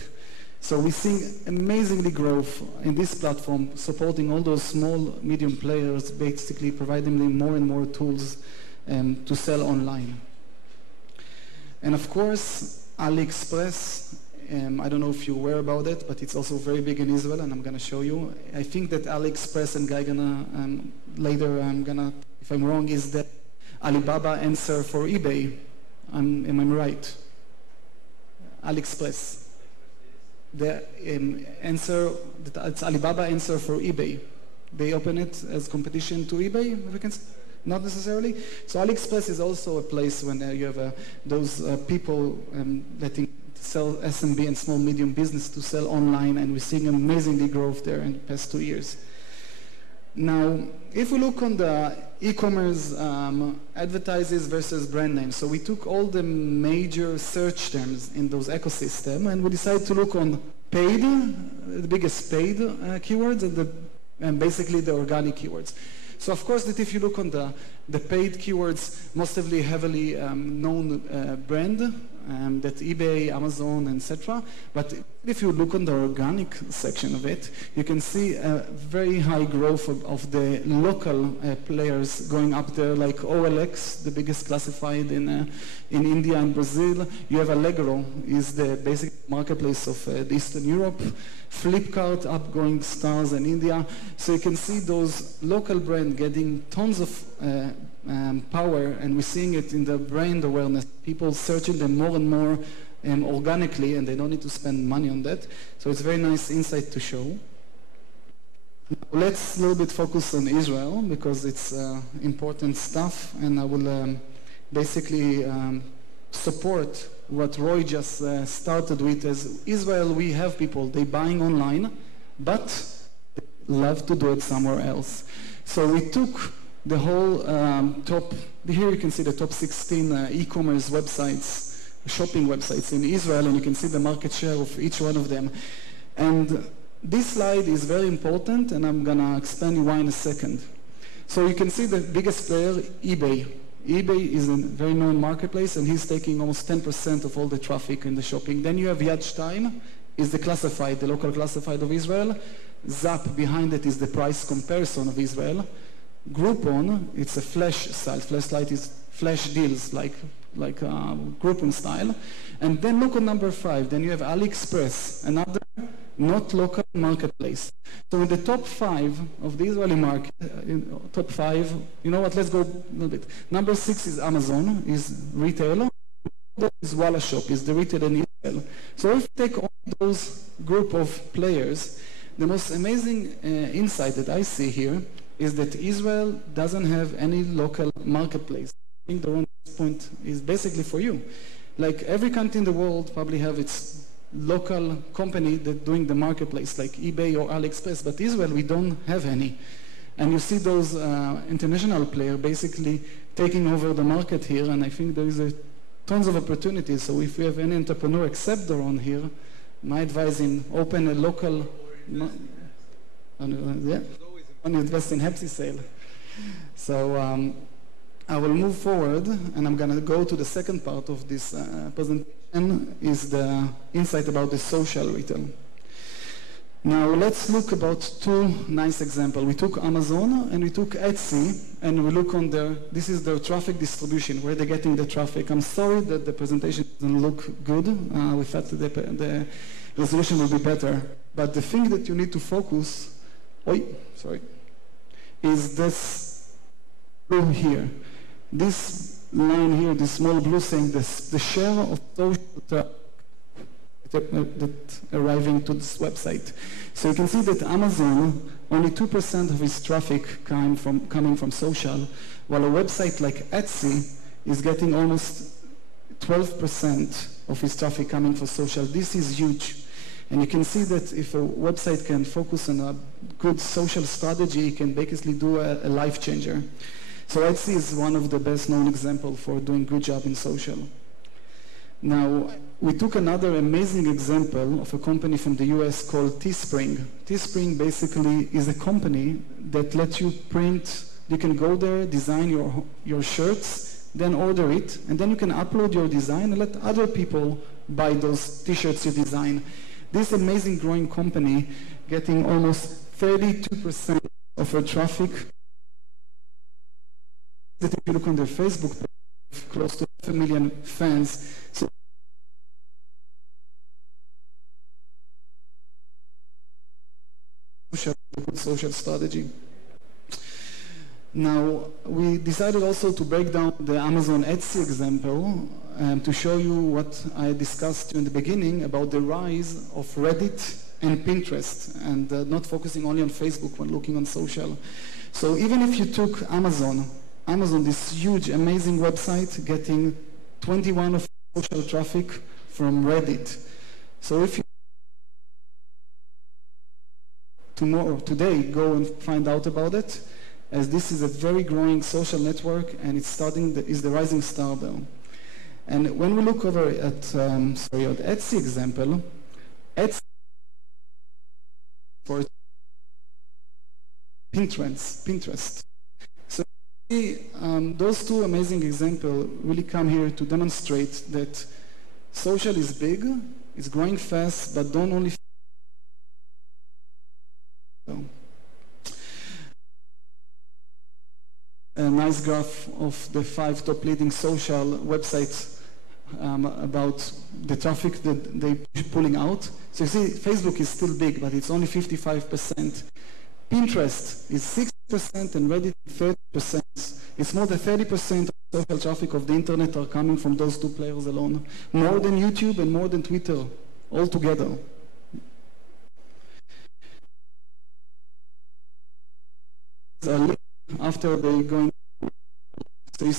So we're seeing amazingly growth in this platform, supporting all those small, medium players, basically providing them more and more tools to sell online. And of course, AliExpress, I don't know if you're aware about it, but it's also very big in Israel, and I'm going to show you. I think that AliExpress and Guy later I'm going to, if I'm wrong, is the Alibaba answer for eBay. Am I right? AliExpress. the answer, it's Alibaba answer for eBay. They open it as competition to eBay, if we can say. Not necessarily. So AliExpress is also a place when you have those people letting sell SMB and small medium business to sell online, and we're seeing amazingly growth there in the past 2 years. Now, if we look on the e-commerce advertisers versus brand names, so we took all the major search terms in those ecosystem, and we decided to look on paid, the biggest paid keywords, and basically the organic keywords. So of course that if you look on the paid keywords, mostly heavily known brand, that eBay, Amazon, etc. But if you look on the organic section of it, you can see a very high growth of the local players going up there, like OLX, the biggest classified in India and Brazil. You have Allegro, is the basic marketplace of Eastern Europe. Flipkart, upgoing stars in India. So you can see those local brands getting tons of power, and we're seeing it in the brand awareness. People searching them more and more organically, and they don't need to spend money on that. So it's a very nice insight to show. Now let's a little bit focus on Israel, because it's important stuff, and I will basically support what Roy just started with. As Israel, we have people, they buying online, but they love to do it somewhere else. So we took the whole here you can see the top 16 e-commerce websites, shopping websites in Israel, and you can see the market share of each one of them. And this slide is very important, and I'm going to explain why in a second. So you can see the biggest player, eBay. eBay is a very known marketplace, and he's taking almost 10% of all the traffic in the shopping. Then you have Yad Shtaim, is the classified, the local classified of Israel. Zap, behind it, is the price comparison of Israel. Groupon, it's a flash site. Flash site is flash deals, like Groupon style. And then look at number 5. Then you have AliExpress, another not local marketplace. So in the top 5 of the Israeli market, top 5, you know what, let's go a little bit. Number 6 is Amazon, is retail. Is Walla Shop, is the retail in Israel. So if you take all those group of players, the most amazing insight that I see here is that Israel doesn't have any local marketplace. I think the wrong point is basically for you. Like every country in the world probably have its local company that doing the marketplace, like eBay or AliExpress, but Israel, we don't have any. And you see those international players basically taking over the market here, and I think there is tons of opportunities. So if we have any entrepreneur except Doron here, my advice is open a local, invest in Hepsi sale. So I will move forward, and I'm going to go to the second part of this presentation, is the insight about the social retail. Now let's look about 2 nice examples. We took Amazon and we took Etsy, and we look on this is their traffic distribution, where they're getting the traffic. I'm sorry that the presentation doesn't look good. We thought the resolution will be better. But the thing that you need to focus, is this blue here. This line here, this small blue saying the share of social traffic that arriving to this website. So you can see that Amazon, only 2% of its traffic coming from social, while a website like Etsy is getting almost 12% of its traffic coming from social. This is huge. And you can see that if a website can focus on a good social strategy, it can basically do a life changer. So Etsy is one of the best known examples for doing good job in social. Now, we took another amazing example of a company from the US called Teespring. Teespring basically is a company that lets you print, you can go there, design your shirts, then order it, and then you can upload your design and let other people buy those t-shirts you design. This amazing growing company getting almost 32% of her traffic. That if you look on their Facebook page, close to 500,000 fans. So social strategy. Now, we decided also to break down the Amazon Etsy example to show you what I discussed in the beginning about the rise of Reddit and Pinterest, and not focusing only on Facebook when looking on social. So even if you took Amazon, this huge, amazing website, getting 21 of social traffic from Reddit. So if you today go and find out about it, as this is a very growing social network and it's is the rising star there. And when we look over at the Etsy example, Etsy for Pinterest. So those two amazing examples really come here to demonstrate that social is big, it's growing fast, but don't only a nice graph of the 5 top leading social websites about the traffic that they're pulling out. So you see, Facebook is still big, but it's only 55%. Pinterest is 60% and Reddit 30%. It's more than 30% of social traffic of the internet are coming from those two players alone. More than YouTube and more than Twitter altogether. After they going, so you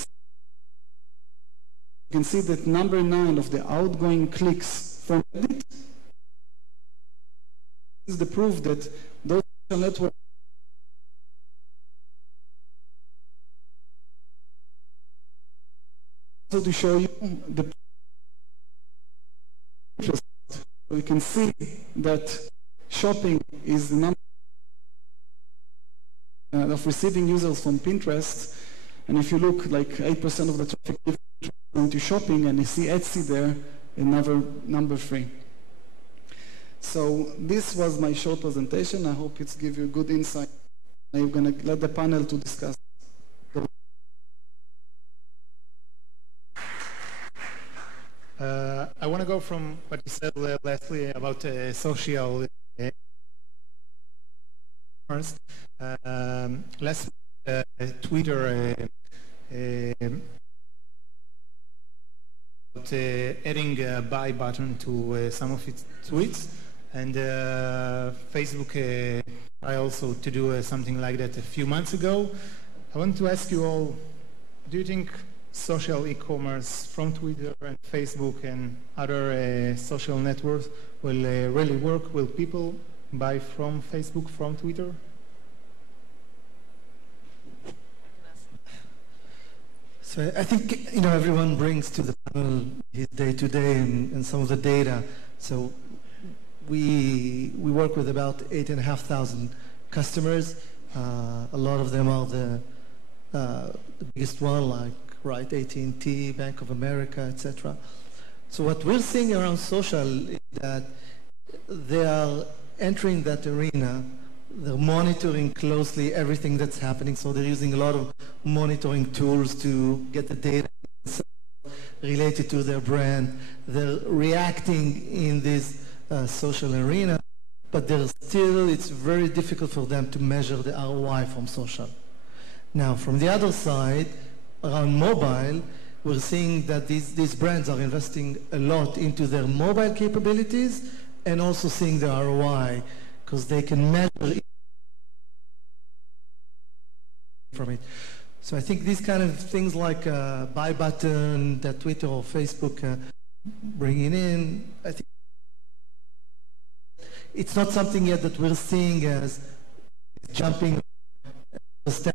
can see that number 9 of the outgoing clicks from Reddit is the proof that those social networks also to show you the interest. So you can see that shopping is the number of receiving users from Pinterest, and if you look, like 8% of the traffic going to shopping, and you see Etsy there, another number 3. So this was my short presentation. I hope it's give you good insight. I'm going to let the panel to discuss. I want to go from what you said, Leslie, about social first. Last Twitter adding a buy button to some of its tweets, and Facebook I also to do something like that a few months ago. I want to ask you all, do you think social e-commerce from Twitter and Facebook and other social networks will really work? Will people buy from Facebook, from Twitter? So I think everyone brings to the panel his day-to-day and some of the data. So we work with about 8,500 customers. A lot of them are the biggest one, like AT&T, Bank of America, etc. So what we're seeing around social is that they are entering that arena. They're monitoring closely everything that's happening, so they're using a lot of monitoring tools to get the data related to their brand. They're reacting in this social arena, but it's very difficult for them to measure the ROI from social. Now, from the other side, around mobile, we're seeing that these brands are investing a lot into their mobile capabilities and also seeing the ROI, because they can measure from it. So I think these kind of things like buy button that Twitter or Facebook bringing in, I think it's not something yet that we're seeing as jumping, at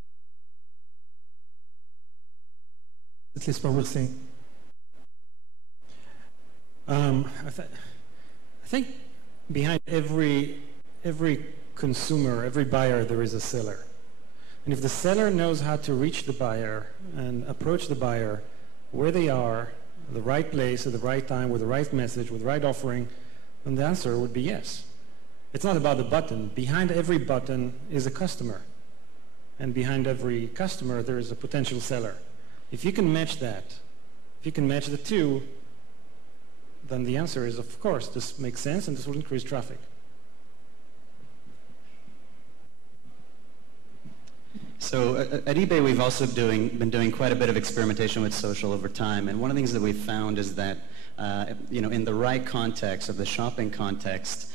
least what we're seeing. I think behind every consumer, every buyer, there is a seller. And if the seller knows how to reach the buyer and approach the buyer where they are, the right place at the right time, with the right message, with the right offering, then the answer would be yes. It's not about the button. Behind every button is a customer. And behind every customer, there is a potential seller. If you can match that, if you can match the two, then the answer is, of course, this makes sense and this will increase traffic. So at eBay, we've also been doing quite a bit of experimentation with social over time. And one of the things that we've found is that, in the right context, of the shopping context,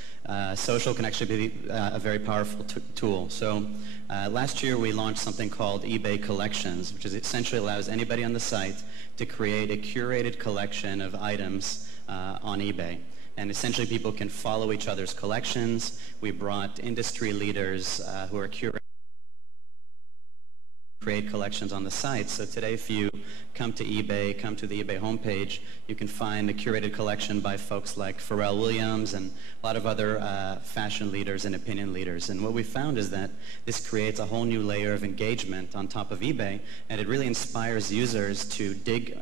social can actually be a very powerful tool. So last year we launched something called eBay Collections, which essentially allows anybody on the site to create a curated collection of items on eBay. And essentially people can follow each other's collections. We brought industry leaders who are curating create collections on the site. So today, if you come to eBay, come to the eBay homepage, you can find a curated collection by folks like Pharrell Williams and a lot of other fashion leaders and opinion leaders. And what we found is that this creates a whole new layer of engagement on top of eBay, and it really inspires users to dig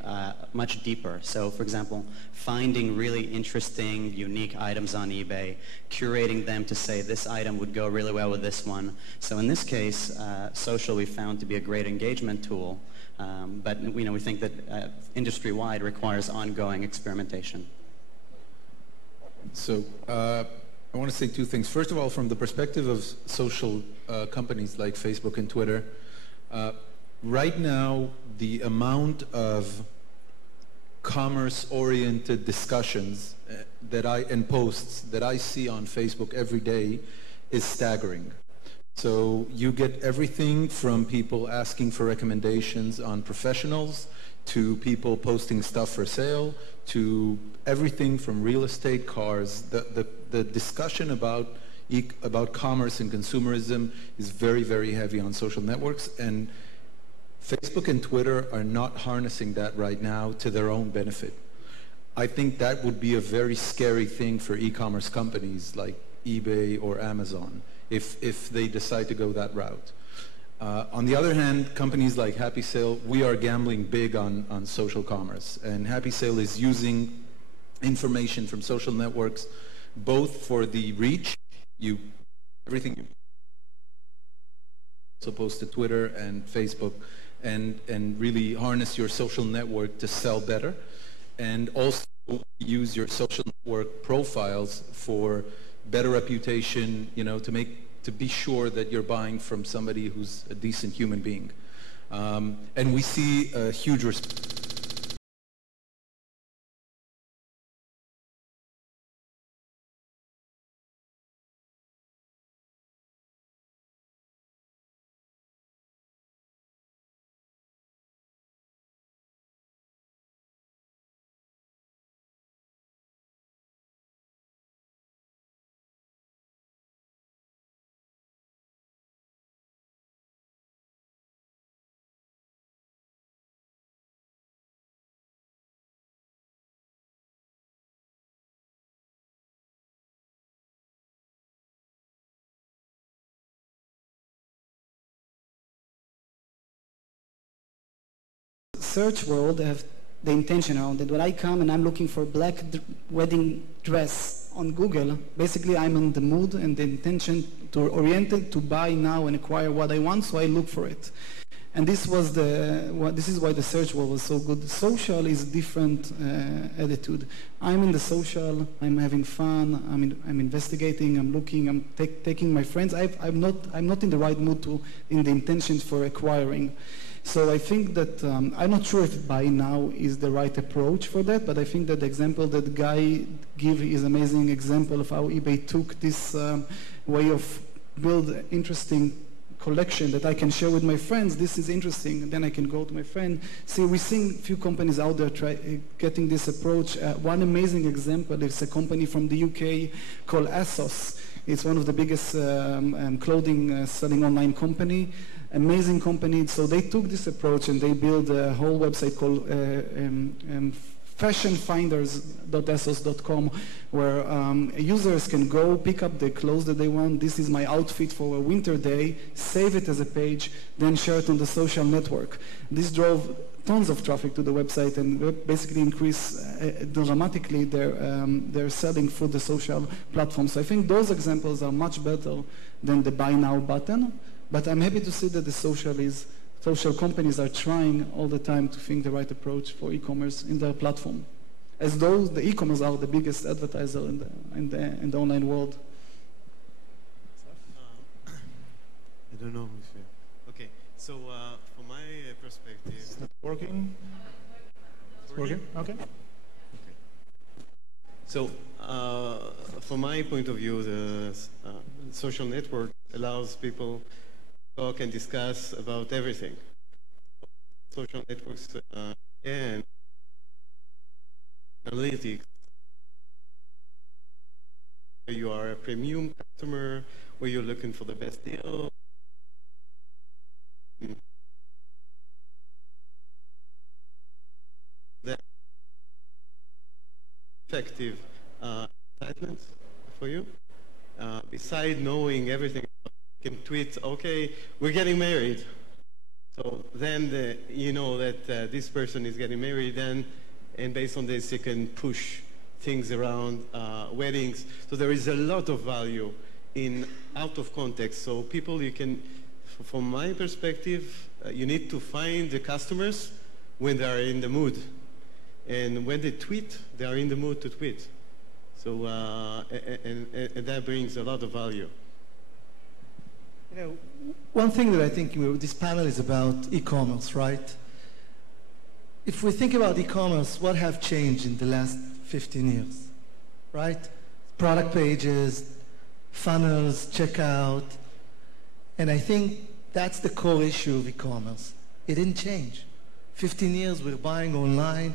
much deeper. So, for example, finding really interesting, unique items on eBay, curating them to say this item would go really well with this one. So in this case, social we found to be a great engagement tool, but we think that industry-wide requires ongoing experimentation. So I want to say two things. First of all, from the perspective of social companies like Facebook and Twitter, right now the amount of commerce-oriented discussions and posts that I see on Facebook every day is staggering. So you get everything from people asking for recommendations on professionals to people posting stuff for sale to everything from real estate, cars. The discussion about commerce and consumerism is very, very heavy on social networks, and Facebook and Twitter are not harnessing that right now to their own benefit. I think that would be a very scary thing for e-commerce companies like eBay or Amazon if they decide to go that route. On the other hand, companies like Happy Sale, we are gambling big on social commerce, and Happy Sale is using information from social networks both for the reach, everything you also post to Twitter and Facebook, and really harness your social network to sell better, and also use your social network profiles for better reputation, to be sure that you're buying from somebody who's a decent human being. And we see a huge response. Search world have the intention around it. When I come and I'm looking for black wedding dress on Google, basically I'm in the mood and the intention to oriented to buy now and acquire what I want, so I look for it. And this is why the search world was so good. Social is different attitude. I'm in the social, I'm having fun, I'm investigating, I'm looking, I'm taking my friends. I'm not in the right mood in the intention for acquiring. So I think that, I'm not sure if buy now is the right approach for that, but I think that the example that Guy gave is an amazing example of how eBay took this way of build interesting collection that I can share with my friends. This is interesting, and then I can go to my friend. See, we're seeing a few companies out there getting this approach. One amazing example is a company from the UK called ASOS. It's one of the biggest clothing selling online company. Amazing company. So they took this approach and they built a whole website called fashionfinders.asos.com, where users can go pick up the clothes that they want. This is my outfit for a winter day, save it as a page, then share it on the social network. This drove tons of traffic to the website and basically increased dramatically their selling through the social platform. So I think those examples are much better than the buy now button. But I'm happy to see that the social companies are trying all the time to think the right approach for e-commerce in their platform, as though the e-commerce are the biggest advertiser in the online world. I don't know if okay. perspective. It's not working. It's working? Okay. So, from my point of view, the social network allows people to talk and discuss about everything. Social networks and analytics. Where you are a premium customer, where you're looking for the best deal. That effective advertisement for you. Beside knowing everything, you can tweet, okay, we're getting married. So then you know that this person is getting married, and based on this you can push things around weddings. So there is a lot of value in out of context. So people, you can, from my perspective, you need to find the customers when they are in the mood. And when they tweet, they are in the mood to tweet. So, and that brings a lot of value. You know, one thing that I think this panel is about e-commerce, right? If we think about e-commerce, what have changed in the last 15 years, right? Product pages, funnels, checkout. And I think that's the core issue of e-commerce. It didn't change. 15 years we're buying online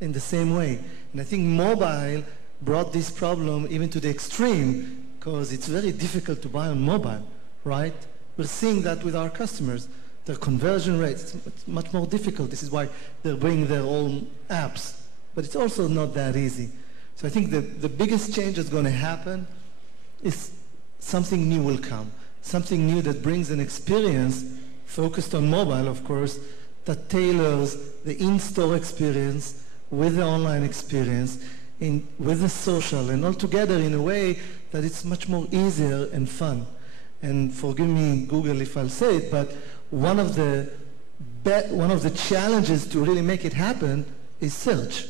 in the same way. And I think mobile brought this problem even to the extreme because it's very difficult to buy on mobile, right? We're seeing that with our customers. Their conversion rates, it's much more difficult. This is why they're bringing their own apps. But it's also not that easy. So I think the biggest change that's going to happen is something new will come. Something new that brings an experience focused on mobile, of course, that tailors the in-store experience with the online experience, with the social, and all together in a way that it's much more easier and fun. And forgive me, Google, if I'll say it, but one of the challenges to really make it happen is search.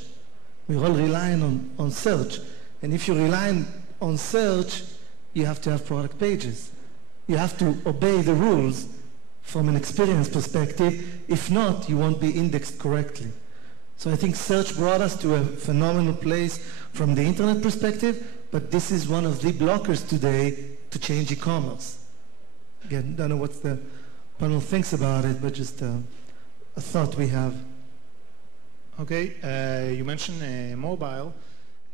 We're all relying on search. And if you're relying on search, you have to have product pages. You have to obey the rules from an experience perspective. If not, you won't be indexed correctly. So I think search brought us to a phenomenal place from the internet perspective, but this is one of the blockers today to change e-commerce. Again, don't know what the panel thinks about it, but just a thought we have. Okay, you mentioned mobile,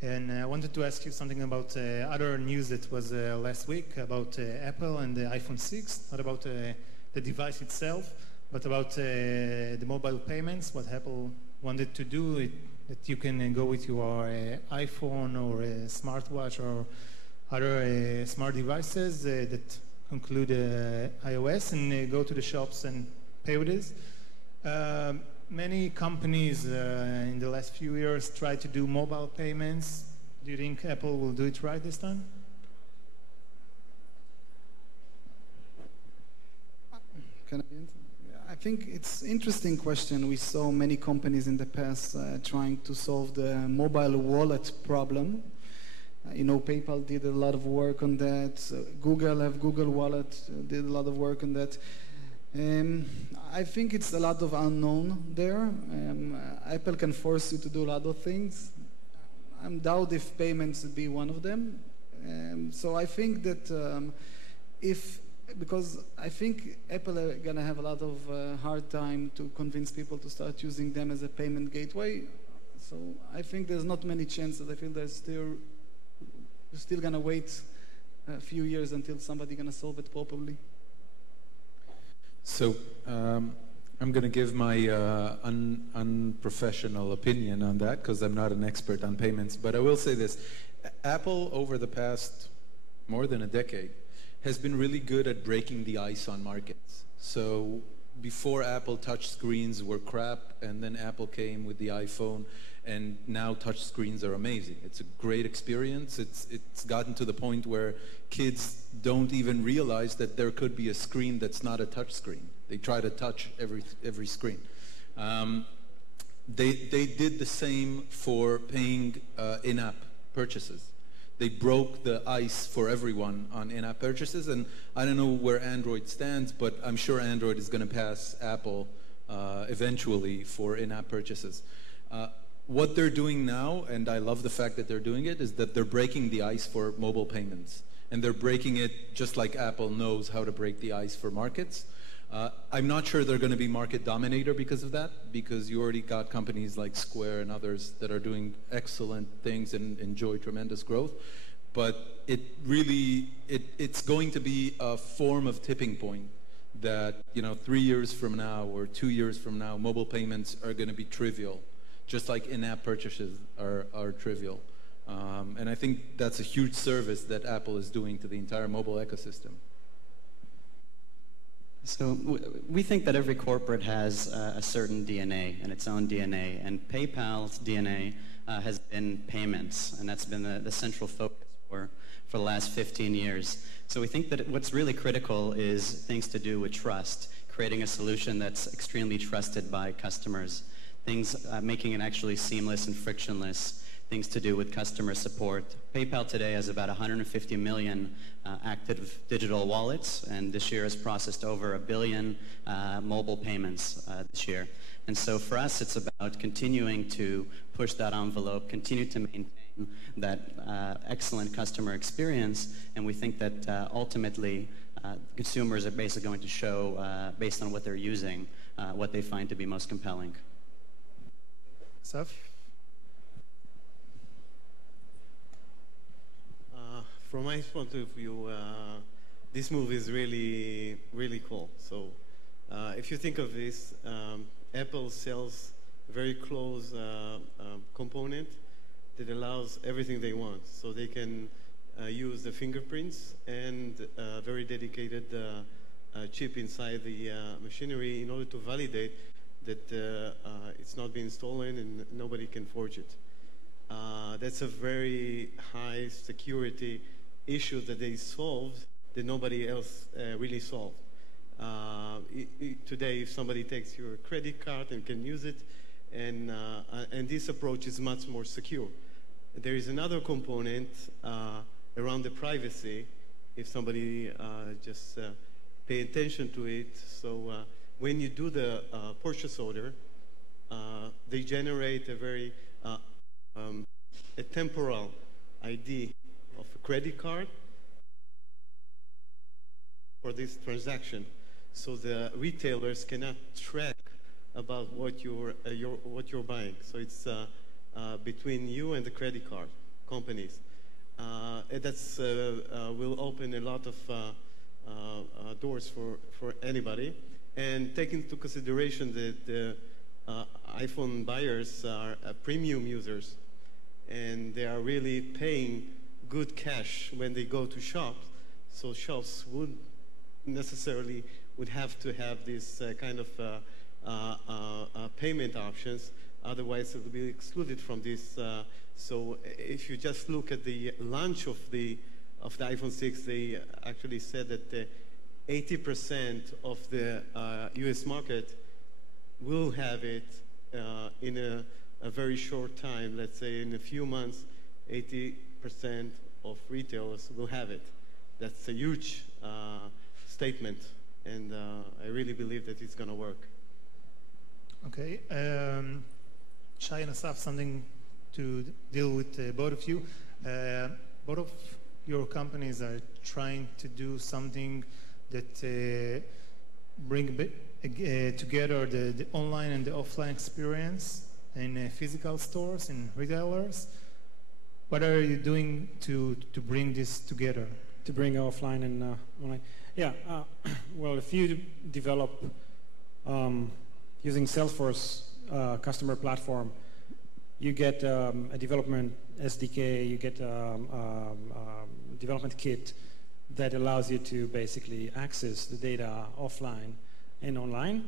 and I wanted to ask you something about other news that was last week about Apple and the iPhone 6, not about the device itself, but about the mobile payments, what Apple wanted to do, that you can go with your iPhone or a smartwatch or other smart devices that include iOS and go to the shops and pay with this. Many companies in the last few years tried to do mobile payments. Do you think Apple will do it right this time? Can I answer? I think it's an interesting question. We saw many companies in the past trying to solve the mobile wallet problem. You know, PayPal did a lot of work on that. Google have Google Wallet, did a lot of work on that. I think it's a lot of unknown there. Apple can force you to do a lot of things. I doubt if payments would be one of them. So I think that because I think Apple are going to have a lot of hard time to convince people to start using them as a payment gateway. So I think there's not many chances. I feel there's still going to wait a few years until somebody's going to solve it properly. So I'm going to give my unprofessional opinion on that because I'm not an expert on payments. But I will say this. Apple, over the past more than a decade, has been really good at breaking the ice on markets. So before Apple, touch screens were crap, and then Apple came with the iPhone, and now touch screens are amazing. It's a great experience. It's gotten to the point where kids don't even realize that there could be a screen that's not a touch screen. They try to touch every screen. They did the same for paying in-app purchases. They broke the ice for everyone on in-app purchases, and I don't know where Android stands, but I'm sure Android is going to pass Apple eventually for in-app purchases. What they're doing now, and I love the fact that they're doing it, is that they're breaking the ice for mobile payments. And they're breaking it just like Apple knows how to break the ice for markets. I'm not sure they're going to be market dominator because of that, because you already got companies like Square and others that are doing excellent things and enjoy tremendous growth. But it really, it's going to be a form of tipping point that, 3 years from now or 2 years from now, mobile payments are going to be trivial, just like in-app purchases are trivial. And I think that's a huge service that Apple is doing to the entire mobile ecosystem. So we think that every corporate has a certain DNA and its own DNA, and PayPal's DNA has been payments, and that's been the central focus for the last 15 years. So we think that what's really critical is things to do with trust, creating a solution that's extremely trusted by customers, things making it actually seamless and frictionless, things to do with customer support. PayPal today has about 150 million active digital wallets, and this year has processed over 1 billion mobile payments this year. And so for us, it's about continuing to push that envelope, continue to maintain that excellent customer experience, and we think that ultimately consumers are basically going to show, based on what they're using, what they find to be most compelling. Saf? From my point of view, this move is really, really cool. So if you think of this, Apple sells a very close component that allows everything they want. So they can use the fingerprints and a very dedicated chip inside the machinery in order to validate that it's not being stolen and nobody can forge it. That's a very high security issue that they solved that nobody else really solved. Today, if somebody takes your credit card and can use it, and this approach is much more secure. There is another component around the privacy, if somebody just pay attention to it. So when you do the purchase order, they generate a very a temporal ID of a credit card for this transaction, so the retailers cannot track about what you're buying. So it's between you and the credit card companies. And that's will open a lot of doors for anybody. And take into consideration that the iPhone buyers are premium users, and they are really paying good cash when they go to shops. So shops would necessarily have to have this kind of payment options. Otherwise, it will be excluded from this. So if you just look at the launch of the iPhone 6, they actually said that 80% of the U.S. market will have it in a very short time. Let's say in a few months, 80% of retailers will have it. That's a huge statement, and I really believe that it's going to work. Okay. Shai and Asaf, something to deal with both of you. Both of your companies are trying to do something that bring together the online and the offline experience in physical stores, in retailers. What are you doing to bring this together? To bring offline and online? Yeah, well, if you develop using Salesforce customer platform, you get a development SDK, you get a development kit that allows you to basically access the data offline and online.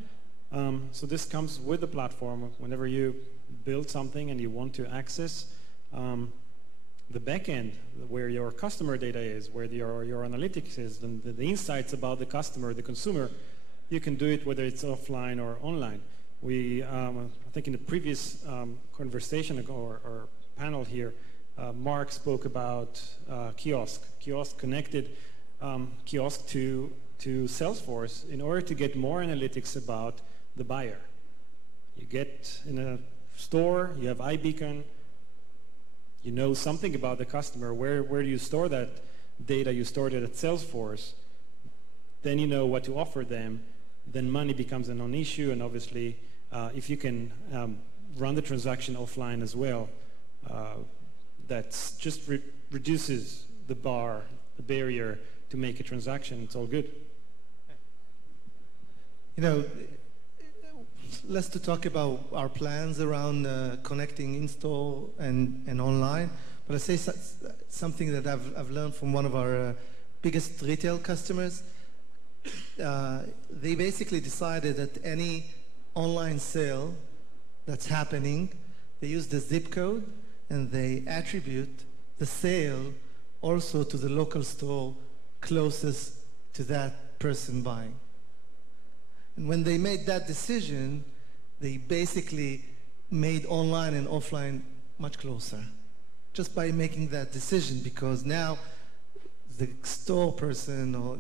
So this comes with the platform. Whenever you build something and you want to access the backend, where your customer data is, where your analytics is, and the insights about the customer, the consumer, you can do it whether it's offline or online. We, I think in the previous conversation or panel here, Mark spoke about kiosk. Kiosk connected kiosk to Salesforce in order to get more analytics about the buyer. You get in a store, you have iBeacon, you know something about the customer. Where do you store that data? You stored it at Salesforce. Then you know what to offer them. Then money becomes a non-issue, and obviously if you can run the transaction offline as well, that just reduces the barrier to make a transaction. It's all good. You know, less to talk about our plans around connecting in-store and online, but I say something that I've learned from one of our biggest retail customers. They basically decided that any online sale that's happening, they use the zip code and they attribute the sale also to the local store closest to that person buying. And when they made that decision, they basically made online and offline much closer, just by making that decision, because now the store person, or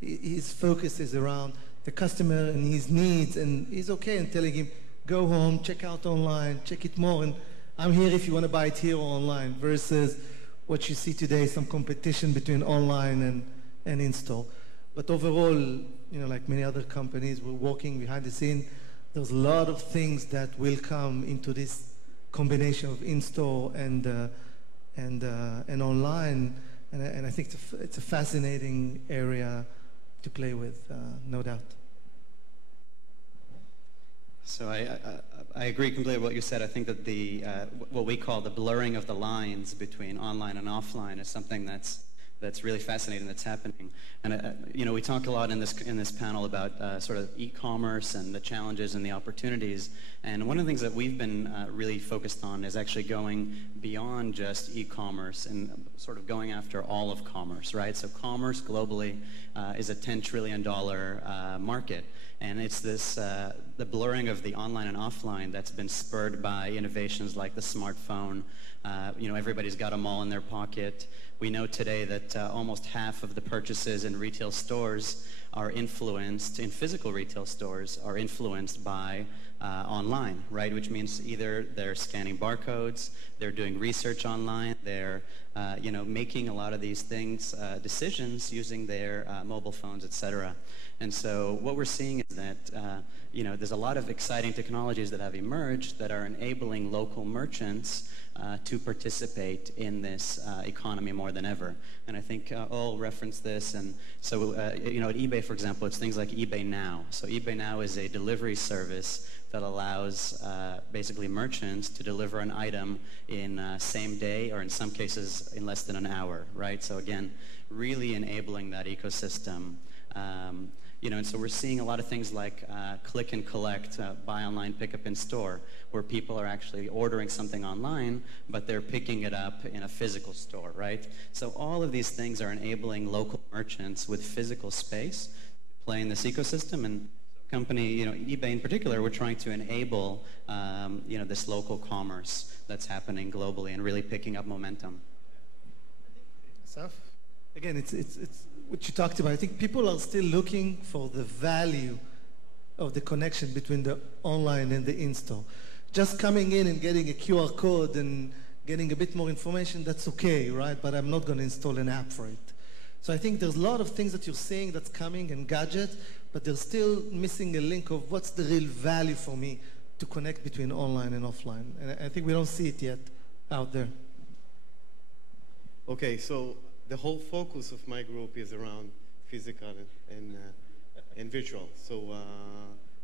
his focus is around the customer and his needs, and he's okay in telling him, go home, check out online, check it more, and I'm here if you want to buy it here or online, versus what you see today, some competition between online and in-store. But overall, like many other companies, we're working behind the scene. There's a lot of things that will come into this combination of in-store and online, and I think it's a fascinating area to play with, no doubt. So I agree completely with what you said. I think that the what we call the blurring of the lines between online and offline is something that's really fascinating that's happening. And we talk a lot in this panel about sort of e-commerce and the challenges and the opportunities. And one of the things that we've been really focused on is actually going beyond just e-commerce and sort of going after all of commerce, right? So commerce globally is a $10 trillion market. And it's this, the blurring of the online and offline that's been spurred by innovations like the smartphone. Everybody's got them all in their pocket. We know today that almost half of the purchases in retail stores are influenced, in physical retail stores, are influenced by online, right? Which means either they're scanning barcodes, they're doing research online, they're making a lot of these things, decisions using their mobile phones, etc. And so what we're seeing is that there's a lot of exciting technologies that have emerged that are enabling local merchants to participate in this economy more than ever. And I think Ol referenced this. And so, at eBay, for example, it's things like eBay Now. So eBay Now is a delivery service that allows basically merchants to deliver an item in same day, or in some cases in less than an hour, right? So again, really enabling that ecosystem. And so we're seeing a lot of things like click and collect, buy online, pick up in store, where people are actually ordering something online, but they're picking it up in a physical store, right? So all of these things are enabling local merchants with physical space to play in this ecosystem. And company, eBay in particular, we're trying to enable, this local commerce that's happening globally and really picking up momentum. Saf? Again, it's what you talked about. I think people are still looking for the value of the connection between the online and the in-store. Just coming in and getting a QR code and getting a bit more information, that's okay, right? But I'm not going to install an app for it. So I think there's a lot of things that you're seeing that's coming and gadgets, but they're still missing a link of what's the real value for me to connect between online and offline. And I think we don't see it yet out there. Okay, so the whole focus of my group is around physical and virtual. So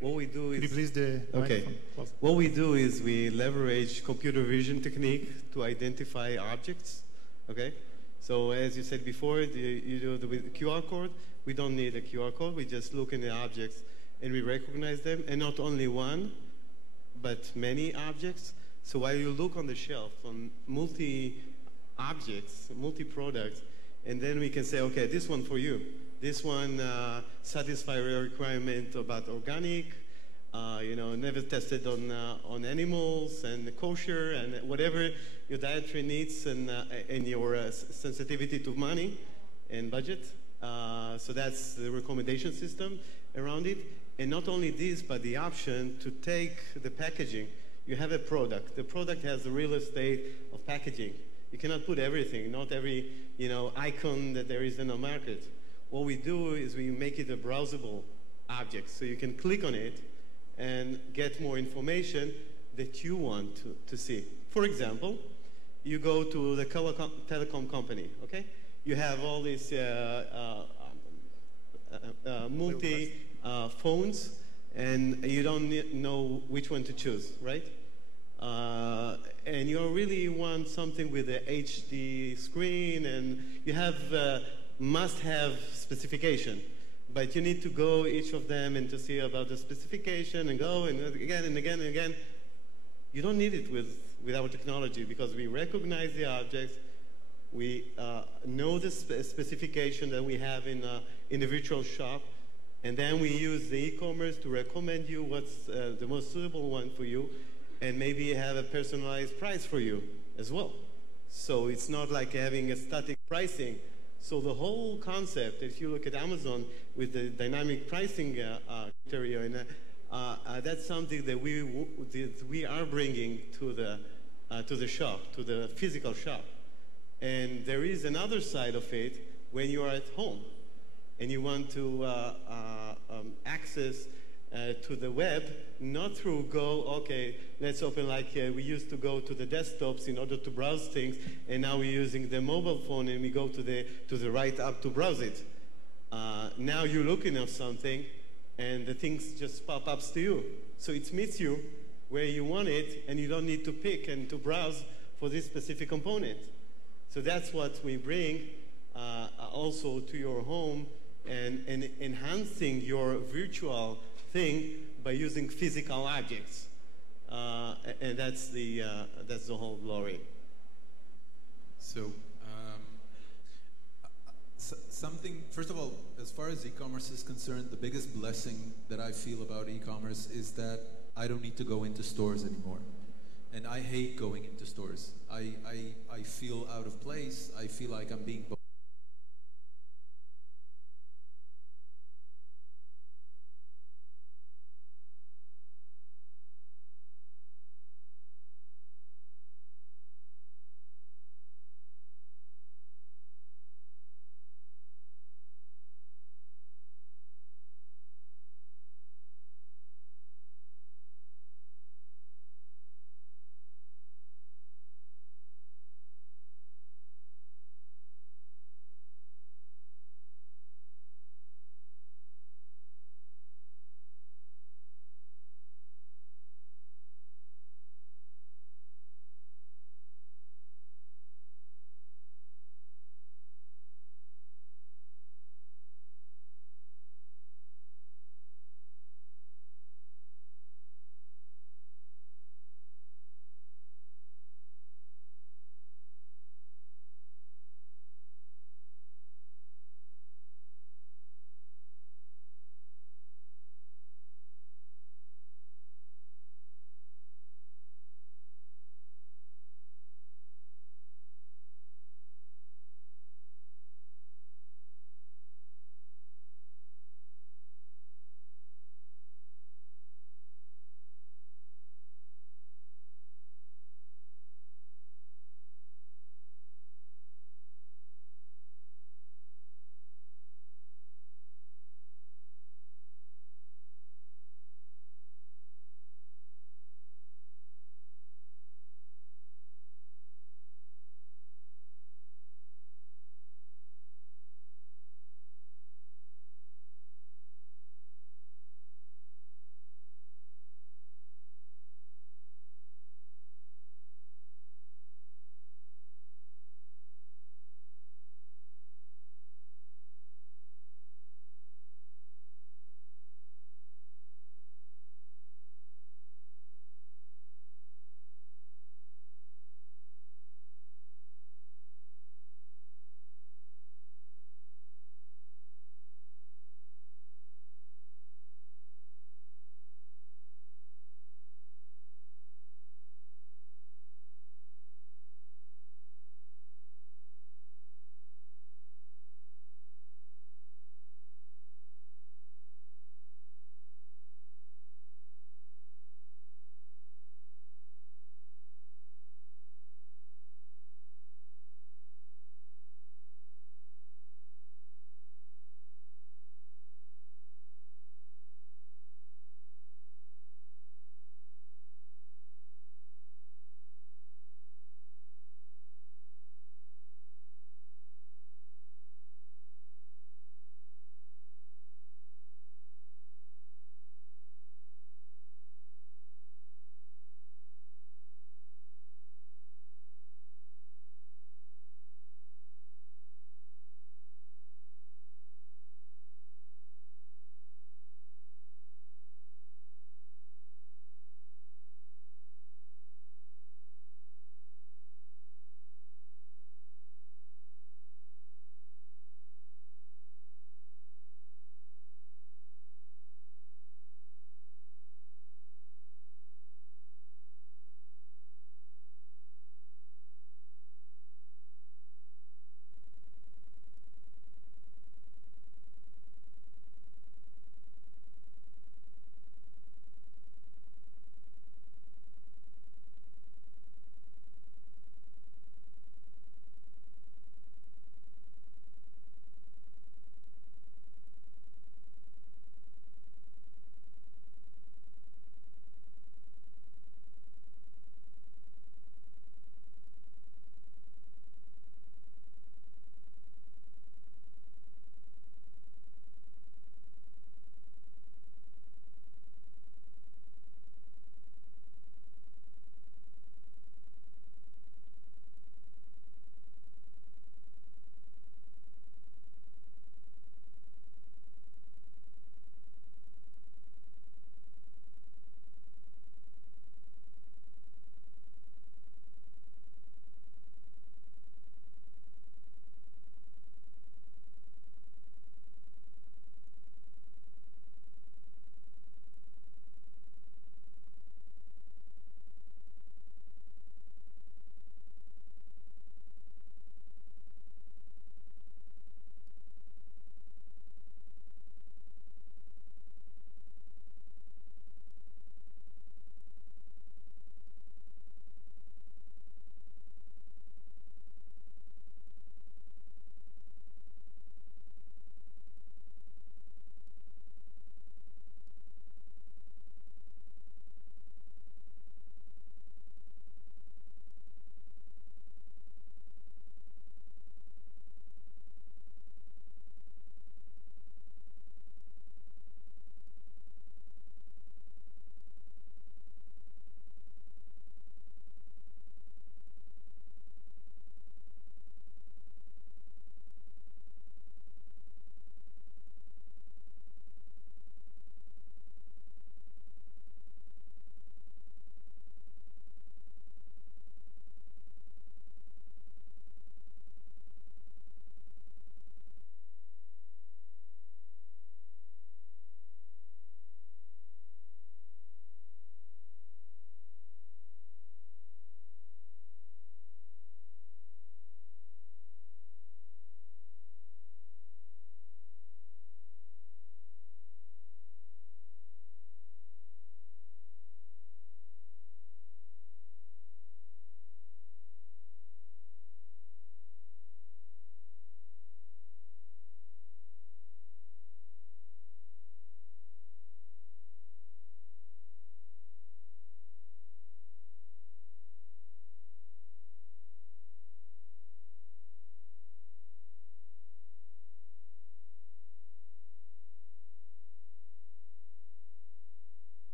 what we do is... Could you please the microphone? What we do is we leverage computer vision technique to identify objects. Okay, so as you said before, you do the with QR code. We don't need a QR code. We just look in the objects and we recognize them, and not only one, but many objects. So while you look on the shelf on multi-objects, multi-products, and then we can say, okay, this one for you. This one satisfies a requirement about organic, never tested on animals, and kosher, and whatever your dietary needs and your sensitivity to money and budget. So that's the recommendation system around it. And not only this, but the option to take the packaging. You have a product. The product has the real estate of packaging. You cannot put everything, not every icon that there is in the market. What we do is we make it a browsable object, so you can click on it and get more information that you want to see. For example, you go to the telecom company, okay? You have all these multi phones, and you don't know which one to choose, right? And you really want something with an HD screen, and you have must-have specification. But you need to go each of them and to see about the specification and go and again and again and again. You don't need it with our technology because we recognize the objects, we know the specification that we have in the virtual shop, and then we use the e-commerce to recommend you what's the most suitable one for you, and maybe have a personalized price for you as well. So it's not like having a static pricing. So the whole concept, if you look at Amazon with the dynamic pricing criteria, and that's something that we are bringing to the shop, to the physical shop. And there is another side of it when you are at home and you want to access to the web, not through okay, let's open like we used to go to the desktops in order to browse things, and now we're using the mobile phone and we go to the right app to browse it. Now you're looking at something and the things just pop up to you. So it meets you where you want it, and you don't need to pick and to browse for this specific component. So that's what we bring also to your home, and enhancing your virtual thing by using physical objects, and that's the whole glory. So, something. First of all, as far as e-commerce is concerned, the biggest blessing that I feel about e-commerce is that I don't need to go into stores anymore, and I hate going into stores. I feel out of place. I feel like I'm being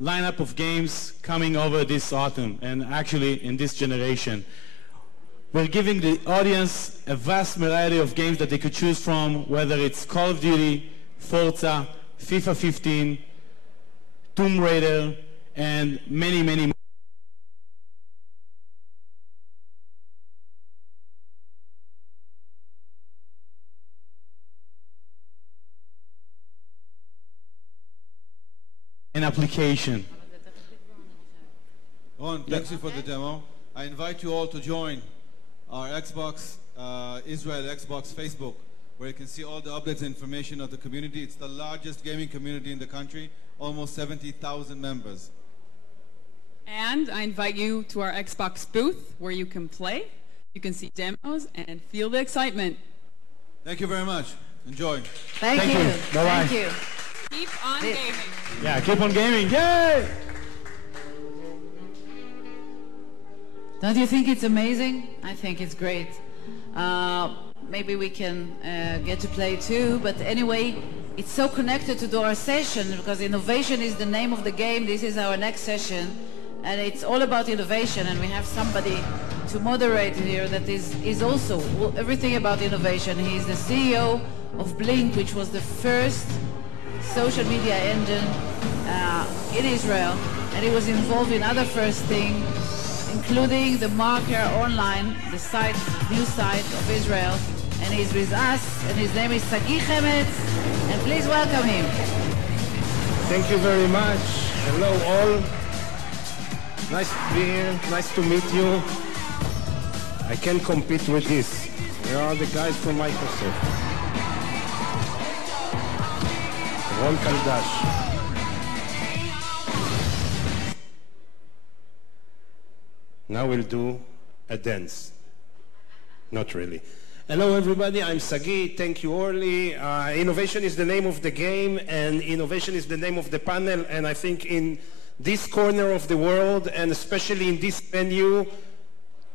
lineup of games coming over this autumn and actually in this generation. We're giving the audience a vast variety of games that they could choose from, whether it's Call of Duty, Forza, FIFA 15, Tomb Raider, and many, many more. An application. Ron, thank you for the demo. I invite you all to join our Xbox, Israel Xbox Facebook, where you can see all the updates and information of the community. It's the largest gaming community in the country, almost 70,000 members. And I invite you to our Xbox booth where you can play, you can see demos, and feel the excitement. Thank you very much. Enjoy. Thank you. Bye-bye. Thank you. Keep on gaming. Yeah, keep on gaming. Yay! Don't you think it's amazing? I think it's great. Maybe we can get to play too, but anyway, it's so connected to our session because innovation is the name of the game. This is our next session, and it's all about innovation, and we have somebody to moderate here that is also everything about innovation. He's the CEO of Blink, which was the first social media engine in Israel, and he was involved in other first things, including the Marker Online, the new site of Israel, and he's with us, and his name is Sagi Chemetz, and please welcome him. Thank you very much. Hello all. Nice to be here. Nice to meet you. I can't compete with this. There are the guys from Microsoft. Ron Kaldash. Now we'll do a dance. Not really. Hello everybody, I'm Sagi. Thank you, Orly. Innovation is the name of the game, and innovation is the name of the panel, and I think in this corner of the world, and especially in this venue,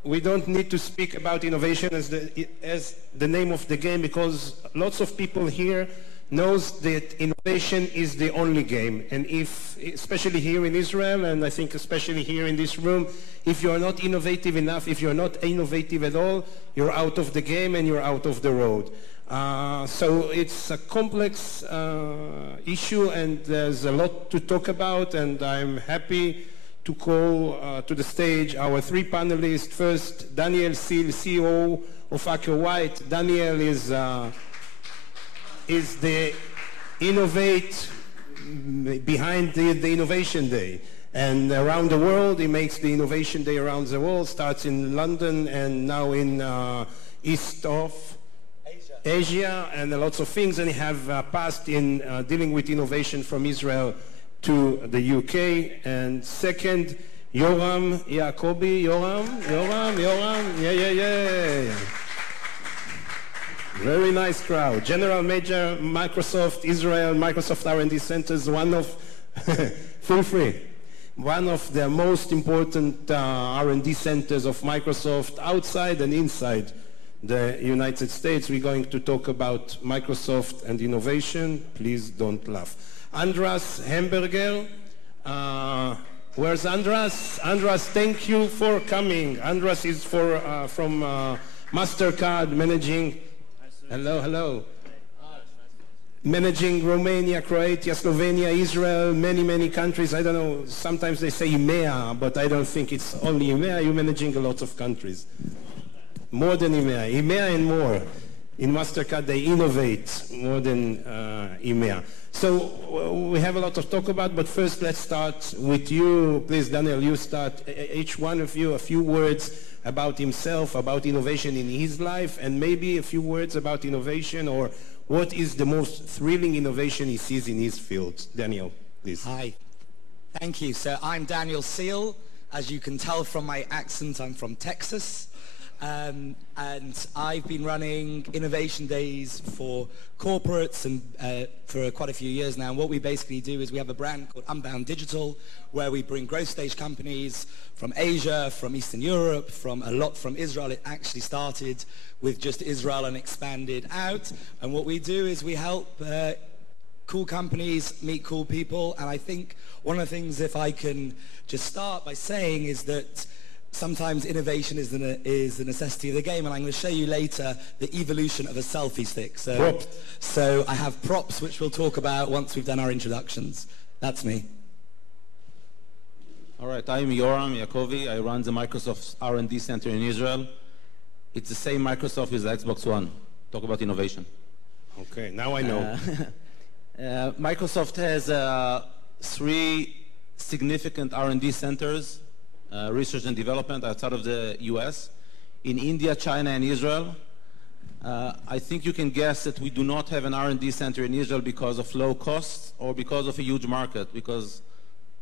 we don't need to speak about innovation as the name of the game, because lots of people here knows that innovation is the only game. And if, especially here in Israel, and I think especially here in this room, if you're not innovative enough, if you're not innovative at all, you're out of the game and you're out of the road. So it's a complex issue, and there's a lot to talk about, and I'm happy to call to the stage our three panelists. First, Daniel Seal, CEO of Acker White. Daniel is the innovate behind the Innovation Day. And around the world, he makes the Innovation Day around the world, starts in London and now in east of Asia, and lots of things. And he have passed in dealing with innovation from Israel to the UK. And second, Yoram Yacobi. Yoram, yeah. Very nice crowd. General Manager, Microsoft Israel, Microsoft R&D Centers, one of, feel free, one of the most important R&D centers of Microsoft outside and inside the United States. We're going to talk about Microsoft and innovation. Please don't laugh. Andras Hamburger. Where's Andras? Andras, thank you for coming. Andras is from MasterCard, managing. Hello. Managing Romania, Croatia, Slovenia, Israel, many countries. I don't know, sometimes they say EMEA, but I don't think it's only EMEA. You're managing a lot of countries. More than EMEA. EMEA and more. In MasterCard, they innovate more than EMEA. So we have a lot to talk about, but first let's start with you. Please, Daniel, you start. Each one of you, a few words about himself, about innovation in his life, and maybe a few words about innovation, or what is the most thrilling innovation he sees in his field. Daniel, please. Hi. Thank you. So I'm Daniel Seal. As you can tell from my accent, I'm from Texas. And I've been running innovation days for corporates and for quite a few years now. And what we basically do is we have a brand called Unbound Digital, where we bring growth stage companies from Asia, from Eastern Europe, from a lot from Israel. It actually started with just Israel and expanded out. And what we do is we help cool companies meet cool people, and I think one of the things, if I can just start by saying, is that sometimes innovation is the necessity of the game, and I'm going to show you later the evolution of a selfie stick. So I have props, which we'll talk about once we've done our introductions. That's me. All right, I'm Yoram Yakovi. I run the Microsoft R&D Center in Israel. It's the same Microsoft with the Xbox One. Talk about innovation. Okay, now I know. Microsoft has 3 significant R&D centers, research and development outside of the US, in India, China, and Israel. I think you can guess that we do not have an R&D center in Israel because of low costs or because of a huge market, because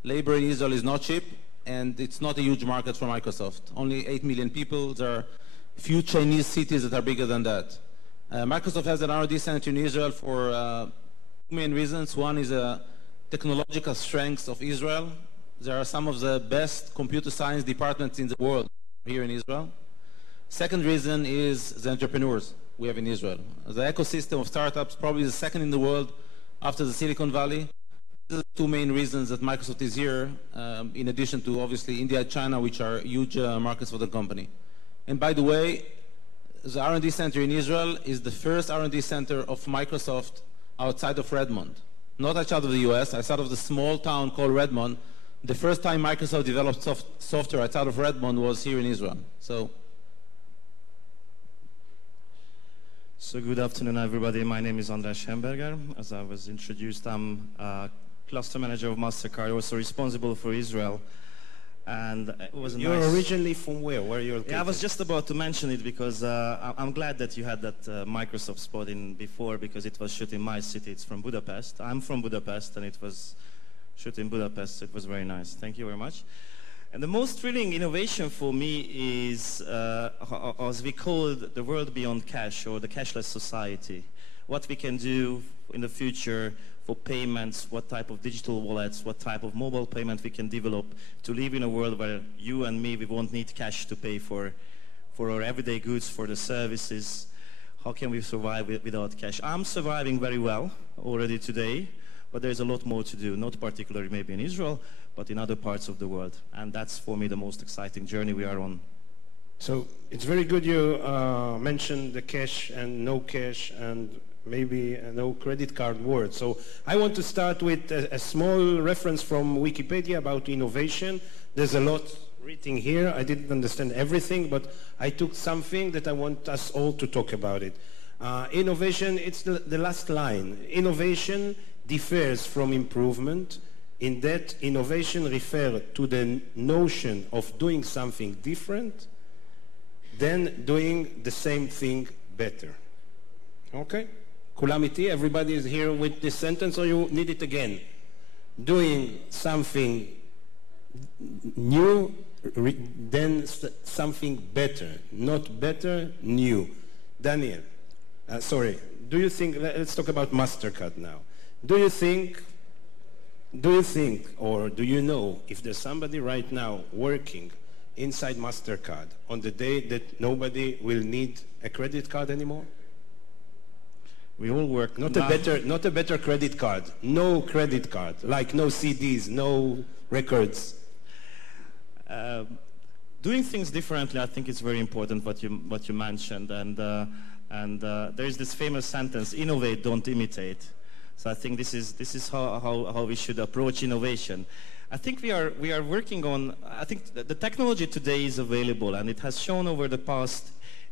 labor in Israel is not cheap, and it's not a huge market for Microsoft. Only 8 million people. There are few Chinese cities that are bigger than that. Microsoft has an R&D center in Israel for 2 main reasons. One is the technological strengths of Israel. There are some of the best computer science departments in the world here in Israel. Second reason is the entrepreneurs we have in Israel. The ecosystem of startups, probably the second in the world after the Silicon Valley. These are the 2 main reasons that Microsoft is here, in addition to obviously India and China, which are huge markets for the company. And by the way, the R&D center in Israel is the first R&D center of Microsoft outside of Redmond. Not outside of the US, outside of the small town called Redmond. The first time Microsoft developed software outside of Redmond was here in Israel. So good afternoon, everybody. My name is András Hemberger. As I was introduced, I'm cluster manager of MasterCard, also responsible for Israel. And it was You're originally from where? Where are you located? Yeah, I was just about to mention it because I'm glad that you had that Microsoft spot in before, because it was shot in my city. It's from Budapest. I'm from Budapest, and it was shot in Budapest. It was very nice. Thank you very much. And the most thrilling innovation for me is, as we call it, the world beyond cash, or the cashless society. What we can do in the future for payments, what type of digital wallets, what type of mobile payment we can develop to live in a world where you and me, we won't need cash to pay for our everyday goods, for the services. How can we survive without cash? I'm surviving very well already today, but there's a lot more to do, not particularly maybe in Israel, but in other parts of the world. And that's, for me, the most exciting journey we are on. So it's very good you mentioned the cash and no cash and maybe no credit card word. So I want to start with a small reference from Wikipedia about innovation. There's a lot written here. I didn't understand everything, but I took something that I want us all to talk about it. Innovation, it's the last line. Innovation differs from improvement in that innovation refers to the notion of doing something different than doing the same thing better. Okay? כולם איתי? Everybody is here with this sentence, or you need it again? Doing something new, then something better. Not better, new. Daniel, sorry. Do you think, let's talk about MasterCard now. Do you think, or do you know if there's somebody right now working inside MasterCard on the day that nobody will need a credit card anymore? We all work. Not a better credit card. No credit card. Like no CDs, no records. Doing things differently, I think it's very important what you mentioned. And there is this famous sentence: "Innovate, don't imitate." So I think this is how we should approach innovation. I think we are working on. I think the technology today is available, and it has shown over the past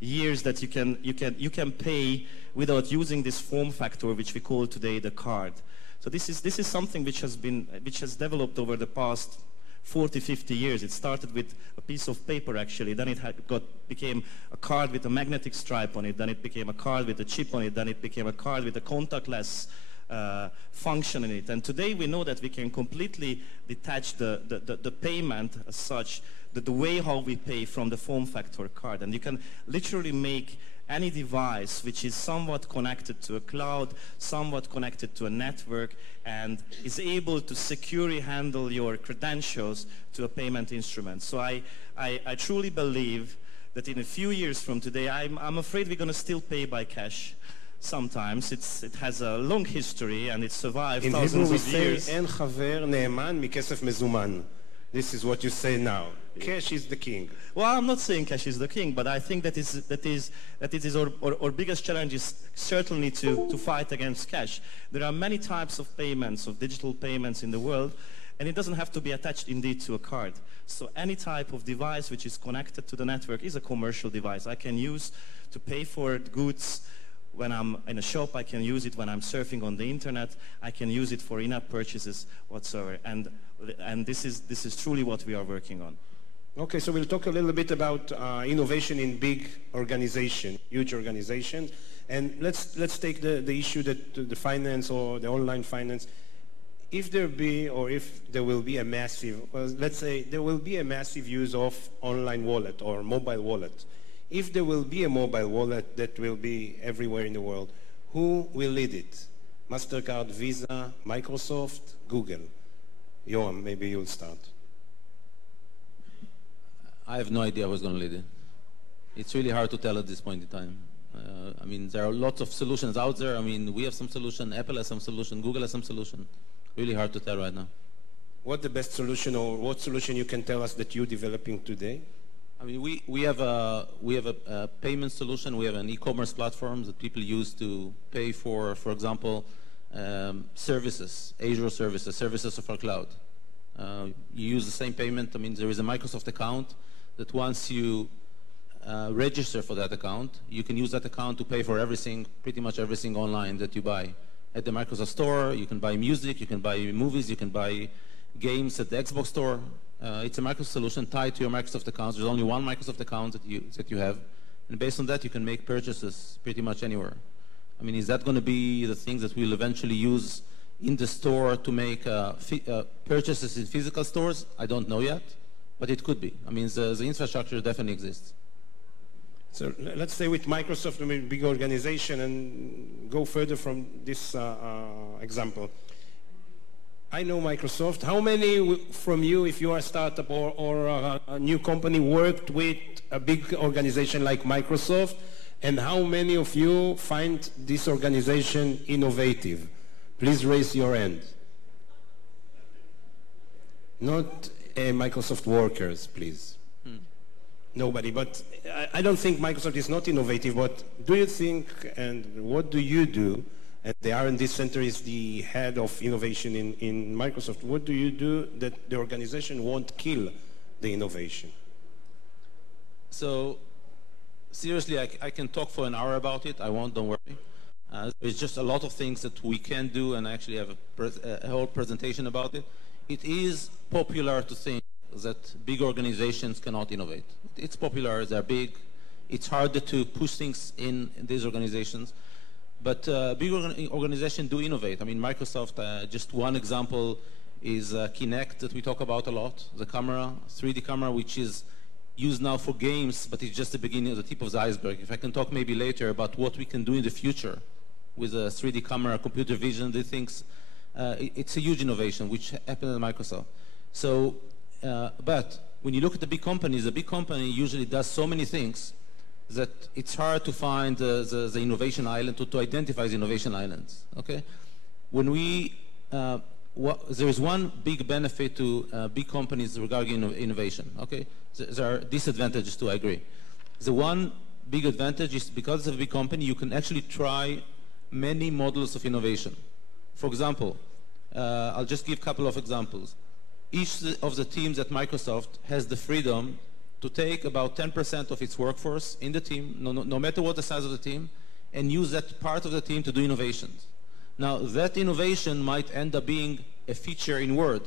years that you can pay without using this form factor, which we call today the card. So this is something which has developed over the past 40, 50 years. It started with a piece of paper, actually. Then it became a card with a magnetic stripe on it. Then it became a card with a chip on it. Then it became a card with a contactless function in it. And today we know that we can completely detach the payment as such, the way how we pay, from the form factor card. And you can literally make any device which is somewhat connected to a cloud, somewhat connected to a network, and is able to securely handle your credentials to a payment instrument. So I truly believe that in a few years from today, I'm afraid we're going to still pay by cash. sometimes it has a long history and it survived In Hebrew thousands we of say, years. אין חבר נאמן מכסף מזומן. This is what you say now. Cash is the king. Well, I'm not saying cash is the king, but I think that it is our biggest challenge is certainly to fight against cash. There are many types of payments, of digital payments in the world, and it doesn't have to be attached indeed to a card. So any type of device which is connected to the network is a commercial device. I can use to pay for goods when I'm in a shop. I can use it when I'm surfing on the internet. I can use it for in-app purchases whatsoever. And this is truly what we are working on. Okay, so we'll talk a little bit about innovation in big organizations, huge organizations. And let's take the issue that the finance or the online finance. If there will be a massive, let's say there will be a massive use of online wallet or mobile wallet. If there will be a mobile wallet that will be everywhere in the world, who will lead it? MasterCard, Visa, Microsoft, Google. Yoam, maybe you'll start. I have no idea who's going to lead it. It's really hard to tell at this point in time. I mean, there are lots of solutions out there. I mean, we have some solution, Apple has some solution, Google has some solution. Really hard to tell right now. What the best solution, or what solution you can tell us that you're developing today? I mean, we have a payment solution. We have an e-commerce platform that people use to pay for example, services, Azure services of our cloud. You use the same payment. I mean, there is a Microsoft account that once you register for that account, you can use that account to pay for everything, pretty much everything online that you buy. At the Microsoft Store, you can buy music, you can buy movies, you can buy games at the Xbox Store. It's a Microsoft solution tied to your Microsoft account. There's only one Microsoft account that you have. And based on that, you can make purchases pretty much anywhere. I mean, is that going to be the things that we'll eventually use in the store to make purchases in physical stores? I don't know yet, but it could be. I mean, the infrastructure definitely exists. So let's stay with Microsoft, a big organization, and go further from this example. I know Microsoft. How many from you, if you are a startup or a new company, worked with a big organization like Microsoft? And how many of you find this organization innovative? Please raise your hand. Not Microsoft workers, please. Nobody, but I don't think Microsoft is not innovative, but do you think, and what do you do, and the R&D Center is the head of innovation in Microsoft, what do you do that the organization won't kill the innovation? So, seriously, I can talk for an hour about it. I won't, don't worry. There's just a lot of things that we can do, and I actually have a whole presentation about it. It is popular to think that big organizations cannot innovate. It's popular, they're big. It's harder to push things in these organizations. But big organizations do innovate. I mean, Microsoft, just one example is Kinect that we talk about a lot, the camera, 3D camera, which is used now for games, but it's just the beginning, the tip of the iceberg. If I can talk maybe later about what we can do in the future with a 3D camera, computer vision, these things, it's a huge innovation, which happened at Microsoft. So, but when you look at the big companies, a big company usually does so many things that it's hard to find the innovation island, to identify the innovation islands, okay? When we, there is one big benefit to big companies regarding innovation, okay? There are disadvantages too, I agree. The one big advantage is because of a big company, you can actually try many models of innovation. For example, I'll just give a couple of examples. Each of the teams at Microsoft has the freedom to take about 10% of its workforce in the team, no matter what the size of the team, and use that part of the team to do innovations. Now, that innovation might end up being a feature in Word,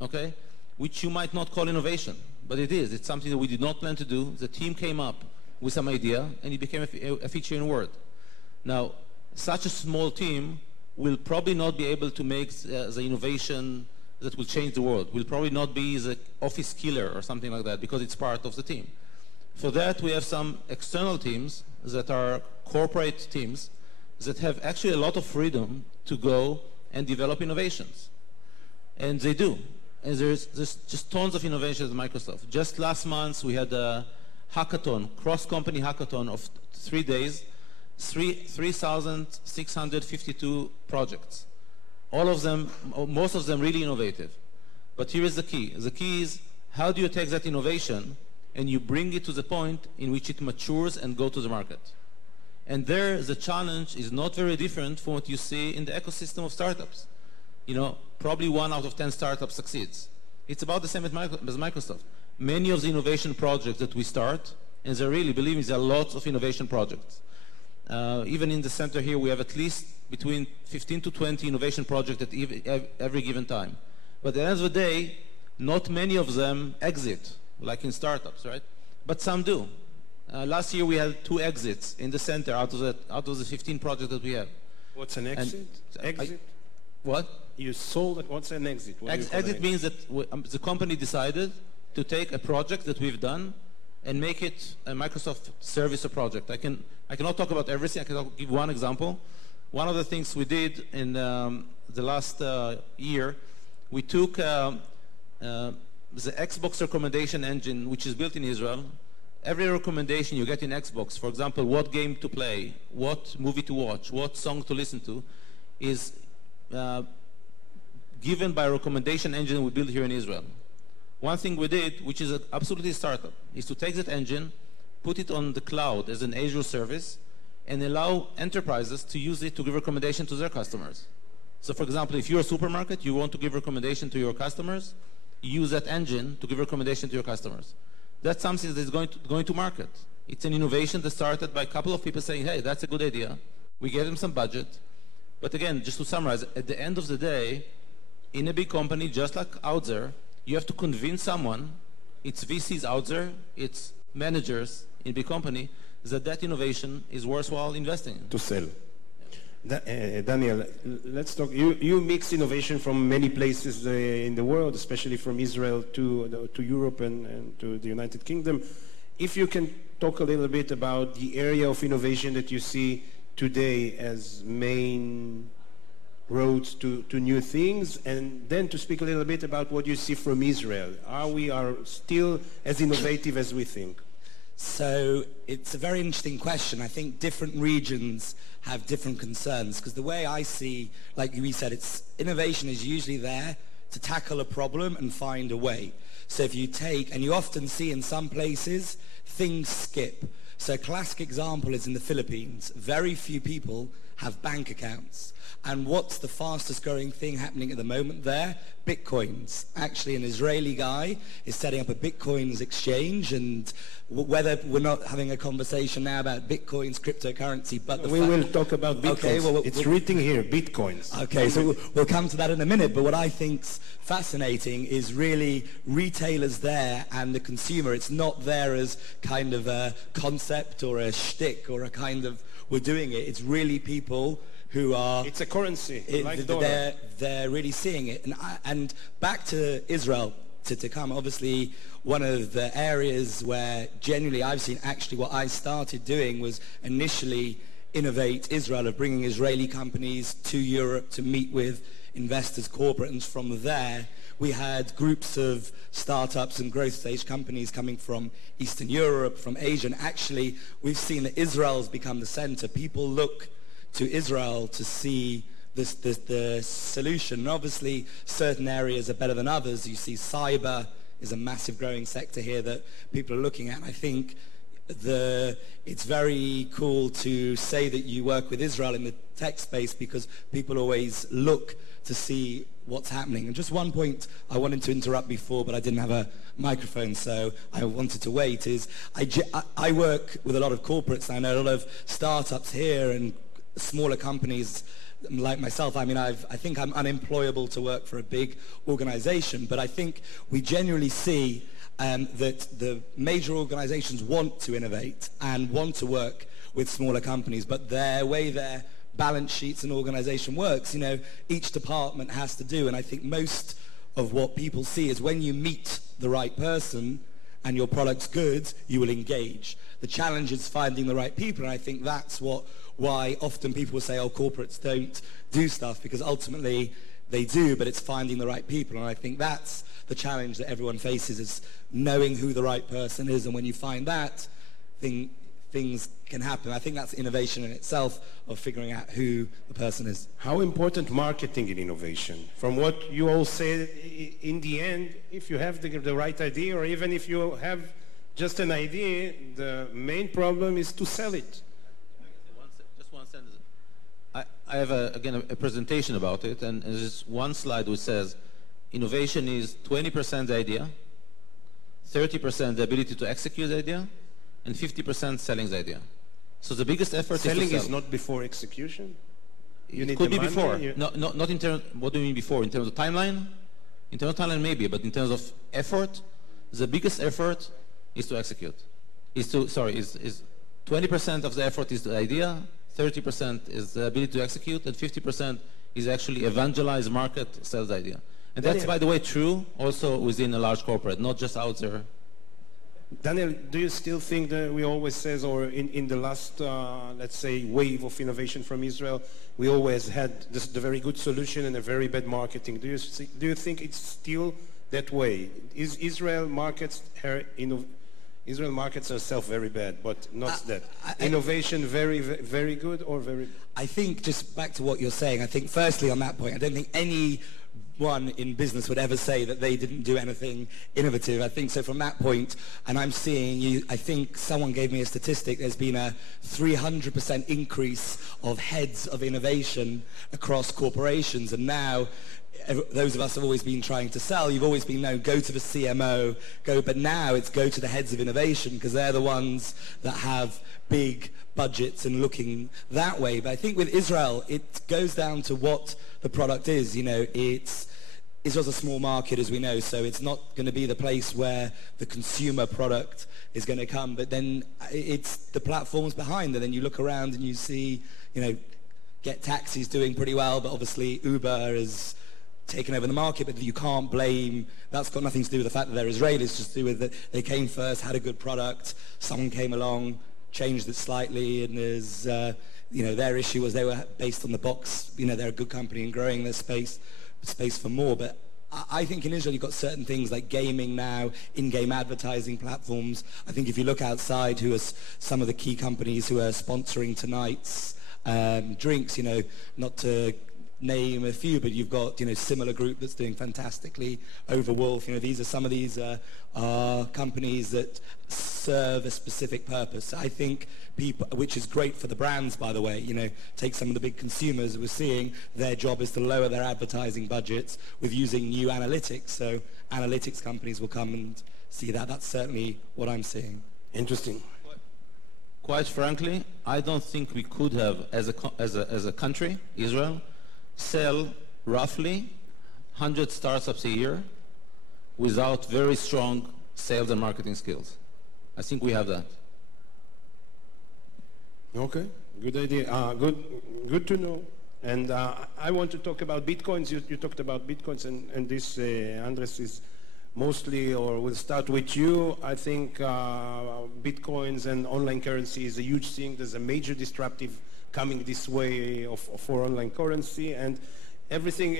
okay, which you might not call innovation, but it is. It's something that we did not plan to do. The team came up with some idea, and it became a feature in Word. Now, such a small team will probably not be able to make the innovation that will change the world. Will probably not be the office killer or something like that because it's part of the team. For that, we have some external teams that are corporate teams that have actually a lot of freedom to go and develop innovations. And they do. And there's just tons of innovations at Microsoft. Just last month, we had a hackathon, cross-company hackathon of 3 days 3,652 projects. All of them, most of them really innovative. But here is the key. The key is, how do you take that innovation and you bring it to the point in which it matures and go to the market? And there, the challenge is not very different from what you see in the ecosystem of startups. You know, probably 1 out of 10 startups succeeds. It's about the same as Microsoft. Many of the innovation projects that we start, and there really, believe me, there are lots of innovation projects. Even in the center here, we have at least between 15 to 20 innovation projects at every given time. But at the end of the day, not many of them exit, like in startups, right? But some do. Last year, we had 2 exits in the center out of the 15 projects that we have. What's an exit? Exit? What? You sold it. What's an exit? Exit means that the company decided to take a project that we've done and make it a Microsoft service or project. I cannot talk about everything. I can give one example. One of the things we did in the last year, we took the Xbox recommendation engine, which is built in Israel. Every recommendation you get in Xbox, for example, what game to play, what movie to watch, what song to listen to, is given by a recommendation engine we built here in Israel. One thing we did, which is absolutely a startup, is to take that engine, put it on the cloud as an Azure service, and allow enterprises to use it to give recommendation to their customers. So for example, if you're a supermarket, you want to give recommendation to your customers, you use that engine to give recommendation to your customers. That's something that is going to market. It's an innovation that started by a couple of people saying, hey, that's a good idea. We gave them some budget. But again, just to summarize, at the end of the day, in a big company, just like out there, you have to convince someone, it's VCs out there, it's managers in a big company, that innovation is worthwhile investing in. To sell. Daniel, let's talk. You mix innovation from many places in the world, especially from Israel to Europe and to the United Kingdom. If you can talk a little bit about the area of innovation that you see today as main roads to new things, and then to speak a little bit about what you see from Israel. Are we still as innovative as we think? So it's a very interesting question. I think different regions have different concerns, because the way I see, like we said, innovation is usually there to tackle a problem and find a way. So if you take, and you often see in some places, things skip. So a classic example is in the Philippines. Very few people have bank accounts. And what's the fastest growing thing happening at the moment there? Bitcoins. Actually, an Israeli guy is setting up a Bitcoins exchange, and whether we're not having a conversation now about Bitcoins, cryptocurrency, but we will talk about Bitcoins. Okay, well, it's written here, Bitcoins. Okay, so we'll come to that in a minute, but what I think's fascinating is really retailers there and the consumer. It's not there as kind of a concept or a shtick or a kind of we're doing it. It's really people who are... It's a currency, like dollar. They're really seeing it. And back to Israel, to come, obviously, one of the areas where genuinely I've seen actually what I started doing was initially innovate Israel, of bringing Israeli companies to Europe to meet with investors, corporate, and from there we had groups of startups and growth stage companies coming from Eastern Europe, from Asia, and actually we've seen that Israel's become the center. People look to Israel to see the solution. And obviously, certain areas are better than others. You see cyber is a massive growing sector here that people are looking at. I think it's very cool to say that you work with Israel in the tech space, because people always look to see what's happening. And just one point I wanted to interrupt before, but I didn't have a microphone, so I wanted to wait, is I work with a lot of corporates. I know a lot of startups here and smaller companies like myself. I mean, I think I'm unemployable to work for a big organization, but I think we genuinely see that the major organizations want to innovate and want to work with smaller companies, but their way their balance sheets and organization works, you know, each department has to do. And I think most of what people see is when you meet the right person and your product's good, you will engage. The challenge is finding the right people, and I think that's why often people say, oh, corporates don't do stuff, because ultimately they do, but it's finding the right people. And I think that's the challenge that everyone faces, is knowing who the right person is. And when you find that, things things can happen. I think that's innovation in itself, of figuring out who the person is. How important marketing in innovation? From what you all said, in the end, if you have the right idea, or even if you have just an idea, the main problem is to sell it. Just one sentence. I have, again, a presentation about it, and there's one slide which says innovation is 20% the idea, 30% the ability to execute the idea, and 50% selling the idea. So the biggest effort selling is to sell. is not before execution? It could be before. Not in terms, what do you mean before? In terms of timeline? In terms of timeline, maybe, but in terms of effort, the biggest effort is to execute. Is 20% of the effort is the idea, 30% is the ability to execute, and 50% is actually evangelize, market, sell the idea. And that's, by the way, true also within a large corporate, not just out there. Daniel, do you still think that we always says, or in the last, let's say, wave of innovation from Israel, we always had the very good solution and a very bad marketing? Do you think it's still that way? Is Israel markets Israel markets herself very bad, but not that. Innovation very, very good or very... I think, just back to what you're saying, I think firstly on that point, I don't think anyone in business would ever say that they didn't do anything innovative. I think so from that point, and I'm seeing I think someone gave me a statistic, there's been a 300% increase of heads of innovation across corporations, and now those of us have always been trying to sell. You've always been known, go to the CMO, but now it's go to the heads of innovation, because they're the ones that have big budgets and looking that way. But I think with Israel, it goes down to what the product is. Israel's a small market, as we know, so it's not going to be the place where the consumer product is going to come. But then it's the platforms behind, and then you look around and you see, Get Taxi's doing pretty well, but obviously Uber is taken over the market, but you can't blame, that's got nothing to do with the fact that they're Israelis, just to do with that they came first, had a good product, someone came along, changed it slightly, and there's, their issue was they were based on the box, they're a good company and growing their space for more. But I think in Israel you've got certain things like gaming now, in-game advertising platforms. I think if you look outside, who are some of the key companies who are sponsoring tonight's drinks, not to name a few, but you've got Similar Group that's doing fantastically, Overwolf. These are some of these are companies that serve a specific purpose. I think people, which is great for the brands, by the way. Take some of the big consumers we're seeing. Their job is to lower their advertising budgets with using new analytics. So analytics companies will come and see that. That's certainly what I'm seeing. Interesting. Quite frankly, I don't think we could have, as a country, Israel, sell roughly 100 startups a year without very strong sales and marketing skills. I think we have that. Okay, good idea. Good to know. And I want to talk about Bitcoins. You talked about Bitcoins, and this, Andres, is mostly, or we'll start with you. I think Bitcoins and online currency is a huge thing. There's a major disruptive coming this way for online currency, and everything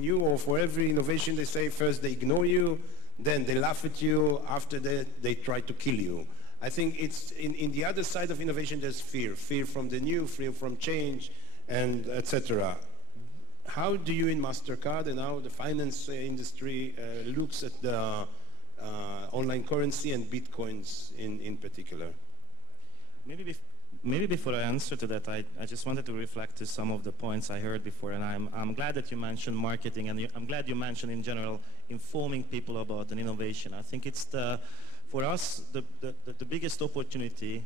new, or for every innovation they say first they ignore you, then they laugh at you, after that they try to kill you. I think it's in the other side of innovation there's fear from the new, fear from change, and etc. How do you in MasterCard and how the finance industry looks at the online currency and Bitcoins in particular? Maybe before I answer to that, I just wanted to reflect to some of the points I heard before, and I'm glad that you mentioned marketing, and I'm glad you mentioned in general informing people about an innovation. I think it's for us the biggest opportunity.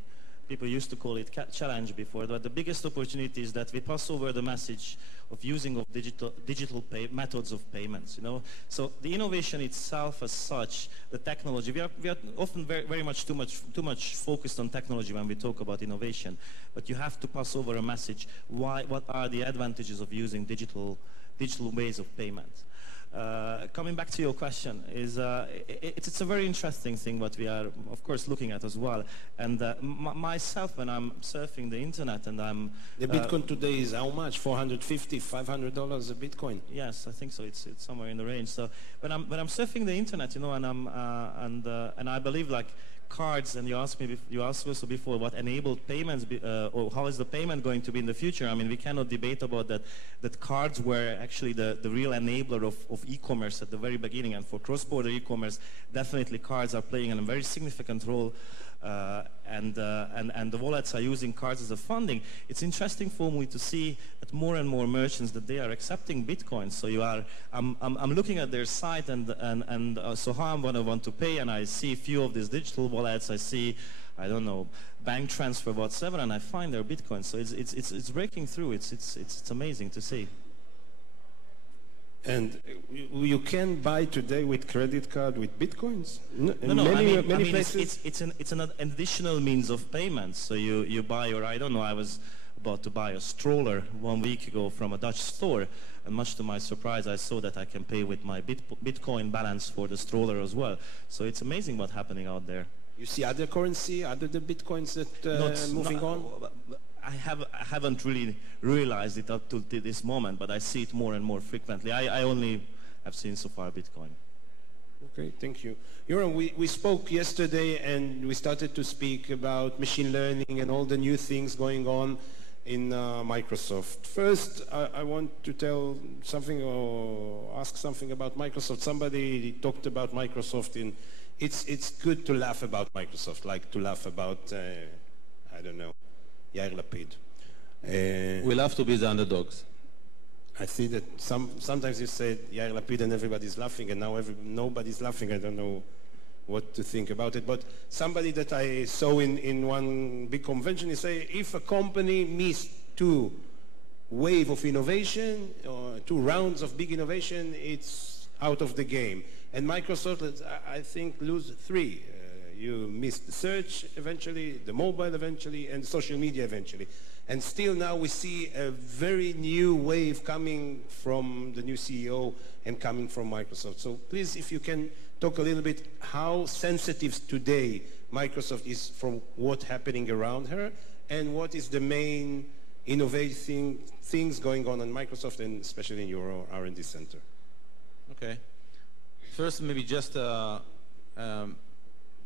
People used to call it challenge before, but the biggest opportunity is that we pass over the message of using of digital methods of payments. So the innovation itself as such, the technology, we are often very much too much focused on technology when we talk about innovation, but you have to pass over a message. What are the advantages of using digital ways of payment? Coming back to your question, it's a very interesting thing what we are, of course, looking at as well. And myself, when I'm surfing the internet and I'm... The Bitcoin today is how much? $450, $500 a Bitcoin? Yes, I think so. It's somewhere in the range. So when I'm surfing the internet, and I believe like cards, and you asked also before what enabled payments, or how is the payment going to be in the future. I mean, we cannot debate about that. That cards were actually the real enabler of e-commerce at the very beginning, and for cross-border e-commerce, definitely cards are playing a very significant role. And the wallets are using cards as a funding. It's interesting for me to see that more and more merchants that they are accepting Bitcoin. So I'm looking at their site and so how I'm going to want to pay, and I see a few of these digital wallets. I see, I don't know, bank transfer whatsoever, and I find their Bitcoin. So it's breaking through. It's amazing to see. And you can buy today with credit card with Bitcoins? No, many I mean places. it's an additional means of payment. So you buy, or I don't know, I was about to buy a stroller 1 week ago from a Dutch store, and much to my surprise, I saw that I can pay with my Bitcoin balance for the stroller as well. So it's amazing what's happening out there. You see other currency, other than Bitcoins that moving on? I haven't really realized it up to this moment, but I see it more and more frequently. I only have seen so far Bitcoin. Okay, thank you. Yoram, we spoke yesterday and we started to speak about machine learning and all the new things going on in Microsoft. First, I want to tell something or ask something about Microsoft. Somebody talked about Microsoft in, it's good to laugh about Microsoft, like to laugh about, I don't know, Yair Lapid. We love to be the underdogs. I see that sometimes you say Yair Lapid and everybody's laughing, and now nobody's laughing. I don't know what to think about it. But somebody that I saw in one big convention, he say, if a company missed 2 waves of innovation, or 2 rounds of big innovation, it's out of the game. And Microsoft, I think, lose 3. You missed the search eventually, the mobile eventually, and social media eventually. And still now we see a very new wave coming from the new CEO and coming from Microsoft. So please, if you can talk a little bit how sensitive today Microsoft is from what's happening around her, and what is the main innovating things going on in Microsoft, and especially in your R&D center. Okay. First, maybe just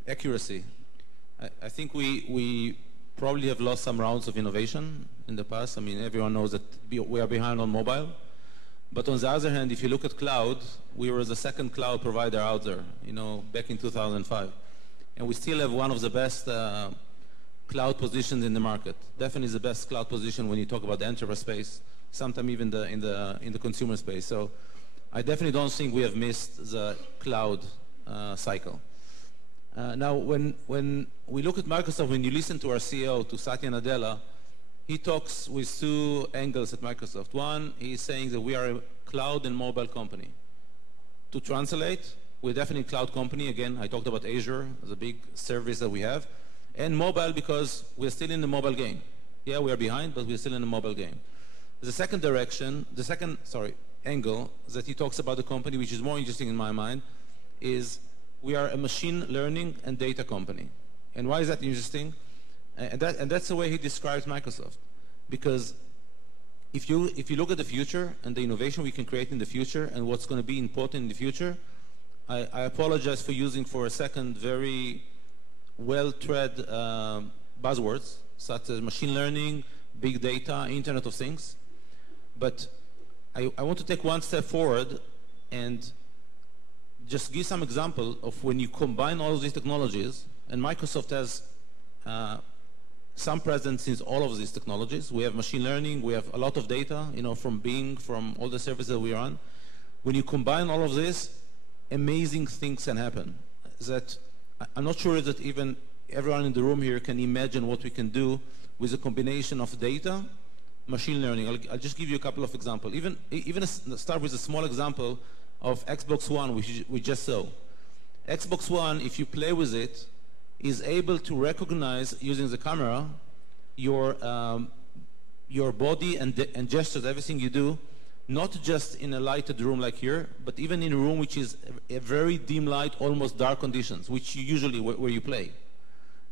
accuracy. I think we probably have lost some rounds of innovation in the past. I mean, everyone knows that we are behind on mobile. But on the other hand, if you look at cloud, we were the second cloud provider out there, back in 2005. And we still have one of the best cloud positions in the market. Definitely the best cloud position when you talk about the enterprise space, sometimes even in the consumer space. So I definitely don't think we have missed the cloud cycle. Now, when we look at Microsoft, when you listen to our CEO, to Satya Nadella, he talks with 2 angles at Microsoft. One, he's saying that we are a cloud and mobile company. To translate, we're definitely a cloud company. Again, I talked about Azure, the big service that we have. And mobile, because we're still in the mobile game. Yeah, we are behind, but we're still in the mobile game. The second angle that he talks about the company, which is more interesting in my mind, is we are a machine learning and data company. And why is that interesting? And that's the way he describes Microsoft. Because if you look at the future and the innovation we can create in the future and what's going to be important in the future, I apologize for using for a second very well-tread buzzwords such as machine learning, big data, Internet of Things. But I want to take one step forward and just give some example of when you combine all of these technologies, and Microsoft has some presence in all of these technologies. We have machine learning, we have a lot of data, from Bing, from all the services that we run. When you combine all of this, amazing things can happen. That I'm not sure that even everyone in the room here can imagine what we can do with a combination of data, machine learning. I'll just give you a couple of examples. Even start with a small example of Xbox One, which we just saw. Xbox One, if you play with it, is able to recognize, using the camera, your body and gestures, everything you do, not just in a lighted room like here, but even in a room which is a very dim light, almost dark conditions, which you usually where you play.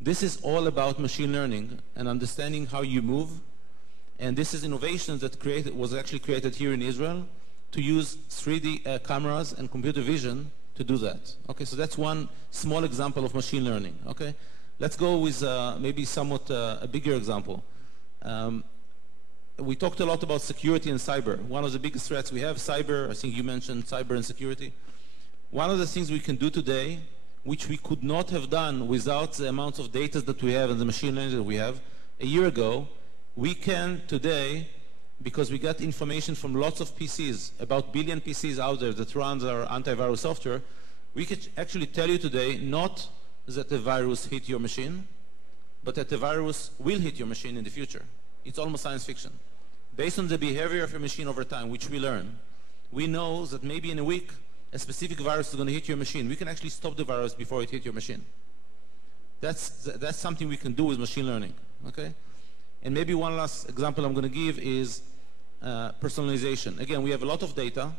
This is all about machine learning and understanding how you move. And this is innovation that was actually created here in Israel to use 3D cameras and computer vision to do that. Okay, so that's one small example of machine learning. Okay, let's go with maybe somewhat a bigger example. We talked a lot about security and cyber. One of the biggest threats we have, cyber. I think you mentioned cyber and security. One of the things we can do today, which we could not have done without the amounts of data that we have and the machine learning that we have a year ago, we can today, because we got information from lots of PCs, about billion PCs out there that runs our antivirus software, we could actually tell you today not that the virus hit your machine, but that the virus will hit your machine in the future. It's almost science fiction. Based on the behavior of your machine over time, which we learn, we know that maybe in a week, a specific virus is going to hit your machine. We can actually stop the virus before it hits your machine. That's something we can do with machine learning. Okay? And maybe one last example I'm going to give is personalization. Again, we have a lot of data,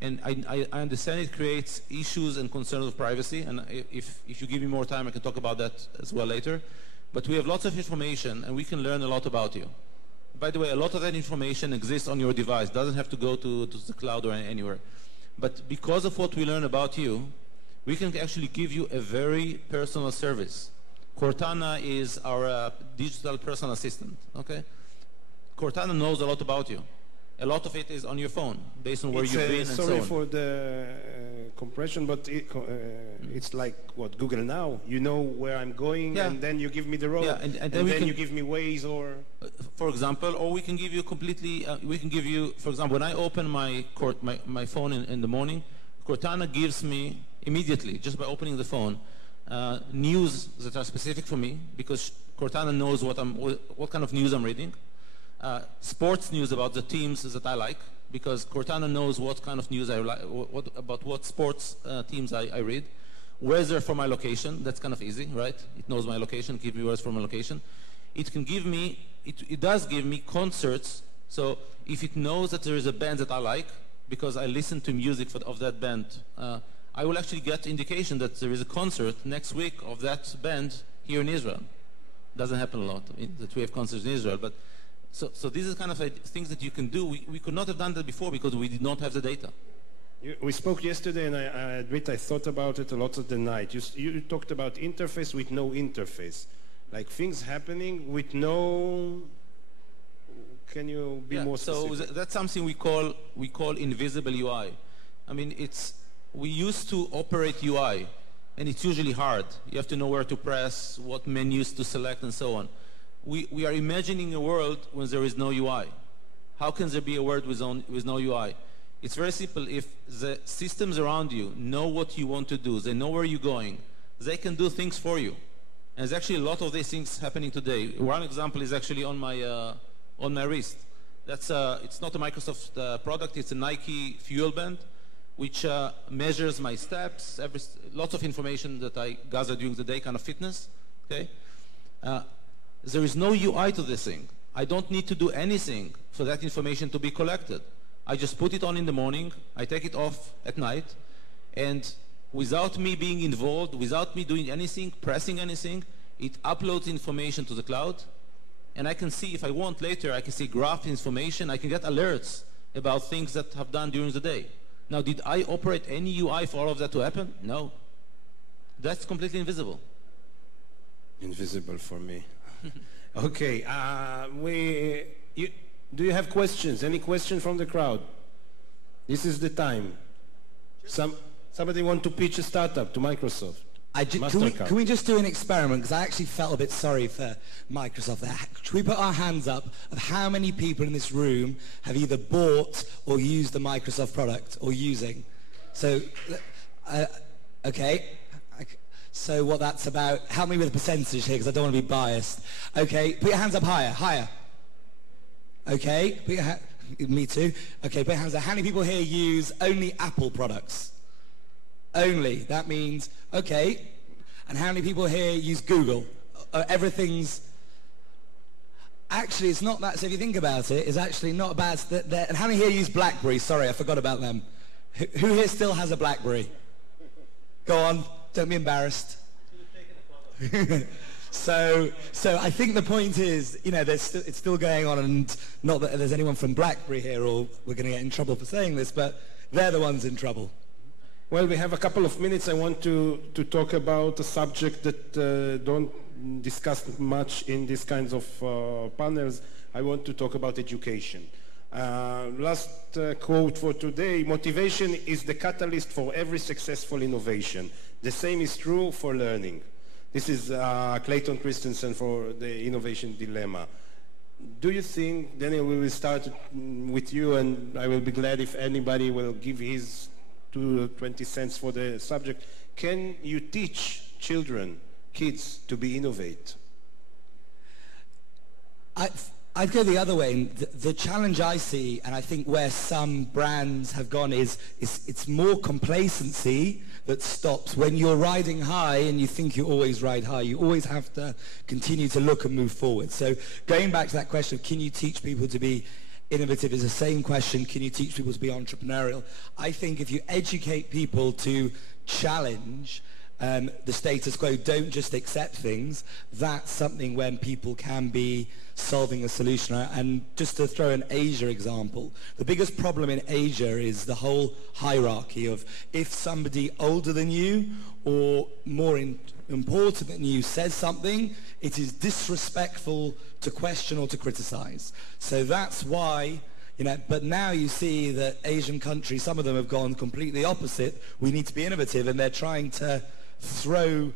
and I understand it creates issues and concerns of privacy, and if you give me more time, I can talk about that as well later. But we have lots of information, and we can learn a lot about you. By the way, a lot of that information exists on your device. It doesn't have to go to the cloud or anywhere. But because of what we learn about you, we can actually give you a very personal service. Cortana is our digital personal assistant. Okay? Cortana knows a lot about you. A lot of it is on your phone, based on where you've been and so on. Sorry for the compression, but it's like what, Google Now? You know where I'm going, and then you give me the road, and then you give me Waze or... For example, or we can give you completely, we can give you, for example, when I open my phone in the morning, Cortana gives me immediately, just by opening the phone, news that are specific for me, because Cortana knows what kind of news I'm reading. Sports news about the teams that I like, because Cortana knows what kind of news I like, about what sports teams I read. Weather for my location, that's kind of easy, right? It knows my location, give me weather for my location. It can give me, it does give me concerts, so if it knows that there is a band that I like, because I listen to music of that band, I will actually get indication that there is a concert next week of that band here in Israel. Doesn't happen a lot that we have concerts in Israel, but so these are kind of things that you can do. We could not have done that before because we did not have the data. We spoke yesterday, and I admit I thought about it a lot of the night. You talked about interface with no interface, like things happening with no... Can you be more specific? So that's something we call invisible UI. I mean, we used to operate UI, and it's usually hard. You have to know where to press, what menus to select, and so on. We are imagining a world when there is no UI. How can there be a world with no UI? It's very simple. If the systems around you know what you want to do, they know where you're going, they can do things for you. And there's actually a lot of these things happening today. One example is actually on my wrist. That's it's not a Microsoft product. It's a Nike Fuel Band, which measures my steps, lots of information that I gather during the day, kind of fitness. Okay. There is no UI to this thing. I don't need to do anything for that information to be collected. I just put it on in the morning, I take it off at night, and without me being involved, without me doing anything, pressing anything, it uploads information to the cloud, and I can see, if I want later, I can see graph information, I can get alerts about things that I've done during the day. Now, did I operate any UI for all of that to happen? No. That's completely invisible. Invisible for me. Okay, do you have questions? Any question from the crowd? This is the time. Somebody want to pitch a startup to Microsoft? Can we just do an experiment? Because I actually felt a bit sorry for Microsoft there. Should we put our hands up of how many people in this room have either bought or used a Microsoft product or using? So, okay. So what that's about, help me with a percentage here because I don't want to be biased. Okay, put your hands up higher. Okay, me too. Okay, put your hands up. How many people here use only Apple products? Only, that means, okay. And how many people here use Google? Everything's, actually it's not that, so if you think about it, it's actually not bad. And how many here use BlackBerry? Sorry, I forgot about them. Who here still has a BlackBerry? Go on. Don't be embarrassed. So I think the point is, you know, it's still going on, and not that there's anyone from BlackBerry here, or we're going to get in trouble for saying this, but they're the ones in trouble. Well, we have a couple of minutes. I want to talk about a subject that don't discuss much in these kinds of panels. I want to talk about education. Last quote for today: motivation is the catalyst for every successful innovation. The same is true for learning. This is Clayton Christensen for the Innovation Dilemma. Do you think, Daniel, we will start with you, and I will be glad if anybody will give his 20 cents for the subject. Can you teach children, kids, to be innovate? I'd go the other way. The challenge I see, and I think where some brands have gone, is it's more complacency that stops. When you're riding high and you think you always ride high, you always have to continue to look and move forward. So going back to that question of can you teach people to be innovative is the same question, can you teach people to be entrepreneurial? I think if you educate people to challenge the status quo, don't just accept things, that's something when people can be solving a solution. And just to throw an Asia example, the biggest problem in Asia is the whole hierarchy of if somebody older than you or more important than you says something, it is disrespectful to question or to criticize. So that's why, but now you see that Asian countries, some of them have gone completely opposite. We need to be innovative, and they're trying to throw,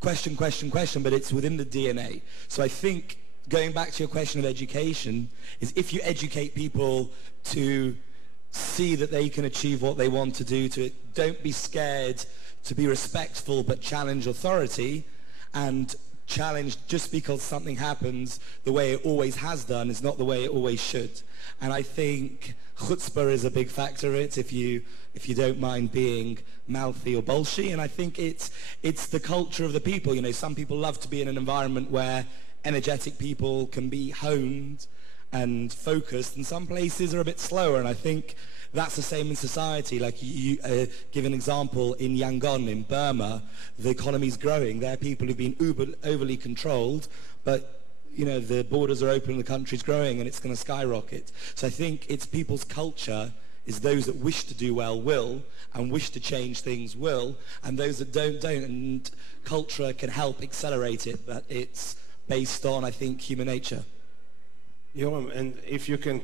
question, but it's within the DNA. So I think going back to your question of education is if you educate people to see that they can achieve what they want to do, don't be scared to be respectful, but challenge authority, and challenge just because something happens the way it always has done is not the way it always should. And I think chutzpah is a big factor in it, if you don't mind being mouthy or bolshy. And I think it's the culture of the people. Some people love to be in an environment where energetic people can be honed and focused, and some places are a bit slower. And I think that's the same in society. Like you give an example in Yangon in Burma, the economy's growing. There are people who've been overly controlled, but the borders are open, the country's growing, and it's going to skyrocket. So I think it's people's culture is those that wish to do well will, and wish to change things will, and those that don't. And culture can help accelerate it, but it's based on, I think, human nature. Yoram, and if you can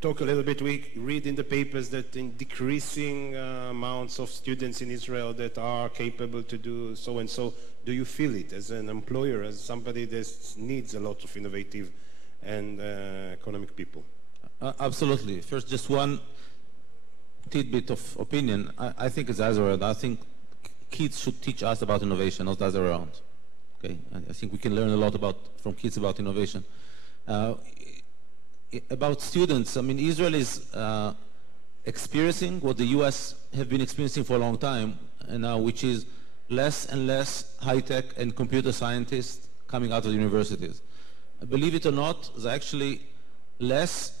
talk a little bit, we read in the papers that in decreasing amounts of students in Israel that are capable to do so and so. Do you feel it as an employer, as somebody that needs a lot of innovative and economic people? Absolutely. First, just one tidbit of opinion. I think it's the other way around. I think kids should teach us about innovation, not the other way around. Okay? I think we can learn a lot from kids about innovation. About students, Israel is experiencing what the U.S. have been experiencing for a long time now, which is less and less high-tech and computer scientists coming out of universities. Believe it or not, there's actually less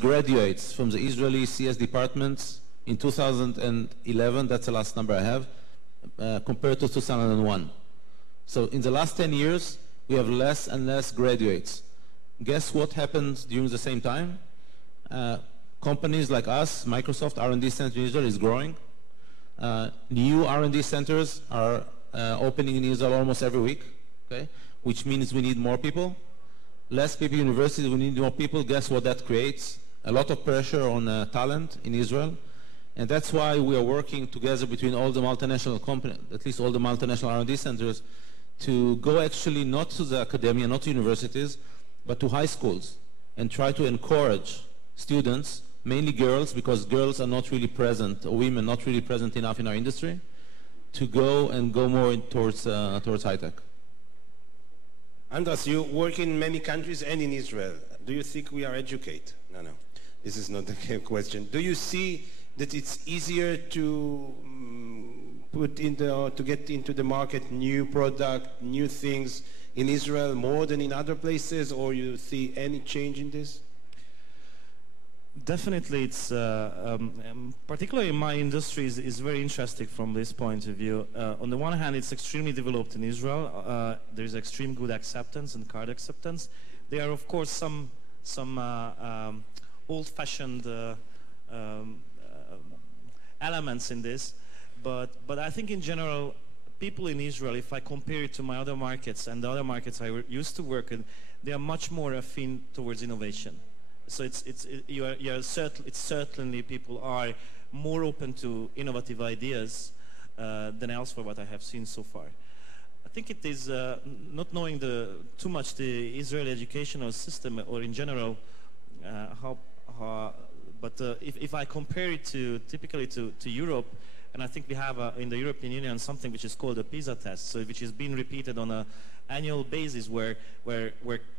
graduates from the Israeli CS departments in 2011, that's the last number I have, compared to 2001. So in the last 10 years, we have less and less graduates. Guess what happens during the same time? Companies like us, Microsoft R&D Center in Israel is growing. New R&D centers are opening in Israel almost every week, okay? Which means we need more people. Less people in universities, we need more people. Guess what that creates? A lot of pressure on talent in Israel. And that's why we are working together between all the multinational companies, at least all the multinational R&D centers, to go actually not to the academia, not to universities, but to high schools, and try to encourage students, mainly girls, because girls are not really present, or women not really present enough in our industry, to go more towards high-tech. Andras, you work in many countries and in Israel. Do you think we are educated? No. This is not the question. Do you see that it's easier to get into the market new product, new things in Israel more than in other places, or you see any change in this? Definitely, it's particularly in my industry is very interesting from this point of view. On the one hand, it's extremely developed in Israel. There is extreme good acceptance and card acceptance. There are, of course, some old-fashioned elements in this, but I think in general, people in Israel, if I compare it to my other markets and the other markets I used to work in, they are much more affine towards innovation. So it's certainly people are more open to innovative ideas than elsewhere what I have seen so far. I think it is not knowing too much the Israeli educational system or in general if I compare it typically to Europe, and I think we have in the European Union something which is called a PISA test, so which is being repeated on an annual basis where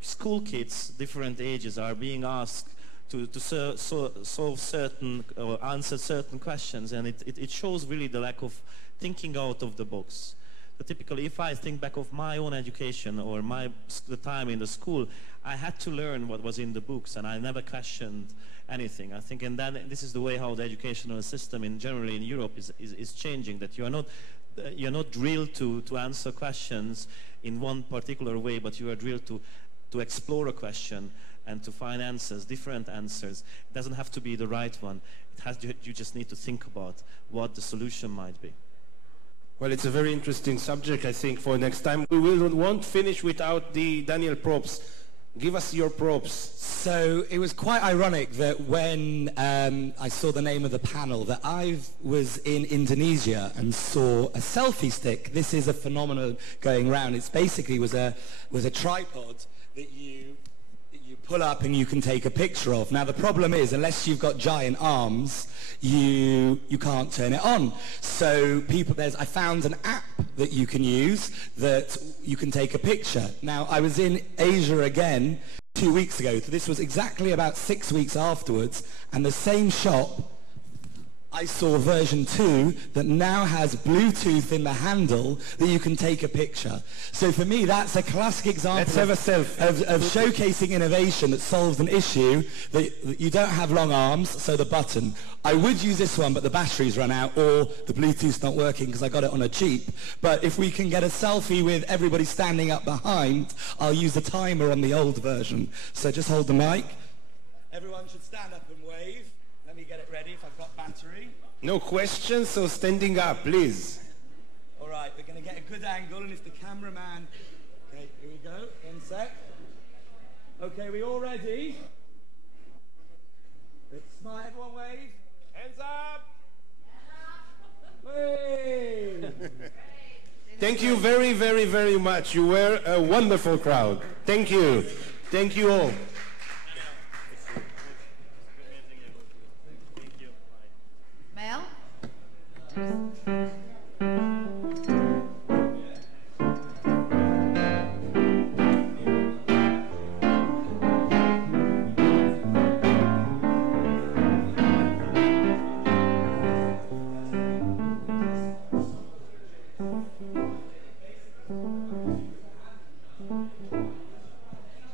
school kids, different ages, are being asked to solve certain or answer certain questions, and it shows really the lack of thinking out of the box. So typically, if I think back of my own education or the time in the school, I had to learn what was in the books, and I never questioned anything. I think, and then this is the way how the educational system generally in Europe is changing. That you're not drilled to answer questions in one particular way, but you are drilled to explore a question and to find answers, different answers. It doesn't have to be the right one. You just need to think about what the solution might be. Well, it's a very interesting subject, I think, for next time. We won't finish without the Daniel props. Give us your props. So it was quite ironic that when I saw the name of the panel, that I was in Indonesia and saw a selfie stick. This is a phenomenon going around. It's basically was a tripod that you pull up and you can take a picture of. Now the problem is, unless you've got giant arms, you can't turn it on. So I found an app that you can use that you can take a picture. Now I was in Asia again 2 weeks ago, so this was exactly about 6 weeks afterwards, and the same shop, I saw version 2 that now has Bluetooth in the handle that you can take a picture. So for me, that's a classic example of showcasing innovation that solves an issue that you don't have long arms, so the button. I would use this one, but the battery's run out, or the Bluetooth's not working because I got it on a cheap. But if we can get a selfie with everybody standing up behind, I'll use the timer on the old version. So just hold the mic. Everyone should stand up and wave. Let me get it ready if I've got battery. No questions, so standing up, please. All right, we're going to get a good angle, and if the cameraman... Okay, here we go. 1 sec. Okay, we all ready? Smile, everyone wave. Hands up! Wave! Thank you very, very, very much. You were a wonderful crowd. Thank you. Thank you all. Mel?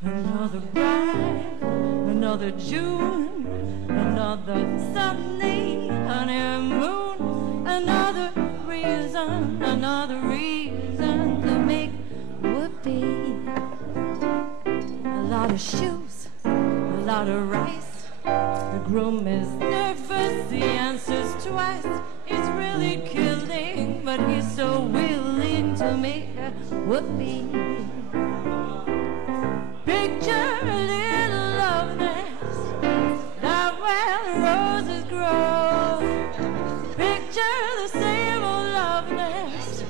Another bright, another June, another sunny honeymoon, another reason to make whoopee. A lot of shoes, a lot of rice. The groom is nervous, he answers twice. It's really killing, but he's so willing to make a whoopee. Picture a little love nest, that where roses grow. Picture the same old love nest,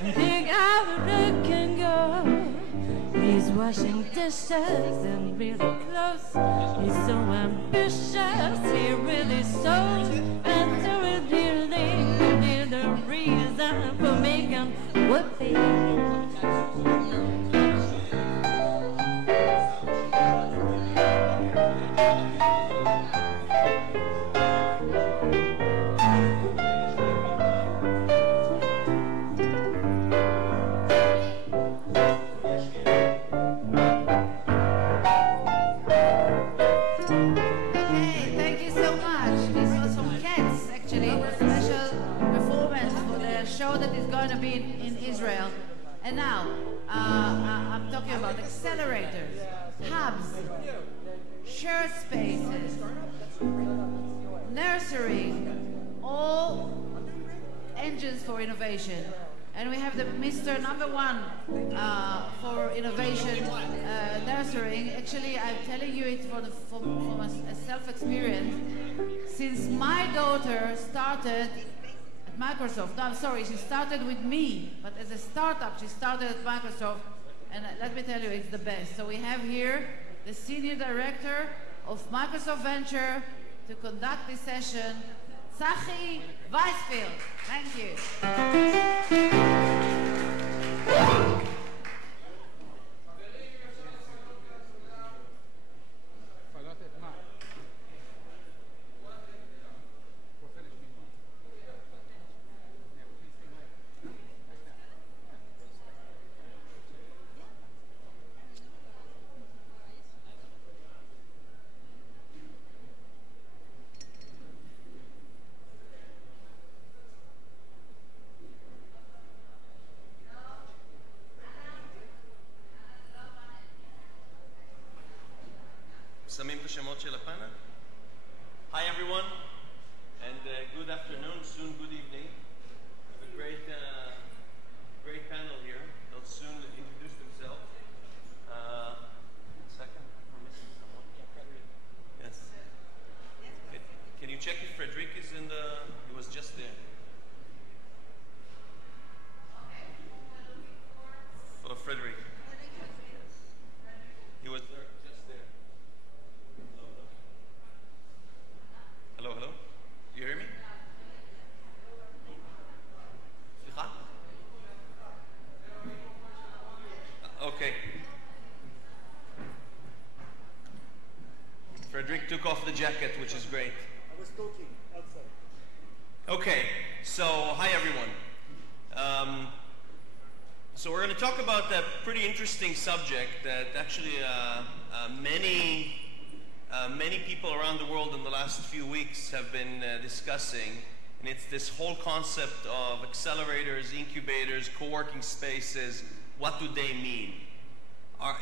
and think how it can go. He's washing dishes and really close. He's so ambitious, he really sows. And so revealing the reason for making whoopee. In Israel. And now, I'm talking about accelerators, hubs, shared spaces, nursery, all engines for innovation. And we have the Mr. Number One for innovation nurturing. Actually, I'm telling you it from a self-experience. Since my daughter started at Microsoft, no, I'm sorry, she started with me, but as a startup, she started at Microsoft, and let me tell you, it's the best. So we have here the Senior Director of Microsoft Venture to conduct this session, Tzachi Weisfield. Thank you. שמים את השמות של הפאנל? Hi everyone, and good afternoon, soon good evening. We have a great panel here. They'll soon introduce themselves. Second, we're missing someone. Yes. Can you check if Frederic is in the... He was just there. For Frederic. He was there. Hello, hello. You hear me? סליחה? Okay. Frederic took off the jacket, which is great. I was talking outside. Okay, so hi everyone. So we're going to talk about a pretty interesting subject that actually many people around the world in the last few weeks have been discussing, and it's this whole concept of accelerators, incubators, co-working spaces. What do they mean?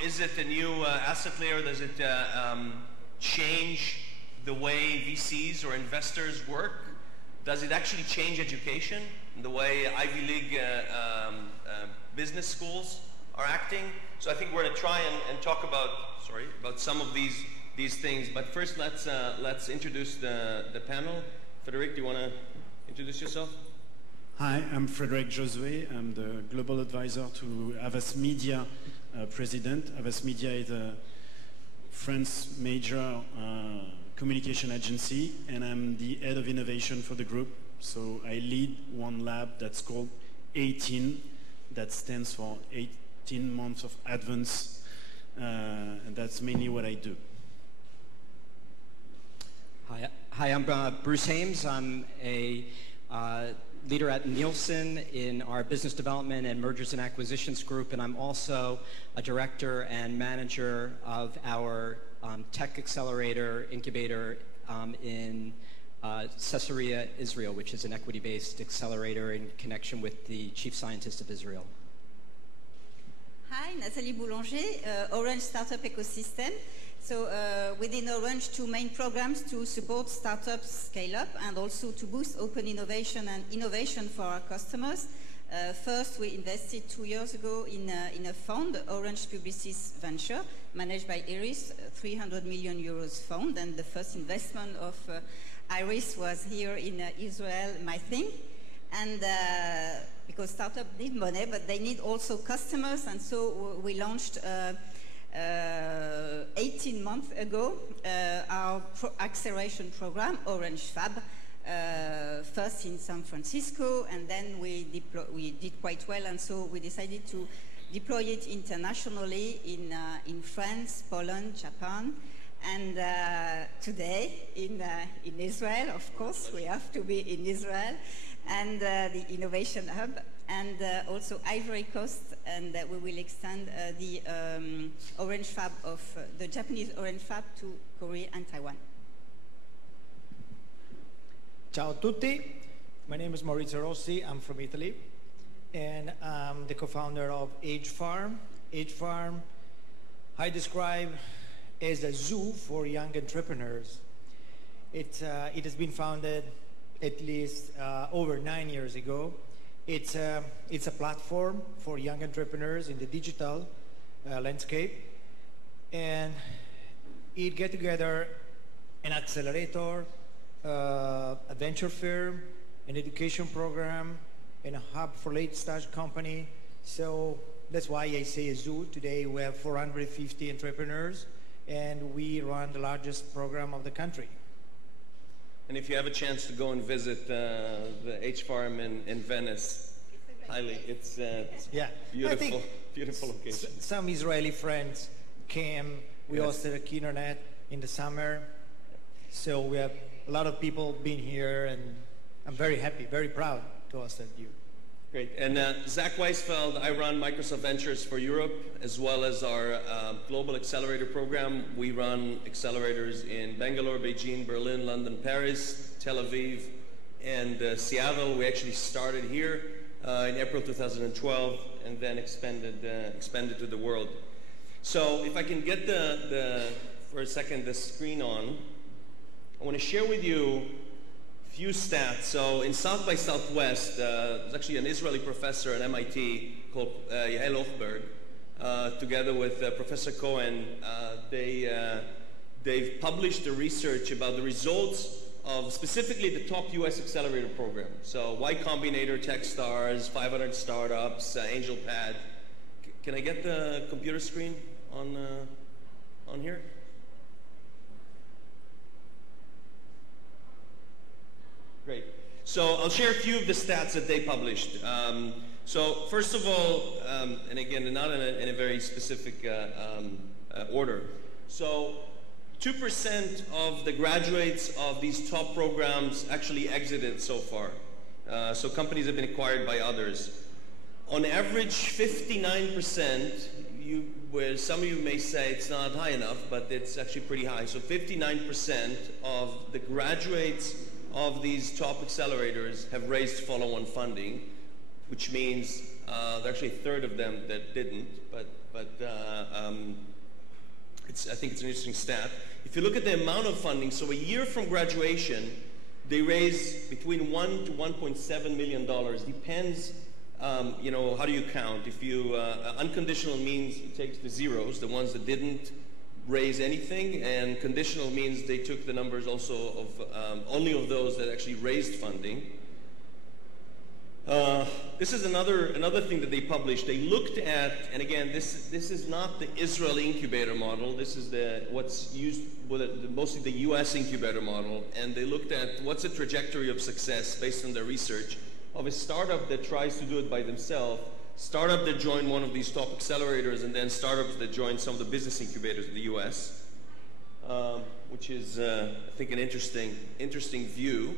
Is it a new asset layer? Does it change the way VCs or investors work? Does it actually change education, the way Ivy League business schools are acting? So I think we're going to try and talk about some of these things. But first, let's introduce the panel. Frederic, do you want to introduce yourself? Hi, I'm Frederic Josué. I'm the global advisor to Havas Media president. Havas Media is a France major communication agency, and I'm the head of innovation for the group. So I lead one lab that's called 18, that stands for 18 months of advance, and that's mainly what I do. Hi, I'm Bruce Hames. I'm a leader at Nielsen in our business development and mergers and acquisitions group, and I'm also a director and manager of our tech accelerator incubator in Caesarea, Israel, which is an equity-based accelerator in connection with the chief scientist of Israel. Hi, Nathalie Boulanger, Orange Startup Ecosystem. So within Orange, two main programs to support startups scale up and also to boost open innovation and innovation for our customers. First, we invested 2 years ago in a fund, Orange Publicis Venture, managed by Iris, 300 million euros fund. And the first investment of Iris was here in Israel, my thing. And because startups need money, but they need also customers. And so we launched 18 months ago our acceleration program, Orange Fab, first in San Francisco, and then we did quite well, and so we decided to deploy it internationally in France, Poland, Japan, and today in Israel. Of course, we have to be in Israel, and the Innovation Hub, and also Ivory Coast, and we will extend the Orange Fab of the Japanese Orange Fab to Korea and Taiwan. Ciao a tutti. My name is Maurizio Rossi. I'm from Italy, and I'm the co-founder of Age Farm. Age Farm, I describe as a zoo for young entrepreneurs. It has been founded at least over 9 years ago. It's a platform for young entrepreneurs in the digital landscape, and it get together an accelerator, a venture firm, an education program, and a hub for late-stage company. So that's why I say a zoo. Today we have 450 entrepreneurs, and we run the largest program of the country. And if you have a chance to go and visit the H Farm in Venice, it's yeah, beautiful, beautiful location. Some Israeli friends came. We hosted a Kindernet in the summer. So we have a lot of people being here, and I'm very happy, very proud to host you. Great. And Zach Weisfeld, I run Microsoft Ventures for Europe, as well as our Global Accelerator Program. We run accelerators in Bangalore, Beijing, Berlin, London, Paris, Tel Aviv, and Seattle. We actually started here in April 2012, and then expanded to the world. So if I can get for a second the screen on, I want to share with you few stats. So in South by Southwest, there's actually an Israeli professor at MIT called Yael Hochberg, together with Professor Cohen. They've published the research about the results of specifically the top US accelerator program. So Y Combinator, Techstars, 500 Startups, AngelPad. Can I get the computer screen on here? Great. So I'll share a few of the stats that they published. So first of all, and again, not in a very specific order. So 2% of the graduates of these top programs actually exited so far. So companies have been acquired by others. On average, 59%, where some of you may say it's not high enough, but it's actually pretty high. So 59% of the graduates of these top accelerators have raised follow-on funding, which means there are actually a third of them that didn't, but I think it's an interesting stat. If you look at the amount of funding, so a year from graduation, they raise between $1 to $1.7 million. Depends, you know, how do you count? If you, unconditional means it takes the zeros, the ones that didn't raise anything, and conditional means they took the numbers also of only of those that actually raised funding. This is another thing that they published. They looked at, and again, this is not the Israeli incubator model. This is what's used with mostly the U.S. incubator model, and they looked at what's the trajectory of success based on their research of a startup that tries to do it by themselves, startup that join one of these top accelerators, and then startups that join some of the business incubators in the U.S., which is, I think, an interesting view.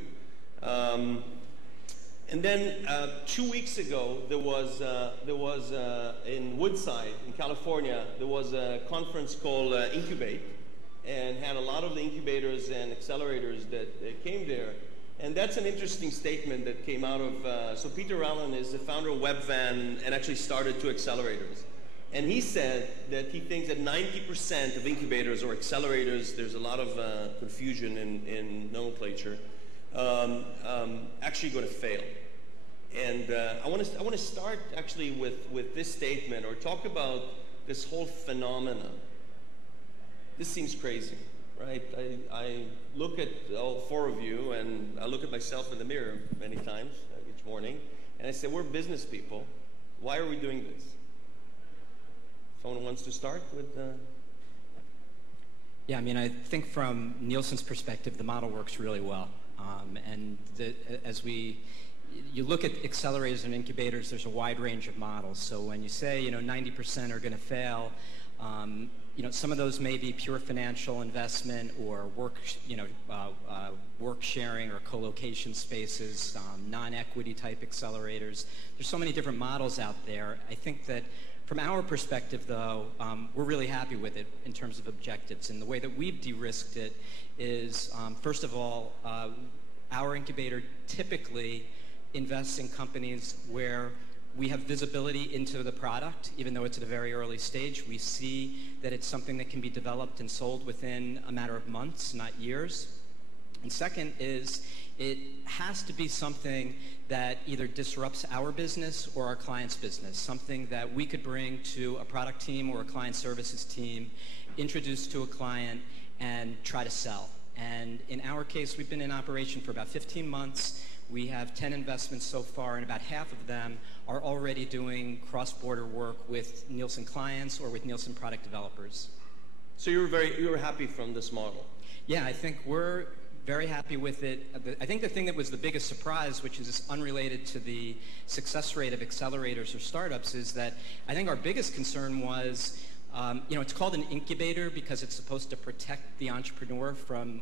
And then 2 weeks ago, there was in Woodside, in California, there was a conference called Incubate, and had a lot of the incubators and accelerators that came there. And that's an interesting statement that came out of, so Peter Allen is the founder of Webvan and actually started 2 accelerators. And he said that he thinks that 90% of incubators or accelerators, there's a lot of confusion in nomenclature, actually going to fail. And I want to start actually with this statement, or talk about this whole phenomenon. This seems crazy, right? I look at all 4 of you, and I look at myself in the mirror many times each morning, and I say, we're business people. Why are we doing this? Someone wants to start with? Yeah, I mean, I think from Nielsen's perspective, the model works really well. And you look at accelerators and incubators, there's a wide range of models. So when you say, 90% are going to fail, some of those may be pure financial investment or work sharing or co-location spaces, non-equity type accelerators. There's so many different models out there. I think that from our perspective, though, we're really happy with it in terms of objectives. And the way that we've de-risked it is, first of all, our incubator typically invests in companies where we have visibility into the product. Even though it's at a very early stage, we see that it's something that can be developed and sold within a matter of months, not years. And second is it has to be something that either disrupts our business or our client's business, something that we could bring to a product team or a client services team, introduce to a client, and try to sell. And in our case, we've been in operation for about 15 months. We have 10 investments so far, and about half of them are already doing cross-border work with Nielsen clients or with Nielsen product developers. So you were happy from this model? Yeah, I think we're very happy with it. I think the thing that was the biggest surprise, which is unrelated to the success rate of accelerators or startups, is that I think our biggest concern was, it's called an incubator because it's supposed to protect the entrepreneur from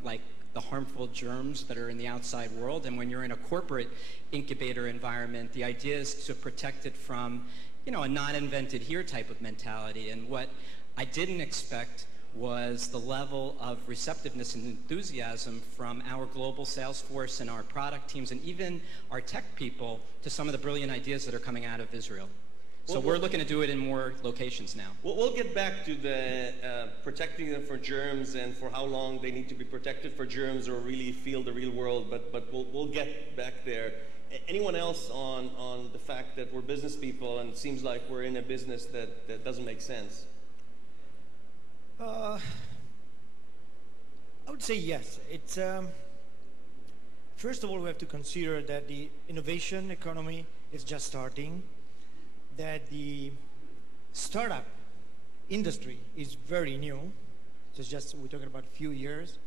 the harmful germs that are in the outside world. And when you're in a corporate incubator environment, the idea is to protect it from, a non-invented here type of mentality. And what I didn't expect was the level of receptiveness and enthusiasm from our global sales force and our product teams and even our tech people to some of the brilliant ideas that are coming out of Israel. So we're looking to do it in more locations now. We'll get back to the protecting them for germs and for how long they need to be protected for germs or really feel the real world, but we'll get back there. Anyone else on the fact that we're business people and it seems like we're in a business that doesn't make sense? I would say yes. It's first of all, we have to consider that the innovation economy is just starting, that the startup industry is very new. So it's just, we're talking about a few years.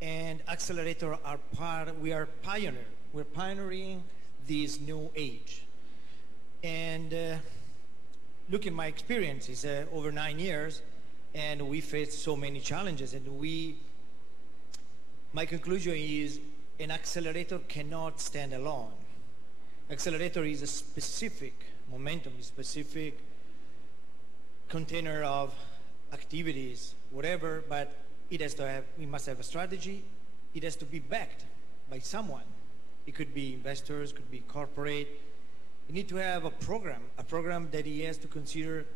And accelerator we are pioneer. We're pioneering this new age. And look at my experience, it's over 9 years. And we faced so many challenges, and my conclusion is an accelerator cannot stand alone. Accelerator is a specific momentum, a specific container of activities, whatever, but we must have a strategy. It has to be backed by someone. It could be investors, could be corporate. You need to have a program that he has to consider